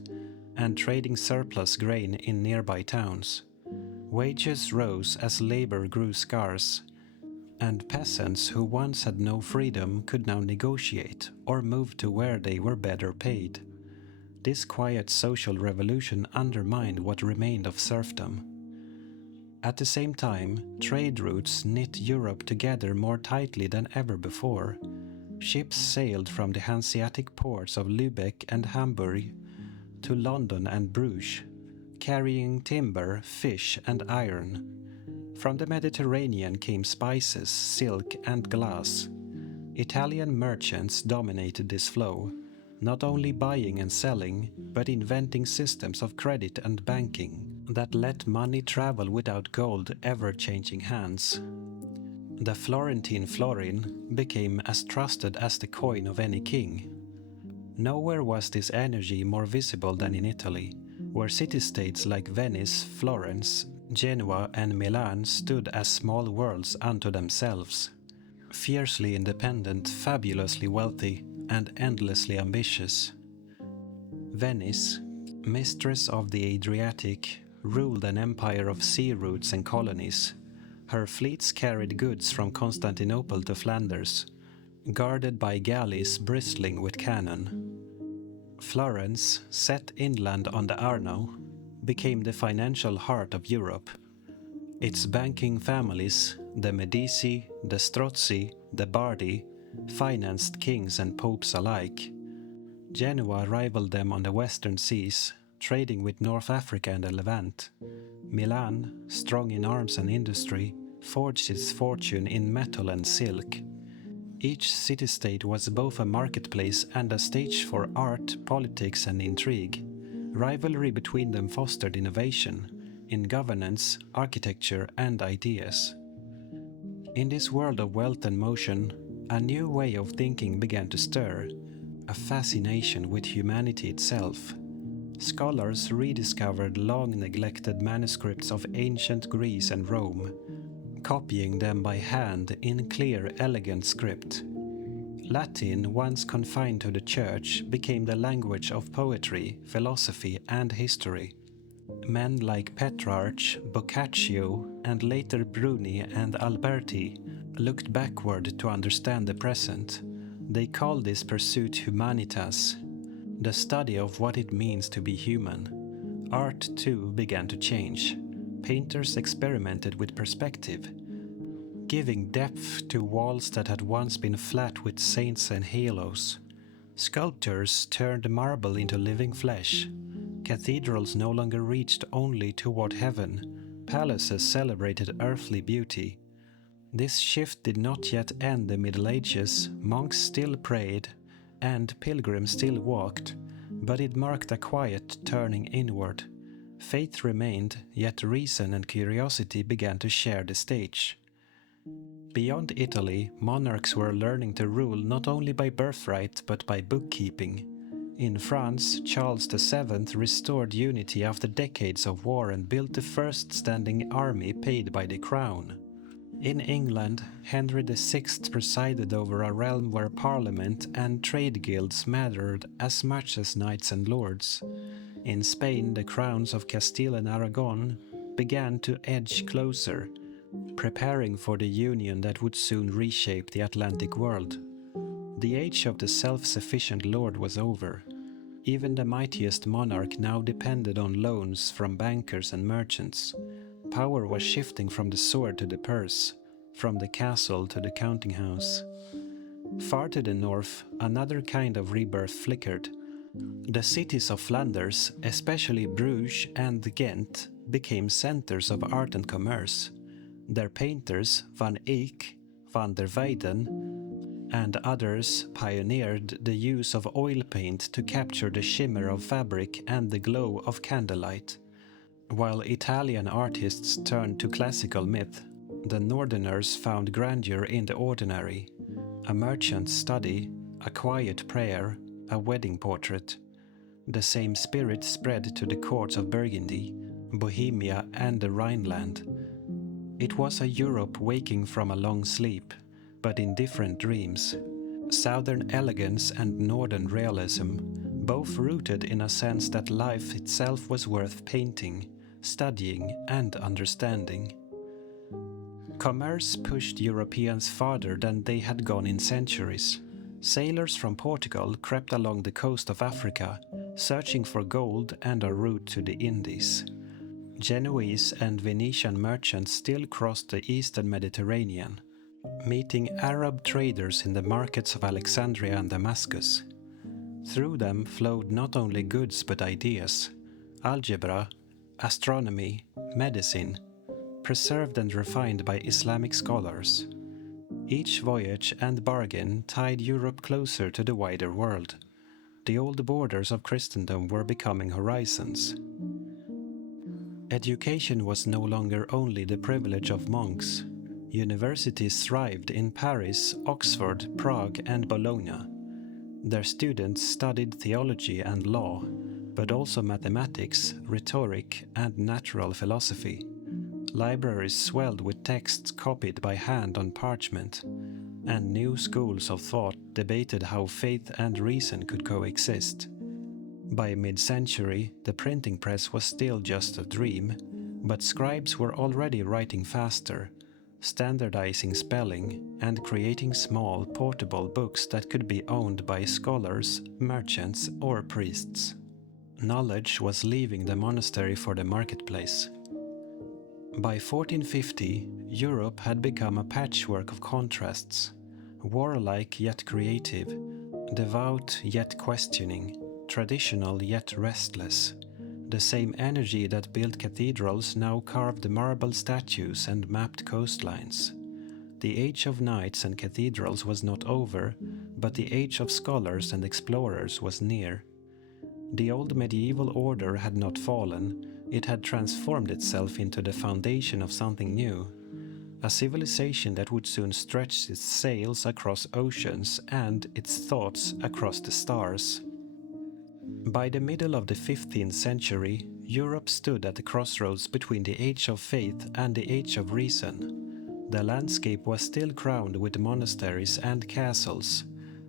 and trading surplus grain in nearby towns. Wages rose as labor grew scarce, and peasants who once had no freedom could now negotiate or move to where they were better paid. This quiet social revolution undermined what remained of serfdom. At the same time, trade routes knit Europe together more tightly than ever before. Ships sailed from the Hanseatic ports of Lübeck and Hamburg to London and Bruges, carrying timber, fish, and iron. From the Mediterranean came spices, silk, and glass. Italian merchants dominated this flow, not only buying and selling, but inventing systems of credit and banking that let money travel without gold ever changing hands. The Florentine florin became as trusted as the coin of any king. Nowhere was this energy more visible than in Italy, where city-states like Venice, Florence, Genoa, and Milan stood as small worlds unto themselves. Fiercely independent, fabulously wealthy, and endlessly ambitious. Venice, mistress of the Adriatic, ruled an empire of sea routes and colonies. Her fleets carried goods from Constantinople to Flanders, guarded by galleys bristling with cannon. Florence, set inland on the Arno, became the financial heart of Europe. Its banking families, the Medici, the Strozzi, the Bardi, financed kings and popes alike. Genoa rivaled them on the western seas, trading with North Africa and the Levant. Milan, strong in arms and industry, forged its fortune in metal and silk. Each city-state was both a marketplace and a stage for art, politics, and intrigue. Rivalry between them fostered innovation in governance, architecture, and ideas. In this world of wealth and motion, a new way of thinking began to stir, a fascination with humanity itself. Scholars rediscovered long-neglected manuscripts of ancient Greece and Rome, copying them by hand in clear, elegant script. Latin, once confined to the church, became the language of poetry, philosophy, and history. Men like Petrarch, Boccaccio, and later Bruni and Alberti looked backward to understand the present. They called this pursuit humanitas, the study of what it means to be human. Art, too, began to change. Painters experimented with perspective, giving depth to walls that had once been flat with saints and halos. Sculptors turned marble into living flesh. Cathedrals no longer reached only toward heaven. Palaces celebrated earthly beauty. This shift did not yet end the Middle Ages. Monks still prayed, and pilgrims still walked, but it marked a quiet turning inward. Faith remained, yet reason and curiosity began to share the stage. Beyond Italy, monarchs were learning to rule not only by birthright but by bookkeeping. In France, Charles VII restored unity after decades of war and built the first standing army paid by the crown. In England, Henry VI presided over a realm where parliament and trade guilds mattered as much as knights and lords. In Spain, the crowns of Castile and Aragon began to edge closer, preparing for the union that would soon reshape the Atlantic world. The age of the self-sufficient lord was over. Even the mightiest monarch now depended on loans from bankers and merchants. Power was shifting from the sword to the purse, from the castle to the counting house. Far to the north, another kind of rebirth flickered. The cities of Flanders, especially Bruges and Ghent, became centers of art and commerce. Their painters, Van Eyck, van der Weyden, and others pioneered the use of oil paint to capture the shimmer of fabric and the glow of candlelight. While Italian artists turned to classical myth, the Northerners found grandeur in the ordinary: a merchant's study, a quiet prayer, a wedding portrait. The same spirit spread to the courts of Burgundy, Bohemia, and the Rhineland. It was a Europe waking from a long sleep, but in different dreams. Southern elegance and Northern realism, both rooted in a sense that life itself was worth painting, studying, and understanding. Commerce pushed Europeans farther than they had gone in centuries. Sailors from Portugal crept along the coast of Africa, searching for gold and a route to the Indies. Genoese and Venetian merchants still crossed the eastern Mediterranean, meeting Arab traders in the markets of Alexandria and Damascus. Through them flowed not only goods but ideas: algebra, astronomy, medicine, preserved and refined by Islamic scholars. Each voyage and bargain tied Europe closer to the wider world. The old borders of Christendom were becoming horizons. Education was no longer only the privilege of monks. Universities thrived in Paris, Oxford, Prague, and Bologna. Their students studied theology and law, but also mathematics, rhetoric, and natural philosophy. Libraries swelled with texts copied by hand on parchment, and new schools of thought debated how faith and reason could coexist. By mid-century, the printing press was still just a dream, but scribes were already writing faster, standardizing spelling, and creating small, portable books that could be owned by scholars, merchants, or priests. Knowledge was leaving the monastery for the marketplace. By 1450, Europe had become a patchwork of contrasts: warlike yet creative, devout yet questioning, traditional yet restless. The same energy that built cathedrals now carved marble statues and mapped coastlines. The age of knights and cathedrals was not over, but the age of scholars and explorers was near. The old medieval order had not fallen, it had transformed itself into the foundation of something new. A civilization that would soon stretch its sails across oceans and its thoughts across the stars. By the middle of the 15th century, Europe stood at the crossroads between the Age of Faith and the Age of Reason. The landscape was still crowned with monasteries and castles,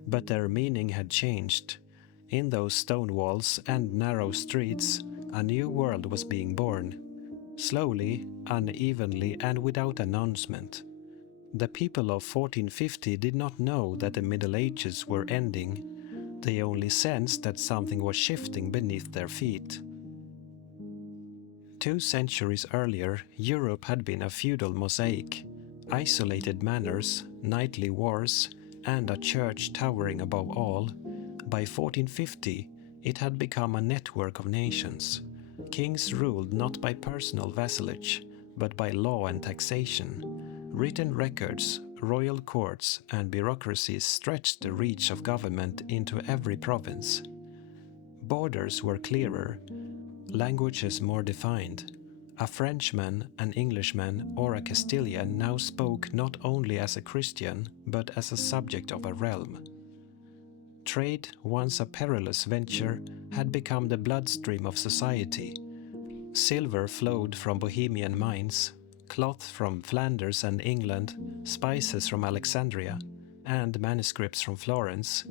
but their meaning had changed. In those stone walls and narrow streets, a new world was being born. Slowly, unevenly, and without announcement. The people of 1450 did not know that the Middle Ages were ending. They only sensed that something was shifting beneath their feet. 2 centuries earlier, Europe had been a feudal mosaic: isolated manors, nightly wars, and a church towering above all. By 1450, it had become a network of nations. Kings ruled not by personal vassalage, but by law and taxation. Written records, royal courts, and bureaucracies stretched the reach of government into every province. Borders were clearer, languages more defined. A Frenchman, an Englishman, or a Castilian now spoke not only as a Christian, but as a subject of a realm. Trade, once a perilous venture, had become the bloodstream of society. Silver flowed from Bohemian mines, cloth from Flanders and England, spices from Alexandria, and manuscripts from Florence.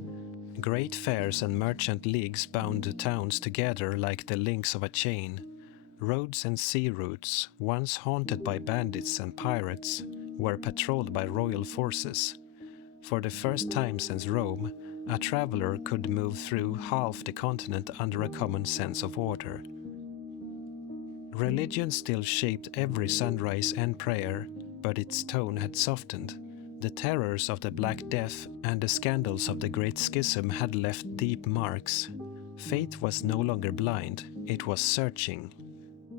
Great fairs and merchant leagues bound the towns together like the links of a chain. Roads and sea routes, once haunted by bandits and pirates, were patrolled by royal forces. For the first time since Rome, a traveler could move through half the continent under a common sense of order. Religion still shaped every sunrise and prayer, but its tone had softened. The terrors of the Black Death and the scandals of the Great Schism had left deep marks. Faith was no longer blind, it was searching.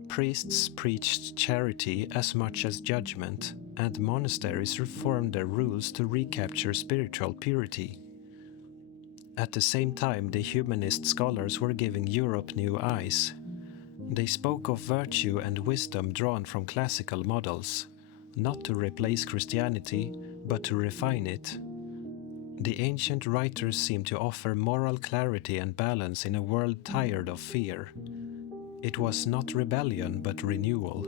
Priests preached charity as much as judgment. and monasteries reformed their rules to recapture spiritual purity. At the same time, the humanist scholars were giving Europe new eyes. They spoke of virtue and wisdom drawn from classical models, not to replace Christianity, but to refine it. The ancient writers seemed to offer moral clarity and balance in a world tired of fear. It was not rebellion, but renewal.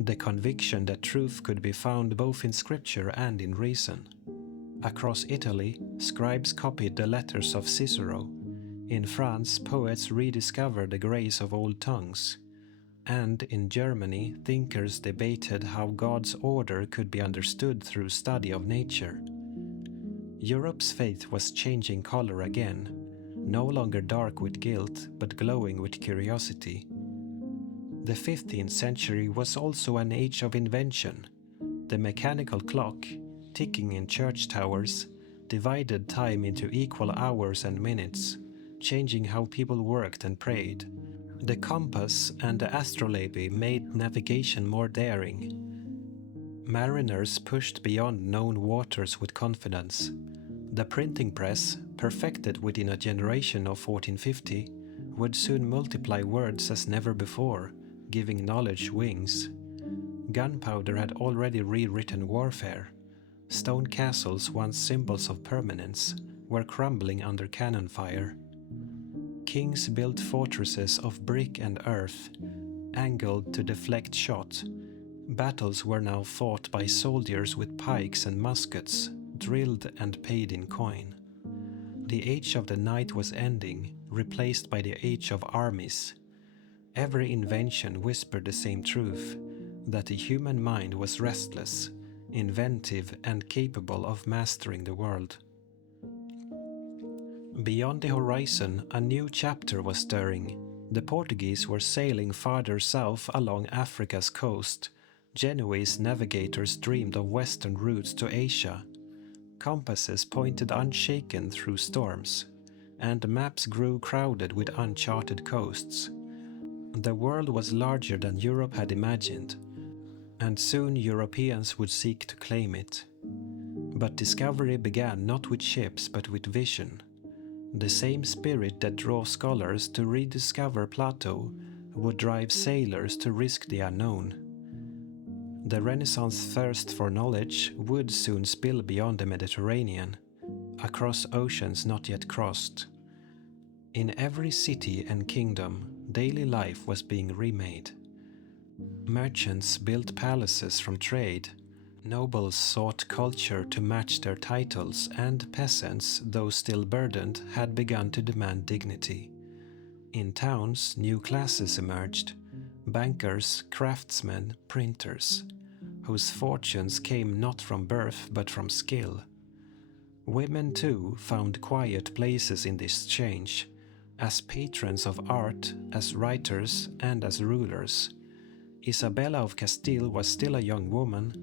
The conviction that truth could be found both in scripture and in reason. Across Italy, scribes copied the letters of Cicero. In France, poets rediscovered the grace of old tongues. And in Germany, thinkers debated how God's order could be understood through study of nature. Europe's faith was changing color again, no longer dark with guilt, but glowing with curiosity. The 15th century was also an age of invention. The mechanical clock, ticking in church towers, divided time into equal hours and minutes, changing how people worked and prayed. The compass and the astrolabe made navigation more daring. Mariners pushed beyond known waters with confidence. The printing press, perfected within a generation of 1450, would soon multiply words as never before, giving knowledge wings. Gunpowder had already rewritten warfare. Stone castles, once symbols of permanence, were crumbling under cannon fire. Kings built fortresses of brick and earth, angled to deflect shot. Battles were now fought by soldiers with pikes and muskets, drilled and paid in coin. The age of the knight was ending, replaced by the age of armies. Every invention whispered the same truth, that the human mind was restless, inventive and capable of mastering the world. Beyond the horizon, a new chapter was stirring. The Portuguese were sailing farther south along Africa's coast. Genoese navigators dreamed of western routes to Asia. Compasses pointed unshaken through storms, and maps grew crowded with uncharted coasts. The world was larger than Europe had imagined, and soon Europeans would seek to claim it. But discovery began not with ships but with vision. The same spirit that drove scholars to rediscover Plato would drive sailors to risk the unknown. The Renaissance thirst for knowledge would soon spill beyond the Mediterranean, across oceans not yet crossed. In every city and kingdom, daily life was being remade. Merchants built palaces from trade, nobles sought culture to match their titles, and peasants, though still burdened, had begun to demand dignity. In towns, new classes emerged: bankers, craftsmen, printers, whose fortunes came not from birth but from skill. Women too found quiet places in this change, as patrons of art, as writers, and as rulers. Isabella of Castile was still a young woman,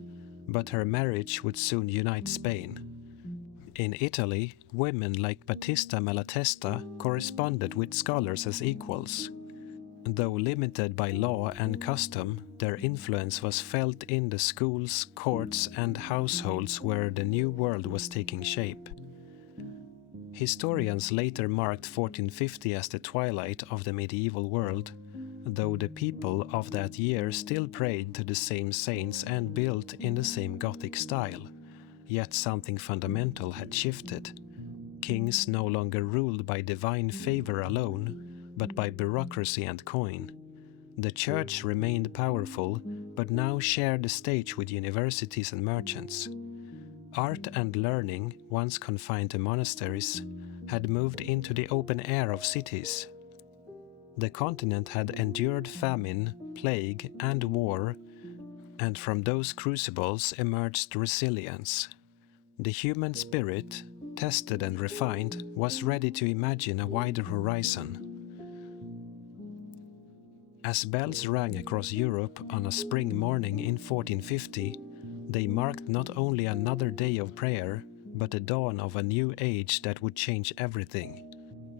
but her marriage would soon unite Spain. In Italy, women like Battista Malatesta corresponded with scholars as equals. Though limited by law and custom, their influence was felt in the schools, courts, and households where the new world was taking shape. Historians later marked 1450 as the twilight of the medieval world, though the people of that year still prayed to the same saints and built in the same Gothic style. Yet something fundamental had shifted. Kings no longer ruled by divine favor alone, but by bureaucracy and coin. The church remained powerful, but now shared the stage with universities and merchants. Art and learning, once confined to monasteries, had moved into the open air of cities. The continent had endured famine, plague, and war, and from those crucibles emerged resilience. The human spirit, tested and refined, was ready to imagine a wider horizon. As bells rang across Europe on a spring morning in 1450, they marked not only another day of prayer, but the dawn of a new age that would change everything.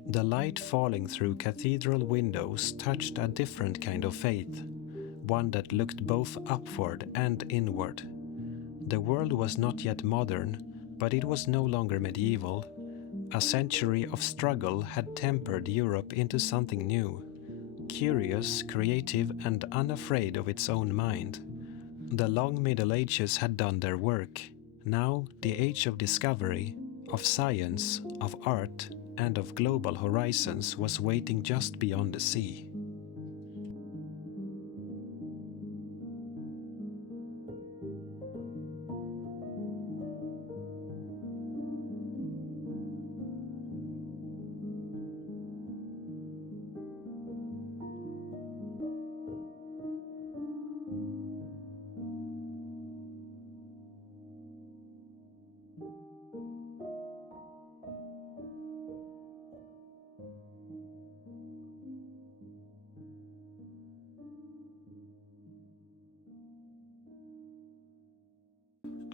The light falling through cathedral windows touched a different kind of faith, one that looked both upward and inward. The world was not yet modern, but it was no longer medieval. A century of struggle had tempered Europe into something new, curious, creative, and unafraid of its own mind. The long Middle Ages had done their work. Now, the age of discovery, of science, of art, and of global horizons was waiting just beyond the sea.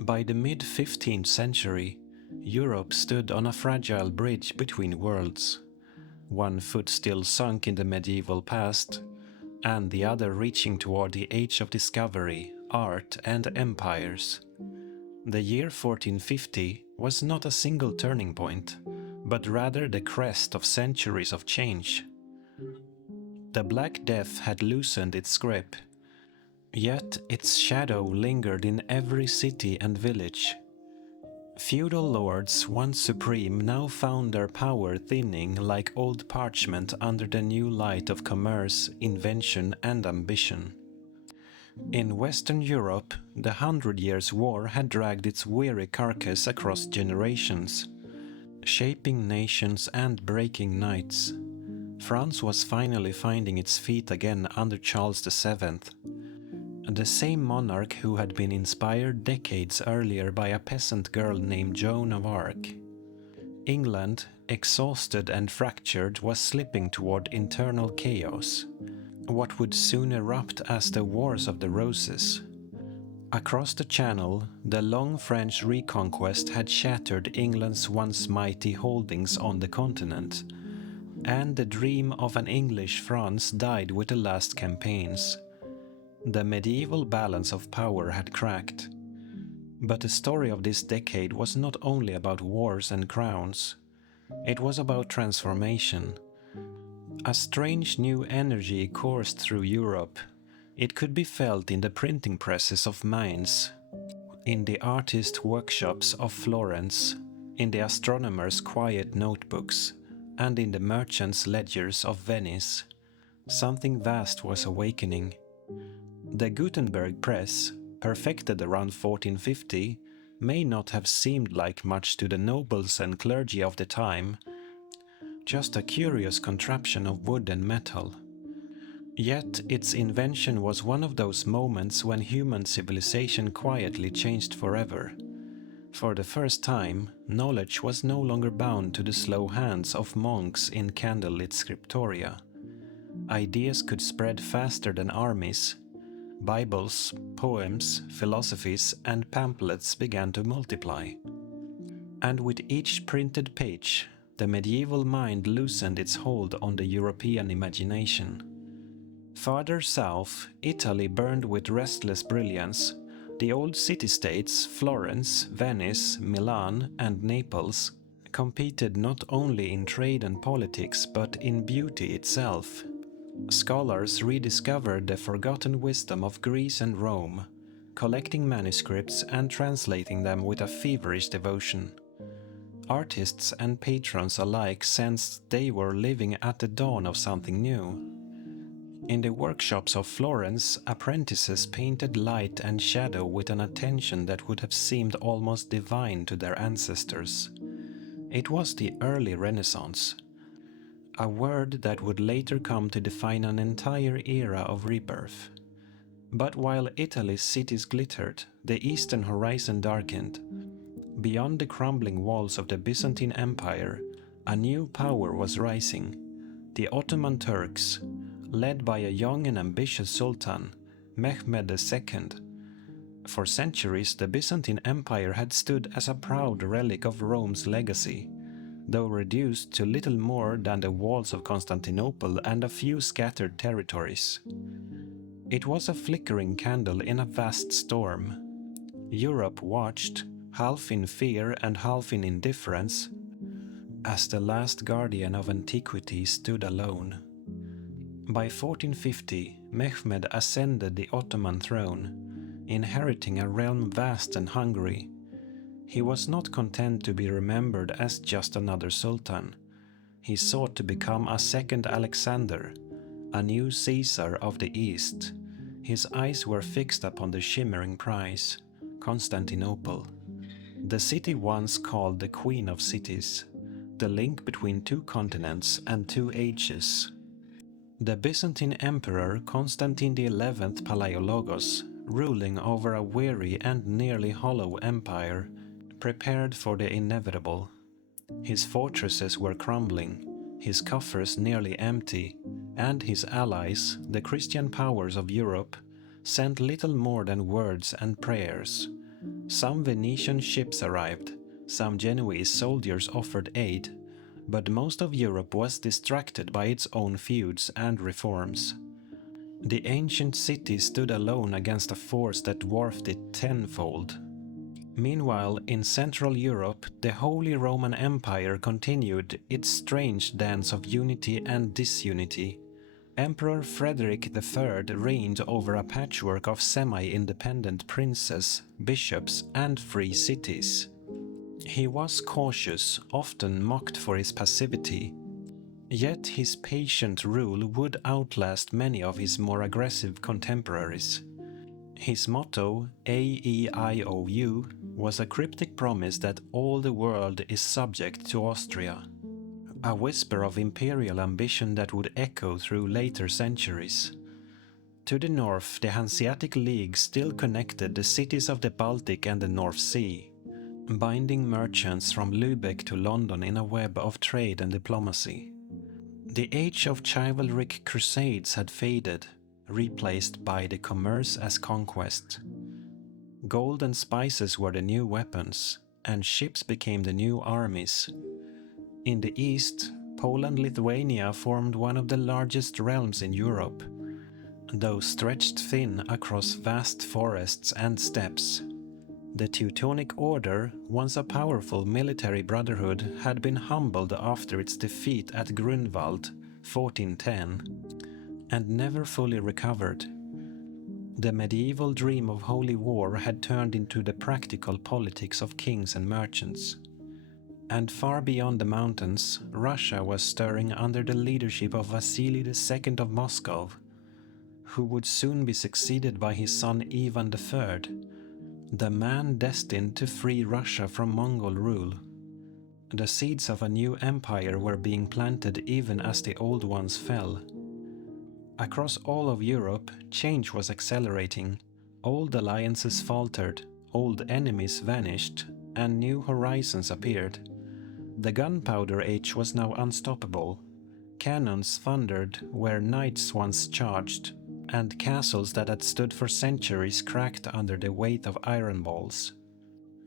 By the mid-15th century, Europe stood on a fragile bridge between worlds, one foot still sunk in the medieval past, and the other reaching toward the age of discovery, art, and empires. The year 1450 was not a single turning point, but rather the crest of centuries of change. The Black Death had loosened its grip, yet its shadow lingered in every city and village. Feudal lords, once supreme, now found their power thinning like old parchment under the new light of commerce, invention, and ambition. In Western Europe, the 100 Years' War had dragged its weary carcass across generations, shaping nations and breaking knights. France was finally finding its feet again under Charles VII, the same monarch who had been inspired decades earlier by a peasant girl named Joan of Arc. England, exhausted and fractured, was slipping toward internal chaos, what would soon erupt as the Wars of the Roses. Across the Channel, the long French reconquest had shattered England's once mighty holdings on the continent, and the dream of an English France died with the last campaigns. The medieval balance of power had cracked. But the story of this decade was not only about wars and crowns. It was about transformation. A strange new energy coursed through Europe. It could be felt in the printing presses of Mainz, in the artist workshops of Florence, in the astronomers' quiet notebooks, and in the merchants' ledgers of Venice. Something vast was awakening. The Gutenberg press, perfected around 1450, may not have seemed like much to the nobles and clergy of the time, just a curious contraption of wood and metal. Yet its invention was one of those moments when human civilization quietly changed forever. For the first time, knowledge was no longer bound to the slow hands of monks in candlelit scriptoria. Ideas could spread faster than armies. Bibles, poems, philosophies, and pamphlets began to multiply. And with each printed page, the medieval mind loosened its hold on the European imagination. Farther south, Italy burned with restless brilliance. The old city-states, Florence, Venice, Milan, and Naples, competed not only in trade and politics but in beauty itself. Scholars rediscovered the forgotten wisdom of Greece and Rome, collecting manuscripts and translating them with a feverish devotion. Artists and patrons alike sensed they were living at the dawn of something new. In the workshops of Florence, apprentices painted light and shadow with an attention that would have seemed almost divine to their ancestors. It was the early Renaissance, a word that would later come to define an entire era of rebirth. But while Italy's cities glittered, the eastern horizon darkened. Beyond the crumbling walls of the Byzantine Empire, a new power was rising: the Ottoman Turks, led by a young and ambitious sultan, Mehmed II. For centuries, the Byzantine Empire had stood as a proud relic of Rome's legacy, though reduced to little more than the walls of Constantinople and a few scattered territories. It was a flickering candle in a vast storm. Europe watched, half in fear and half in indifference, as the last guardian of antiquity stood alone. By 1450, Mehmed ascended the Ottoman throne, inheriting a realm vast and hungry. He was not content to be remembered as just another sultan. He sought to become a second Alexander, a new Caesar of the East. His eyes were fixed upon the shimmering prize, Constantinople. The city once called the Queen of Cities, the link between two continents and two ages. The Byzantine Emperor Constantine XI Palaiologos, ruling over a weary and nearly hollow empire, prepared for the inevitable. His fortresses were crumbling, his coffers nearly empty, and his allies, the Christian powers of Europe, sent little more than words and prayers. Some Venetian ships arrived, some Genoese soldiers offered aid, but most of Europe was distracted by its own feuds and reforms. The ancient city stood alone against a force that dwarfed it tenfold. Meanwhile, in Central Europe, the Holy Roman Empire continued its strange dance of unity and disunity. Emperor Frederick III reigned over a patchwork of semi-independent princes, bishops, and free cities. He was cautious, often mocked for his passivity. Yet his patient rule would outlast many of his more aggressive contemporaries. His motto, AEIOU, was a cryptic promise that all the world is subject to Austria, a whisper of imperial ambition that would echo through later centuries. To the north, the Hanseatic League still connected the cities of the Baltic and the North Sea, binding merchants from Lübeck to London in a web of trade and diplomacy. The age of chivalric crusades had faded, replaced by the commerce as conquest. Gold and spices were the new weapons, and ships became the new armies. In the east, Poland-Lithuania formed one of the largest realms in Europe, though stretched thin across vast forests and steppes. The Teutonic Order, once a powerful military brotherhood, had been humbled after its defeat at Grunwald, 1410, and never fully recovered. The medieval dream of holy war had turned into the practical politics of kings and merchants. And far beyond the mountains, Russia was stirring under the leadership of Vasily II of Moscow, who would soon be succeeded by his son Ivan III, the man destined to free Russia from Mongol rule. The seeds of a new empire were being planted even as the old ones fell. Across all of Europe, change was accelerating. Old alliances faltered, old enemies vanished, and new horizons appeared. The gunpowder age was now unstoppable. Cannons thundered where knights once charged, and castles that had stood for centuries cracked under the weight of iron balls.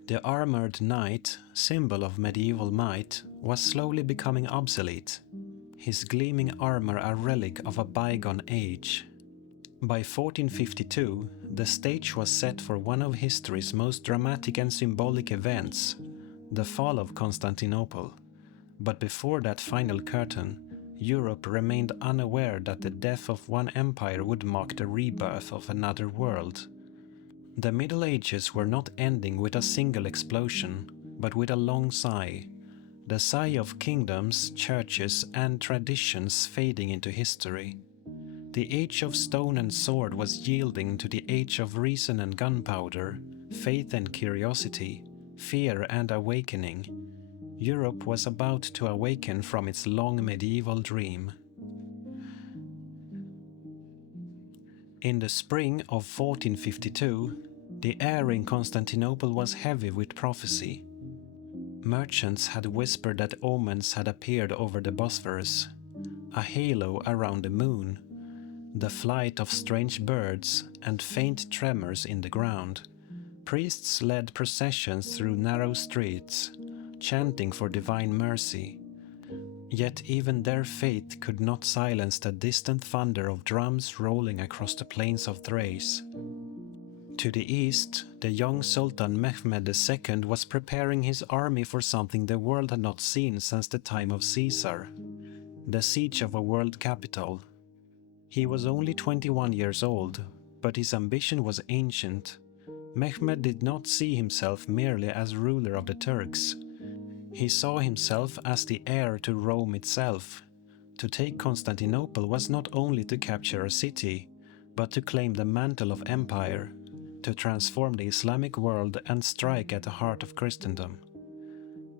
The armored knight, symbol of medieval might, was slowly becoming obsolete, his gleaming armor a relic of a bygone age. By 1452, the stage was set for one of history's most dramatic and symbolic events, the fall of Constantinople. But before that final curtain, Europe remained unaware that the death of one empire would mark the rebirth of another world. The Middle Ages were not ending with a single explosion, but with a long sigh, the sigh of kingdoms, churches, and traditions fading into history. The age of stone and sword was yielding to the age of reason and gunpowder, faith and curiosity, fear and awakening. Europe was about to awaken from its long medieval dream. In the spring of 1452, the air in Constantinople was heavy with prophecy. Merchants had whispered that omens had appeared over the Bosphorus, a halo around the moon, the flight of strange birds, and faint tremors in the ground. Priests led processions through narrow streets, chanting for divine mercy. Yet even their faith could not silence the distant thunder of drums rolling across the plains of Thrace. To the east, the young Sultan Mehmed II was preparing his army for something the world had not seen since the time of Caesar: the siege of a world capital. He was only 21 years old, but his ambition was ancient. Mehmed did not see himself merely as ruler of the Turks. He saw himself as the heir to Rome itself. To take Constantinople was not only to capture a city, but to claim the mantle of empire, to transform the Islamic world and strike at the heart of Christendom.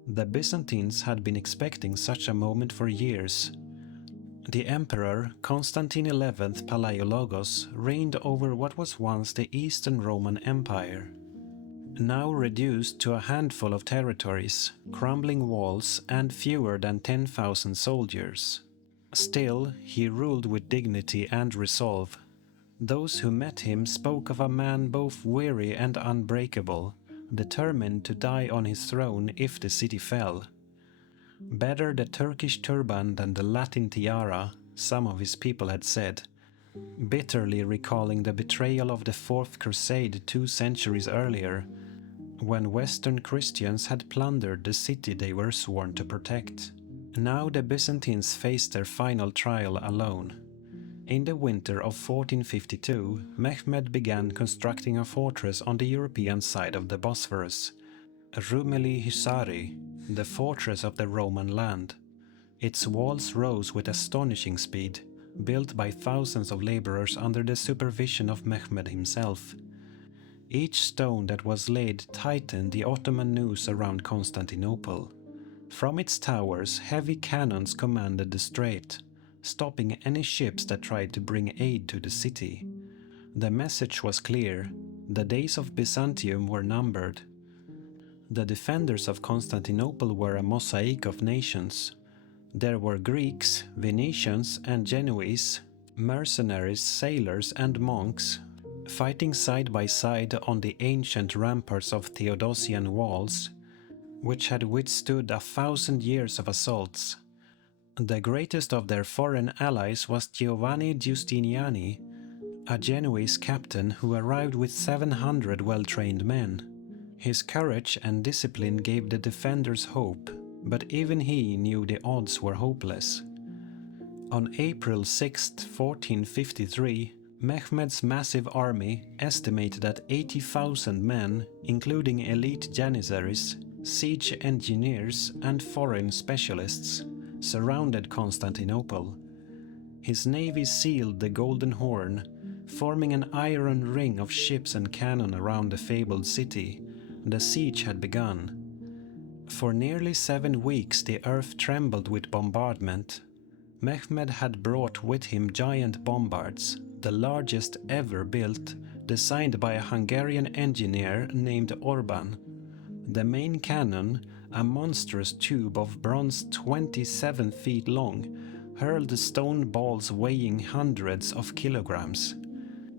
The Byzantines had been expecting such a moment for years. The emperor Constantine XI Palaiologos reigned over what was once the Eastern Roman Empire. Now reduced to a handful of territories, crumbling walls, and fewer than 10,000 soldiers. Still, he ruled with dignity and resolve. Those who met him spoke of a man both weary and unbreakable, determined to die on his throne if the city fell. Better the Turkish turban than the Latin tiara, some of his people had said, bitterly recalling the betrayal of the Fourth Crusade 2 centuries earlier, when Western Christians had plundered the city they were sworn to protect. Now the Byzantines faced their final trial alone. In the winter of 1452, Mehmed began constructing a fortress on the European side of the Bosphorus, Rumeli Hisari, the fortress of the Roman land. Its walls rose with astonishing speed, built by thousands of laborers under the supervision of Mehmed himself. Each stone that was laid tightened the Ottoman noose around Constantinople. From its towers, heavy cannons commanded the strait, stopping any ships that tried to bring aid to the city. The message was clear: the days of Byzantium were numbered. The defenders of Constantinople were a mosaic of nations. There were Greeks, Venetians, and Genoese, mercenaries, sailors, and monks, fighting side by side on the ancient ramparts of Theodosian walls, which had withstood 1,000 years of assaults. The greatest of their foreign allies was Giovanni Giustiniani, a Genoese captain who arrived with 700 well-trained men. His courage and discipline gave the defenders hope, but even he knew the odds were hopeless. On April 6, 1453, Mehmed's massive army, estimated at 80,000 men, including elite janissaries, siege engineers, and foreign specialists, surrounded Constantinople. His navy sealed the Golden Horn, forming an iron ring of ships and cannon around the fabled city. The siege had begun. For nearly 7 weeks the earth trembled with bombardment. Mehmed had brought with him giant bombards, the largest ever built, designed by a Hungarian engineer named Orban. The main cannon, a monstrous tube of bronze 27 feet long, hurled stone balls weighing hundreds of kilograms.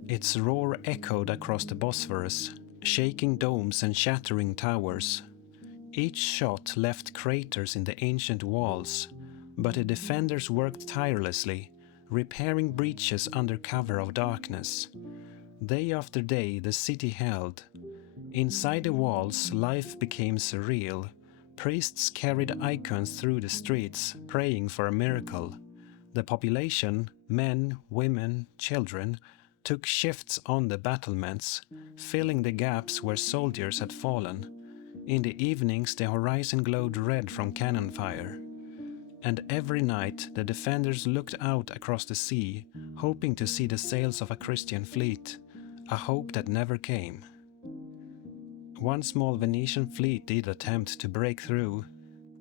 Its roar echoed across the Bosphorus, shaking domes and shattering towers. Each shot left craters in the ancient walls, but the defenders worked tirelessly, repairing breaches under cover of darkness. Day after day the city held. Inside the walls, life became surreal. Priests carried icons through the streets, praying for a miracle. The population, men, women, children, took shifts on the battlements, filling the gaps where soldiers had fallen. In the evenings the horizon glowed red from cannon fire. And every night the defenders looked out across the sea, hoping to see the sails of a Christian fleet, a hope that never came. One small Venetian fleet did attempt to break through,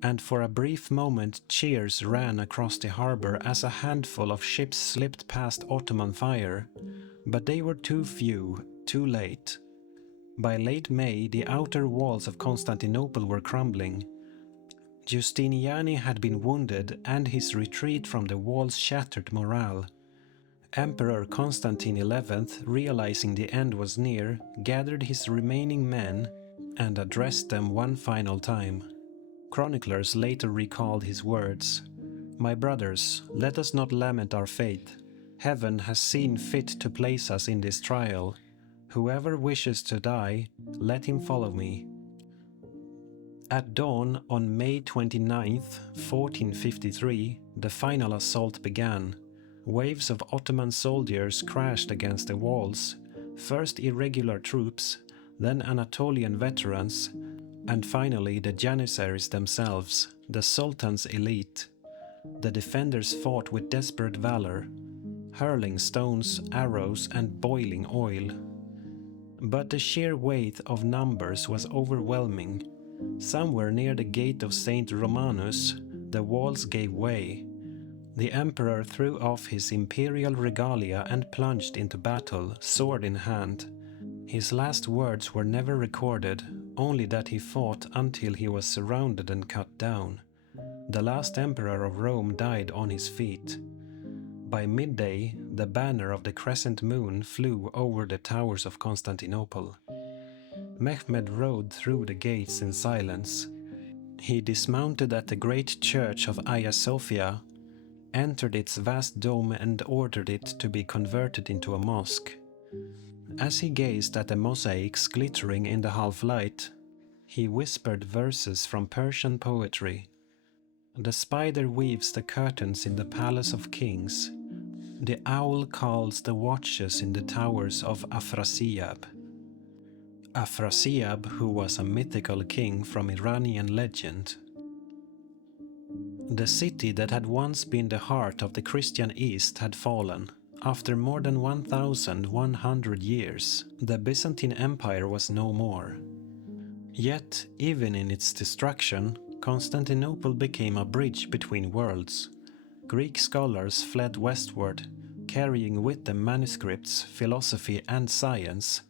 and for a brief moment cheers ran across the harbor as a handful of ships slipped past Ottoman fire, but they were too few, too late. By late May, the outer walls of Constantinople were crumbling. Giustiniani had been wounded, and his retreat from the walls shattered morale. Emperor Constantine XI, realizing the end was near, gathered his remaining men and addressed them one final time. Chroniclers later recalled his words: "My brothers, let us not lament our fate. Heaven has seen fit to place us in this trial. Whoever wishes to die, let him follow me. At dawn on May 29, 1453, the final assault began. Waves of Ottoman soldiers crashed against the walls, first irregular troops, then Anatolian veterans, and finally the Janissaries themselves, the Sultan's elite. The defenders fought with desperate valor, hurling stones, arrows, and boiling oil. But the sheer weight of numbers was overwhelming. Somewhere near the gate of Saint Romanus, the walls gave way. The emperor threw off his imperial regalia and plunged into battle, sword in hand. His last words were never recorded, only that he fought until he was surrounded and cut down. The last emperor of Rome died on his feet. By midday, the banner of the crescent moon flew over the towers of Constantinople. Mehmed rode through the gates in silence. He dismounted at the great church of Hagia Sophia, entered its vast dome and ordered it to be converted into a mosque. As he gazed at the mosaics glittering in the half-light, he whispered verses from Persian poetry. The spider weaves the curtains in the palace of kings. The owl calls the watches in the towers of Afrasiab. Afrasiab, who was a mythical king from Iranian legend. The city that had once been the heart of the Christian East had fallen. After more than 1,100 years, the Byzantine Empire was no more. Yet, even in its destruction, Constantinople became a bridge between worlds. Greek scholars fled westward, carrying with them manuscripts, philosophy, and science.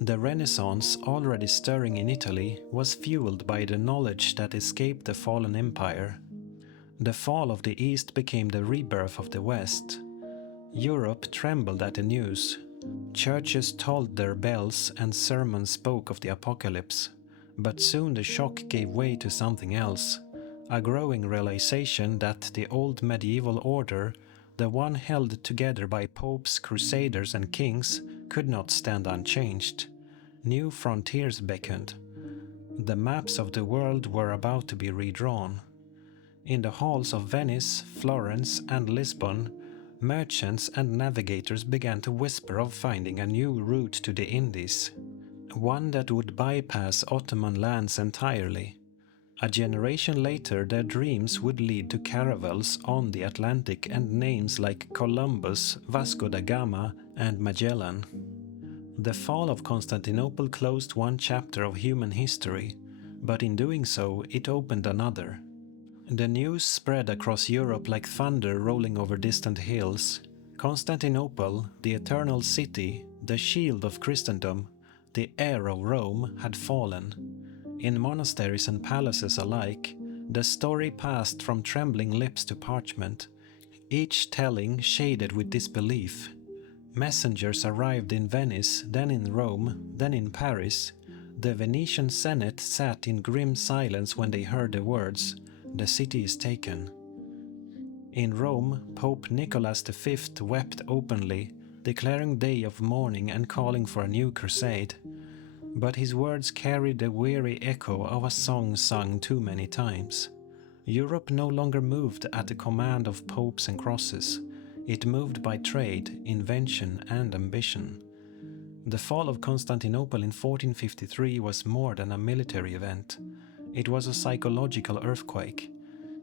The Renaissance, already stirring in Italy, was fueled by the knowledge that escaped the fallen empire. The fall of the East became the rebirth of the West. Europe trembled at the news. Churches tolled their bells and sermons spoke of the apocalypse. But soon the shock gave way to something else, a growing realization that the old medieval order, the one held together by popes, crusaders, and kings, could not stand unchanged. New frontiers beckoned. The maps of the world were about to be redrawn. In the halls of Venice, Florence, and Lisbon, merchants and navigators began to whisper of finding a new route to the Indies, one that would bypass Ottoman lands entirely. A generation later, their dreams would lead to caravels on the Atlantic and names like Columbus, Vasco da Gama, and Magellan. The fall of Constantinople closed one chapter of human history, but in doing so, it opened another. The news spread across Europe like thunder rolling over distant hills. Constantinople, the eternal city, the shield of Christendom, the heir of Rome, had fallen. In monasteries and palaces alike, the story passed from trembling lips to parchment, each telling shaded with disbelief. Messengers arrived in Venice, then in Rome, then in Paris. The Venetian Senate sat in grim silence when they heard the words, "The city is taken." In Rome, Pope Nicholas V wept openly, declaring day of mourning and calling for a new crusade. But his words carried the weary echo of a song sung too many times. Europe no longer moved at the command of popes and crosses. It moved by trade, invention, and ambition. The fall of Constantinople in 1453 was more than a military event. It was a psychological earthquake.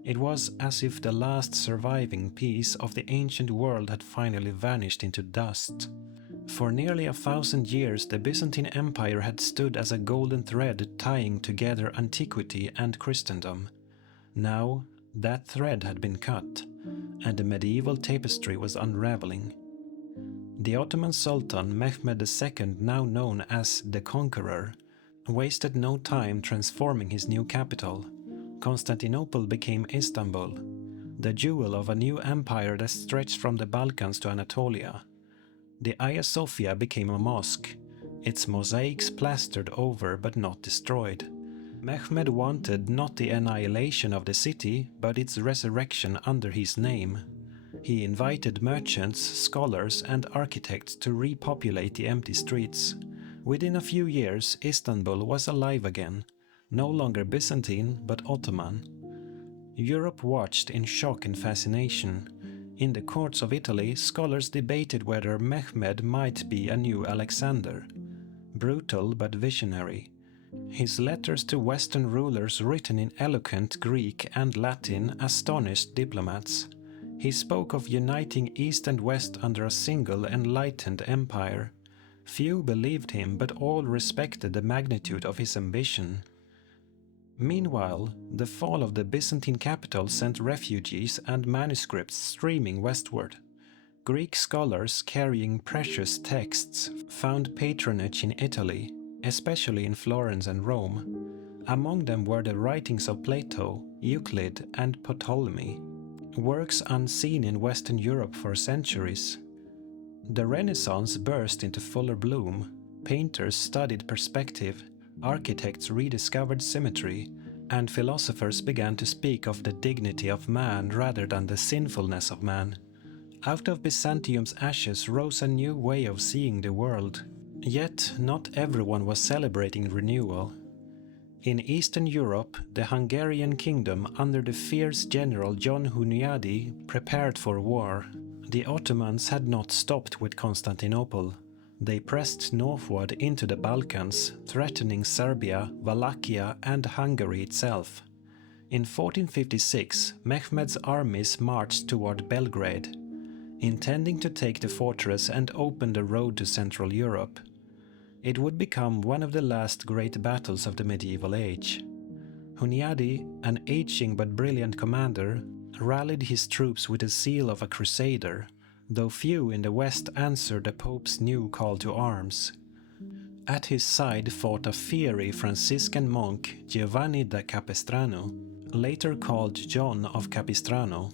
It was as if the last surviving piece of the ancient world had finally vanished into dust. For nearly 1,000 years, the Byzantine Empire had stood as a golden thread tying together antiquity and Christendom. Now, that thread had been cut, and the medieval tapestry was unraveling. The Ottoman Sultan Mehmed II, now known as the Conqueror, wasted no time transforming his new capital. Constantinople became Istanbul, the jewel of a new empire that stretched from the Balkans to Anatolia. The Hagia Sophia became a mosque, its mosaics plastered over but not destroyed. Mehmed wanted not the annihilation of the city, but its resurrection under his name. He invited merchants, scholars, and architects to repopulate the empty streets. Within a few years, Istanbul was alive again, no longer Byzantine but Ottoman. Europe watched in shock and fascination. In the courts of Italy, scholars debated whether Mehmed might be a new Alexander. Brutal but visionary. His letters to Western rulers, written in eloquent Greek and Latin, astonished diplomats. He spoke of uniting East and West under a single enlightened empire. Few believed him, but all respected the magnitude of his ambition. Meanwhile, the fall of the Byzantine capital sent refugees and manuscripts streaming westward. Greek scholars carrying precious texts found patronage in Italy, especially in Florence and Rome. Among them were the writings of Plato, Euclid, and Ptolemy, works unseen in Western Europe for centuries. The Renaissance burst into fuller bloom. Painters studied perspective, architects rediscovered symmetry, and philosophers began to speak of the dignity of man rather than the sinfulness of man. Out of Byzantium's ashes rose a new way of seeing the world. Yet not everyone was celebrating renewal. In Eastern Europe, the Hungarian kingdom under the fierce general John Hunyadi prepared for war. The Ottomans had not stopped with Constantinople. They pressed northward into the Balkans, threatening Serbia, Wallachia, and Hungary itself. In 1456, Mehmed's armies marched toward Belgrade, intending to take the fortress and open the road to Central Europe. It would become one of the last great battles of the medieval age. Hunyadi, an aging but brilliant commander, rallied his troops with the zeal of a crusader, though few in the West answered the Pope's new call to arms. At his side fought a fiery Franciscan monk, Giovanni da Capistrano, later called John of Capistrano,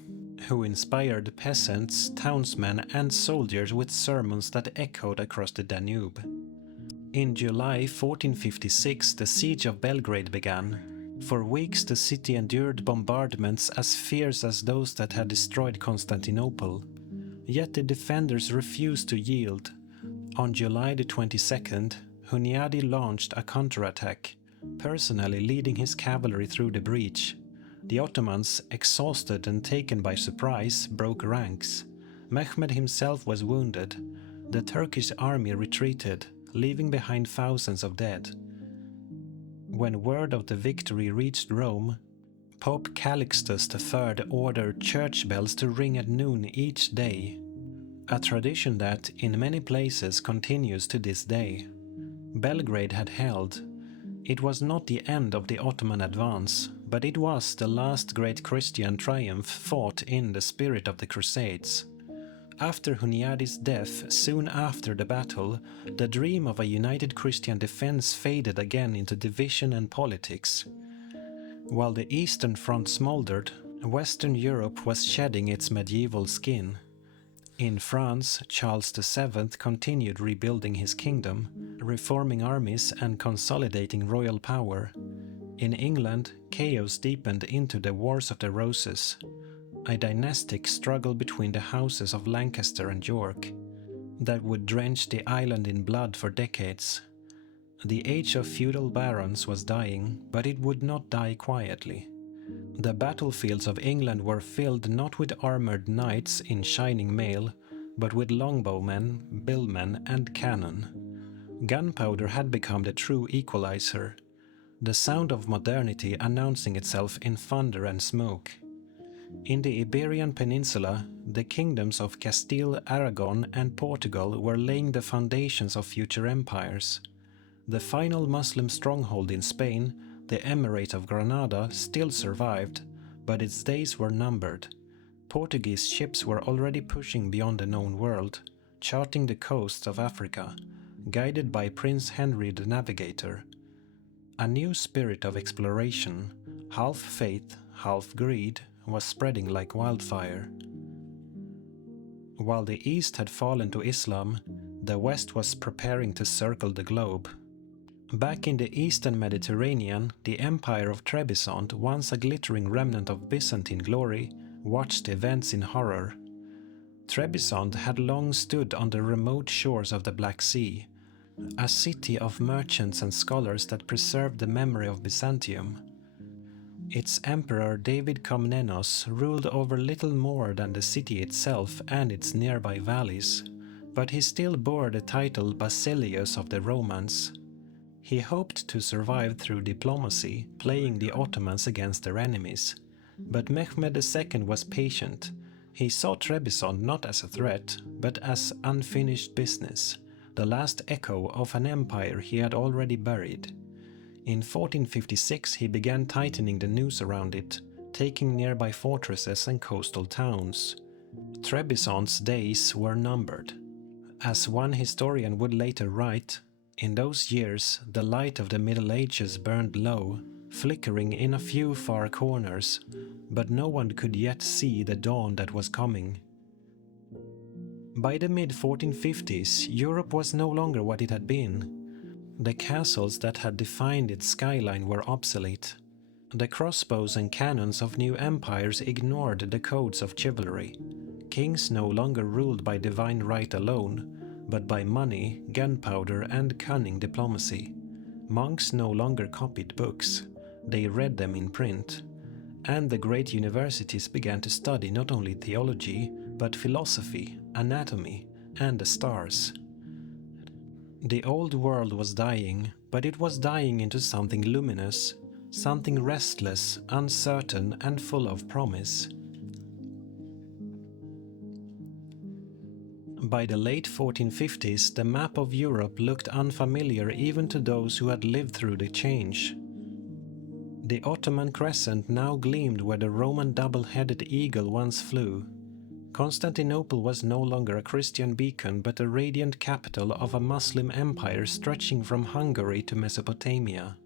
who inspired peasants, townsmen, and soldiers with sermons that echoed across the Danube. In July 1456, the siege of Belgrade began. For weeks the city endured bombardments as fierce as those that had destroyed Constantinople. Yet the defenders refused to yield. On July the 22nd, Hunyadi launched a counterattack, personally leading his cavalry through the breach. The Ottomans, exhausted and taken by surprise, broke ranks. Mehmed himself was wounded. The Turkish army retreated, leaving behind thousands of dead. When word of the victory reached Rome, Pope Calixtus III ordered church bells to ring at noon each day, a tradition that, in many places, continues to this day. Belgrade had held. It was not the end of the Ottoman advance, but it was the last great Christian triumph fought in the spirit of the Crusades. After Hunyadi's death, soon after the battle, the dream of a united Christian defense faded again into division and politics. While the Eastern Front smoldered, Western Europe was shedding its medieval skin. In France, Charles VII continued rebuilding his kingdom, reforming armies and consolidating royal power. In England, chaos deepened into the Wars of the Roses, a dynastic struggle between the houses of Lancaster and York that would drench the island in blood for decades. The age of feudal barons was dying, but it would not die quietly. The battlefields of England were filled not with armored knights in shining mail, but with longbowmen, billmen, and cannon. Gunpowder had become the true equalizer, the sound of modernity announcing itself in thunder and smoke. In the Iberian Peninsula, the kingdoms of Castile, Aragon, and Portugal were laying the foundations of future empires. The final Muslim stronghold in Spain, the Emirate of Granada, still survived, but its days were numbered. Portuguese ships were already pushing beyond the known world, charting the coasts of Africa, guided by Prince Henry the Navigator. A new spirit of exploration, half faith, half greed, was spreading like wildfire. While the East had fallen to Islam, the West was preparing to circle the globe. Back in the Eastern Mediterranean, the Empire of Trebizond, once a glittering remnant of Byzantine glory, watched events in horror. Trebizond had long stood on the remote shores of the Black Sea, a city of merchants and scholars that preserved the memory of Byzantium. Its emperor David Komnenos ruled over little more than the city itself and its nearby valleys, but he still bore the title Basileus of the Romans. He hoped to survive through diplomacy, playing the Ottomans against their enemies. But Mehmed II was patient. He saw Trebizond not as a threat, but as unfinished business, the last echo of an empire he had already buried. In 1456 he began tightening the noose around it, taking nearby fortresses and coastal towns. Trebizond's days were numbered. As one historian would later write, in those years the light of the Middle Ages burned low, flickering in a few far corners, but no one could yet see the dawn that was coming. By the mid-1450s, Europe was no longer what it had been. The castles that had defined its skyline were obsolete. The crossbows and cannons of new empires ignored the codes of chivalry. Kings no longer ruled by divine right alone, but by money, gunpowder, and cunning diplomacy. Monks no longer copied books, they read them in print. And the great universities began to study not only theology, but philosophy, anatomy, and the stars. The old world was dying, but it was dying into something luminous, something restless, uncertain, and full of promise. By the late 1450s, the map of Europe looked unfamiliar even to those who had lived through the change. The Ottoman crescent now gleamed where the Roman double-headed eagle once flew. Constantinople was no longer a Christian beacon but a radiant capital of a Muslim empire stretching from Hungary to Mesopotamia.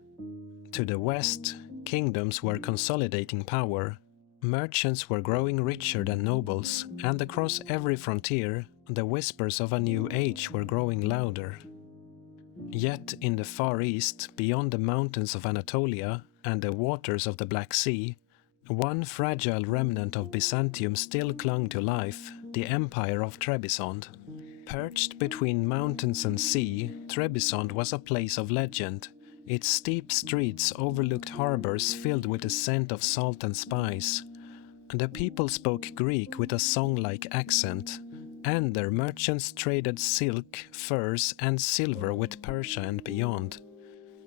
To the west, kingdoms were consolidating power, merchants were growing richer than nobles, and across every frontier, the whispers of a new age were growing louder. Yet in the Far East, beyond the mountains of Anatolia and the waters of the Black Sea, one fragile remnant of Byzantium still clung to life, the Empire of Trebizond. Perched between mountains and sea, Trebizond was a place of legend. Its steep streets overlooked harbors filled with the scent of salt and spice. The people spoke Greek with a song-like accent, and their merchants traded silk, furs, and silver with Persia and beyond.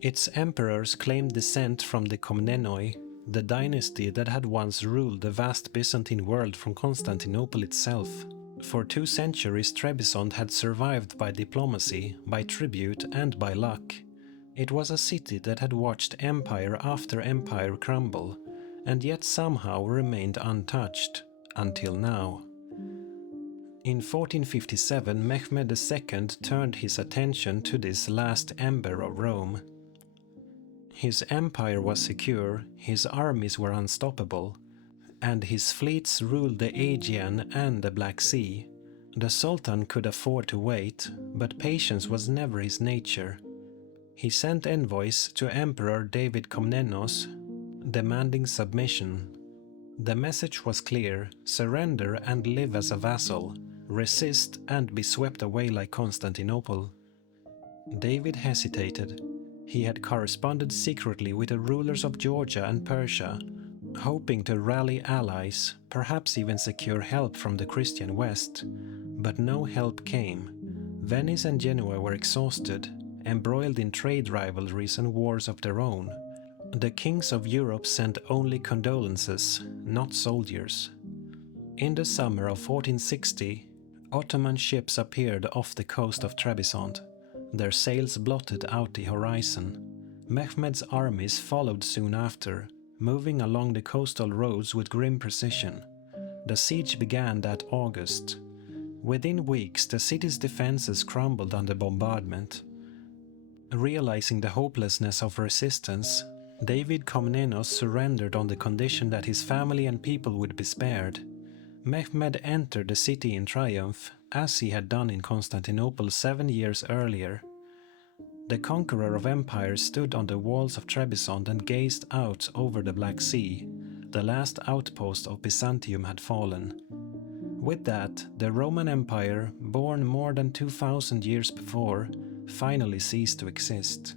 Its emperors claimed descent from the Komnenoi, the dynasty that had once ruled the vast Byzantine world from Constantinople itself. For 2 centuries Trebizond had survived by diplomacy, by tribute, and by luck. It was a city that had watched empire after empire crumble, and yet somehow remained untouched, until now. In 1457 Mehmed II turned his attention to this last ember of Rome. His empire was secure, his armies were unstoppable, and his fleets ruled the Aegean and the Black Sea. The Sultan could afford to wait, but patience was never his nature. He sent envoys to Emperor David Komnenos, demanding submission. The message was clear: surrender and live as a vassal, resist and be swept away like Constantinople. David hesitated. He had corresponded secretly with the rulers of Georgia and Persia, hoping to rally allies, perhaps even secure help from the Christian West. But no help came. Venice and Genoa were exhausted, embroiled in trade rivalries and wars of their own. The kings of Europe sent only condolences, not soldiers. In the summer of 1460, Ottoman ships appeared off the coast of Trebizond. Their sails blotted out the horizon. Mehmed's armies followed soon after, moving along the coastal roads with grim precision. The siege began that August. Within weeks, the city's defenses crumbled under bombardment. Realizing the hopelessness of resistance, David Komnenos surrendered on the condition that his family and people would be spared. Mehmed entered the city in triumph, as he had done in Constantinople 7 years earlier. The conqueror of empires stood on the walls of Trebizond and gazed out over the Black Sea. The last outpost of Byzantium had fallen. With that, the Roman Empire, born more than 2000 years before, finally ceased to exist.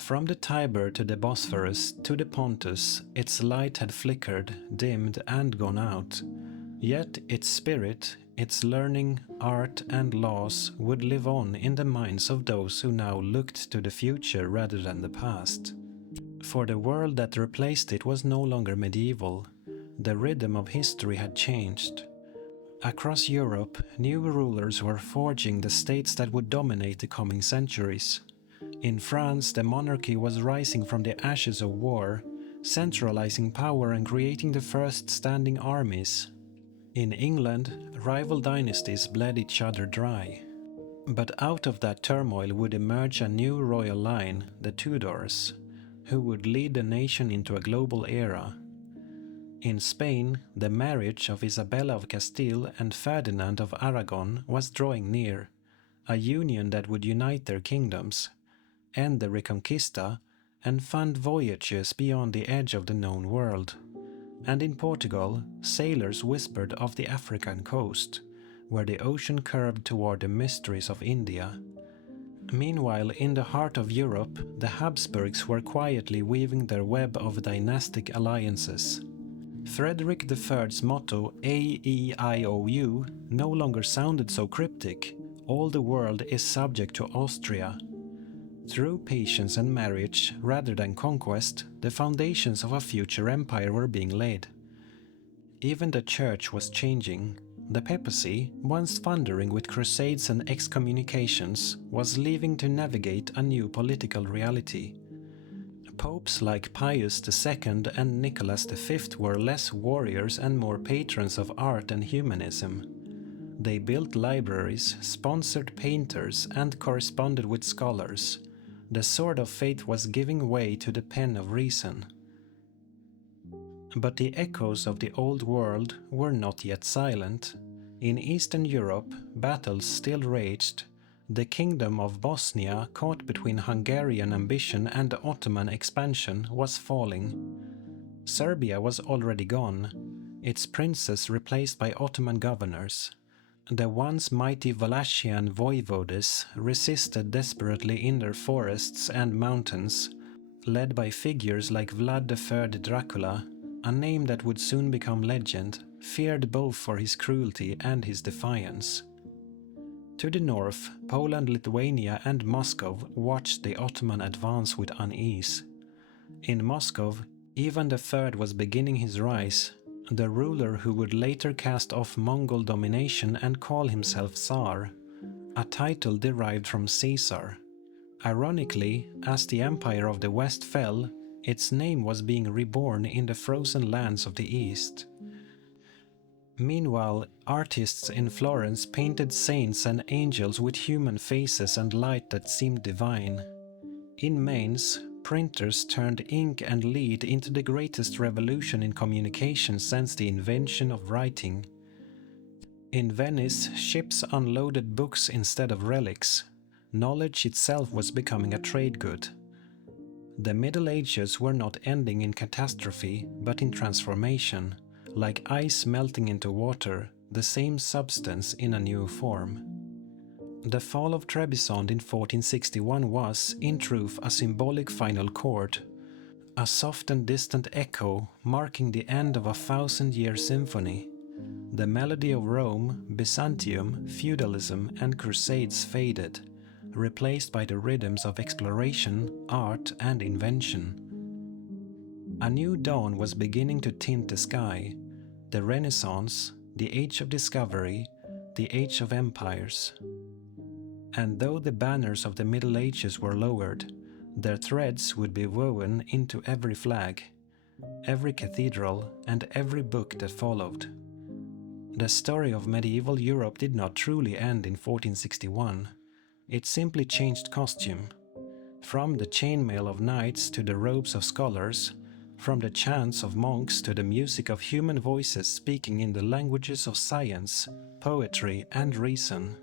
From the Tiber to the Bosphorus to the Pontus, its light had flickered, dimmed, and gone out. Yet its spirit, its learning, art, and laws would live on in the minds of those who now looked to the future rather than the past. For the world that replaced it was no longer medieval. The rhythm of history had changed. Across Europe, new rulers were forging the states that would dominate the coming centuries. In France, the monarchy was rising from the ashes of war, centralizing power and creating the first standing armies. In England, rival dynasties bled each other dry. But out of that turmoil would emerge a new royal line, the Tudors, who would lead the nation into a global era. In Spain, the marriage of Isabella of Castile and Ferdinand of Aragon was drawing near, a union that would unite their kingdoms, end the Reconquista, and fund voyages beyond the edge of the known world. And in Portugal, sailors whispered of the African coast, where the ocean curved toward the mysteries of India. Meanwhile, in the heart of Europe, the Habsburgs were quietly weaving their web of dynastic alliances. Frederick III's motto AEIOU no longer sounded so cryptic: all the world is subject to Austria. Through patience and marriage, rather than conquest, the foundations of a future empire were being laid. Even the church was changing. The papacy, once thundering with crusades and excommunications, was leaving to navigate a new political reality. Popes like Pius II and Nicholas V were less warriors and more patrons of art and humanism. They built libraries, sponsored painters, and corresponded with scholars. The sword of faith was giving way to the pen of reason. But the echoes of the old world were not yet silent. In Eastern Europe, battles still raged. The kingdom of Bosnia, caught between Hungarian ambition and Ottoman expansion, was falling. Serbia was already gone, its princes replaced by Ottoman governors. The once mighty Wallachian voivodes resisted desperately in their forests and mountains, led by figures like Vlad III Dracula, a name that would soon become legend, feared both for his cruelty and his defiance. To the north, Poland, Lithuania, and Moscow watched the Ottoman advance with unease. In Moscow, Ivan III was beginning his rise, the ruler who would later cast off Mongol domination and call himself Tsar, a title derived from Caesar. Ironically, as the Empire of the West fell, its name was being reborn in the frozen lands of the East. Meanwhile, artists in Florence painted saints and angels with human faces and light that seemed divine. In Mainz, printers turned ink and lead into the greatest revolution in communication since the invention of writing. In Venice, ships unloaded books instead of relics. Knowledge itself was becoming a trade good. The Middle Ages were not ending in catastrophe, but in transformation. Like ice melting into water, the same substance in a new form. The fall of Trebizond in 1461 was, in truth, a symbolic final chord, a soft and distant echo marking the end of a 1,000-year symphony. The melody of Rome, Byzantium, feudalism, and crusades faded, replaced by the rhythms of exploration, art, and invention. A new dawn was beginning to tint the sky. The Renaissance, the Age of Discovery, the Age of Empires. And though the banners of the Middle Ages were lowered, their threads would be woven into every flag, every cathedral, and every book that followed. The story of medieval Europe did not truly end in 1461. It simply changed costume. From the chainmail of knights to the robes of scholars, from the chants of monks to the music of human voices speaking in the languages of science, poetry, and reason.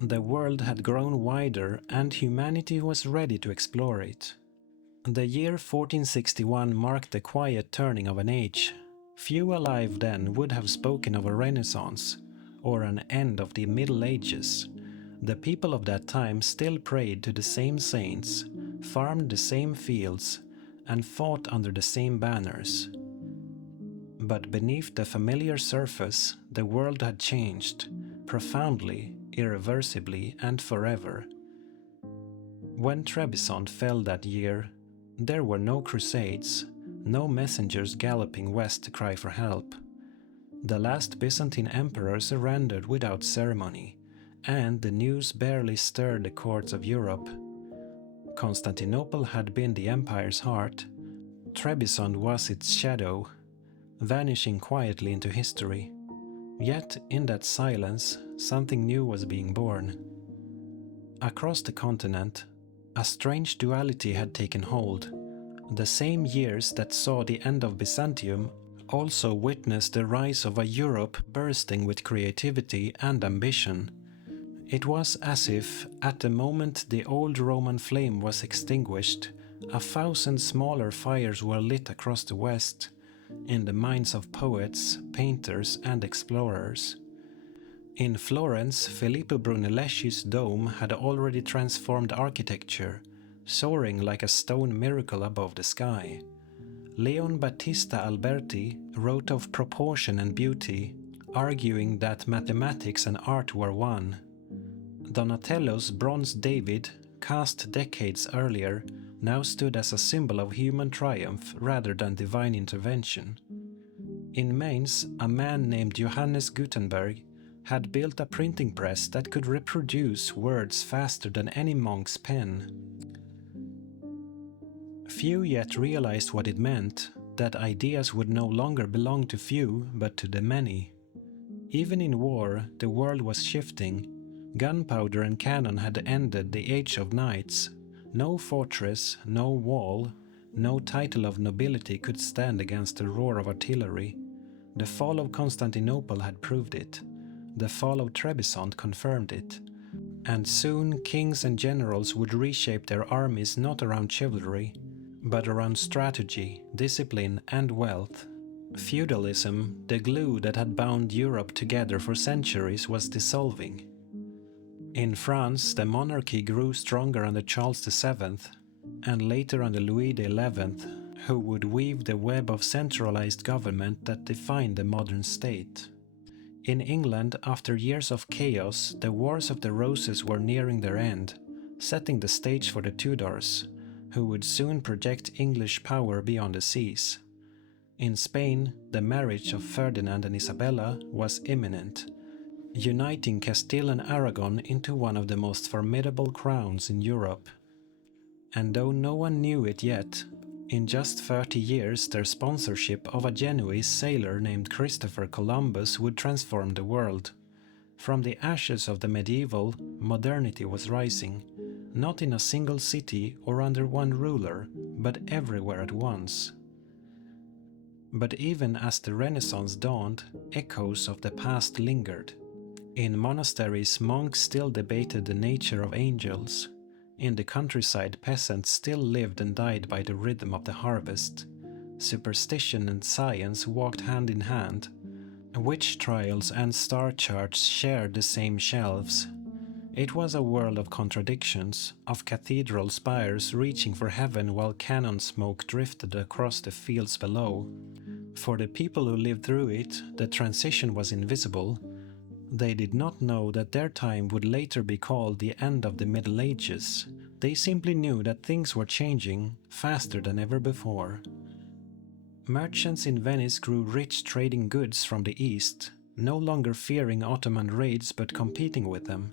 The world had grown wider and humanity was ready to explore it. The year 1461 marked the quiet turning of an age. Few alive then would have spoken of a renaissance, or an end of the Middle Ages. The people of that time still prayed to the same saints, farmed the same fields, and fought under the same banners. But beneath the familiar surface, the world had changed, profoundly, irreversibly, and forever. When Trebizond fell that year, there were no crusades, no messengers galloping west to cry for help. The last Byzantine emperor surrendered without ceremony, and the news barely stirred the courts of Europe. Constantinople had been the empire's heart. Trebizond was its shadow, vanishing quietly into history. Yet, in that silence, something new was being born. Across the continent, a strange duality had taken hold. The same years that saw the end of Byzantium also witnessed the rise of a Europe bursting with creativity and ambition. It was as if, at the moment the old Roman flame was extinguished, 1,000 smaller fires were lit across the West, in the minds of poets, painters, and explorers. In Florence, Filippo Brunelleschi's dome had already transformed architecture, soaring like a stone miracle above the sky. Leon Battista Alberti wrote of proportion and beauty, arguing that mathematics and art were one. Donatello's bronze David, cast decades earlier, now stood as a symbol of human triumph rather than divine intervention. In Mainz, a man named Johannes Gutenberg had built a printing press that could reproduce words faster than any monk's pen. Few yet realized what it meant, that ideas would no longer belong to few but to the many. Even in war, the world was shifting. Gunpowder and cannon had ended the age of knights. No fortress, no wall, no title of nobility could stand against the roar of artillery. The fall of Constantinople had proved it. The fall of Trebizond confirmed it. And soon kings and generals would reshape their armies not around chivalry, but around strategy, discipline, and wealth. Feudalism, the glue that had bound Europe together for centuries, was dissolving. In France, the monarchy grew stronger under Charles VII, and later under Louis XI, who would weave the web of centralized government that defined the modern state. In England, after years of chaos, the Wars of the Roses were nearing their end, setting the stage for the Tudors, who would soon project English power beyond the seas. In Spain, the marriage of Ferdinand and Isabella was imminent, uniting Castile and Aragon into one of the most formidable crowns in Europe. And though no one knew it yet, in just 30 years their sponsorship of a Genoese sailor named Christopher Columbus would transform the world. From the ashes of the medieval, modernity was rising, not in a single city or under one ruler, but everywhere at once. But even as the Renaissance dawned, echoes of the past lingered. In monasteries, monks still debated the nature of angels. In the countryside, peasants still lived and died by the rhythm of the harvest. Superstition and science walked hand in hand. Witch trials and star charts shared the same shelves. It was a world of contradictions, of cathedral spires reaching for heaven while cannon smoke drifted across the fields below. For the people who lived through it, the transition was invisible. They did not know that their time would later be called the end of the Middle Ages. They simply knew that things were changing faster than ever before. Merchants in Venice grew rich trading goods from the east, no longer fearing Ottoman raids but competing with them.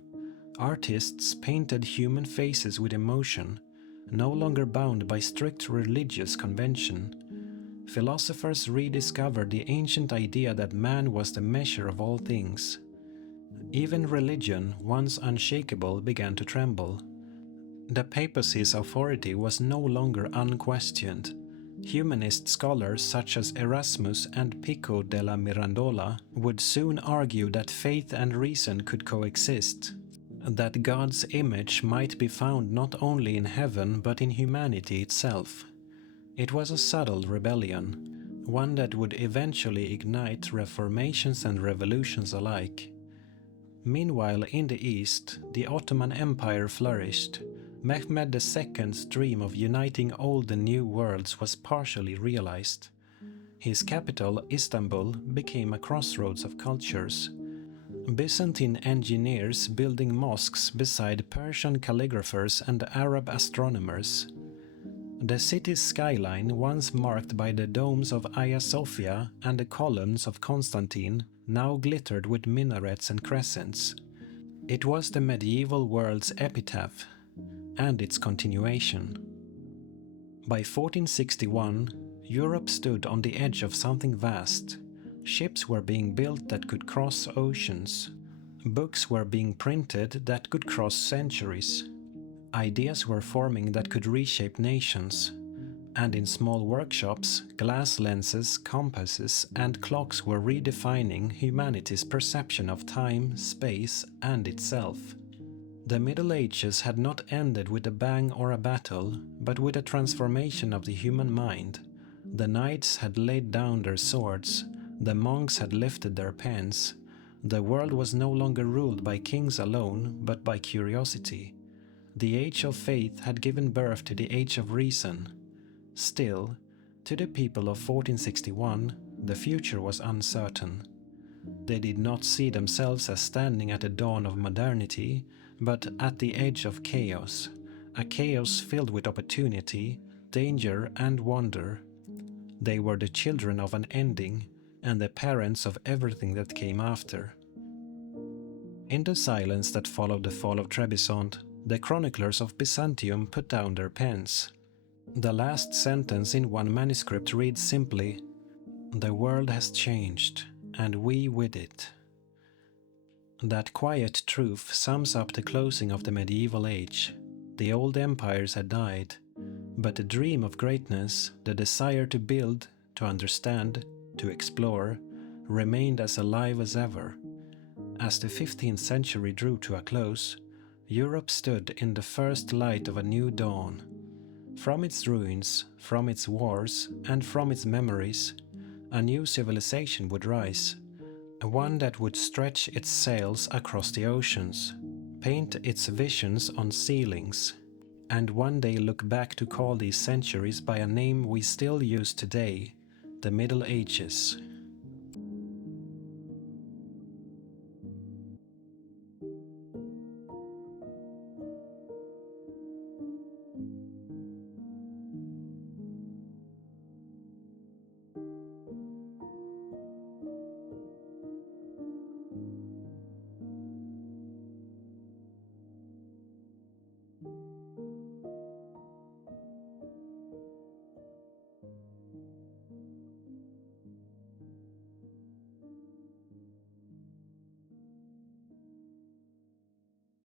Artists painted human faces with emotion, no longer bound by strict religious convention. Philosophers rediscovered the ancient idea that man was the measure of all things. Even religion, once unshakable, began to tremble. The papacy's authority was no longer unquestioned. Humanist scholars such as Erasmus and Pico della Mirandola would soon argue that faith and reason could coexist, that God's image might be found not only in heaven but in humanity itself. It was a subtle rebellion. one that would eventually ignite reformations and revolutions alike. Meanwhile, in the east, the Ottoman Empire flourished. Mehmed II's dream of uniting old and new worlds was partially realized. His capital, Istanbul, became a crossroads of cultures. Byzantine engineers building mosques beside Persian calligraphers and Arab astronomers. The city's skyline, once marked by the domes of Hagia Sophia and the columns of Constantine, now glittered with minarets and crescents. It was the medieval world's epitaph, and its continuation. By 1461, Europe stood on the edge of something vast. Ships were being built that could cross oceans. Books were being printed that could cross centuries. Ideas were forming that could reshape nations. And in small workshops, glass lenses, compasses, and clocks were redefining humanity's perception of time, space, and itself. The Middle Ages had not ended with a bang or a battle, but with a transformation of the human mind. The knights had laid down their swords, the monks had lifted their pens. The world was no longer ruled by kings alone, but by curiosity. The age of faith had given birth to the age of reason. Still, to the people of 1461, the future was uncertain. They did not see themselves as standing at the dawn of modernity, but at the edge of chaos, a chaos filled with opportunity, danger, and wonder. They were the children of an ending, and the parents of everything that came after. In the silence that followed the fall of Trebizond, the chroniclers of Byzantium put down their pens. The last sentence in one manuscript reads simply, "The world has changed, and we with it." That quiet truth sums up the closing of the medieval age. The old empires had died, but the dream of greatness, the desire to build, to understand, to explore, remained as alive as ever. As the 15th century drew to a close, Europe stood in the first light of a new dawn. From its ruins, from its wars, and from its memories, a new civilization would rise, one that would stretch its sails across the oceans, paint its visions on ceilings, and one day look back to call these centuries by a name we still use today, the Middle Ages.